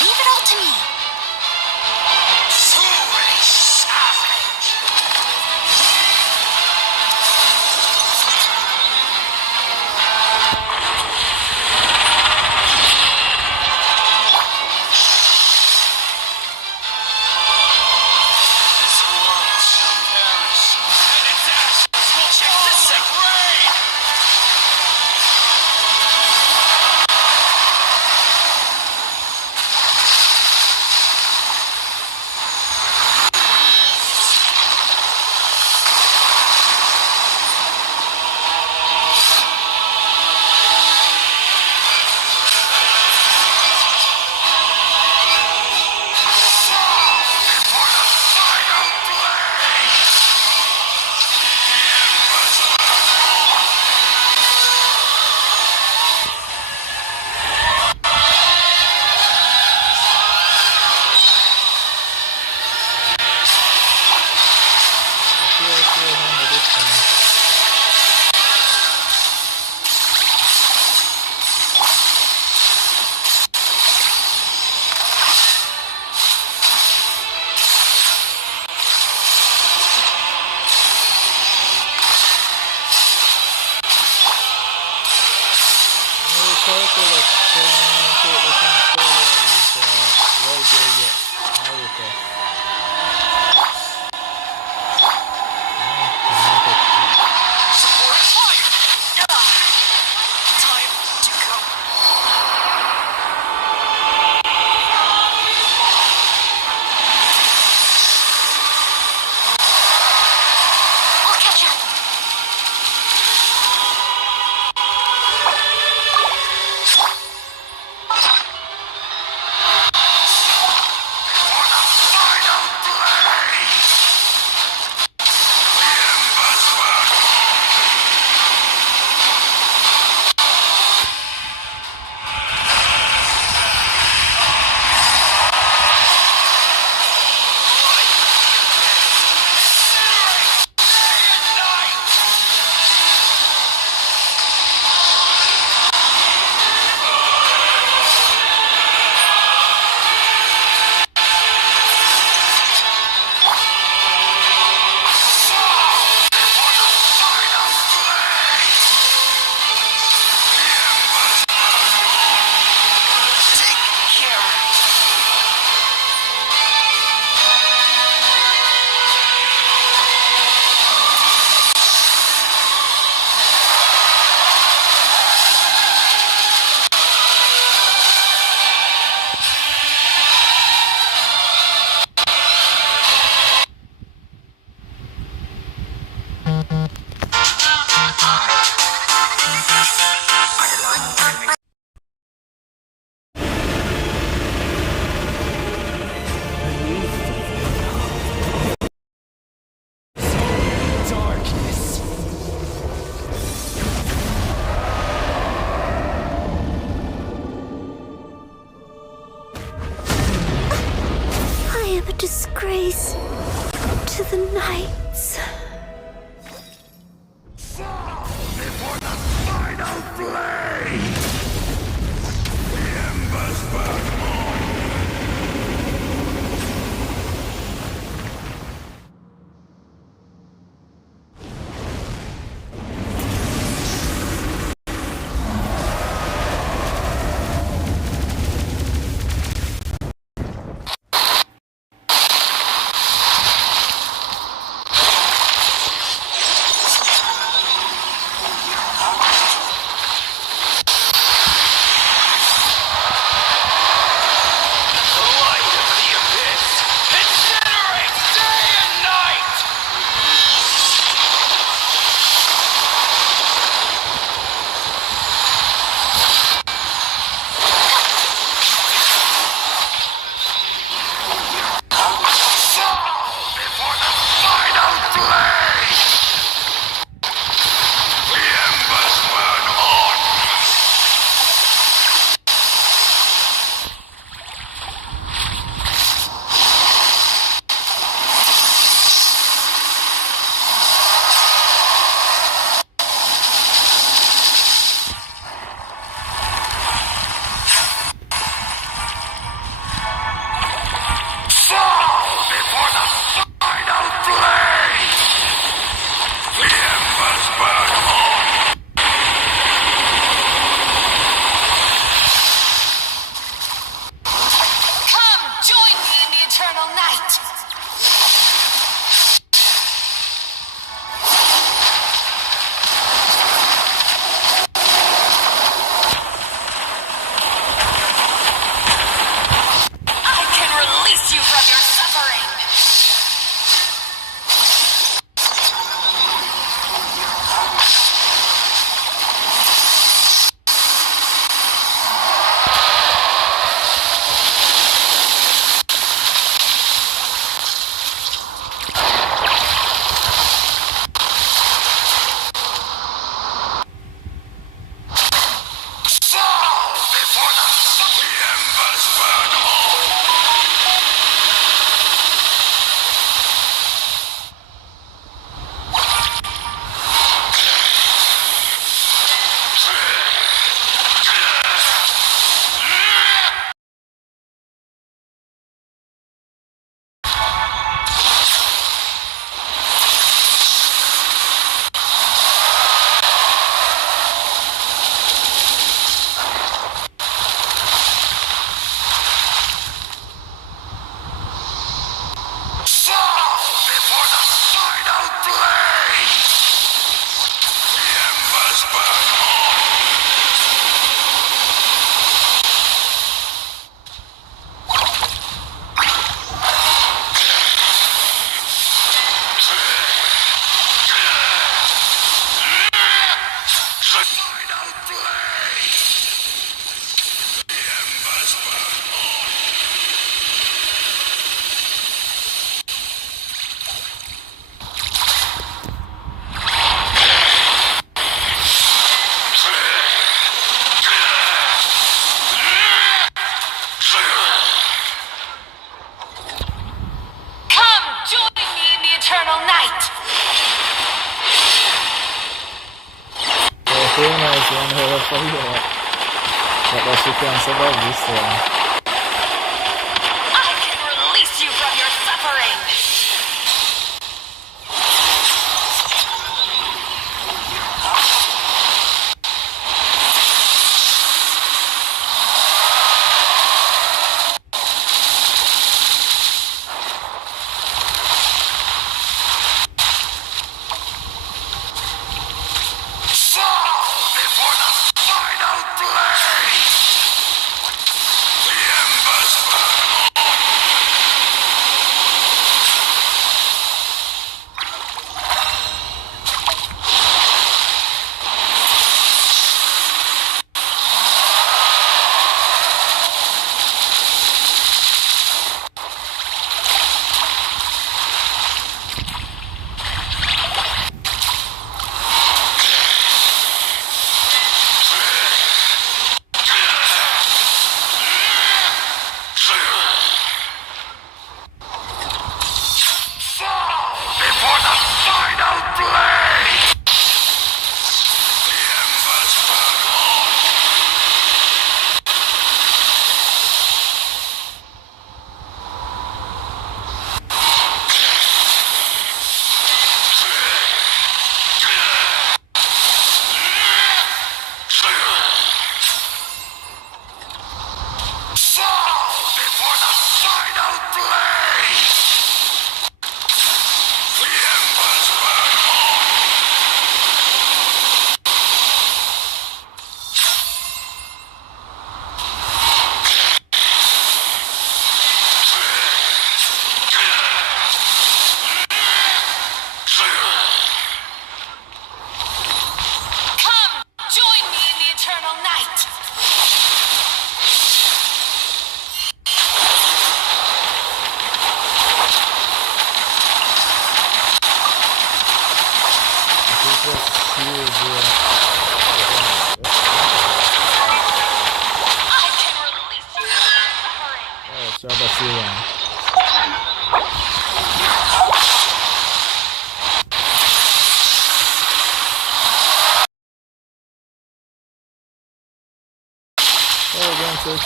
Leave it all to me. Foolish savage! This world shall perish, and its ashes will check the sacred rain! people that communicate with him solo is Roger Naruto. Support fire! Time to go. I'll catch up. I am a disgrace to the knights. Before the final Fiona is one hell of a hero. But she can survive this one. I can release you from your suffering!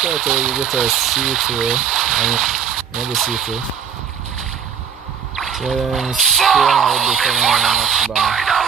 Until you get a C2, maybe C2. Then Fiona will be coming on the next battle.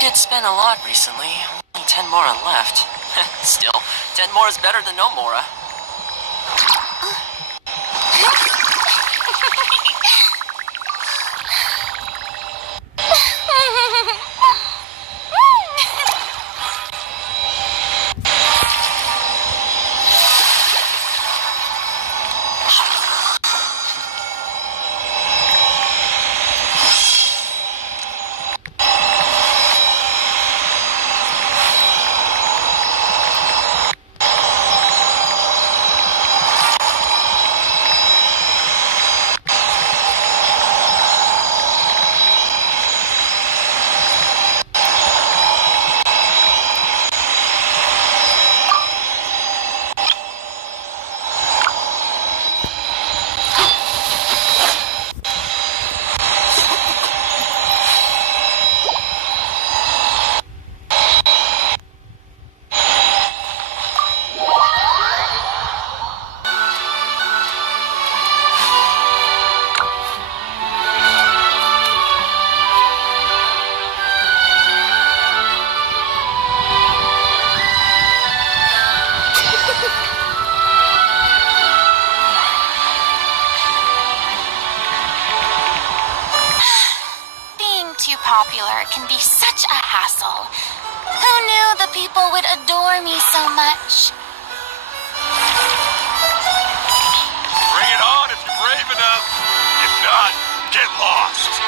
Did spend a lot recently. Only 10 Mora left. Still, 10 more is better than no Mora. Popular can be such a hassle. Who knew the people would adore me so much? Bring it on if you're brave enough. If not, get lost.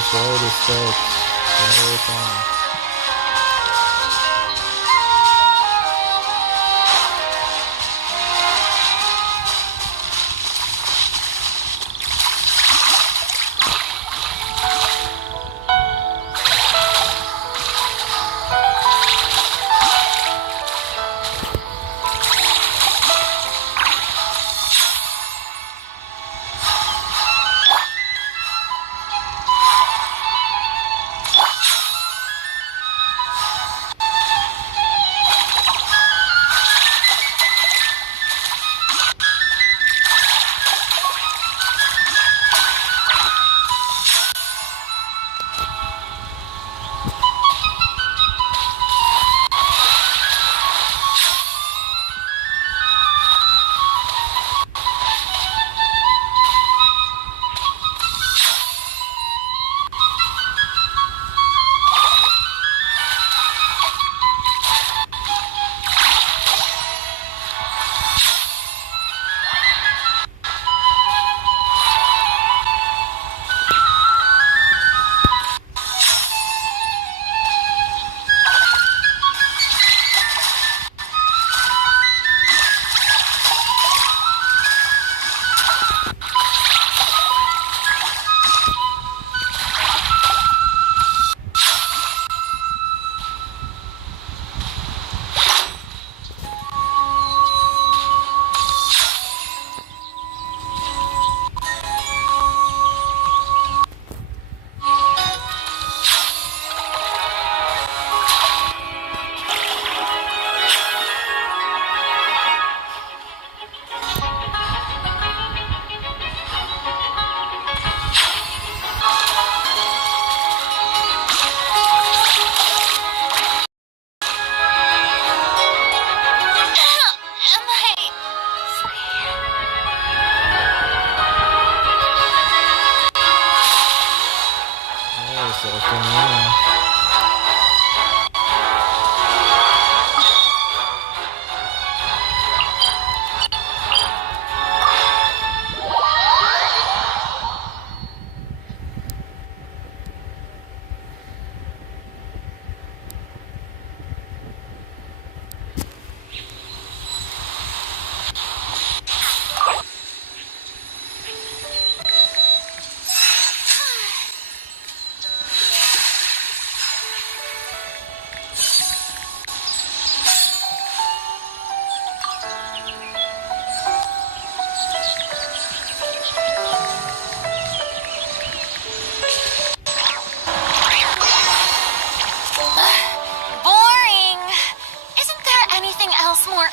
Let's roll this start. Whenever it's on.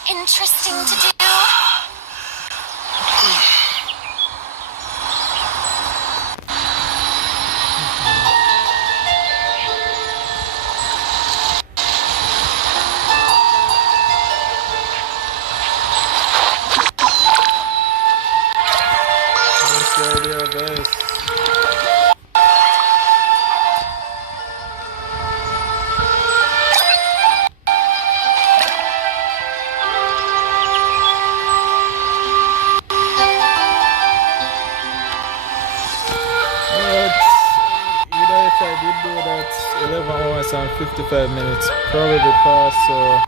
Interesting to do. And 55 minutes probably passed, so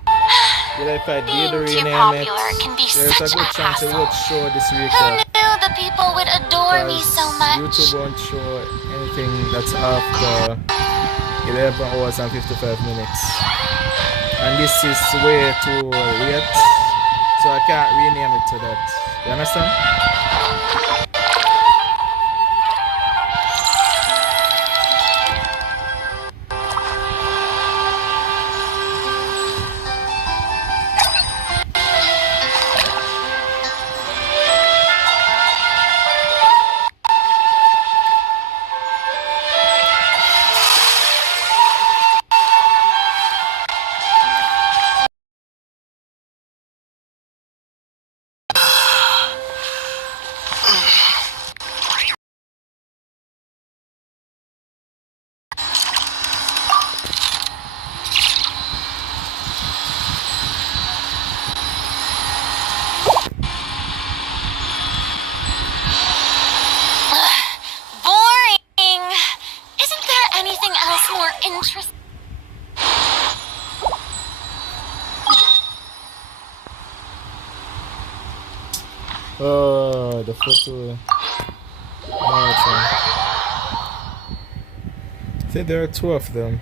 if I did rename it, there's a good chance it would show this recap. Who knew the people would adore me so much? YouTube won't show anything that's after 11 hours and 55 minutes. And this is way too late, so I can't rename it to that. You understand? Oh, the photo. Marathon. I think there are 2 of them.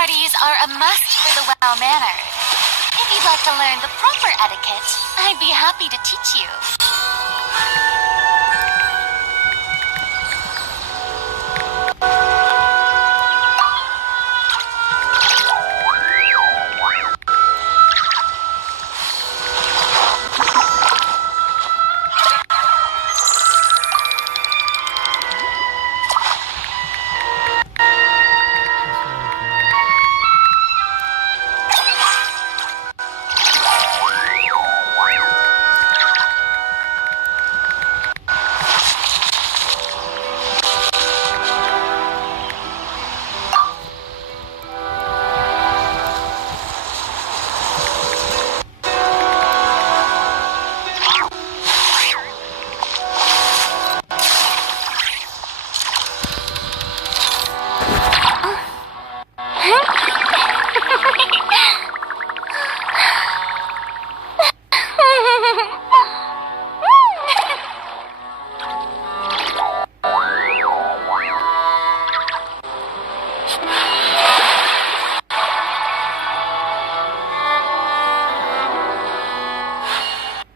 parties are a must for the well-mannered. If you'd like to learn the proper etiquette, I'd be happy to teach you.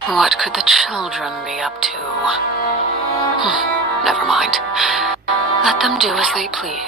What could the children be up to? Never mind. Let them do as they please.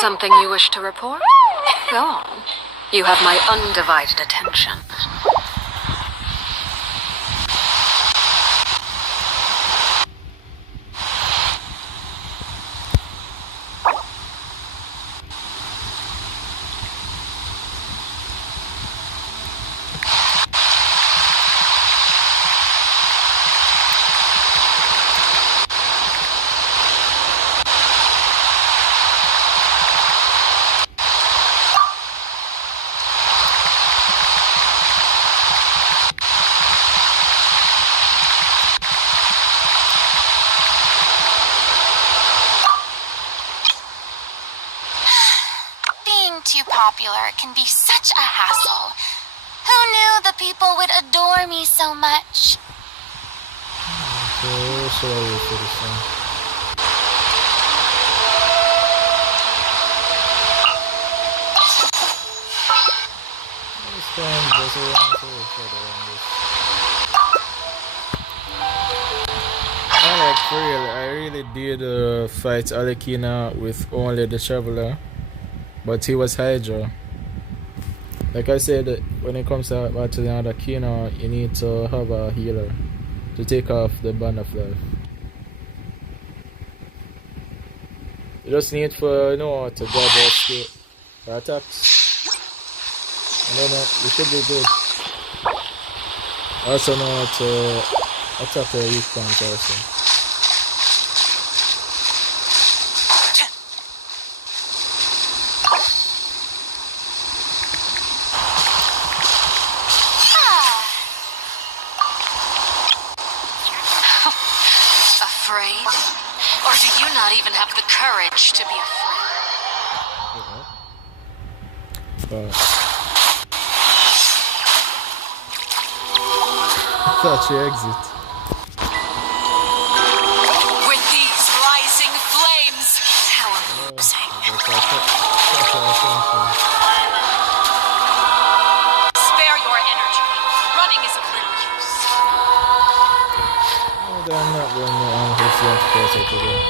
Something you wish to report? Go on. You have my undivided attention. Popular can be such a hassle. Who knew the people would adore me so much? Alright, for real, I really did fight Alekina with only the Traveler. But he was Heizou. Like I said, when it comes to battling another Kino, you need to have a healer to take off the Band of Life. You just need to know how to dodge or escape the attacks. And then you should be good. Also know how to attack your weak point also. Or do you not even have the courage to be afraid? Thought you exit. With these rising flames, how amusing. Spare your energy. Running is of little use. I'm not going to closer to them.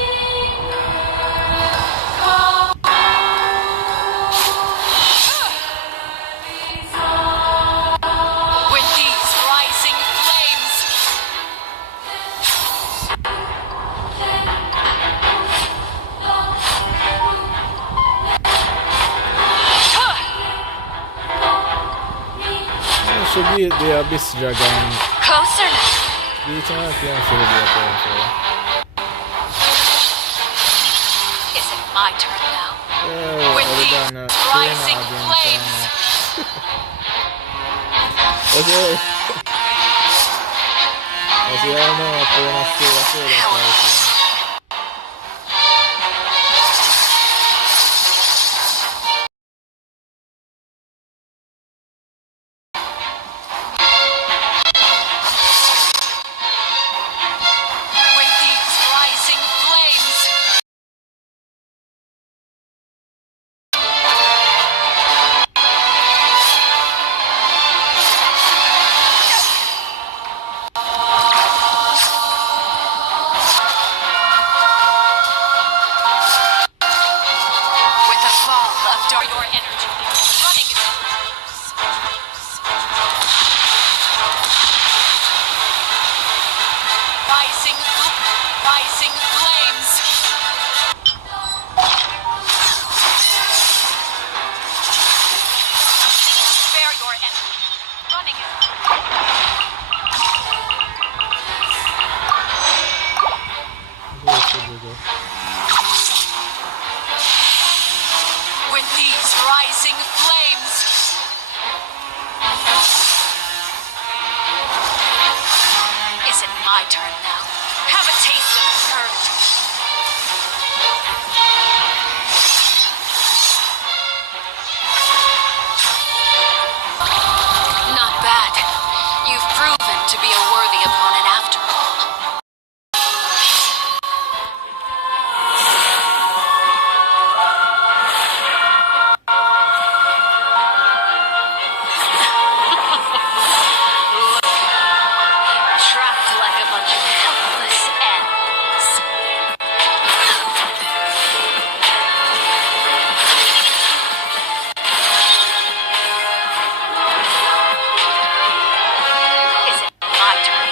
should be the Abyss Dragon. Closer now. Beat him up, yeah, should be Is it my turn now? Yeah, With these rising flames. Okay. Así ya no pueden hacer With these rising flames. With a fall of dark, your energy running in rising flames. Spare your energy running in with these rising flames. Is it my turn now? Have a taste of courage. Not bad. You've proven to be a worthy opponent after all. Trapped like a bunch of helpless animals. Is it my turn?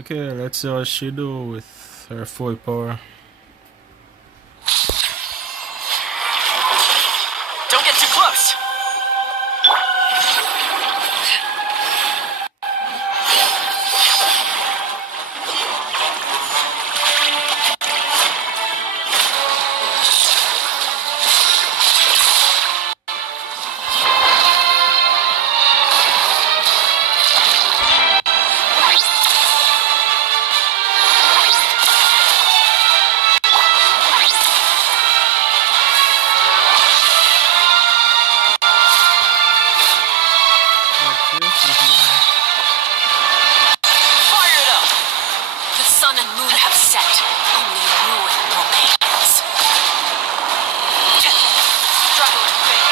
Okay, let's see what she do with her full power. Don't get too close! Fire it up! The sun and moon have set. Only ruin remains. Struggle and fail.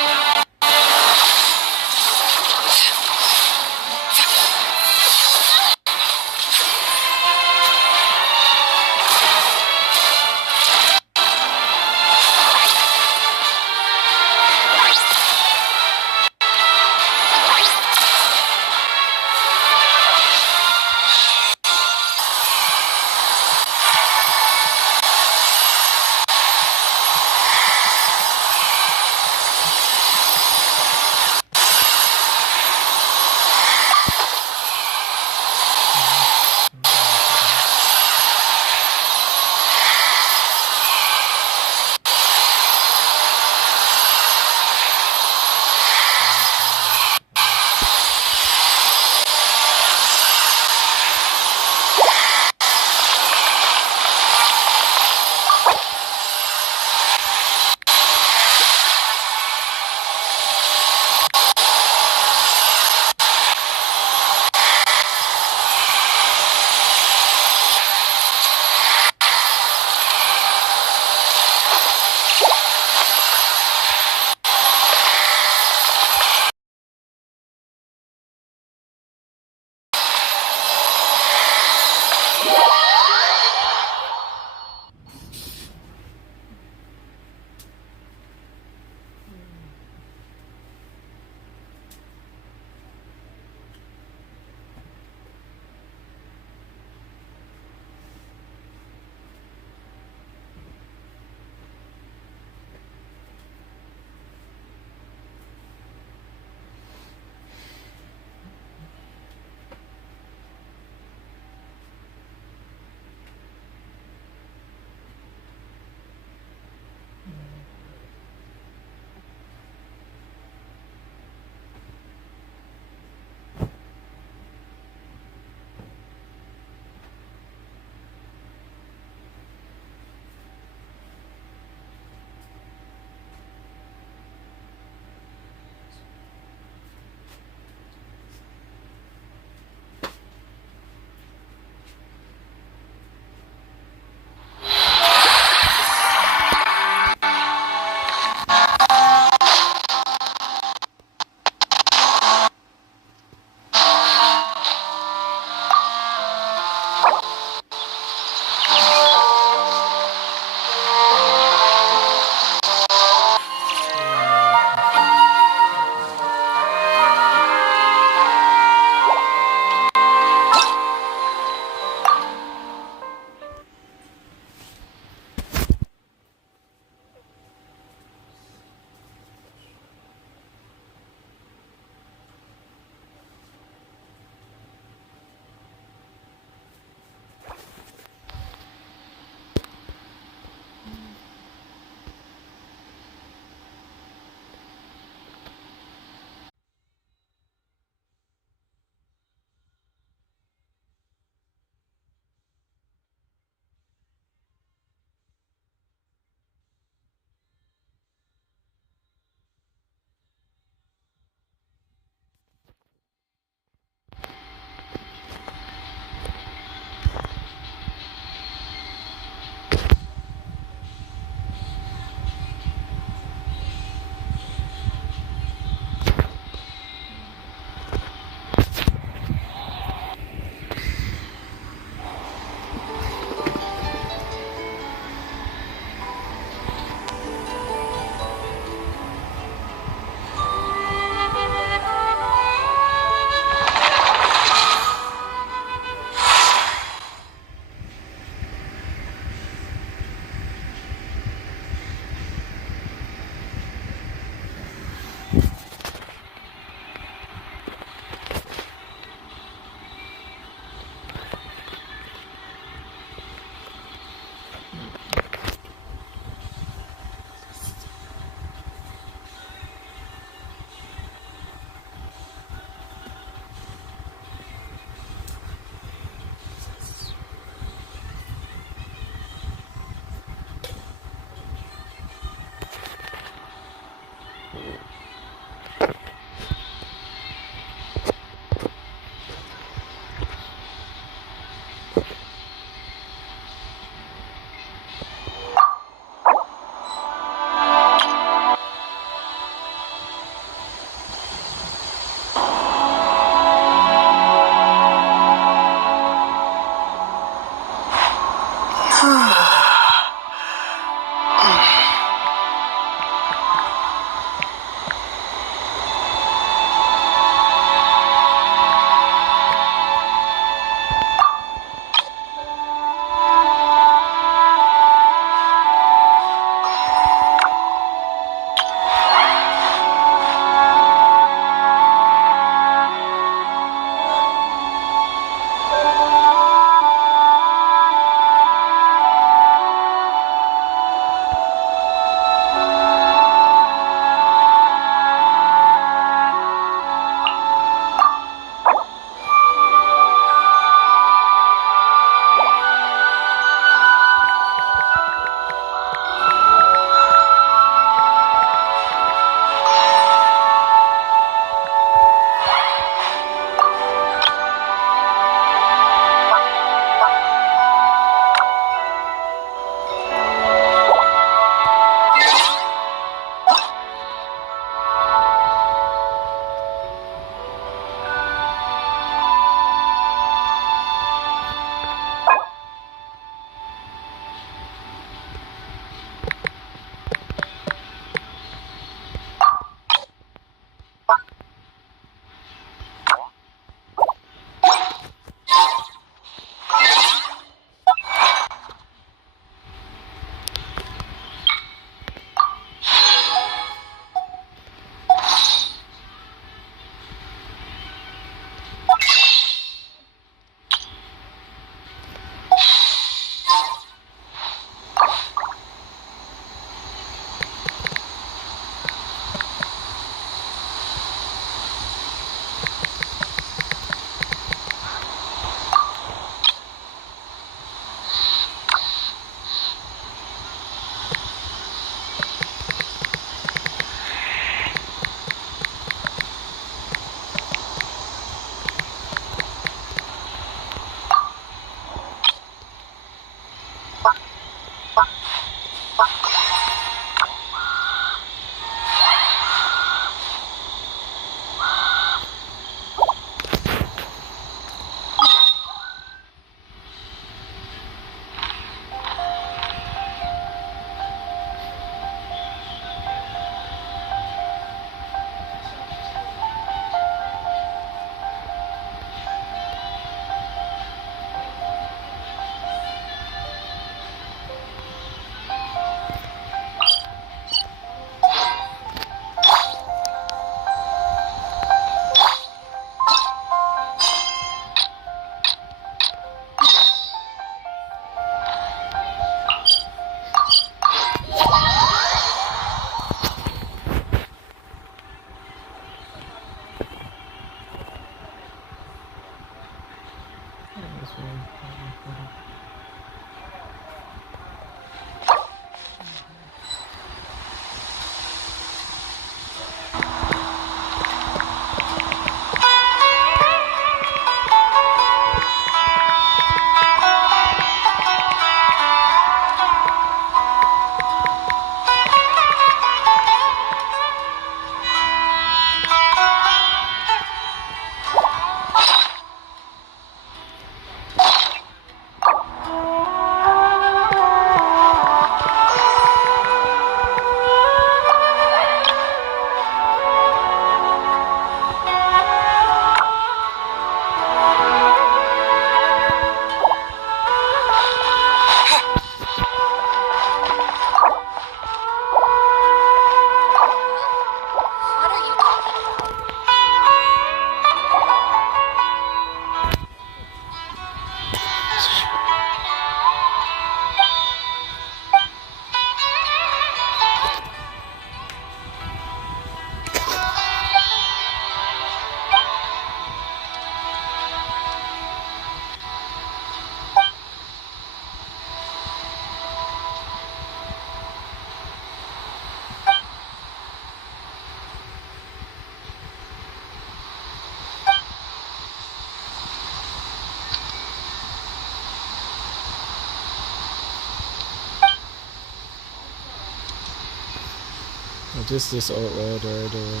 What is this outrider doing?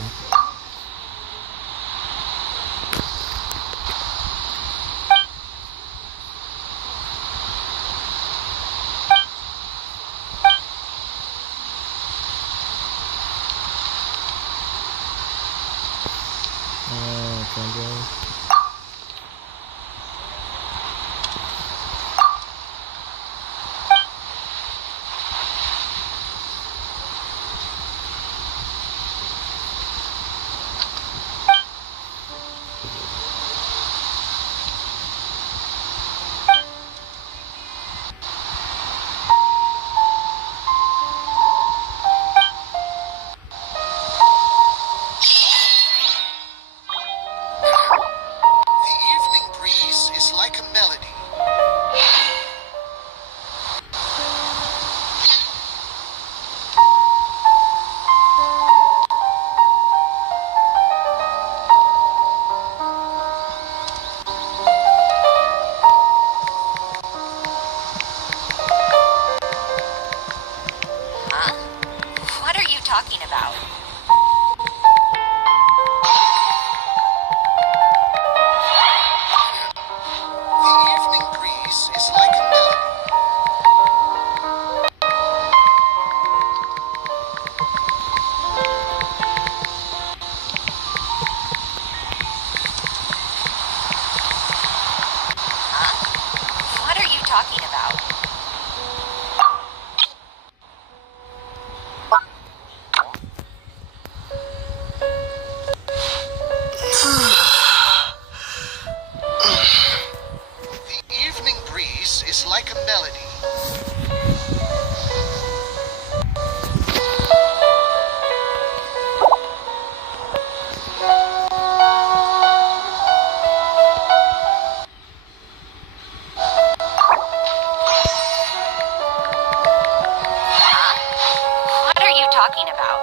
Can't drive. What are you talking about? The evening breeze is like a melody. What are you talking about? The evening breeze is like a melody. What are you talking about?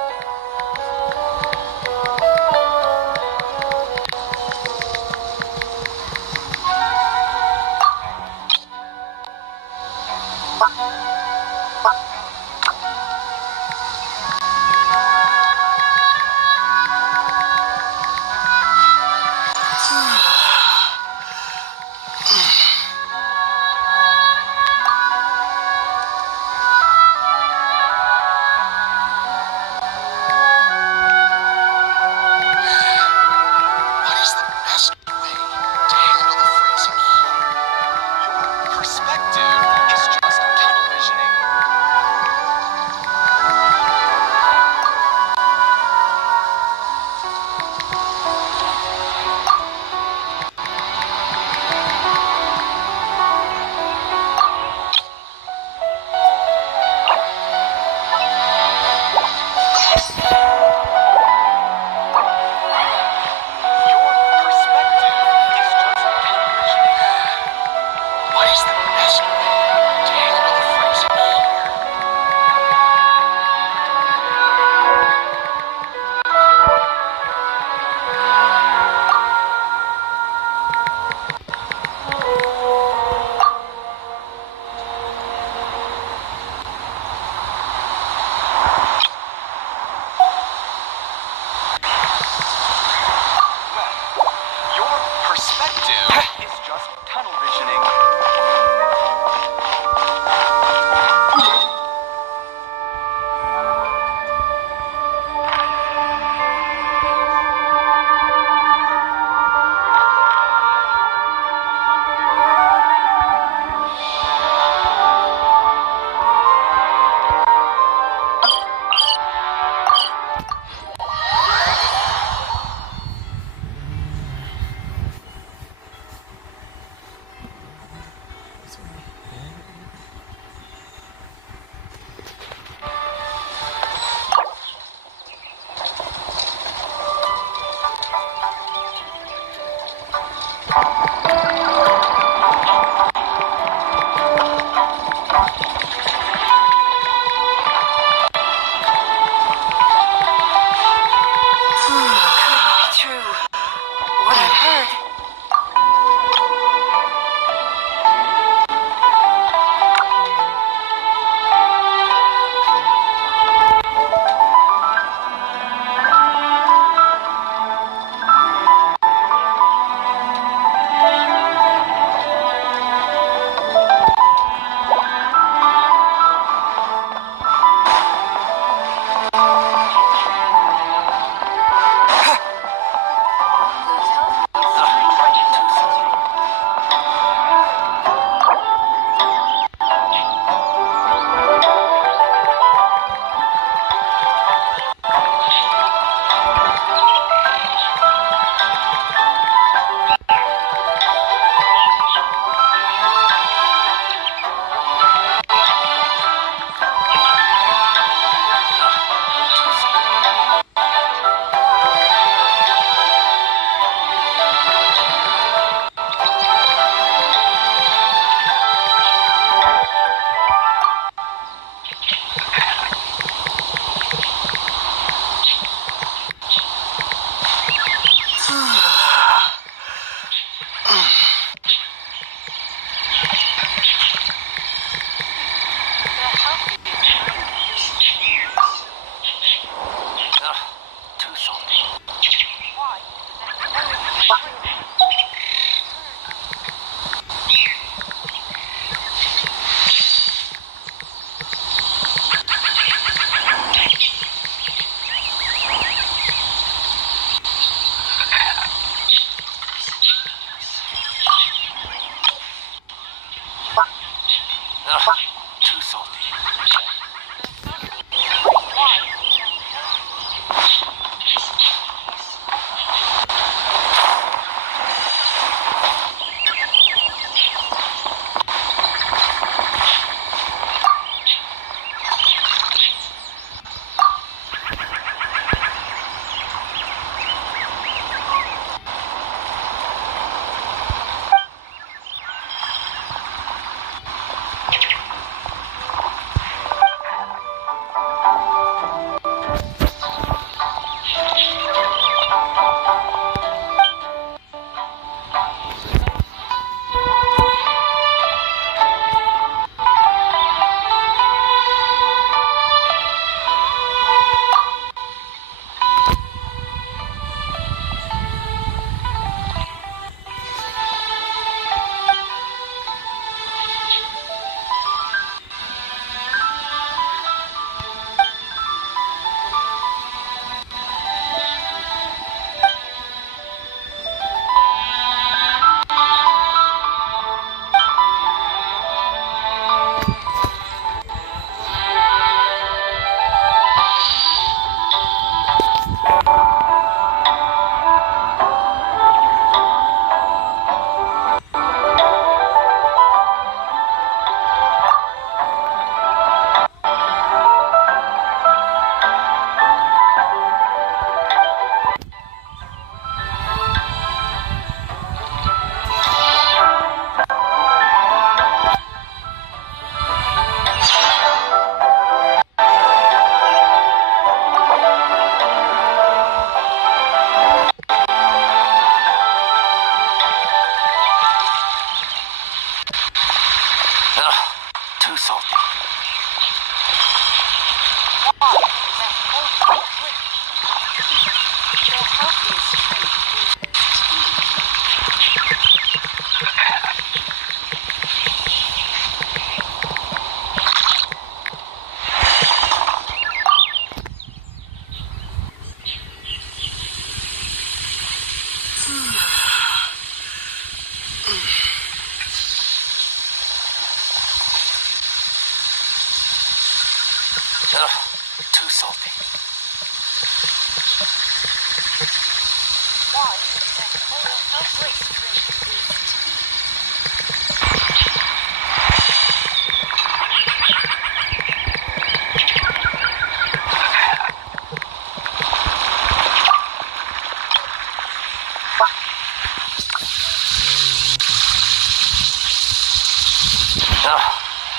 Too salty.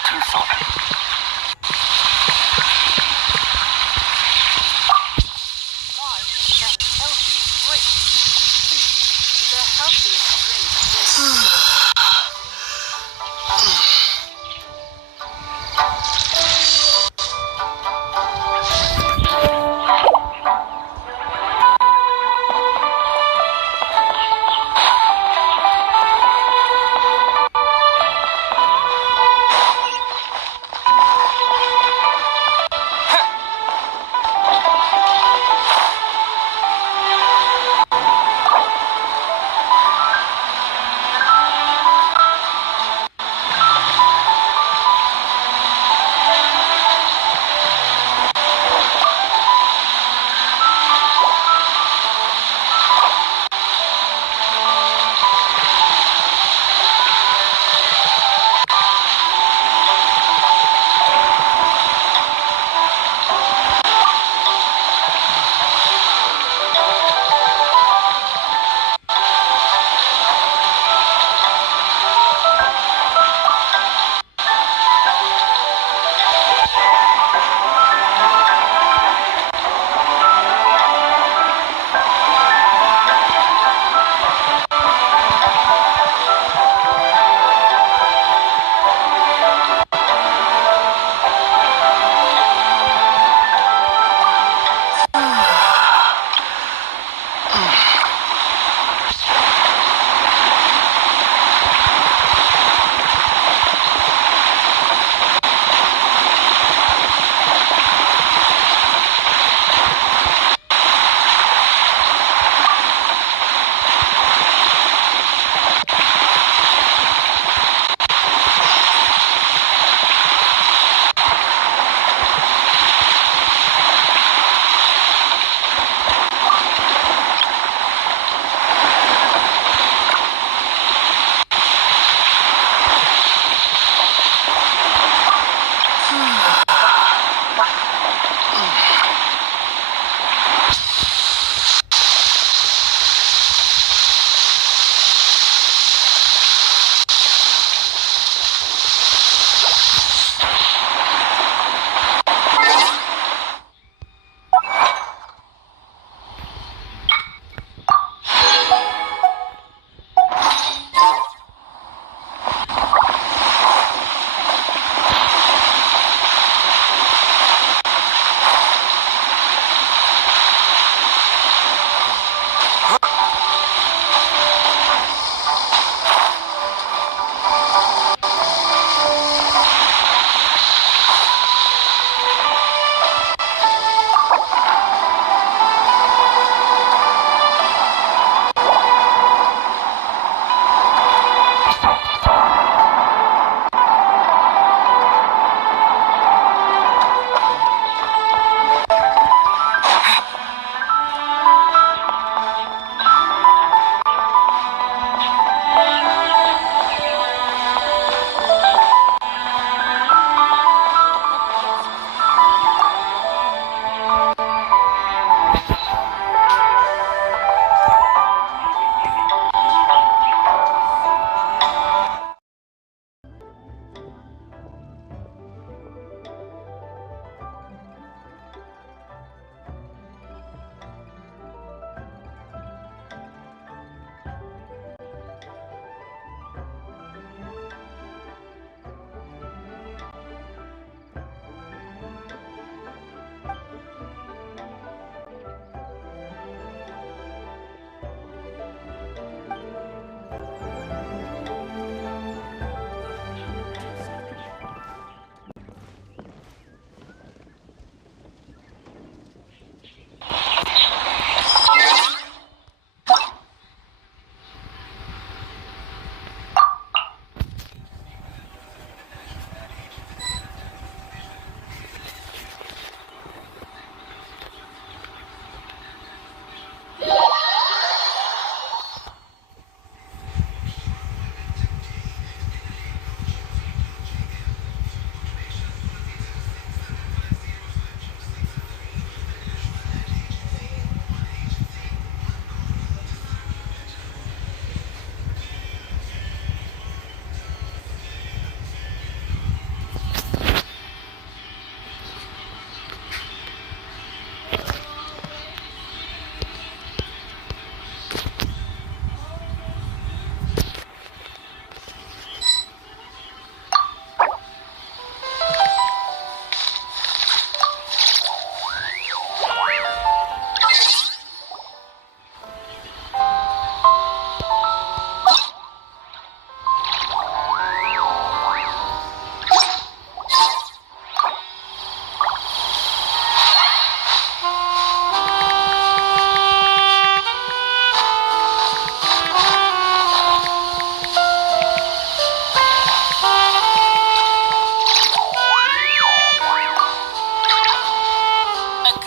Too salty. The healthiest drink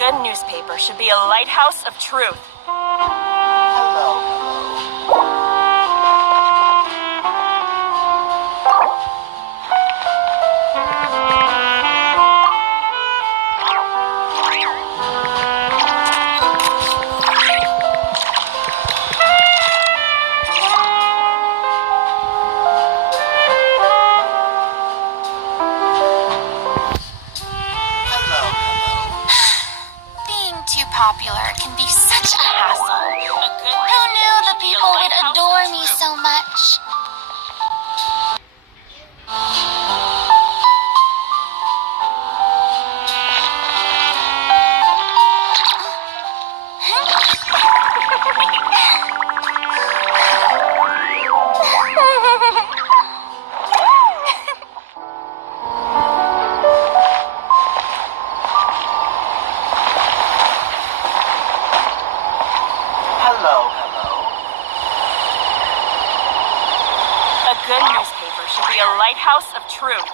good newspaper should be a lighthouse of truth. Being too popular can be such a hassle. Who knew the people would adore me so much? A good newspaper should be a lighthouse of truth.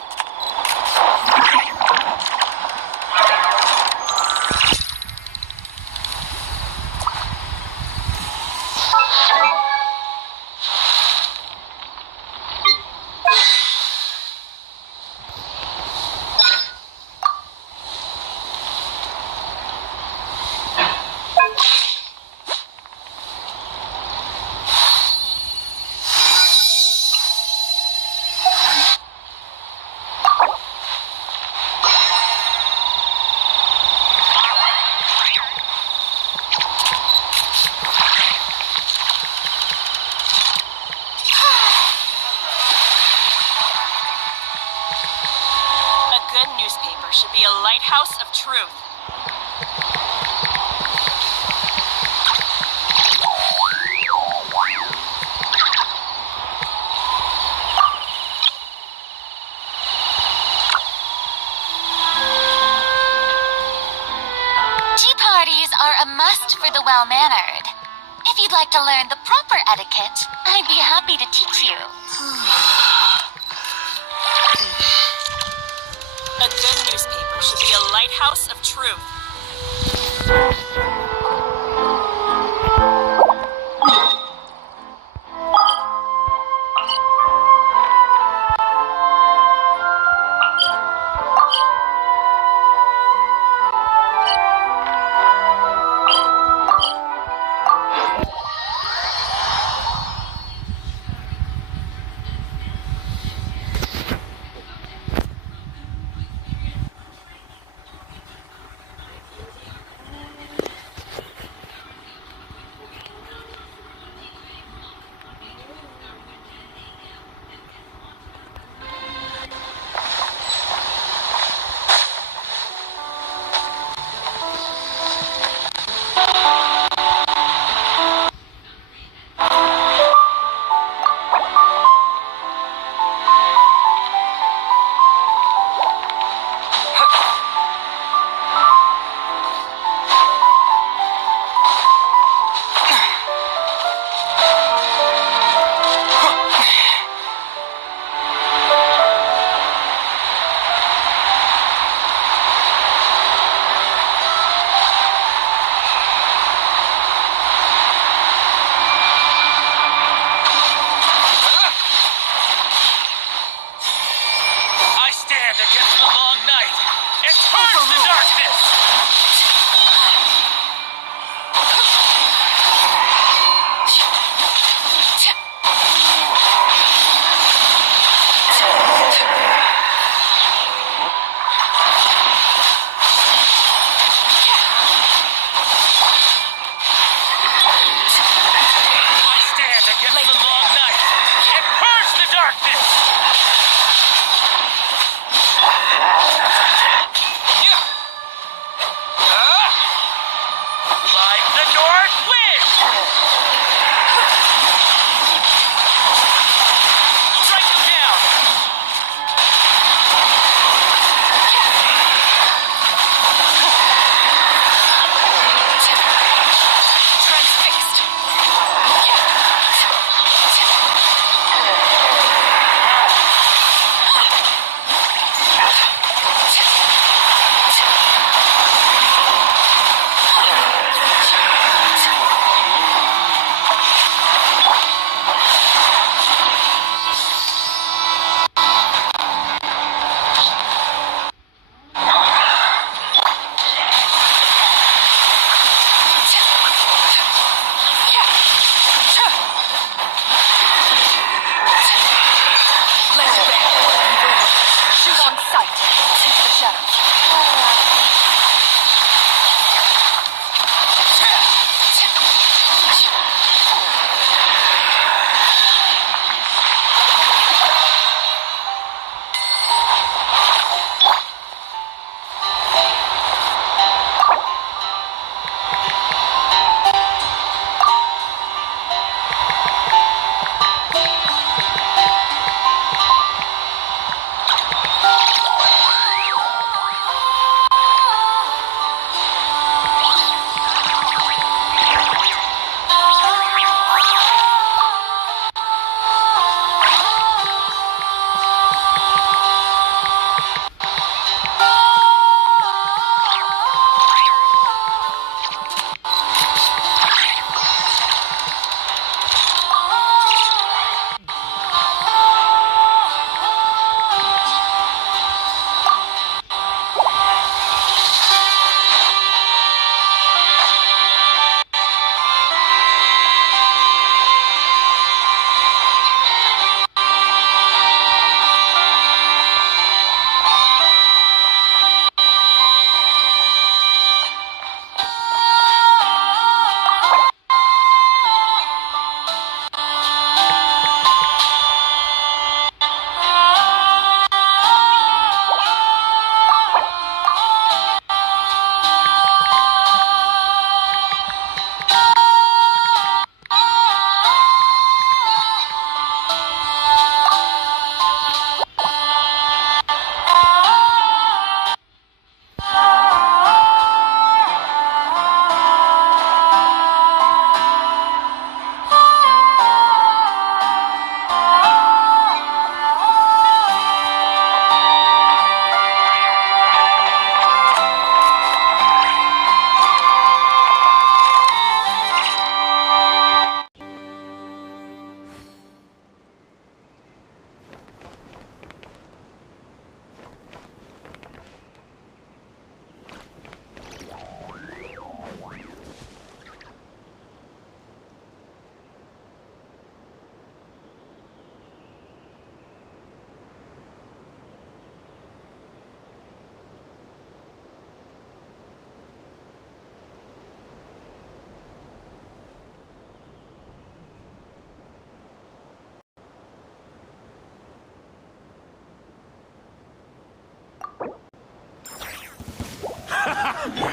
A good newspaper should be a lighthouse of truth. Tea parties are a must for the well-mannered. If you'd like to learn the proper etiquette, I'd be happy to teach you. A good newspaper should be a lighthouse of truth.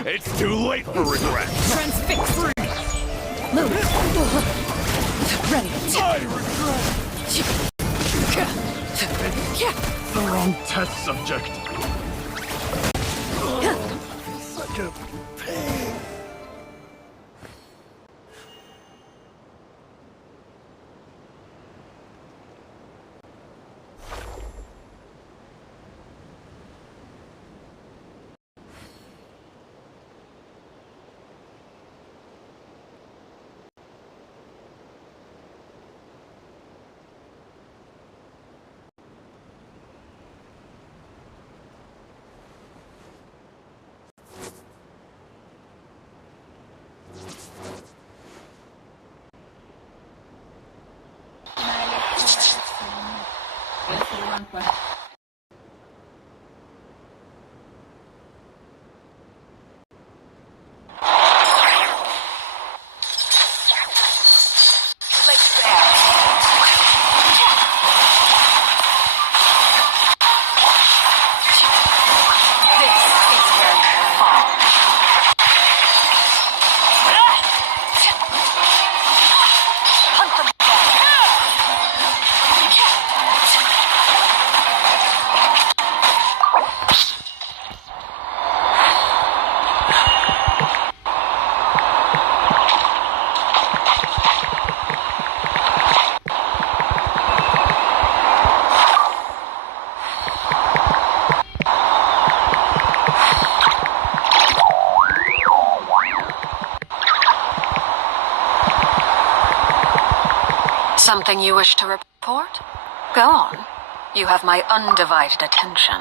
It's too late for regret. Transfix! Move! Ready! I regret. The wrong test subject. Such a pain. Something you wish to report? Go on. You have my undivided attention.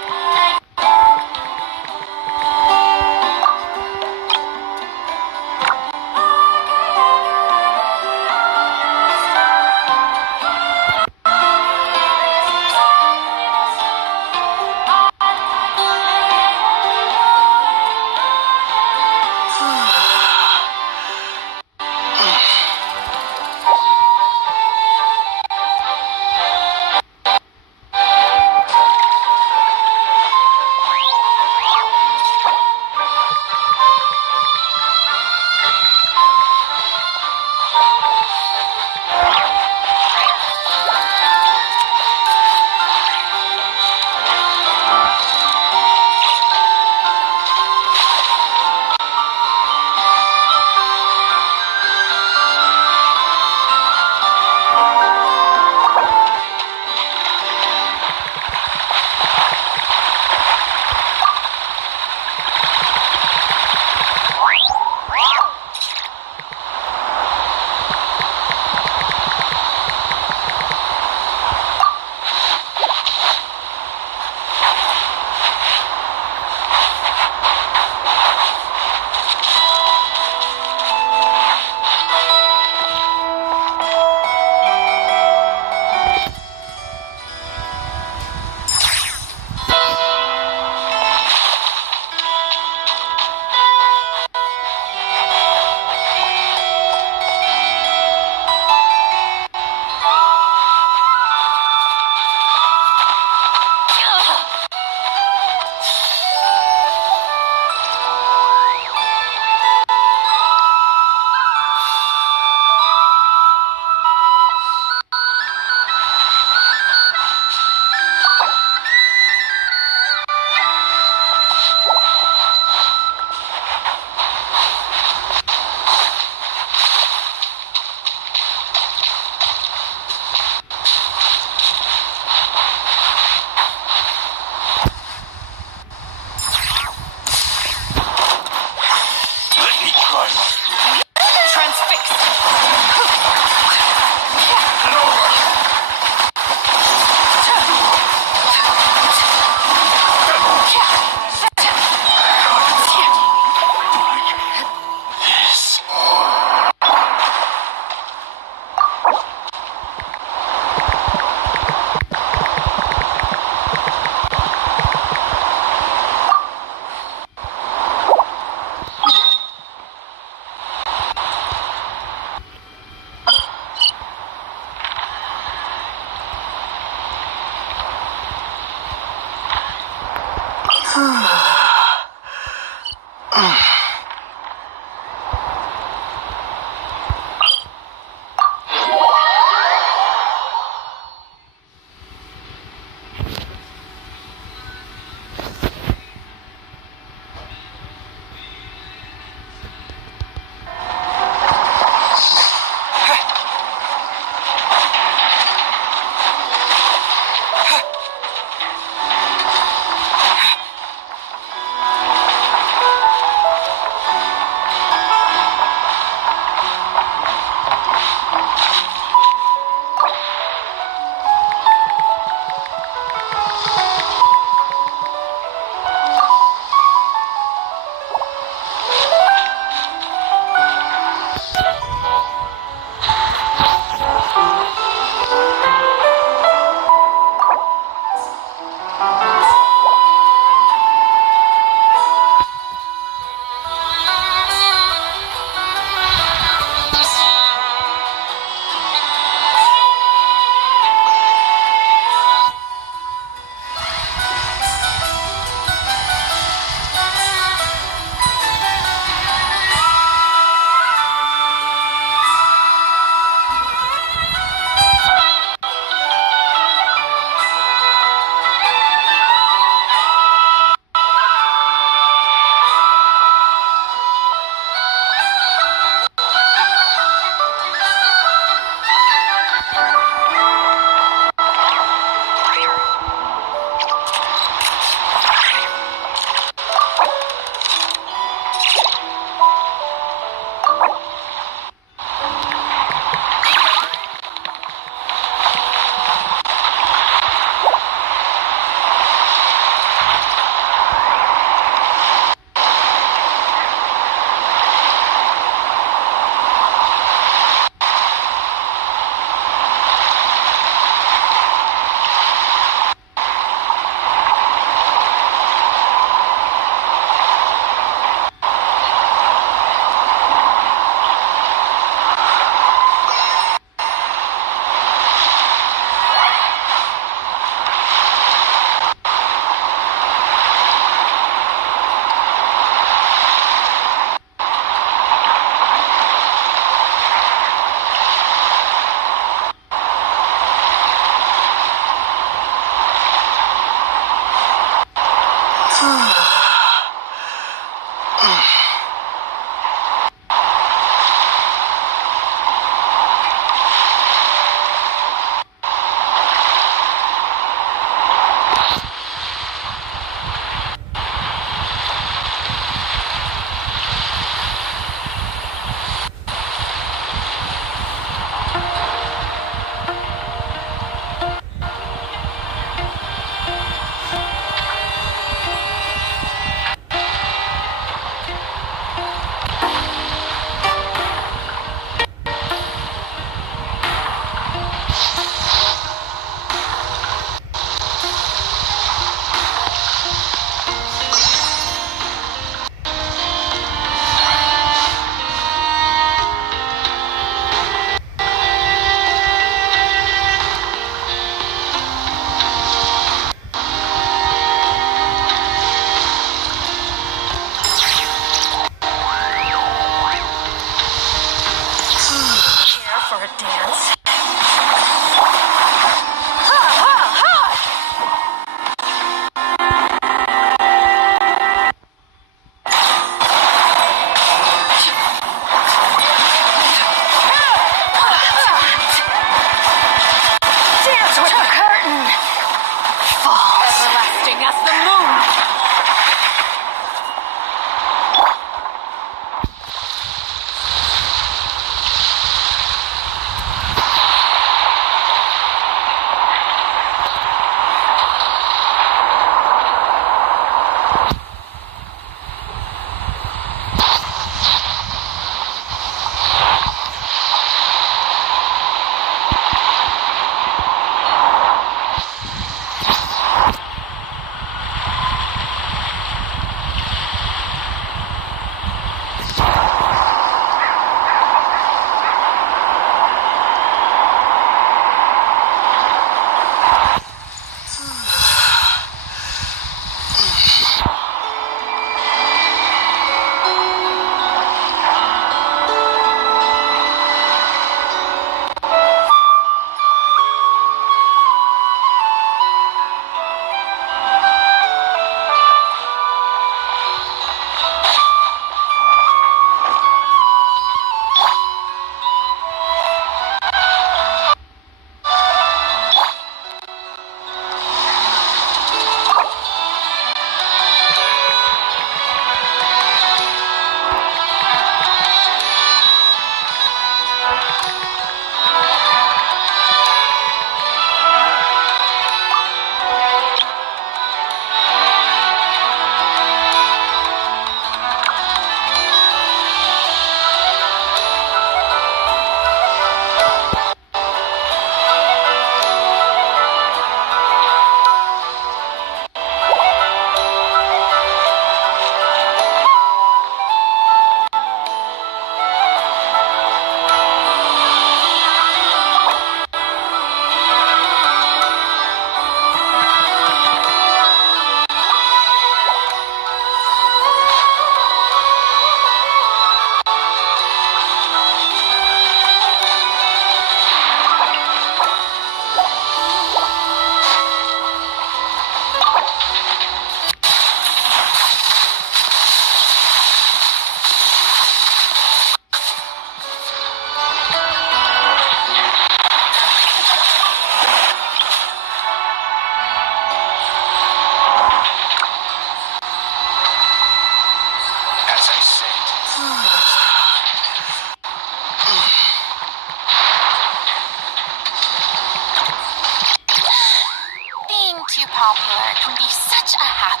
popular can be such a happy.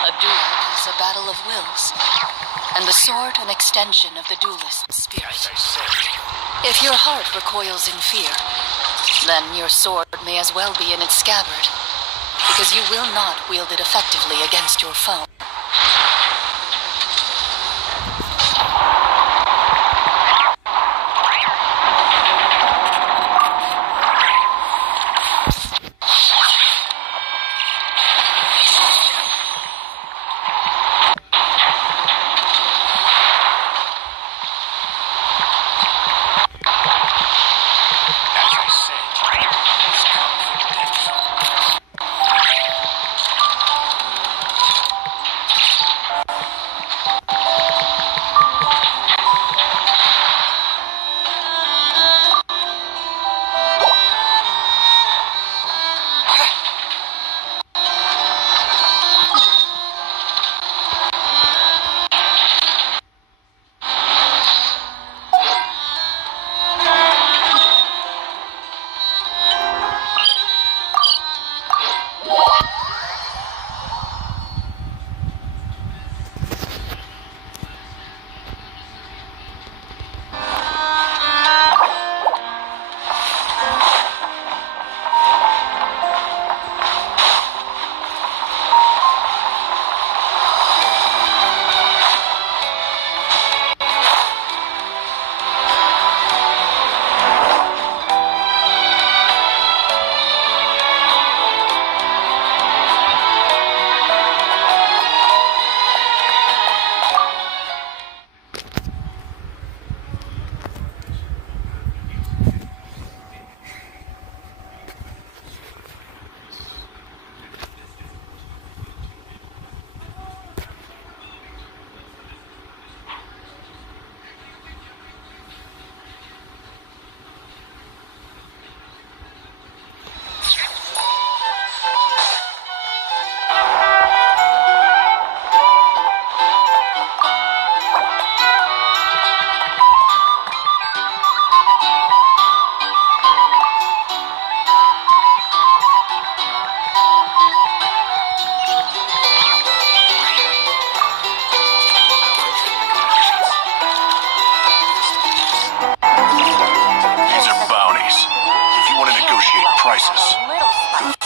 A duel is a battle of wills, and the sword an extension of the duelist's spirit. If your heart recoils in fear, then your sword may as well be in its scabbard, because you will not wield it effectively against your foe.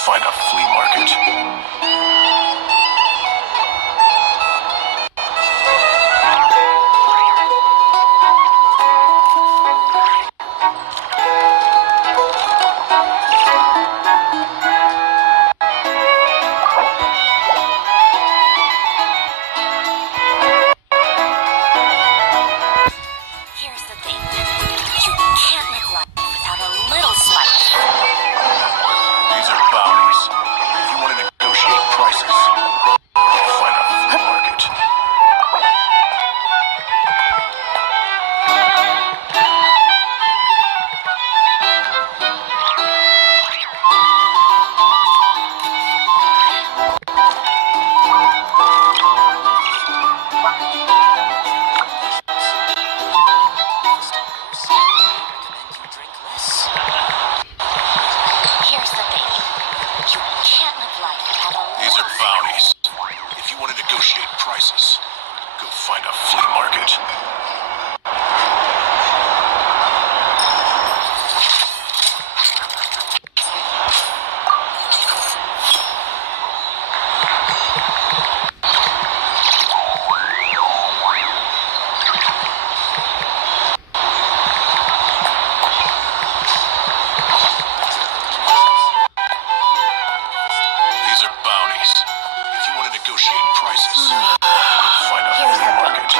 Find a flea market. Here's the thing. You can't live life without a little spice. These are bounties. If you want to negotiate prices, find a flea market. Here's the thing. You can't live life without a These little are bounties. If you want to negotiate prices, go find a flea market. These are bounties. If you want to negotiate prices, go find a flea market.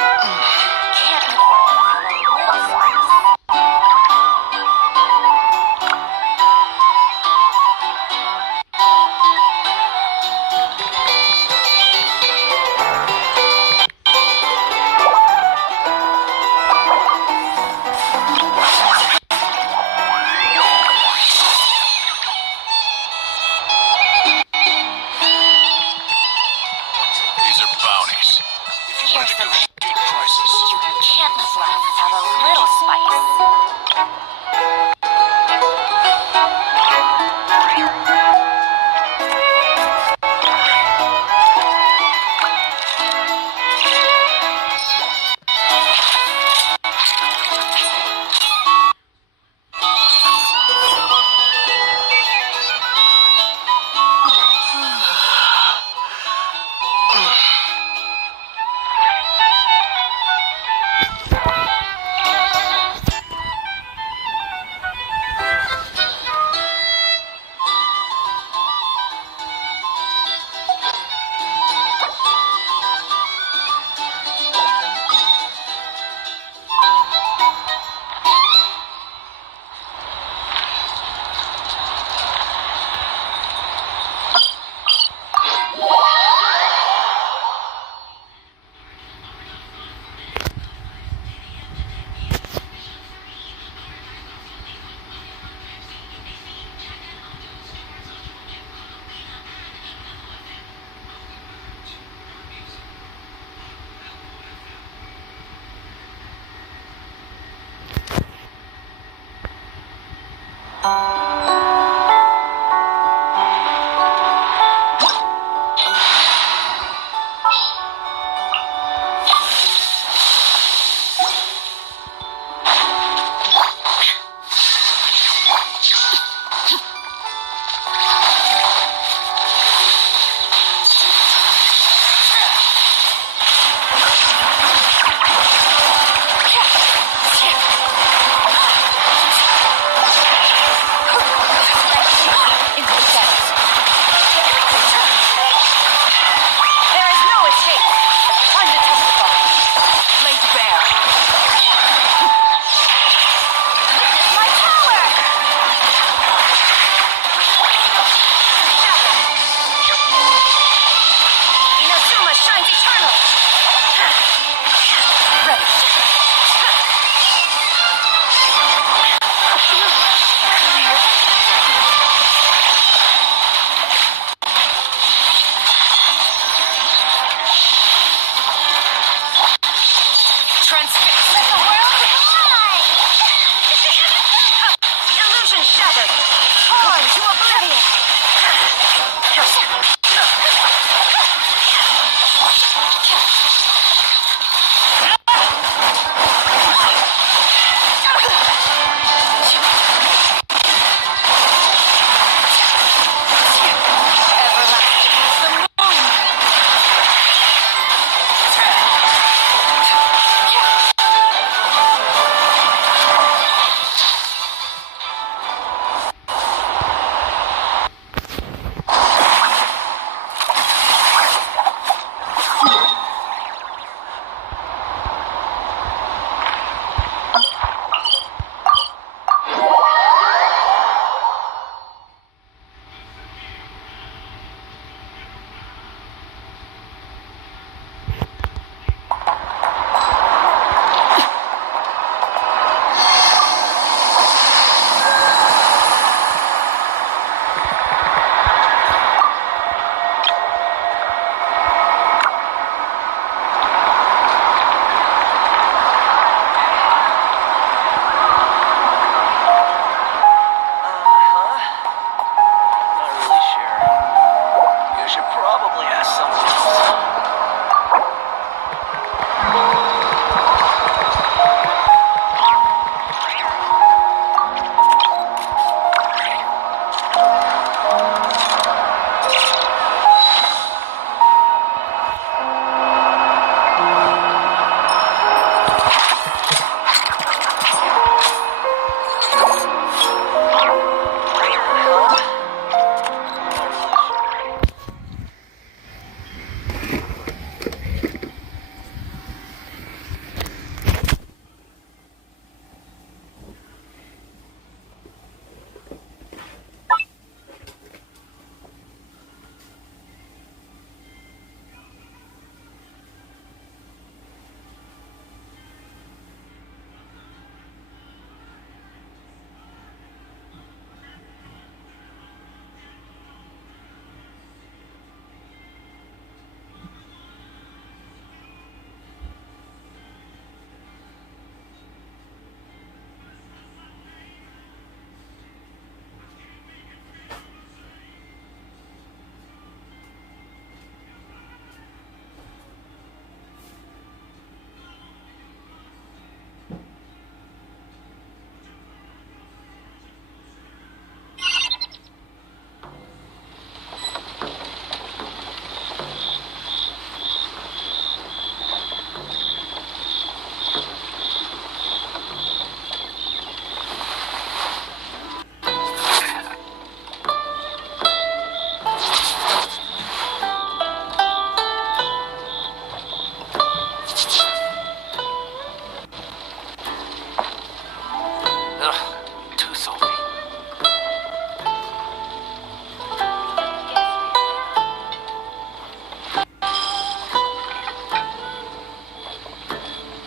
can't live life without a little glasses have a little spice.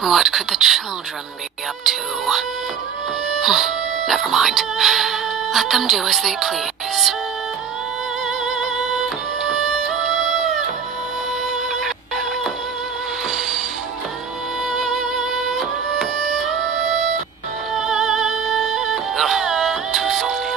What could the children be up to? Never mind. Let them do as they please. Too salty.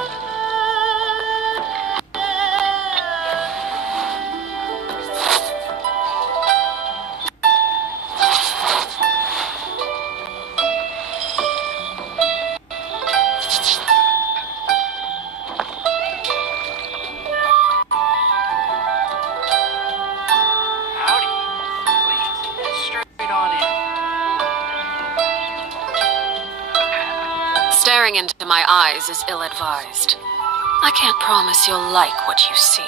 Howdy. Please, straight on in. Staring into my eyes is ill-advised. I can't promise you'll like what you see.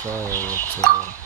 try to.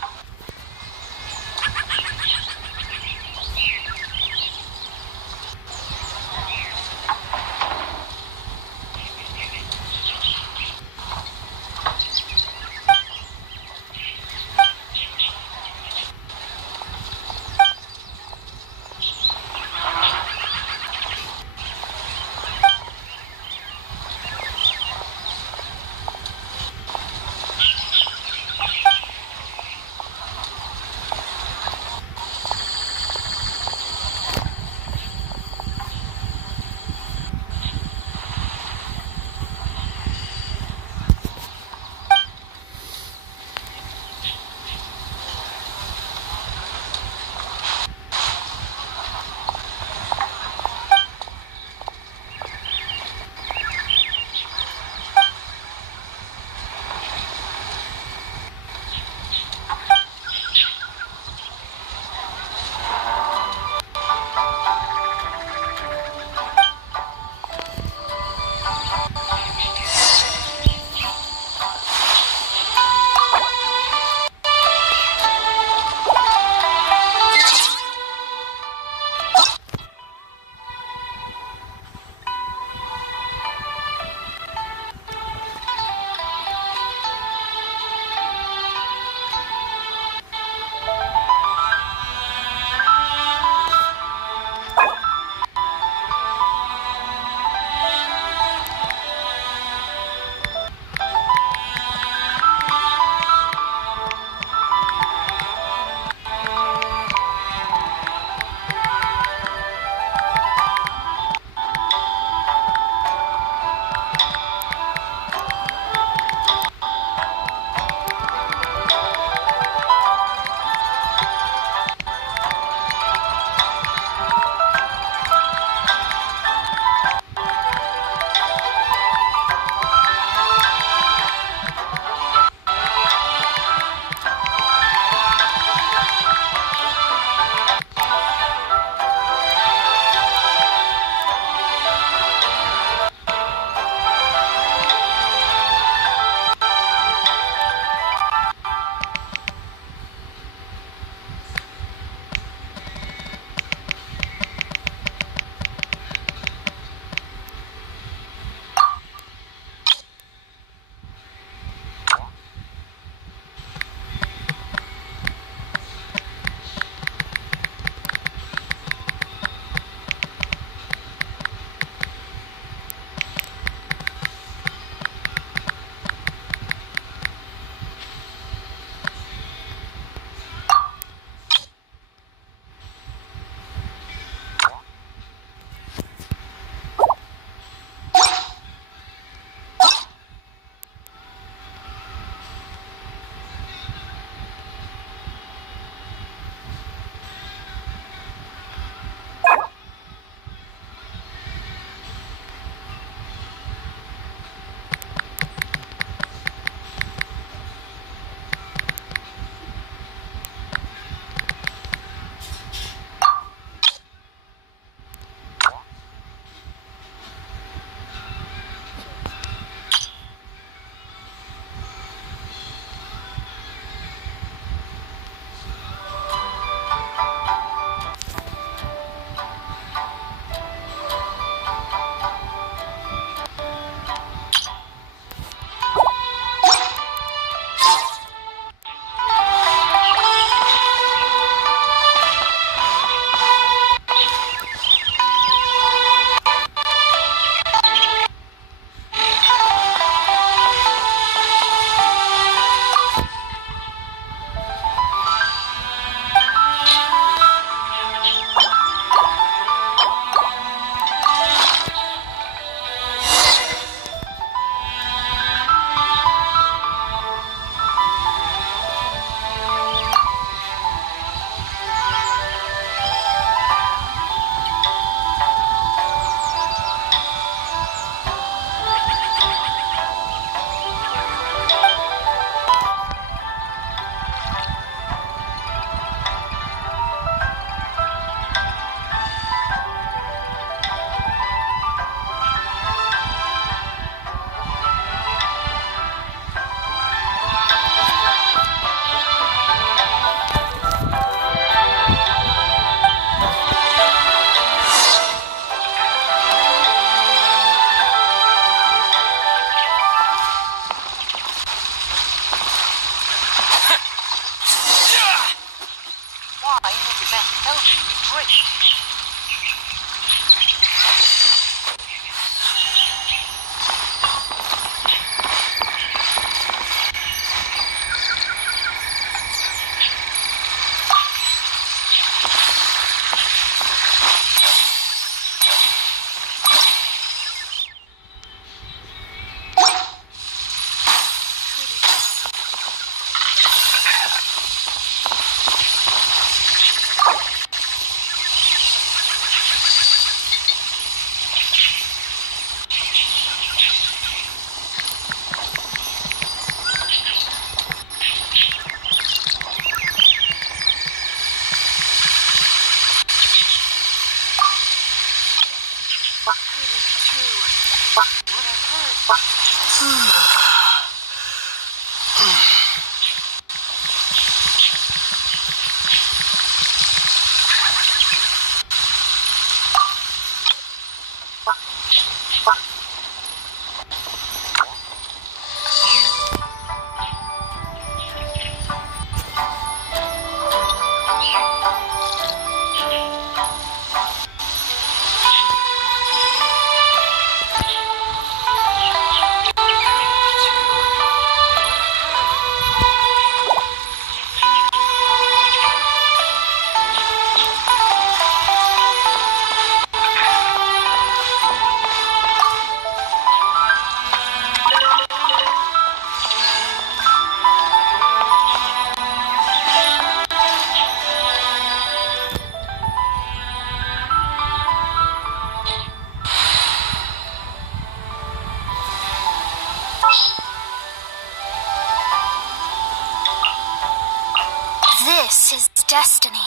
This is destiny.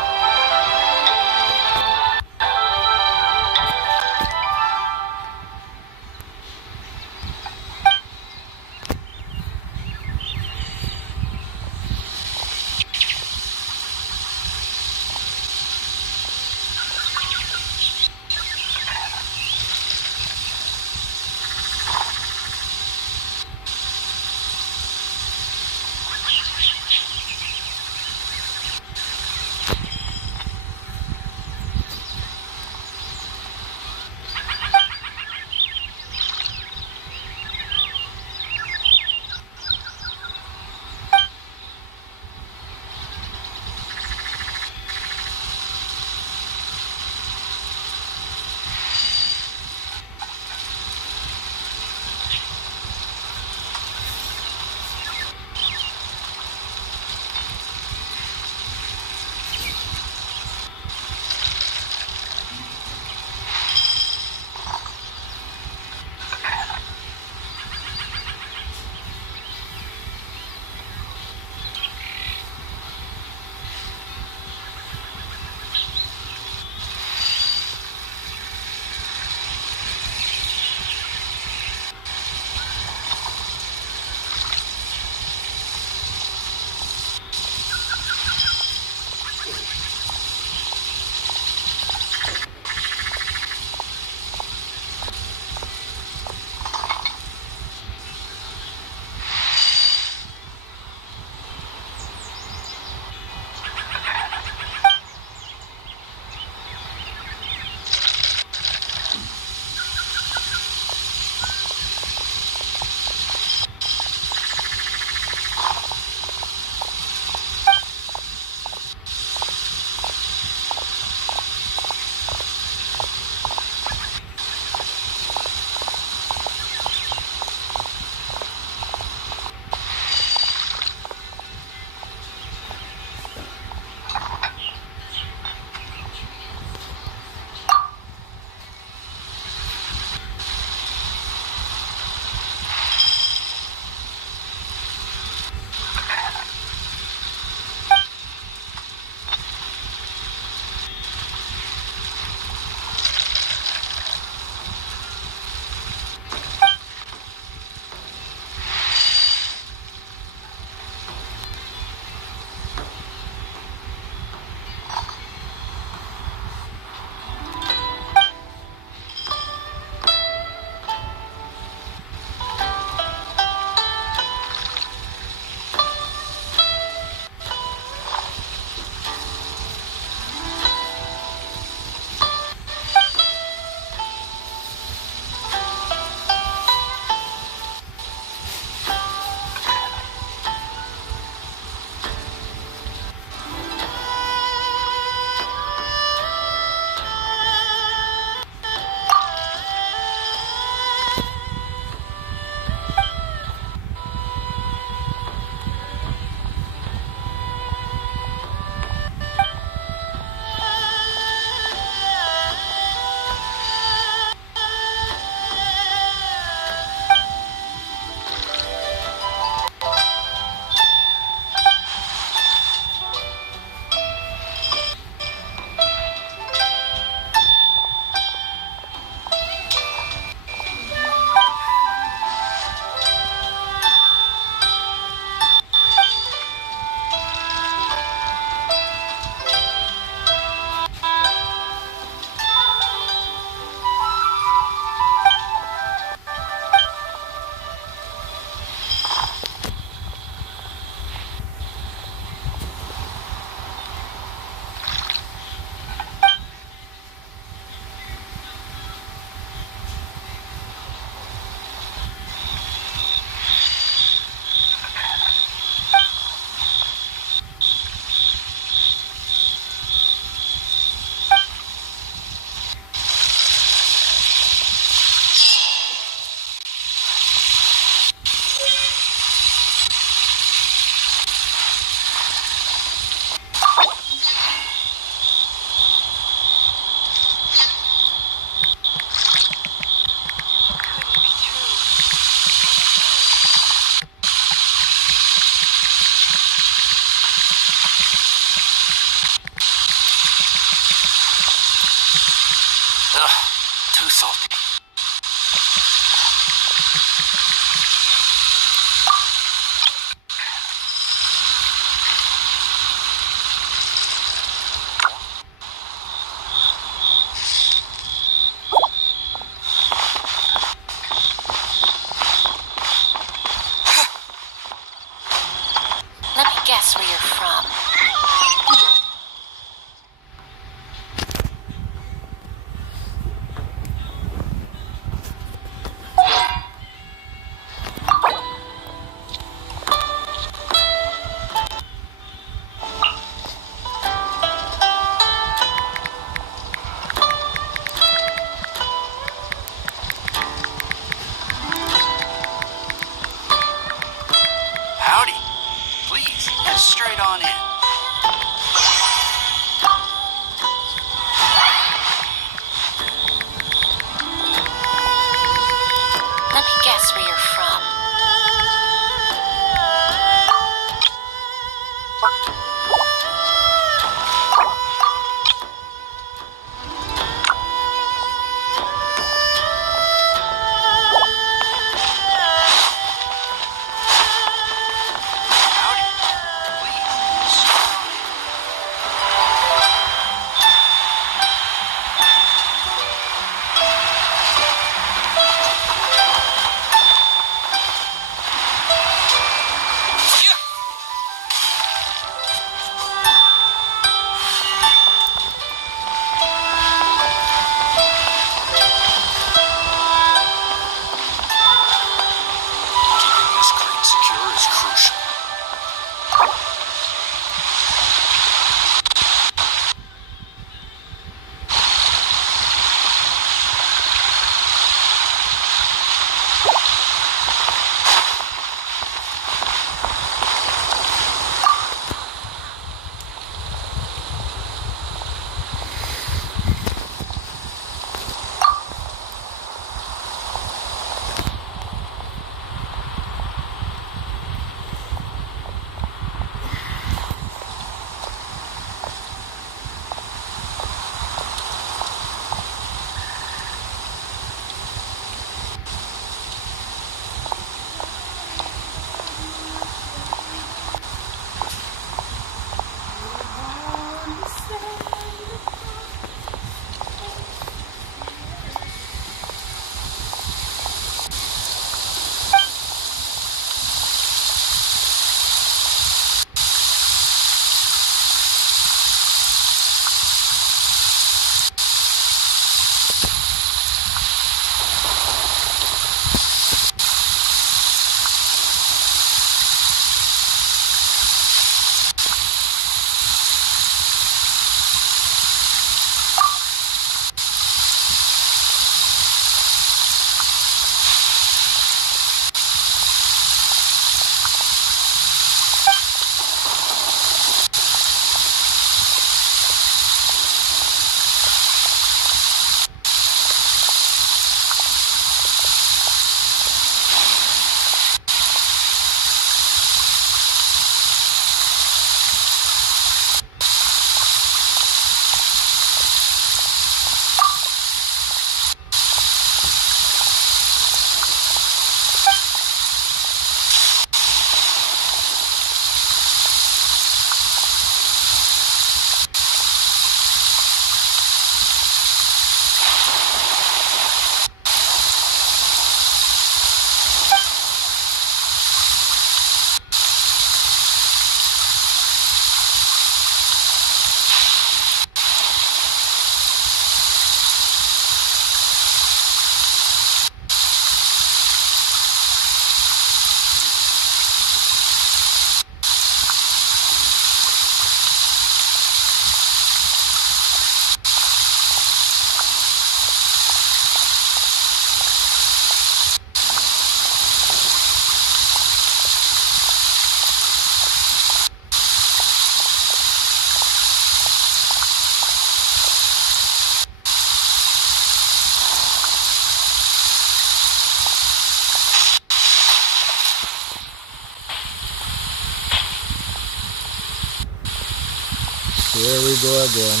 Here we go again.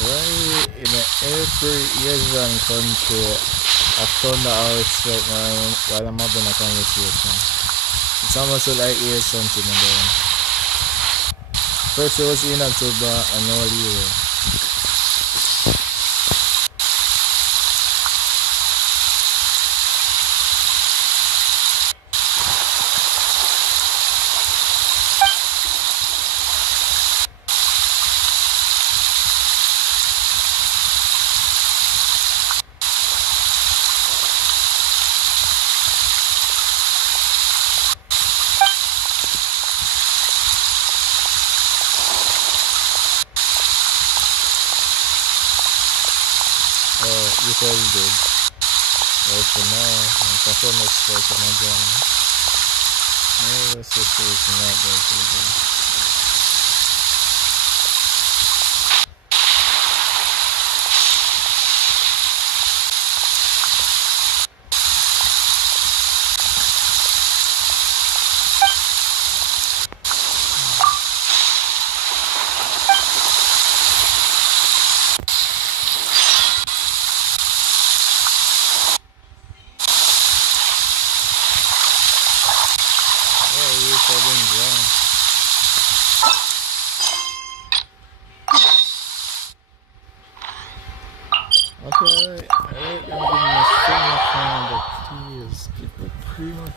Why in every Asian country I found that I respect while I'm having a conversation. It's almost like hear something again. First it was in October and now here. You tell me good. Well, for now, I'm talking next person again. Maybe let's just say it's not going to be.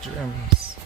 Gems.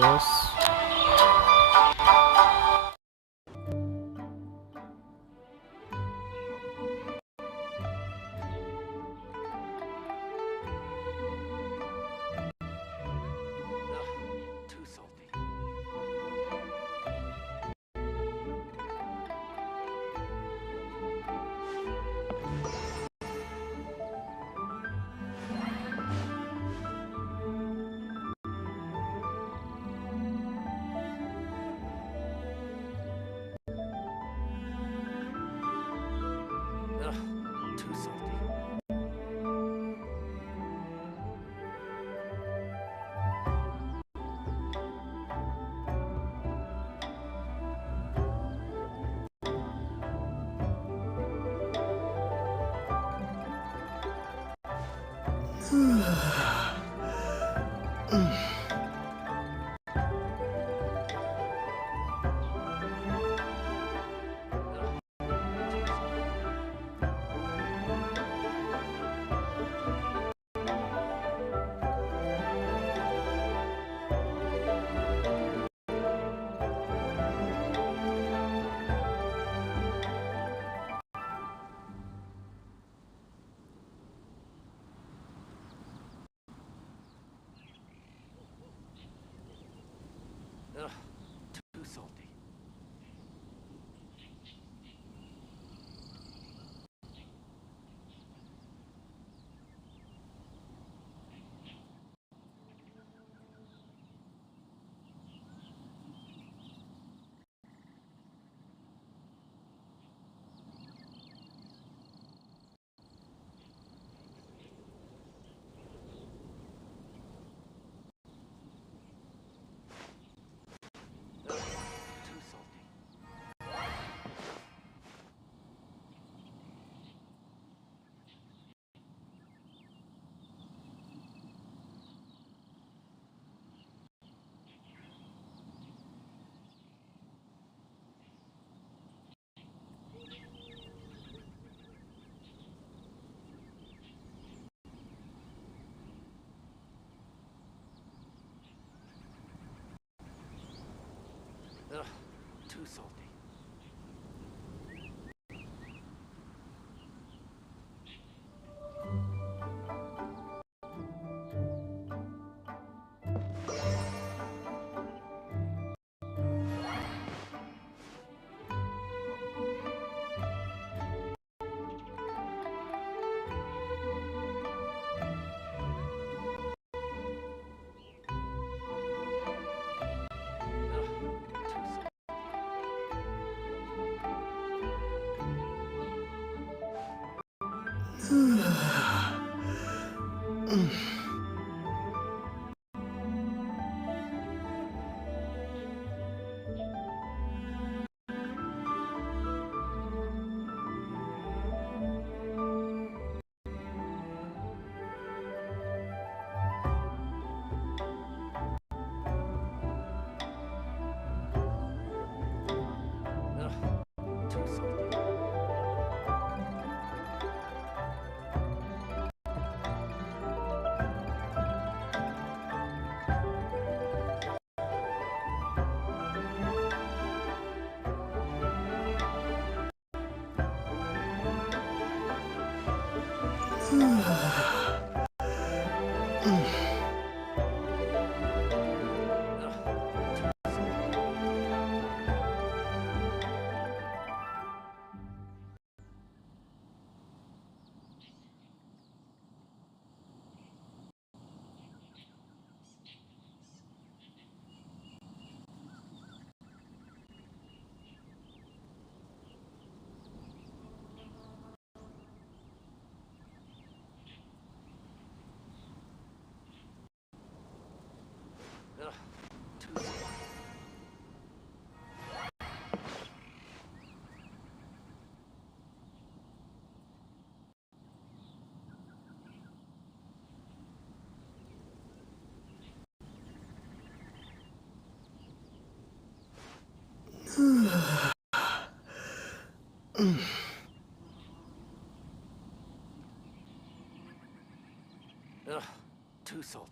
Yes. Too salty. Too salty. Too salty. Too salty. Too salty.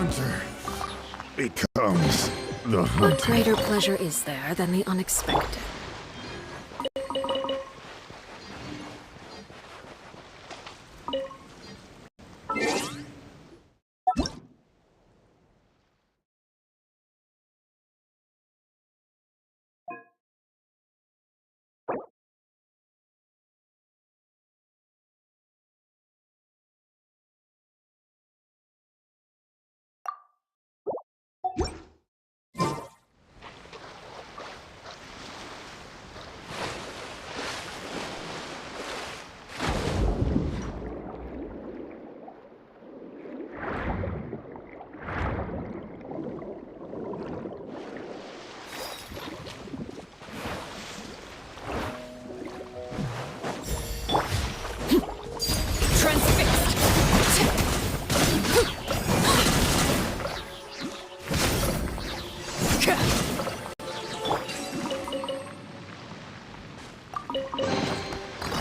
hunter becomes the What hunted. greater pleasure is there than the unexpected?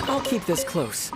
I'll keep this close.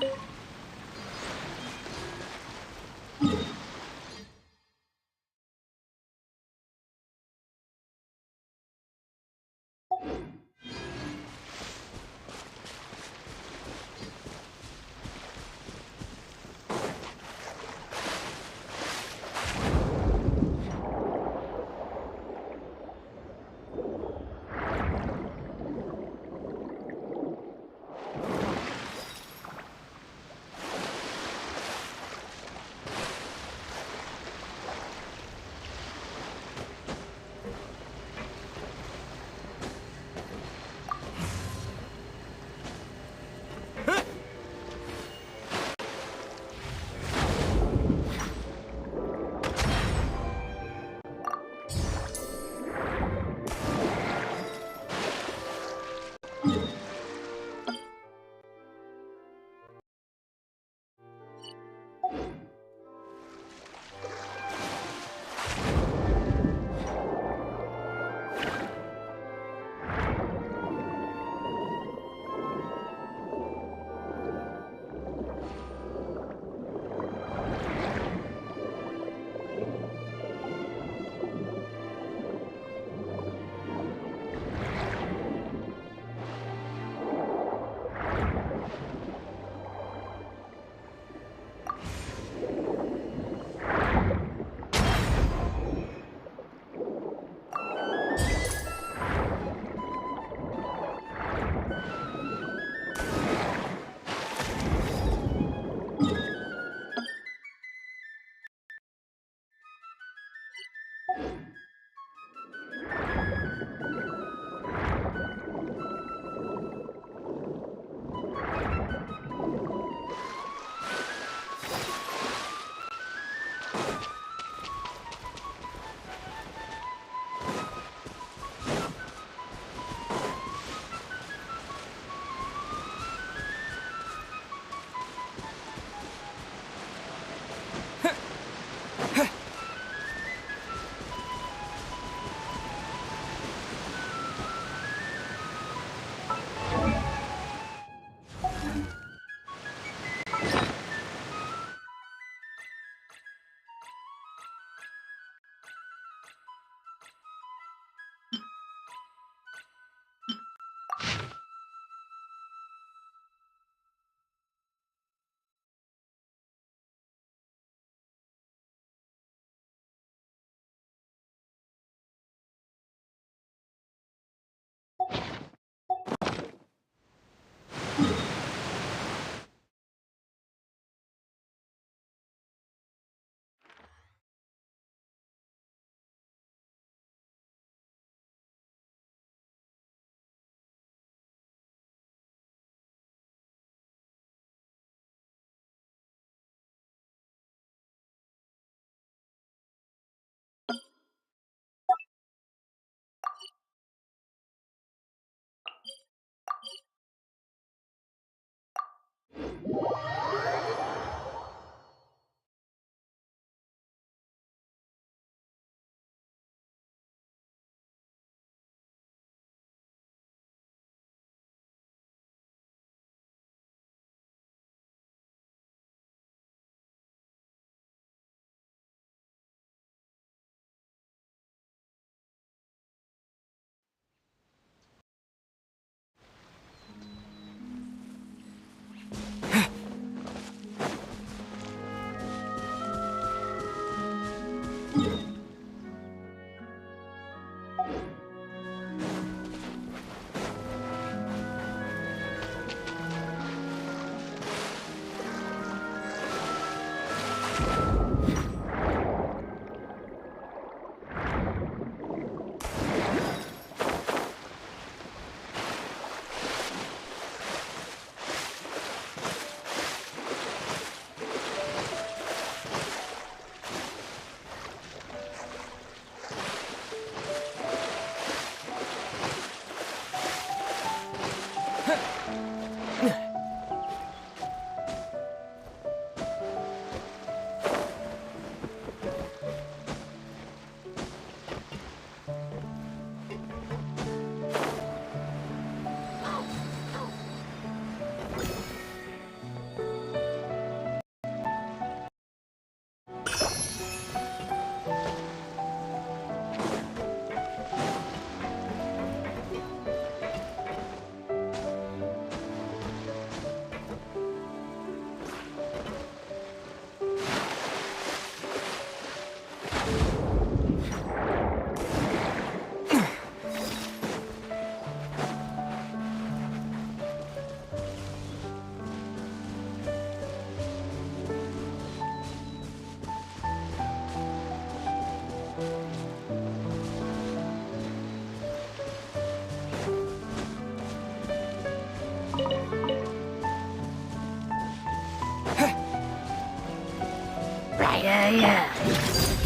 Yeah.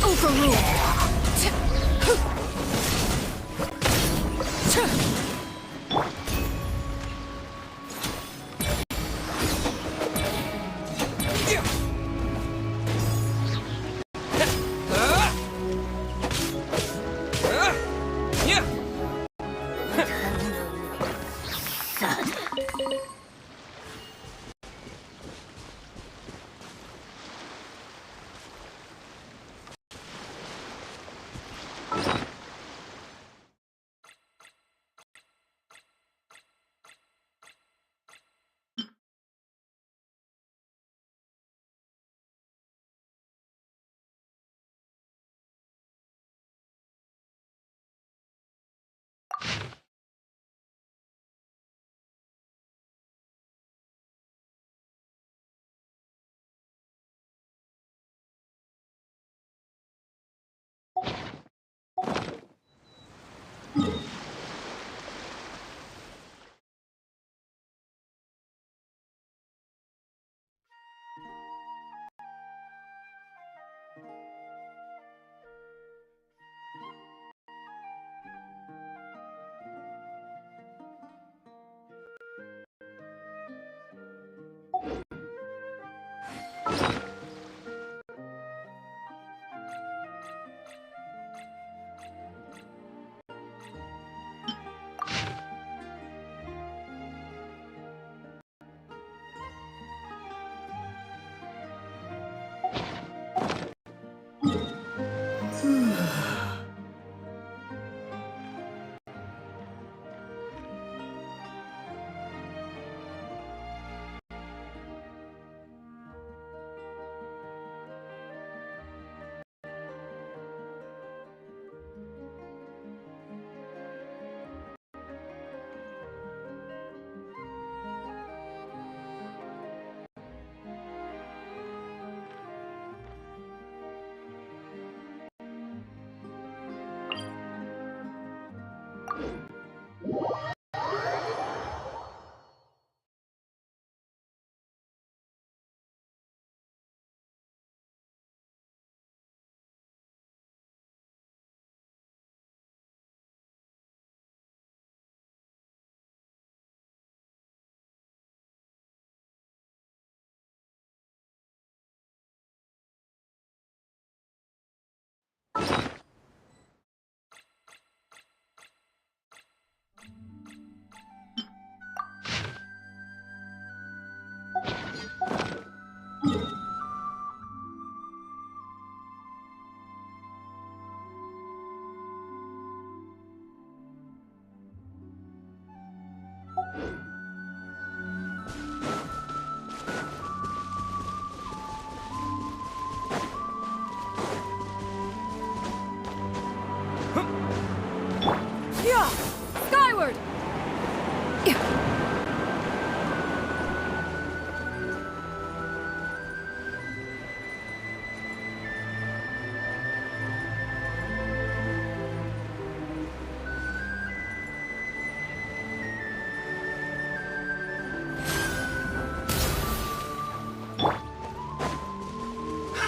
Overruled.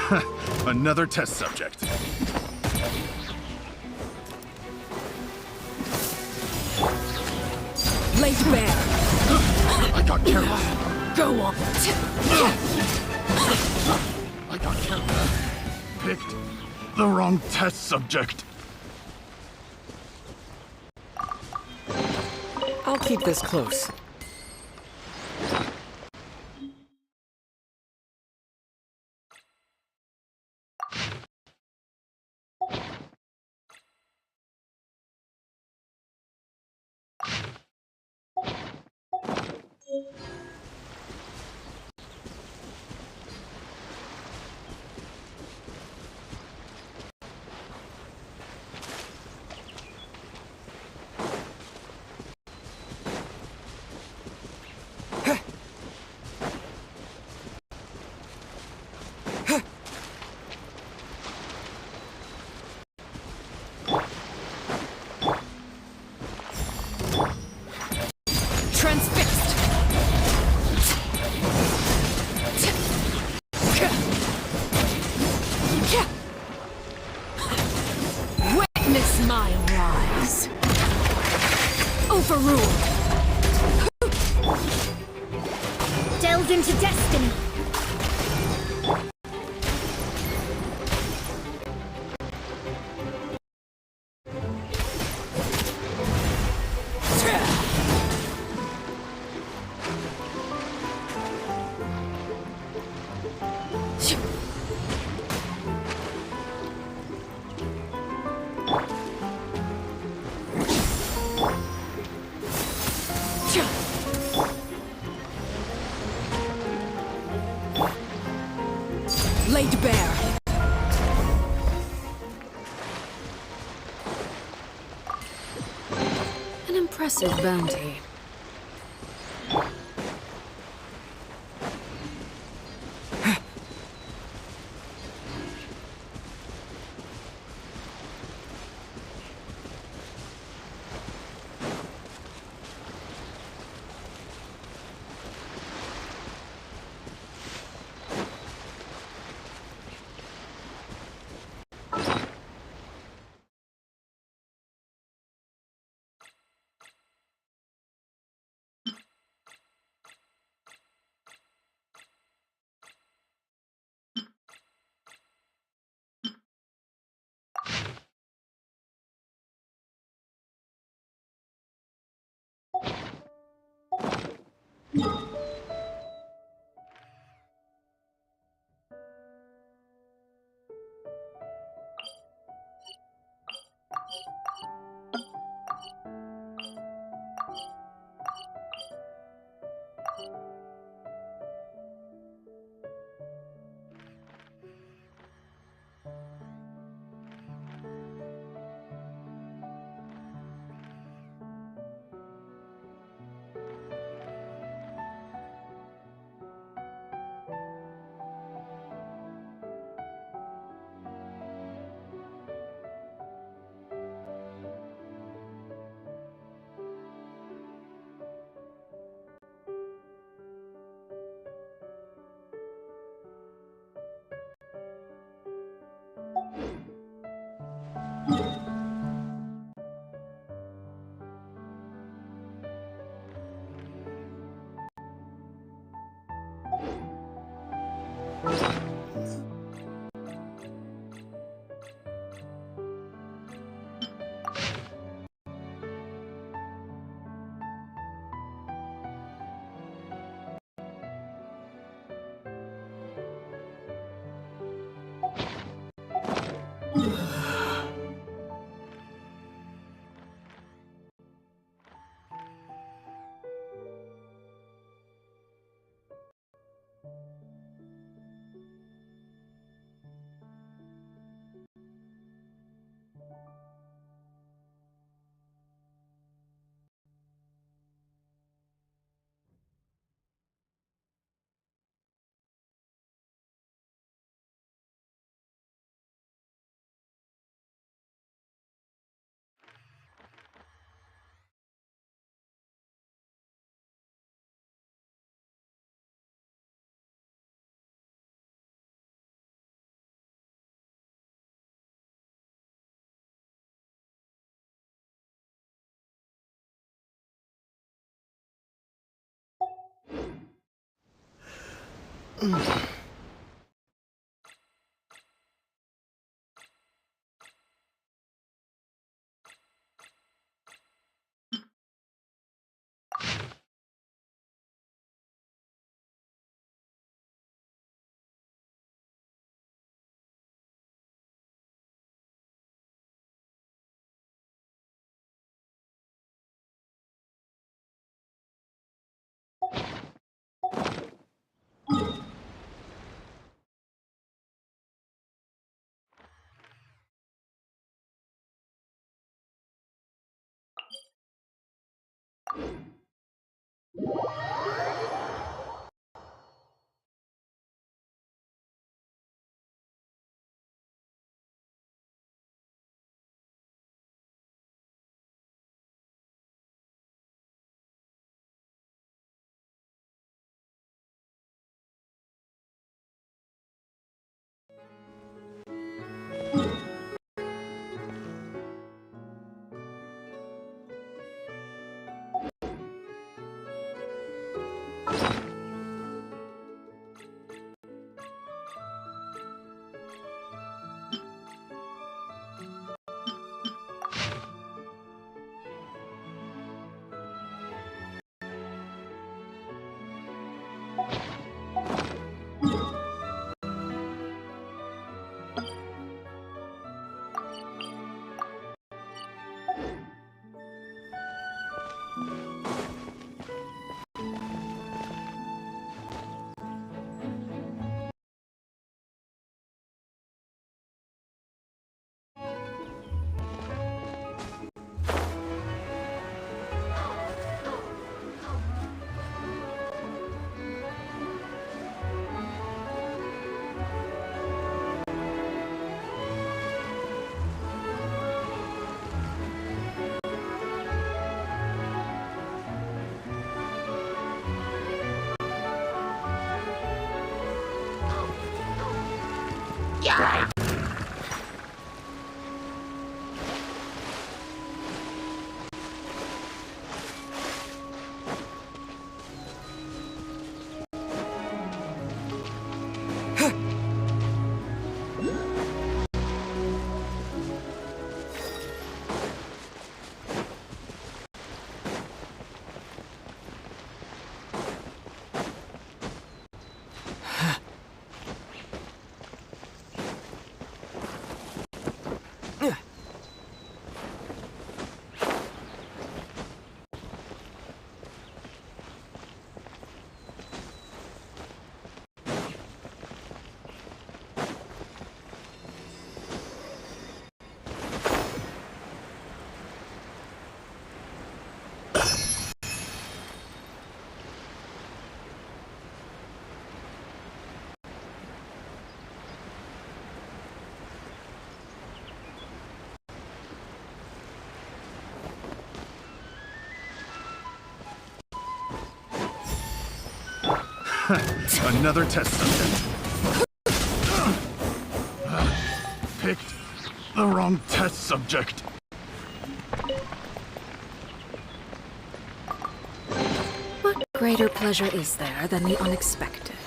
Another test subject. Laid bare. I got careless. Go on. I got careless. Picked the wrong test subject. I'll keep this close. Transfixed. Witness my rise. Overruled. Delved into destiny. Laid bare. An impressive bounty. Another test subject. Picked the wrong test subject. What greater pleasure is there than the unexpected?